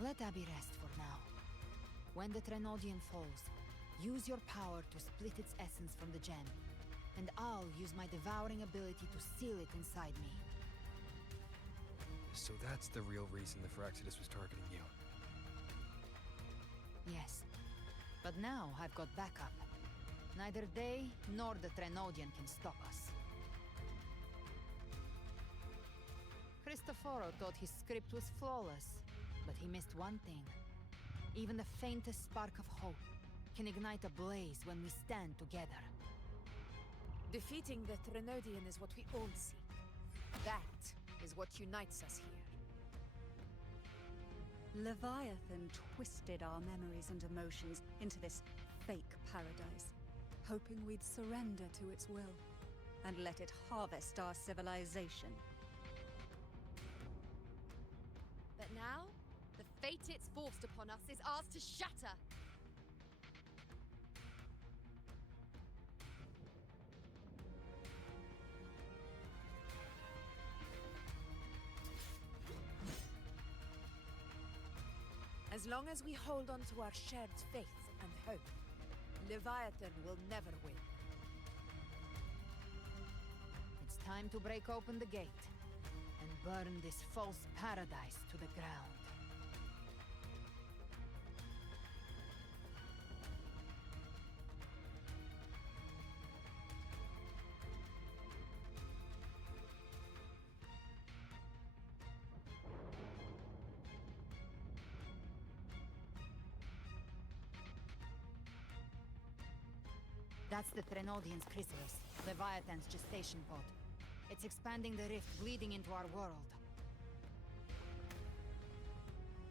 Let Abby rest for now. When the Threnodian falls, use your power to split its essence from the gem, and I'll use my devouring ability to seal it inside me. So that's the real reason the Phyrexidas was targeting you. Yes, but now I've got backup. Neither they nor the Threnodian can stop us. Cristoforo thought his script was flawless, but he missed one thing. Even the faintest spark of hope can ignite a blaze when we stand together. Defeating the Threnodian is what we all seek. That is what unites us here. Leviathan twisted our memories and emotions into this fake paradise, hoping we'd surrender to its will and let it harvest our civilization. But now, the fate it's forced upon us is ours to shatter. As long as we hold on to our shared faith and hope, Leviathan will never win. It's time to break open the gate and burn this false paradise to the ground. That's the Threnodian's chrysalis, Leviathan's gestation pod. It's expanding the rift, bleeding into our world.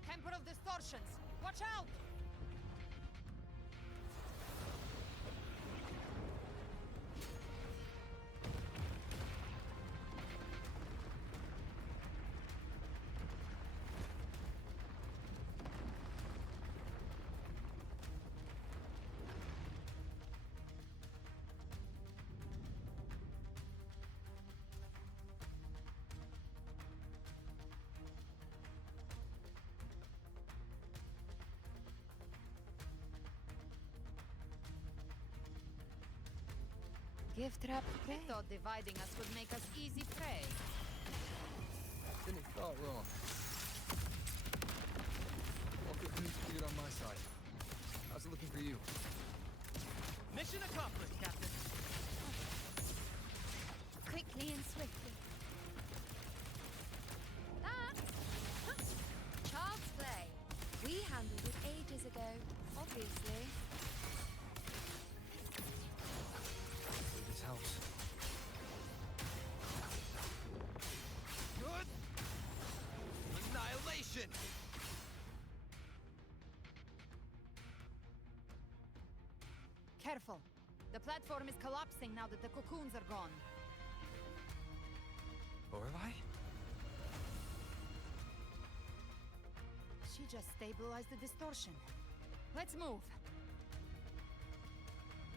Temper of Distortions! Watch out! Gift trap prey. I thought dividing us would make us easy prey. Then it felt wrong. All good news cleared on my side. How's it looking for you? Mission accomplished, Captain. Quickly and swiftly. That's child's play. We handled it ages ago, obviously. This house. Good. Annihilation. Careful. The platform is collapsing now that the cocoons are gone. Lorelei? She just stabilized the distortion. Let's move.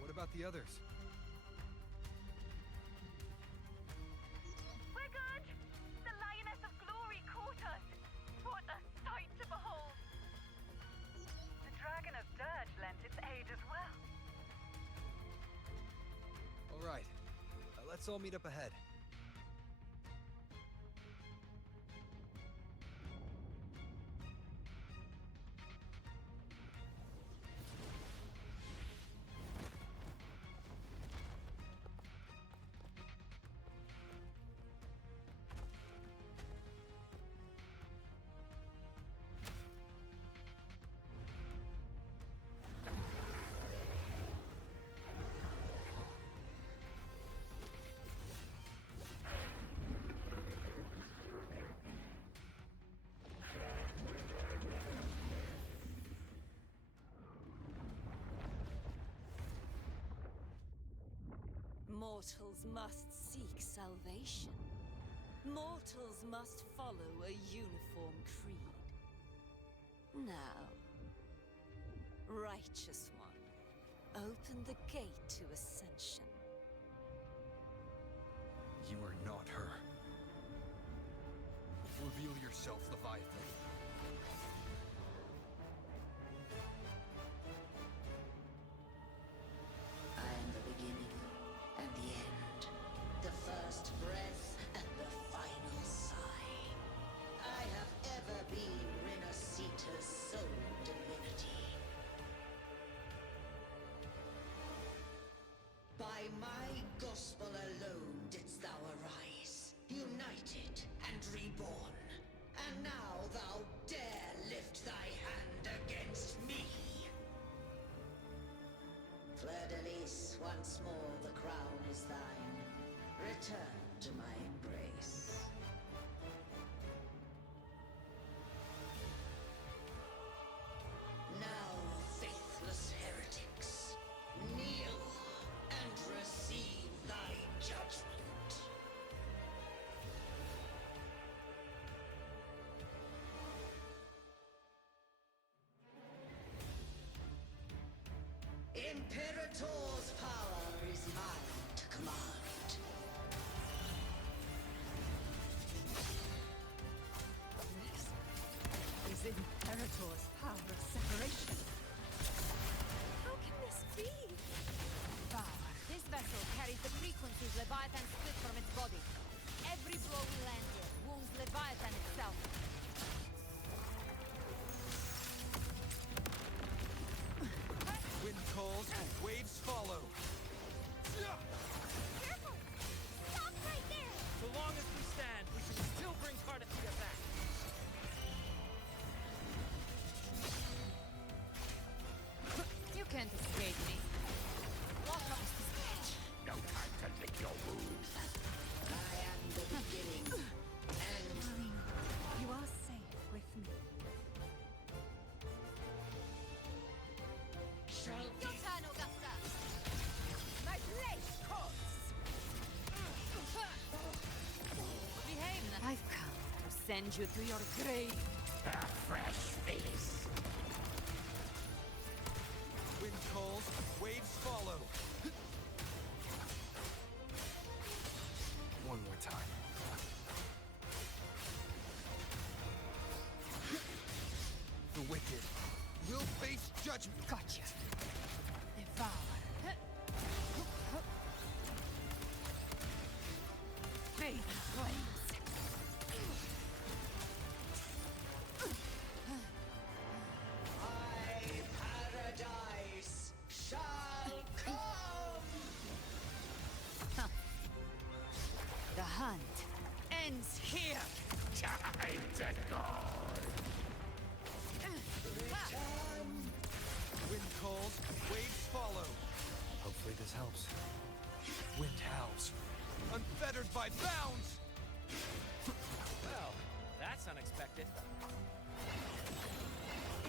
What about the others? We're good! The Lioness of Glory caught us! What a sight to behold! The Dragon of Dirge lent its aid as well. All right. Let's all meet up ahead. Mortals must seek salvation. Mortals must follow a uniform creed. Now, Righteous One, open the gate to ascension. You are not her. Reveal yourself, Leviathan. I am the beginning and the end, the first breath and the final sigh. I have ever been Rinascita's sole divinity. By my gospel alone didst thou arise, united and reborn. And now thou dare lift thy hand against me. Fleur-de-Lis, once more the crown is thine. Return to my embrace. Now, faithless heretics, kneel and receive thy judgment. Imperator's power is mine to command. This is Imperator's power of separation. How can this be? Power. This vessel carries the frequencies Leviathan split from its body. Every blow we land here wounds Leviathan itself. Wind calls, waves follow. Careful! Stop right there! So long as we stand, we can still bring Cardathia back. You can't escape me. Walk up to this edge. No time to lick your wounds. I am the beginning and Marine, you are safe with me. shall Your turn, Augusta! My blade calls! Behave now. I've come to send you to your grave. a fresh face. Wind calls, waves follow. One more time. The wicked will face judgment. Gotcha. Devour. Fade flames. My paradise shall come. The hunt ends here. Time to go. Wind calls, waves follow. Hopefully this helps. Wind howls, unfettered by bounds. Well, that's unexpected.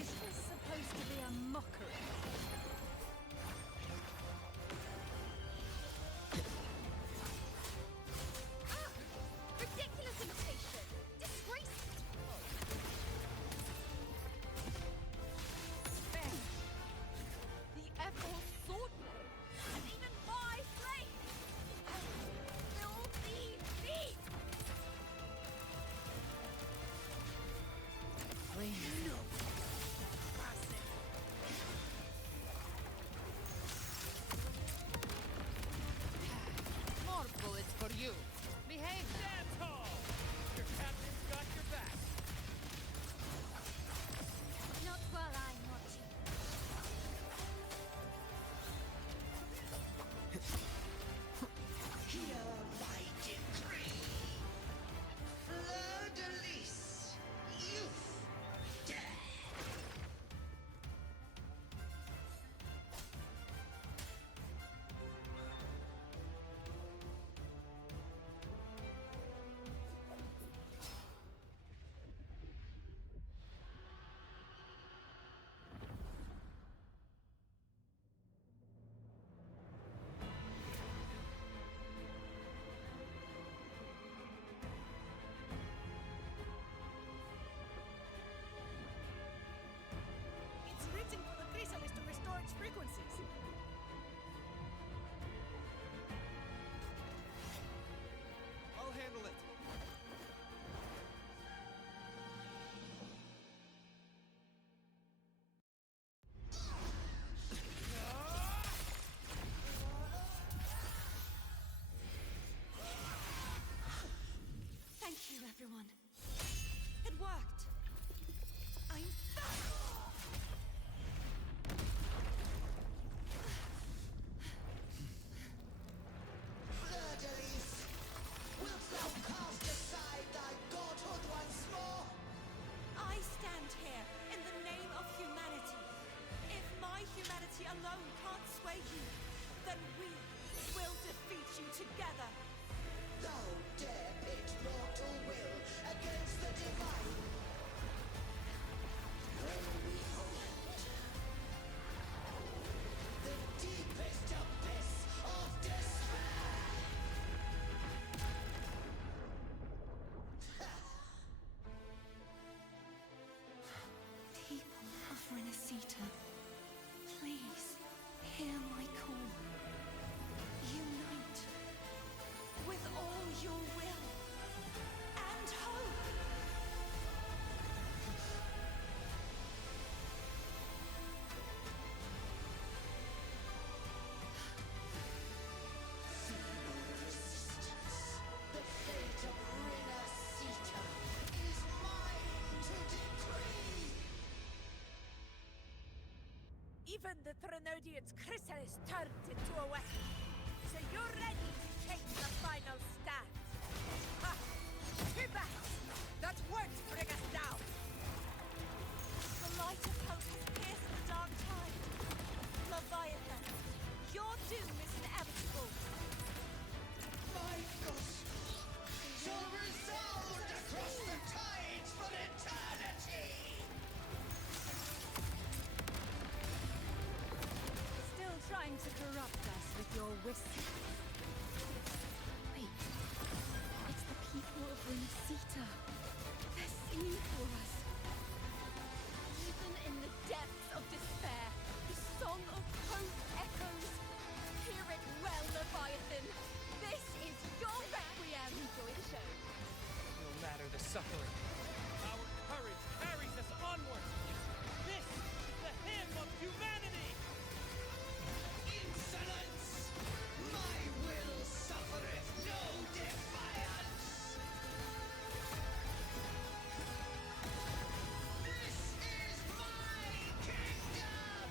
Is this supposed to be a mockery? Ridiculous imitation! Disgraceful! Fair. The Ephor sword blow, and even my flame! Will be me! Flames. will defeat you together! Thou dare pit mortal will against the divine! When we hold the deepest abyss of despair! People of Rinascita, please hear my call. Unite with all your will and hope. Feeble resistance, the fate of Rinascita is mine to decree! Even the Threnodian's chrysalis turned into a weapon. So you're ready to take the final stand. Ha! Two bats! That won't bring us down! The light of hope has pierced the dark tide. Leviathan, your doom is inevitable. My gospel shall resound across the tides for eternity! Still trying to corrupt us with your whispers. Wait, it's the people of Rinascita. They're singing for us. Even in the depths of despair, the song of hope echoes. Hear it well, Leviathan. This is your requiem. Enjoy the show. No matter the suffering, our courage carries us onward. This is the hymn of humanity! Insolence! My will suffereth no defiance! This is my kingdom!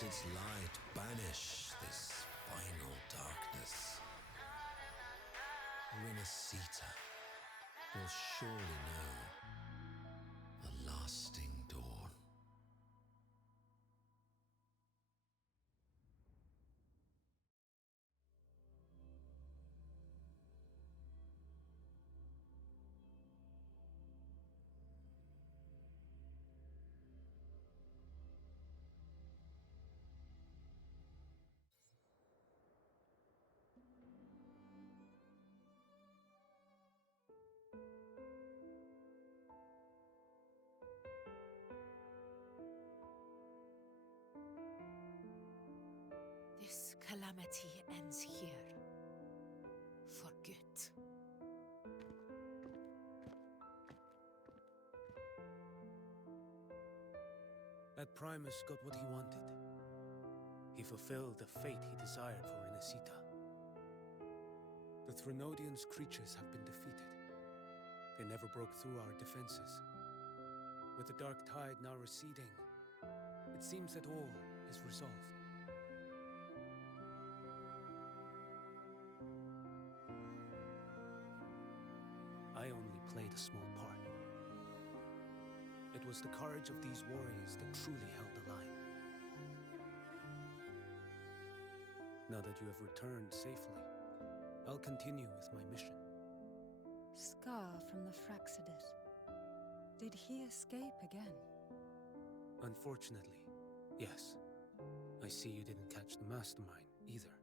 Let its light banish this final darkness. Rinascita will surely know a lasting dawn. This calamity ends here. For good. That Primus got what he wanted. He fulfilled the fate he desired for Rinascita. The Threnodians' creatures have been defeated. They never broke through our defenses. With the dark tide now receding, it seems that all is resolved. I only played a small part. It was the courage of these warriors that truly held the line. Now that you have returned safely, I'll continue with my mission. Scar from the Fraxidus. Did he escape again? Unfortunately, yes. I see you didn't catch the mastermind, either.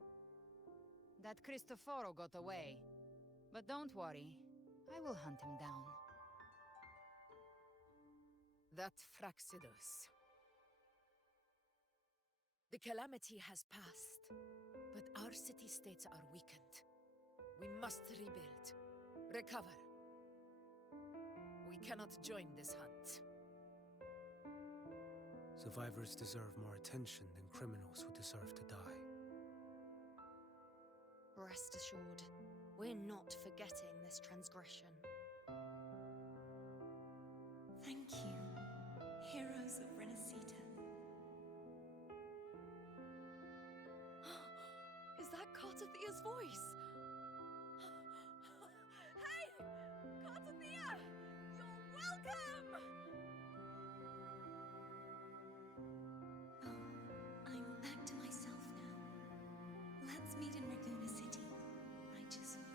That Cristoforo got away. But don't worry, I will hunt him down. That Fraxidus. The calamity has passed, but our city-states are weakened. We must rebuild, recover. We cannot join this hunt. Survivors deserve more attention than criminals who deserve to die. Rest assured, we're not forgetting this transgression. Thank you, heroes of Rinascita. Is that Cartathia's voice? Hey! Cartathia! You're welcome! Oh, I'm back to myself now. Let's meet in Raguna City, righteous one.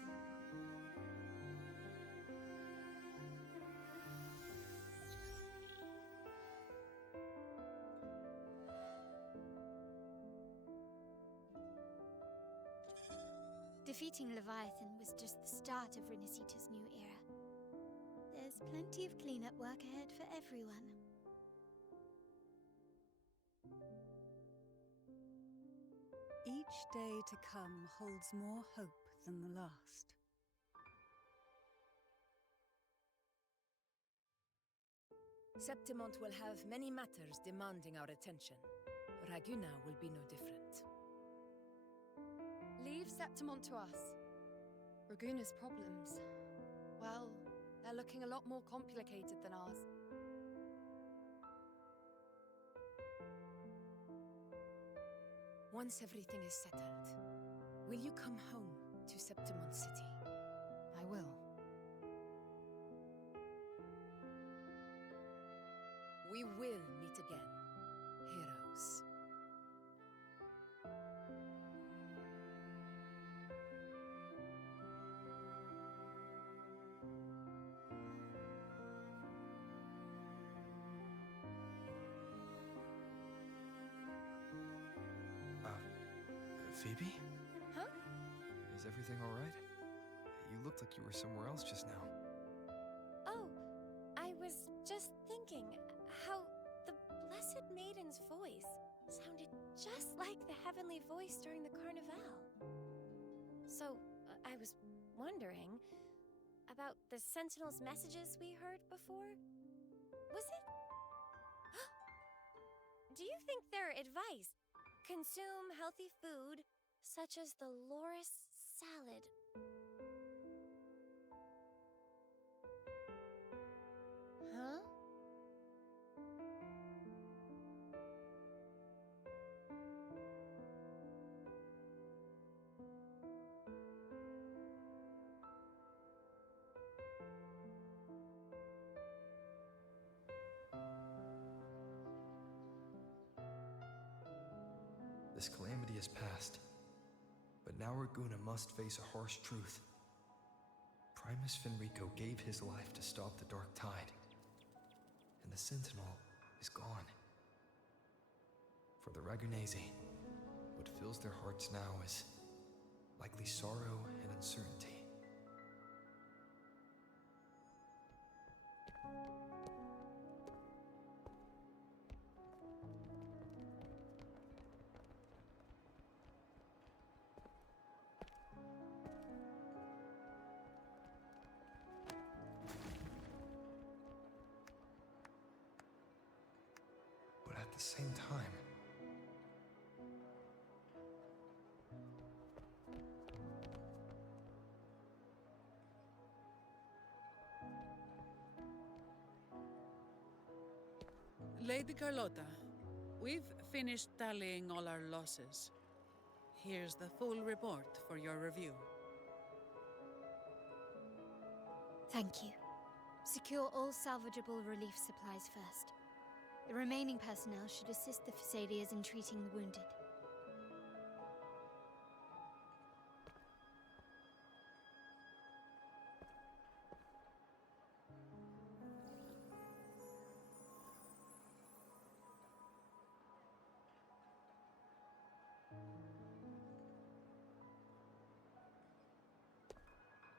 Defeating Leviathan was just the start of Rinascita's new era. There's plenty of cleanup work ahead for everyone. Each day to come holds more hope than the last. Septimont will have many matters demanding our attention. Raguna will be no different. Leave Septimont to us. Raguna's problems, well, they're looking a lot more complicated than ours. Once everything is settled, will you come home to Septimont City? I will. We will meet again, heroes. Phoebe? Huh? Is everything all right? You looked like you were somewhere else just now. Oh, I was just thinking how the Blessed Maiden's voice sounded just like the heavenly voice during the Carnival. So, I was wondering about the Sentinel's messages we heard before. Was it? Do you think their advice? Consume healthy food, such as the Loris salad. Huh? This calamity is past. But now Raguna must face a harsh truth. Primus Fenrico gave his life to stop the Dark Tide. And the Sentinel is gone. For the Ragunesi, what fills their hearts now is likely sorrow and uncertainty. But at the same time, Lady Carlotta, we've finished tallying all our losses. Here's the full report for your review. Thank you. Secure all salvageable relief supplies first. The remaining personnel should assist the Phasaelias in treating the wounded.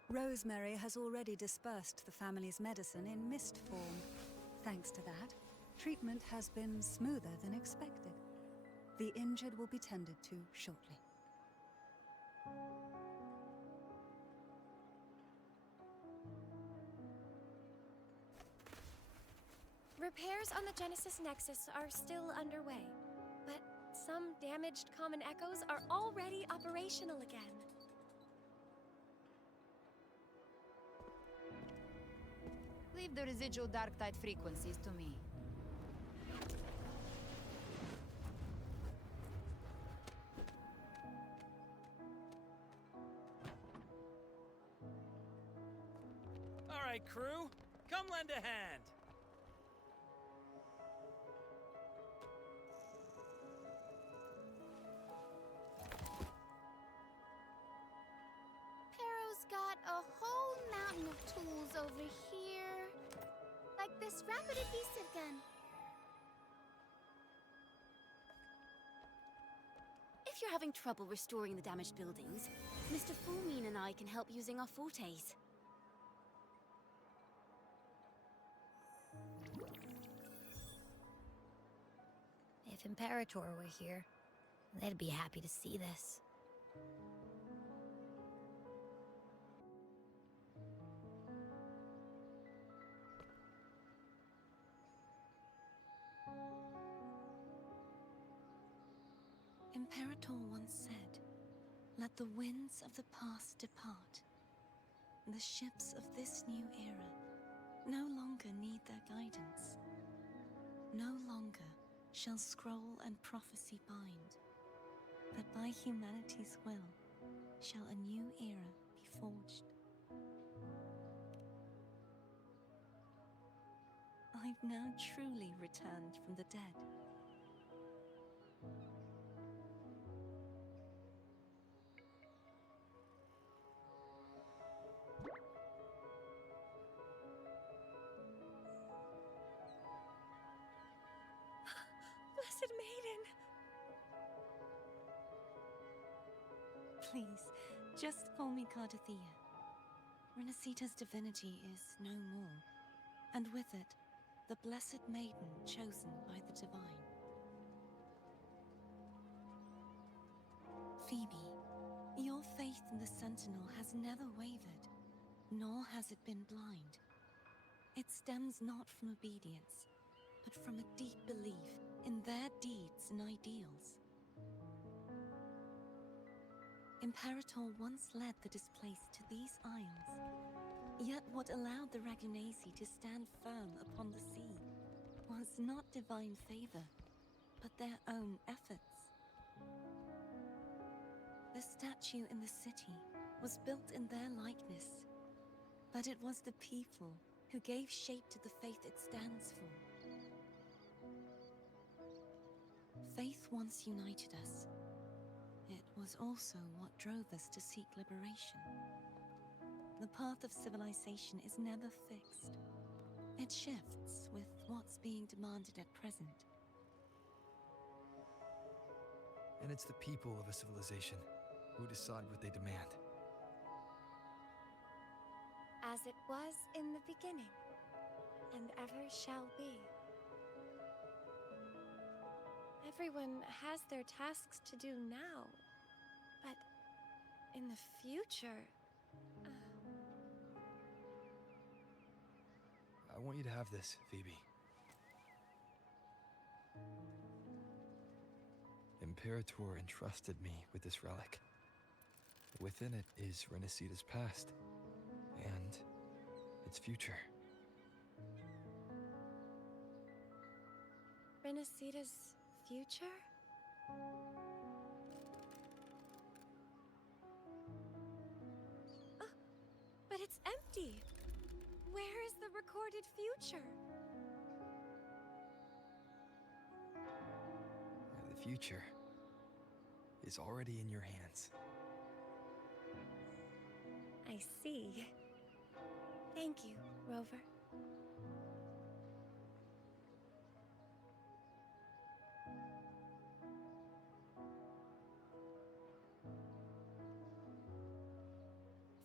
Rosemary has already dispersed the family's medicine in mist form. Thanks to that, treatment has been smoother than expected. The injured will be tended to shortly. Repairs on the Genesis Nexus are still underway, but some damaged common echoes are already operational again. Leave the residual dark tide frequencies to me. All right, crew, come lend a hand. Pero's got a whole mountain of tools over here. Like this rapid adhesive gun. If you're having trouble restoring the damaged buildings, Mr. Fulmine and I can help using our fortes. If Imperator were here, they'd be happy to see this. Imperator once said, "Let the winds of the past depart. The ships of this new era no longer need their guidance. No longer shall scroll and prophecy bind, but by humanity's will shall a new era be forged." I've now truly returned from the dead. Blessed Maiden! Please, just call me Cardathea. Rinascita's divinity is no more, and with it, the Blessed Maiden chosen by the Divine. Phoebe, your faith in the Sentinel has never wavered, nor has it been blind. It stems not from obedience, but from a deep belief in their deeds and ideals. Imperator once led the displaced to these isles, yet what allowed the Ragunesi to stand firm upon the sea was not divine favor, but their own efforts. The statue in the city was built in their likeness, but it was the people who gave shape to the faith it stands for. Faith once united us, It was also what drove us to seek liberation. The path of civilization is never fixed. It shifts with what's being demanded at present. And it's the people of a civilization who decide what they demand. As it was in the beginning, and ever shall be. Everyone has their tasks to do now, but in the future... I want you to have this, Phoebe. Imperator entrusted me with this relic. Within it is Rinascita's past, and its future. Rinascita's future? Oh, but it's empty! Where is the recorded future? The future is already in your hands. I see. Thank you, Rover.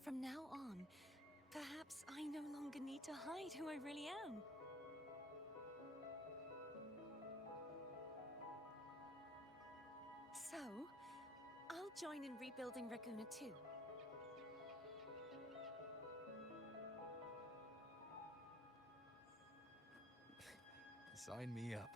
From now on, perhaps I no longer need to hide who I really am. So, I'll join in rebuilding Raguna too. Sign me up.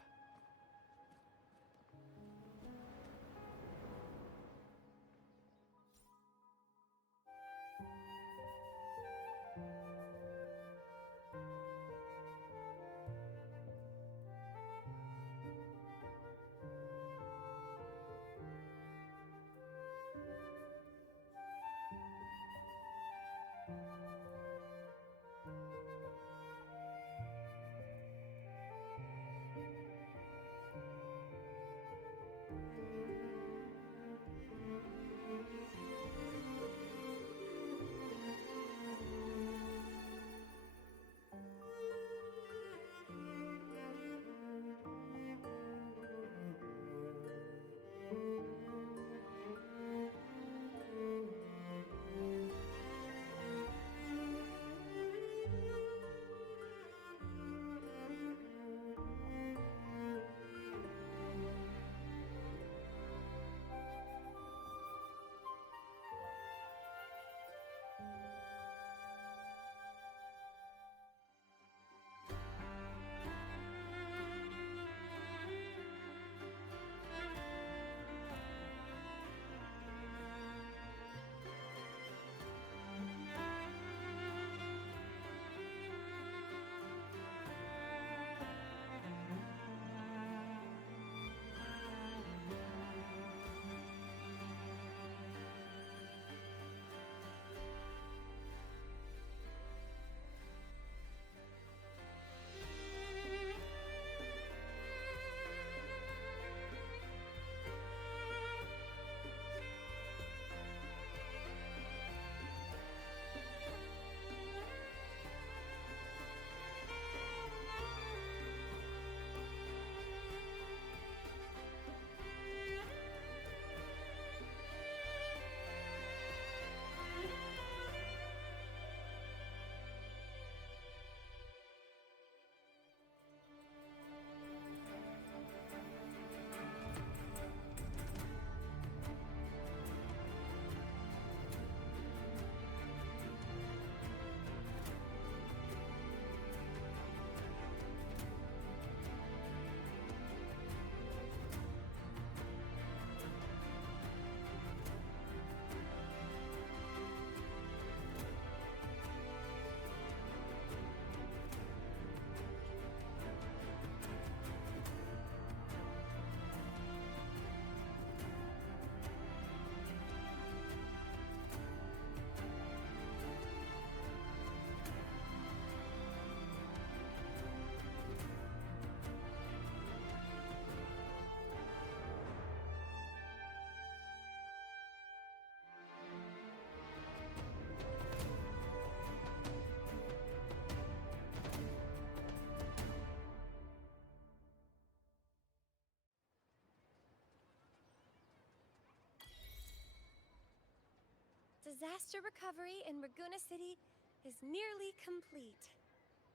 Disaster recovery in Raguna City is nearly complete.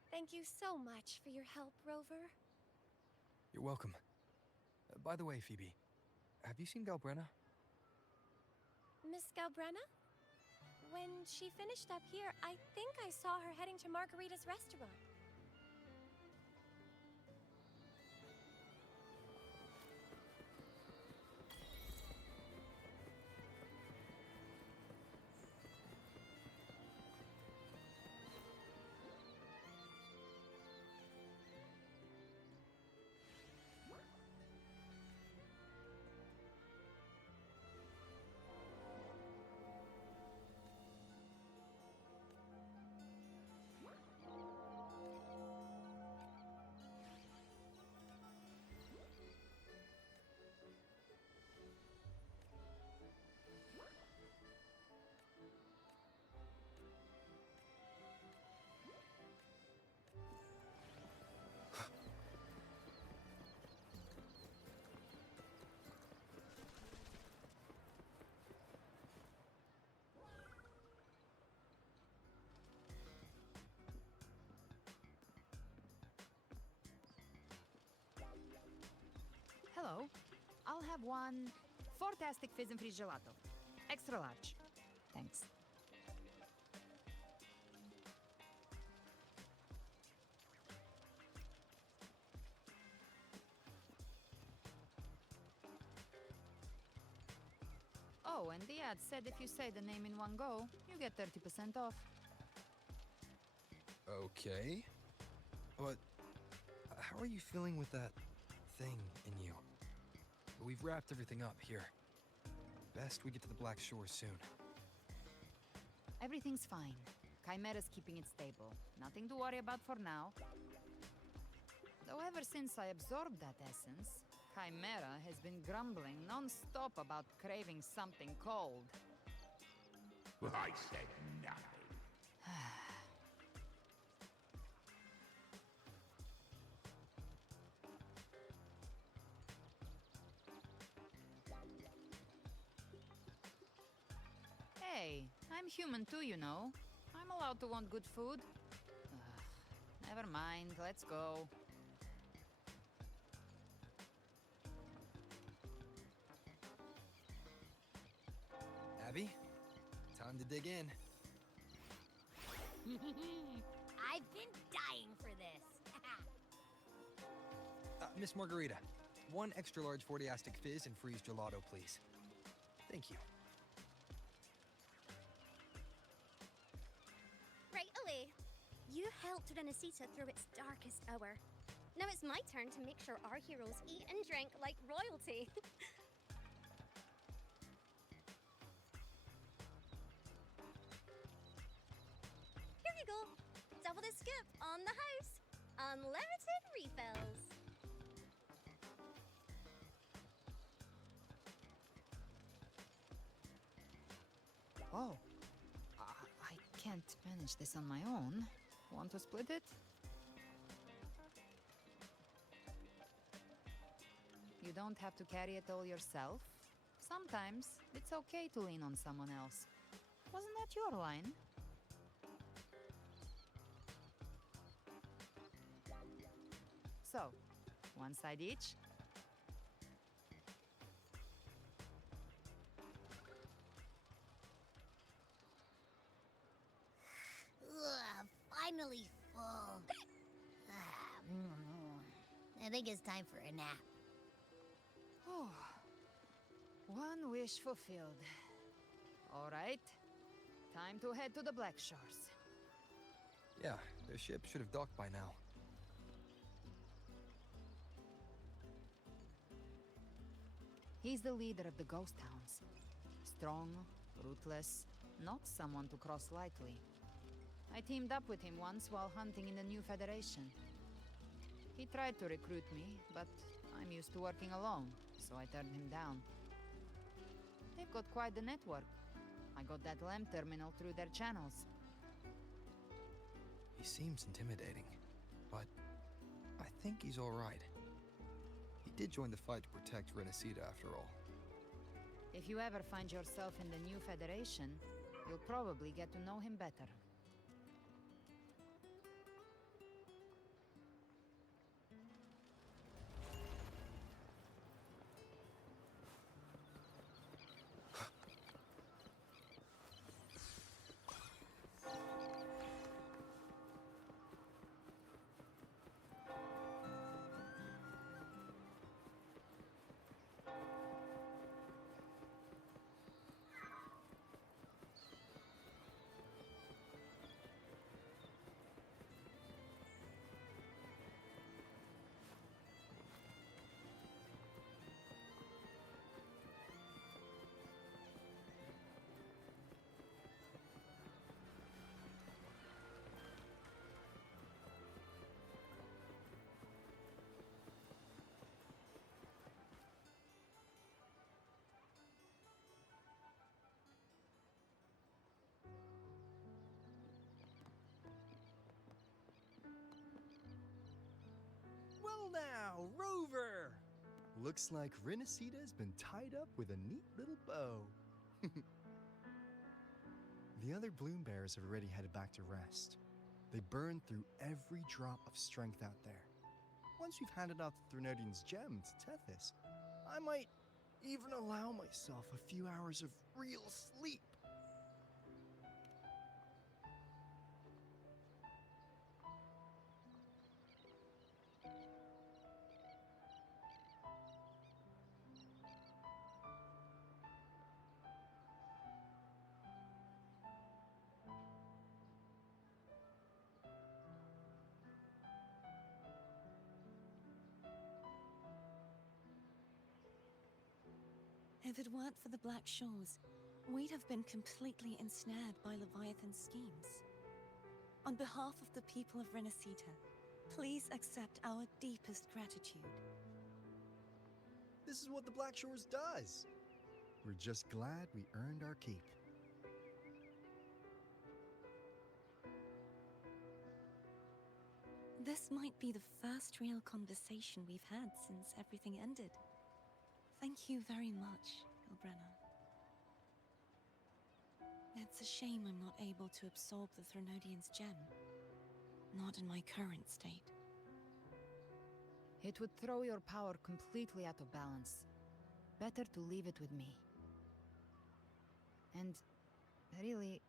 Thank you so much for your help, Rover. You're welcome. By the way, Phoebe, have you seen Galbrenna? Miss Galbrenna? When she finished up here, I think I saw her heading to Margarita's restaurant. Hello. I'll have one fantastic fizz and freeze gelato. Extra large. Thanks. Oh, and the ad said if you say the name in one go, you get 30% off. Okay. But how are you feeling with that thing in you? We've wrapped everything up here. Best we get to the Black Shore soon. Everything's fine. Chimera's keeping it stable. Nothing to worry about for now. Though ever since I absorbed that essence, Chimera has been grumbling non-stop about craving something cold. I said nothing. Hey, I'm human too, you know. I'm allowed to want good food. Never mind, let's go. Abby, time to dig in. I've been dying for this. Miss Margarita, one extra large Fortiastic fizz and freeze gelato, please. Thank you. Right away. You helped Rinascita through its darkest hour. Now it's my turn to make sure our heroes eat and drink like royalty. Here you go. Double the scoop on the house. Unlimited refills. Oh. I can't manage this on my own. Want to split it? You don't have to carry it all yourself. Sometimes it's okay to lean on someone else. Wasn't that your line? So, one side each? Ugh, finally full. I think it's time for a nap. Oh, one wish fulfilled. All right, time to head to the Black Shores. Yeah, their ship should have docked by now. He's the leader of the ghost towns. Strong, ruthless, not someone to cross lightly. I teamed up with him once while hunting in the new Federation. He tried to recruit me, but I'm used to working alone, so I turned him down. They've got quite the network. I got that LEM terminal through their channels. He seems intimidating, but I think he's all right. He did join the fight to protect Rinascita after all. If you ever find yourself in the new Federation, You'll probably get to know him better. Well now, Rover! Looks like Rinascita's been tied up with a neat little bow. The other bloom bearers have already headed back to rest. They burned through every drop of strength out there. Once we've handed out the Threnodian's gem to Tethys, I might even allow myself a few hours of real sleep. If it weren't for the Black Shores, we'd have been completely ensnared by Leviathan's schemes. On behalf of the people of Rinascita, please accept our deepest gratitude. This is what the Black Shores does. We're just glad we earned our keep. This might be the first real conversation we've had since everything ended. Thank you very much, Ilbrenna. It's a shame I'm not able to absorb the Threnodian's gem. Not in my current state. It would throw your power completely out of balance. Better to leave it with me. And really,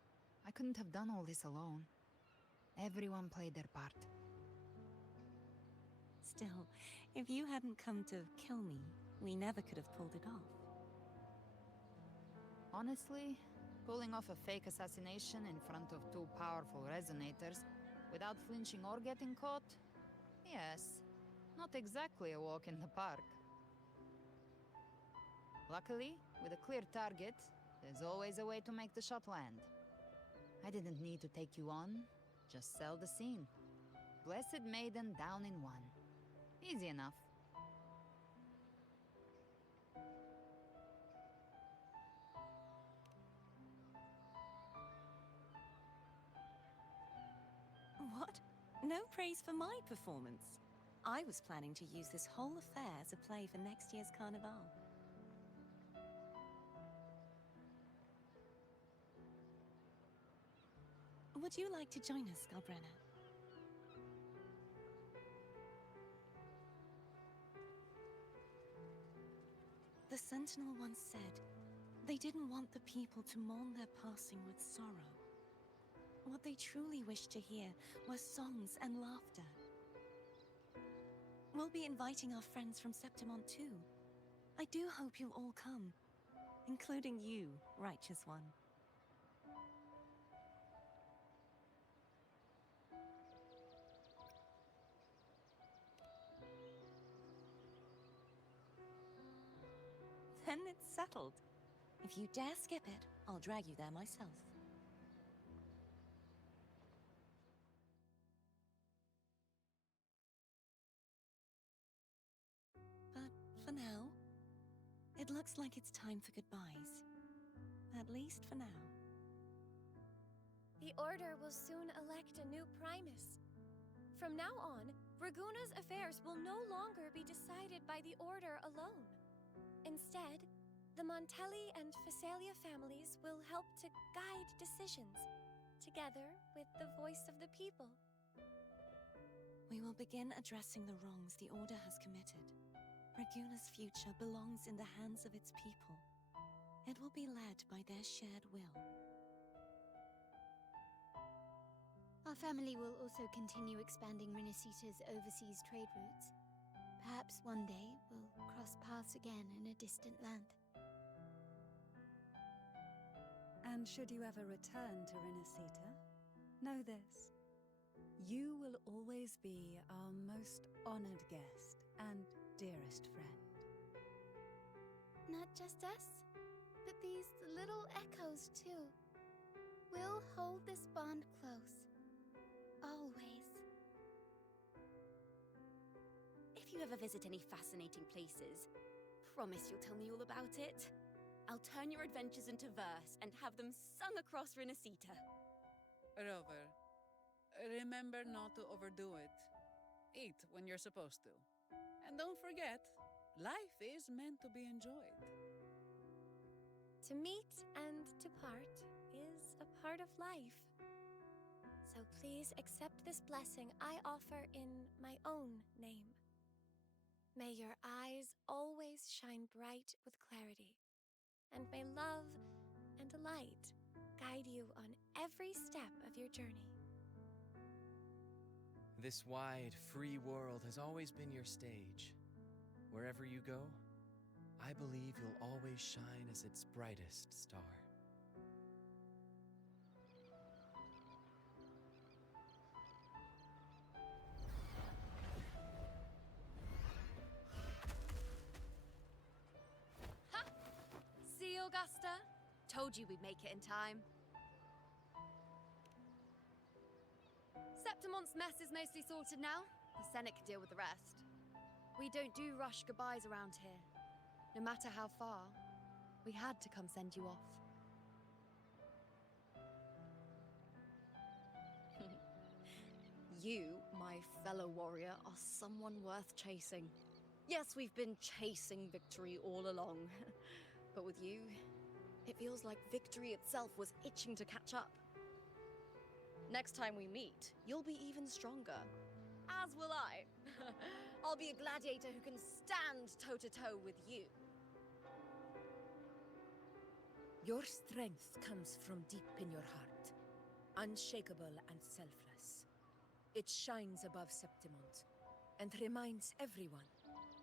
I couldn't have done all this alone. Everyone played their part. Still, if you hadn't come to kill me, we never could have pulled it off. Honestly, pulling off a fake assassination in front of two powerful resonators without flinching or getting caught? Yes, not exactly a walk in the park. Luckily, with a clear target, there's always a way to make the shot land. I didn't need to take you on, just sell the scene. Blessed Maiden down in one. Easy enough. What? No praise for my performance. I was planning to use this whole affair as a play for next year's Carnival. Would you like to join us, Galbrenna? The Sentinel once said, they didn't want the people to mourn their passing with sorrow. What they truly wished to hear were songs and laughter. We'll be inviting our friends from Septimont too. I do hope you'll all come, including you, Righteous One. Then it's settled. If you dare skip it, I'll drag you there myself. But for now, it looks like it's time for goodbyes. At least for now. The Order will soon elect a new Primus. From now on, Raguna's affairs will no longer be decided by the Order alone. Instead, The Montelli and Phasalia families will help to guide decisions, together with the voice of the people. We will begin addressing the wrongs the Order has committed. Raguna's future belongs in the hands of its people. It will be led by their shared will. Our family will also continue expanding Rinascita's overseas trade routes. Perhaps one day we'll cross paths again in a distant land. And should you ever return to Rinascita, know this. You will always be our most honored guest and dearest friend. Not just us, but these little echoes too. We'll hold this bond close. Always. If you ever visit any fascinating places, promise you'll tell me all about it. I'll turn your adventures into verse and have them sung across Rinascita. Rover, remember not to overdo it. Eat when you're supposed to. And don't forget, life is meant to be enjoyed. To meet and to part is a part of life. So please accept this blessing I offer in my own name. May your eyes always shine bright with clarity, and may love and light guide you on every step of your journey. This wide, free world has always been your stage. Wherever you go, I believe you'll always shine as its brightest star. Ha! See, Augusta? Told you we'd make it in time. Septimon's mess is mostly sorted now. The Senate can deal with the rest. We don't do rush goodbyes around here. No matter how far, we had to come send you off. You, my fellow warrior, are someone worth chasing. Yes, we've been chasing victory all along. But with you, it feels like victory itself was itching to catch up. Next time we meet, you'll be even stronger. As will I. I'll be a gladiator who can stand toe-to-toe with you. Your strength comes from deep in your heart, unshakable and selfless. It shines above Septimont, and reminds everyone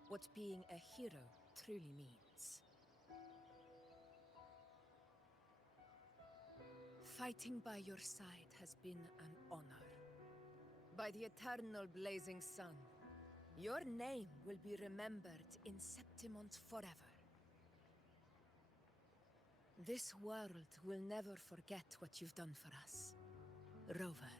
what being a hero truly means. Fighting by your side has been an honor. By the eternal blazing sun, your name will be remembered in Septimont forever. This world will never forget what you've done for us, Rover.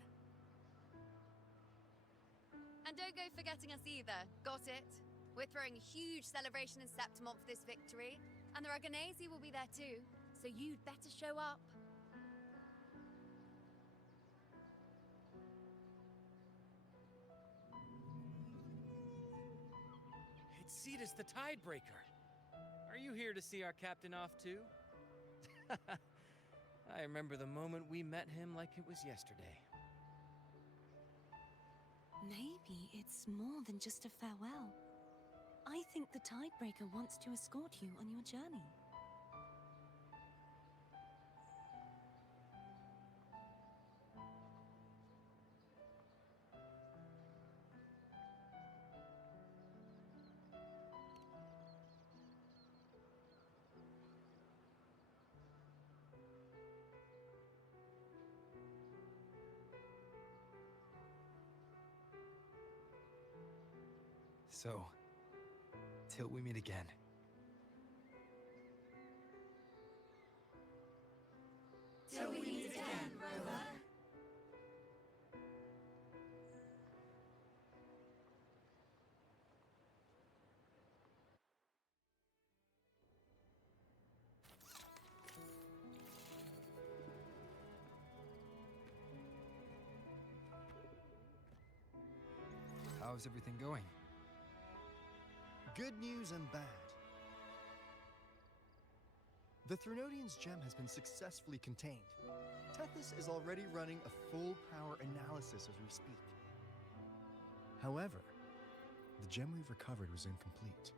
And don't go forgetting us either, got it? We're throwing a huge celebration in Septimont for this victory, and the Raganesi will be there too, so you'd better show up. It's Cetus the Tidebreaker. Are you here to see our captain off too? I remember the moment we met him like it was yesterday. Maybe it's more than just a farewell. I think the Tidebreaker wants to escort you on your journey. So, till we meet again. Till we meet again, Rover. How's everything going? Good news and bad. The Threnodian's gem has been successfully contained. Tethys is already running a full power analysis as we speak. However, the gem we've recovered was incomplete.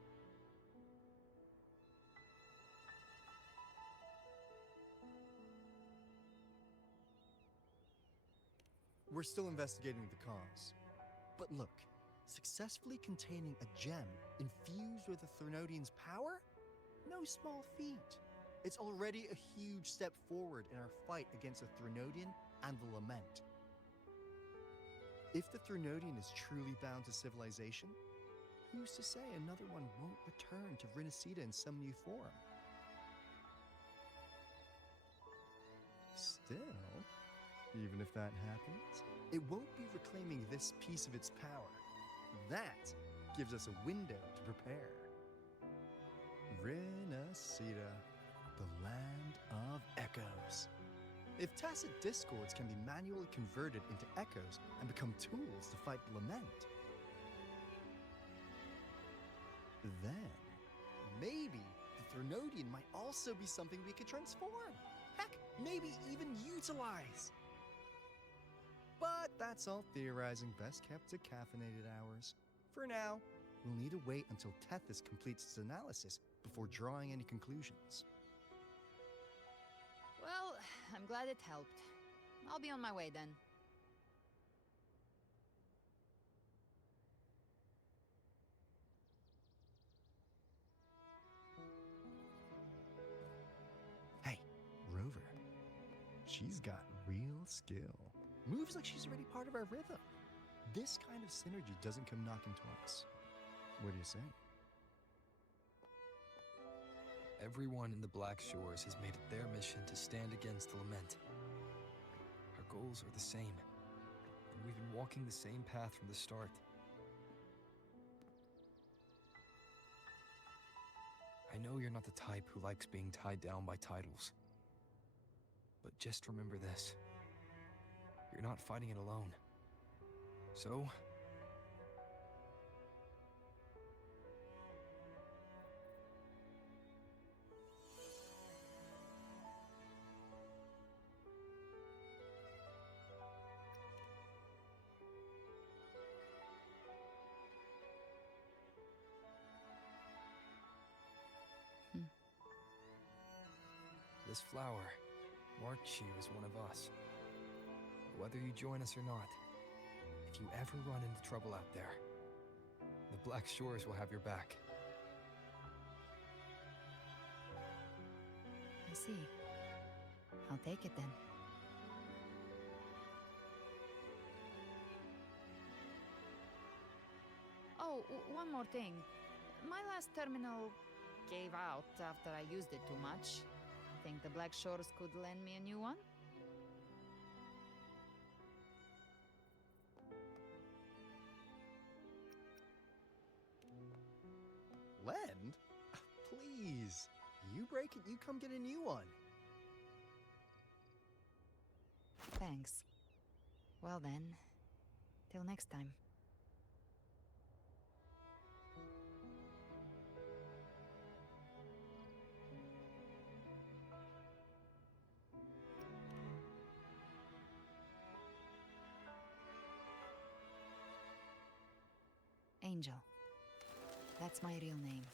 We're still investigating the cause. But look, successfully containing a gem infused with the Threnodian's power? No small feat. It's already a huge step forward in our fight against the Threnodian and the Lament. If the Threnodian is truly bound to civilization, who's to say another one won't return to Rinascita in some new form? Still, even if that happens, it won't be reclaiming this piece of its power. That gives us a window to prepare. Rinascita, the land of echoes. If tacit discords can be manually converted into echoes and become tools to fight the Lament, then maybe the Threnodian might also be something we could transform. Heck, maybe even utilize. But that's all theorizing best kept to caffeinated hours. For now, we'll need to wait until Tethys completes its analysis before drawing any conclusions. Well, I'm glad it helped. I'll be on my way then. Hey, Rover. She's got real skill. Moves like she's already part of our rhythm. This kind of synergy doesn't come knocking twice. What do you say? Everyone in the Black Shores has made it their mission to stand against the Lament. Our goals are the same, and we've been walking the same path from the start. I know you're not the type who likes being tied down by titles. But just remember this. You're not fighting it alone. So, this flower marks you as one of us. Whether you join us or not, if you ever run into trouble out there, the Black Shores will have your back. I see. I'll take it then. Oh, one more thing. My last terminal gave out after I used it too much. Think the Black Shores could lend me a new one? Lend? Please. You break it, you come get a new one. Thanks. Well then, till next time. Angel. That's my real name.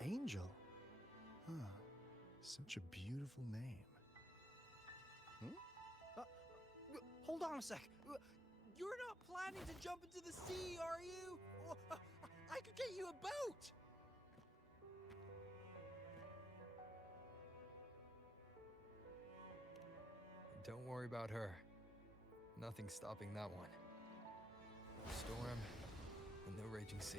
Angel? Huh. Such a beautiful name. Hold on a sec. You're not planning to jump into the sea, are you? I could get you a boat! Don't worry about her. Nothing's stopping that one. No storm and no raging sea.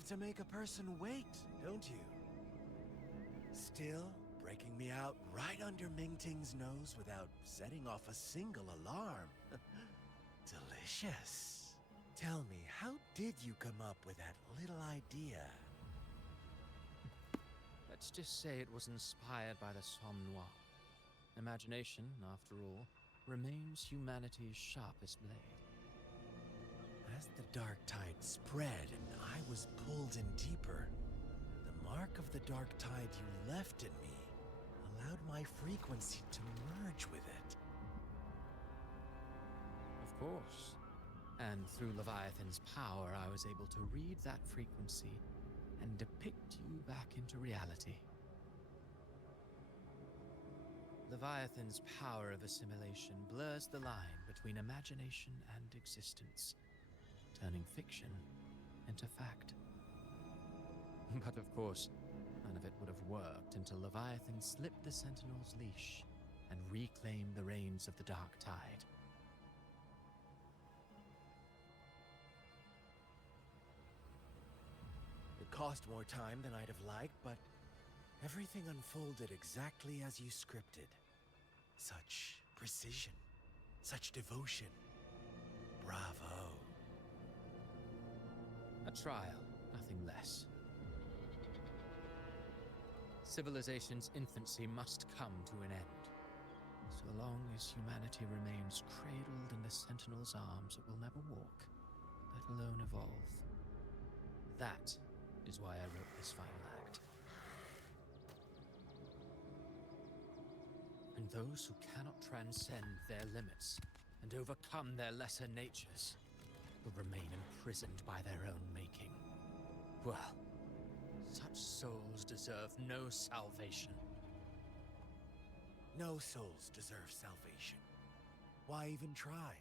love to make a person wait, don't you? Still, breaking me out right under Mingting's nose without setting off a single alarm. Delicious. Tell me, how did you come up with that little idea? Let's just say it was inspired by the Somme Noir. Imagination, after all, remains humanity's sharpest blade. As the dark tide spread and I was pulled in deeper, the mark of the dark tide you left in me allowed my frequency to merge with it. Of course. And through Leviathan's power, I was able to read that frequency and depict you back into reality. Leviathan's power of assimilation blurs the line between imagination and existence, turning fiction into fact. But of course, none of it would have worked until Leviathan slipped the Sentinel's leash and reclaimed the reins of the Dark Tide. It cost more time than I'd have liked, but everything unfolded exactly as you scripted. Such precision, such devotion. Bravo. A trial, nothing less. Civilization's infancy must come to an end. So long as humanity remains cradled in the Sentinel's arms, it will never walk, let alone evolve. That is why I wrote this final act. And those who cannot transcend their limits and overcome their lesser natures will remain imprisoned by their own making. Well, such souls deserve no salvation. No souls deserve salvation. Why even try?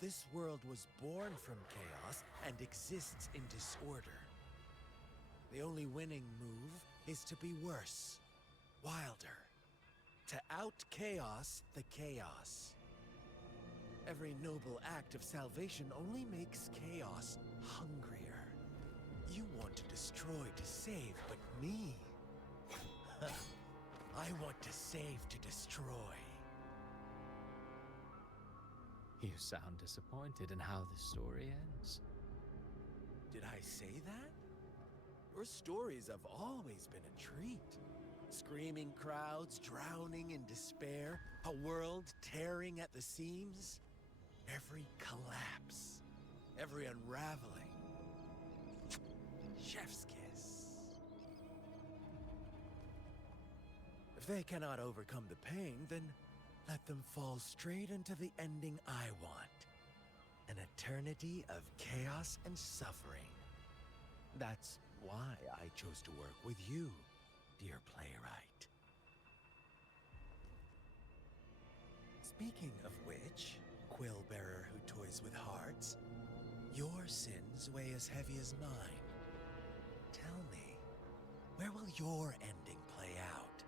This world was born from chaos and exists in disorder. The only winning move is to be worse, wilder, to out-chaos the chaos. Every noble act of salvation only makes chaos hungrier. You want to destroy to save, but me? I want to save to destroy. You sound disappointed in how the story ends. Did I say that? Your stories have always been a treat. Screaming crowds drowning in despair, a world tearing at the seams. Every collapse, every unraveling. Chef's kiss. If they cannot overcome the pain, then let them fall straight into the ending I want. An eternity of chaos and suffering. That's why I chose to work with you, dear playwright. Speaking of which, quill bearer who toys with hearts, your sins weigh as heavy as mine. Tell me, where will your ending play out?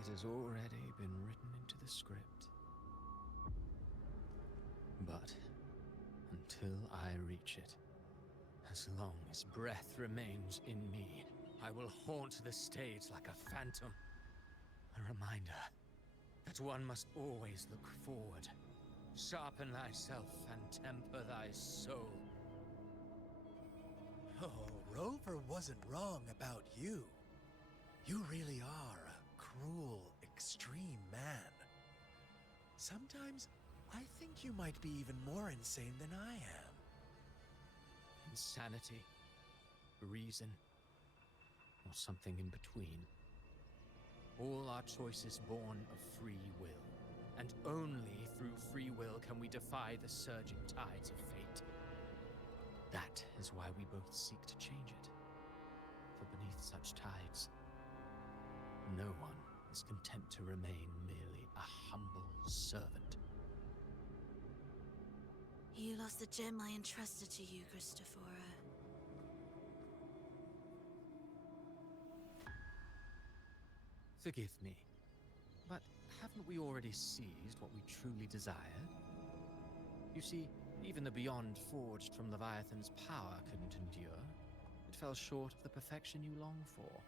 It has already been written into the script. But until I reach it, as long as breath remains in me, I will haunt the stage like a phantom. A reminder that one must always look forward. Sharpen thyself and temper thy soul. Oh, Rover wasn't wrong about you. You really are a cruel, extreme man. Sometimes I think you might be even more insane than I am. Insanity, reason, or something in between. All our choices born of free will, and only through free will can we defy the surging tides of fate. That is why we both seek to change it. For beneath such tides, no one is content to remain merely a humble servant. You lost the gem I entrusted to you, Christopher. Forgive me, but haven't we already seized what we truly desired? You see, Even the beyond forged from Leviathan's power couldn't endure. It fell short of the perfection you long for.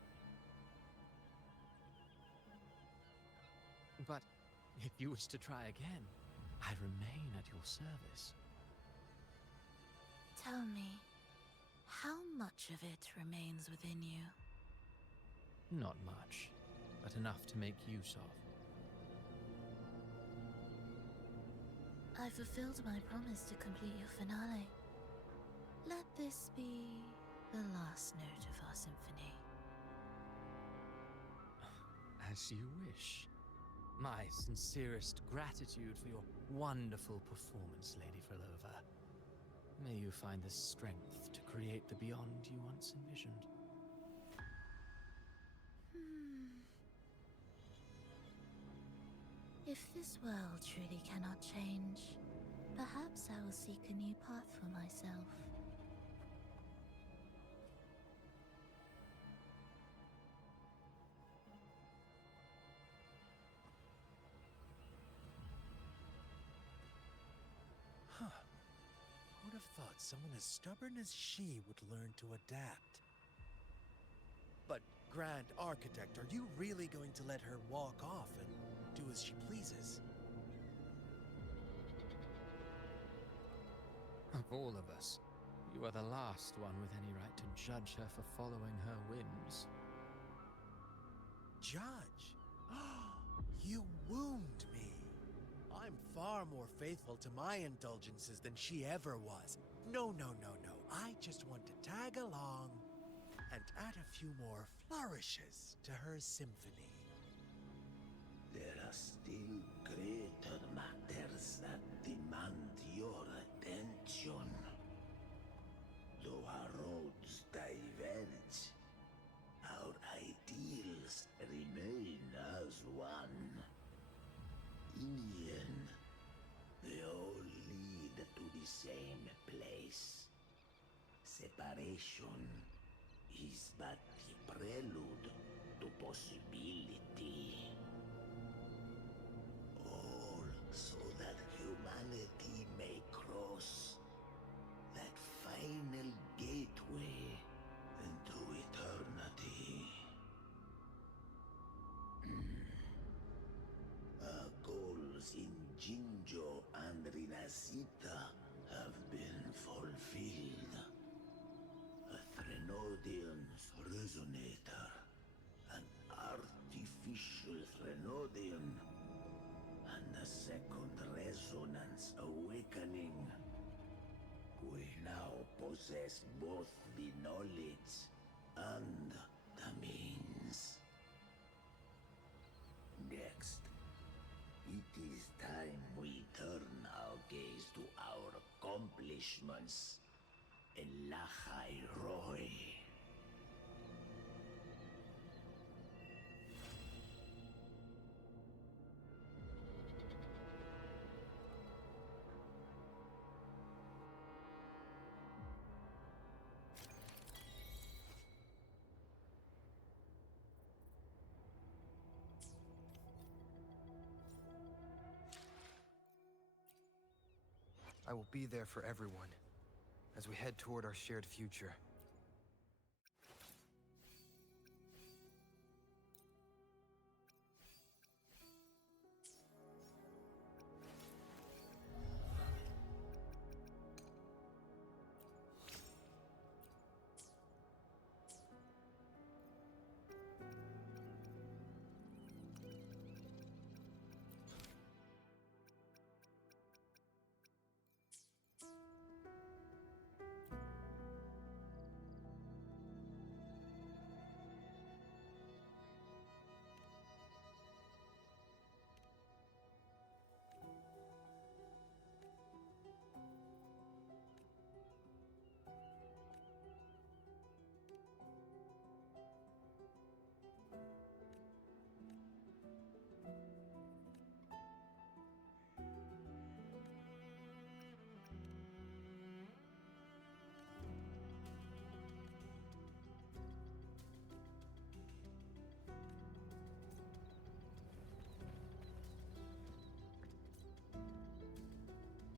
But if you wish to try again, I remain at your service. Tell me, how much of it remains within you? Not much, but enough to make use of. I fulfilled my promise to complete your finale. Let this be the last note of our symphony. As you wish. My sincerest gratitude for your wonderful performance, Lady Frolova. May you find the strength to create the beyond you once envisioned. If this world truly cannot change, perhaps I will seek a new path for myself. Huh. Who'd have thought someone as stubborn as she would learn to adapt? But, Grand Architect, are you really going to let her walk off and do as she pleases? Of all of us, you are the last one with any right to judge her for following her whims. Judge? You wound me. I'm far more faithful to my indulgences than she ever was. No. I just want to tag along and add a few more flourishes to her symphony. There are still greater matters that demand your attention. Though our roads diverge, our ideals remain as one. In the end, they all lead to the same place. Separation is but the prelude to possibility. All so that humanity may cross that final gateway into eternity. Our goals in Jinjo and Rinascita have been fulfilled. A Threnodian's resonator, an artificial Threnodian, and a second resonance awakening. We now possess both the knowledge and the means. Next, it is time we turn our gaze to our accomplishments in Lahai Roy. I will be there for everyone as we head toward our shared future.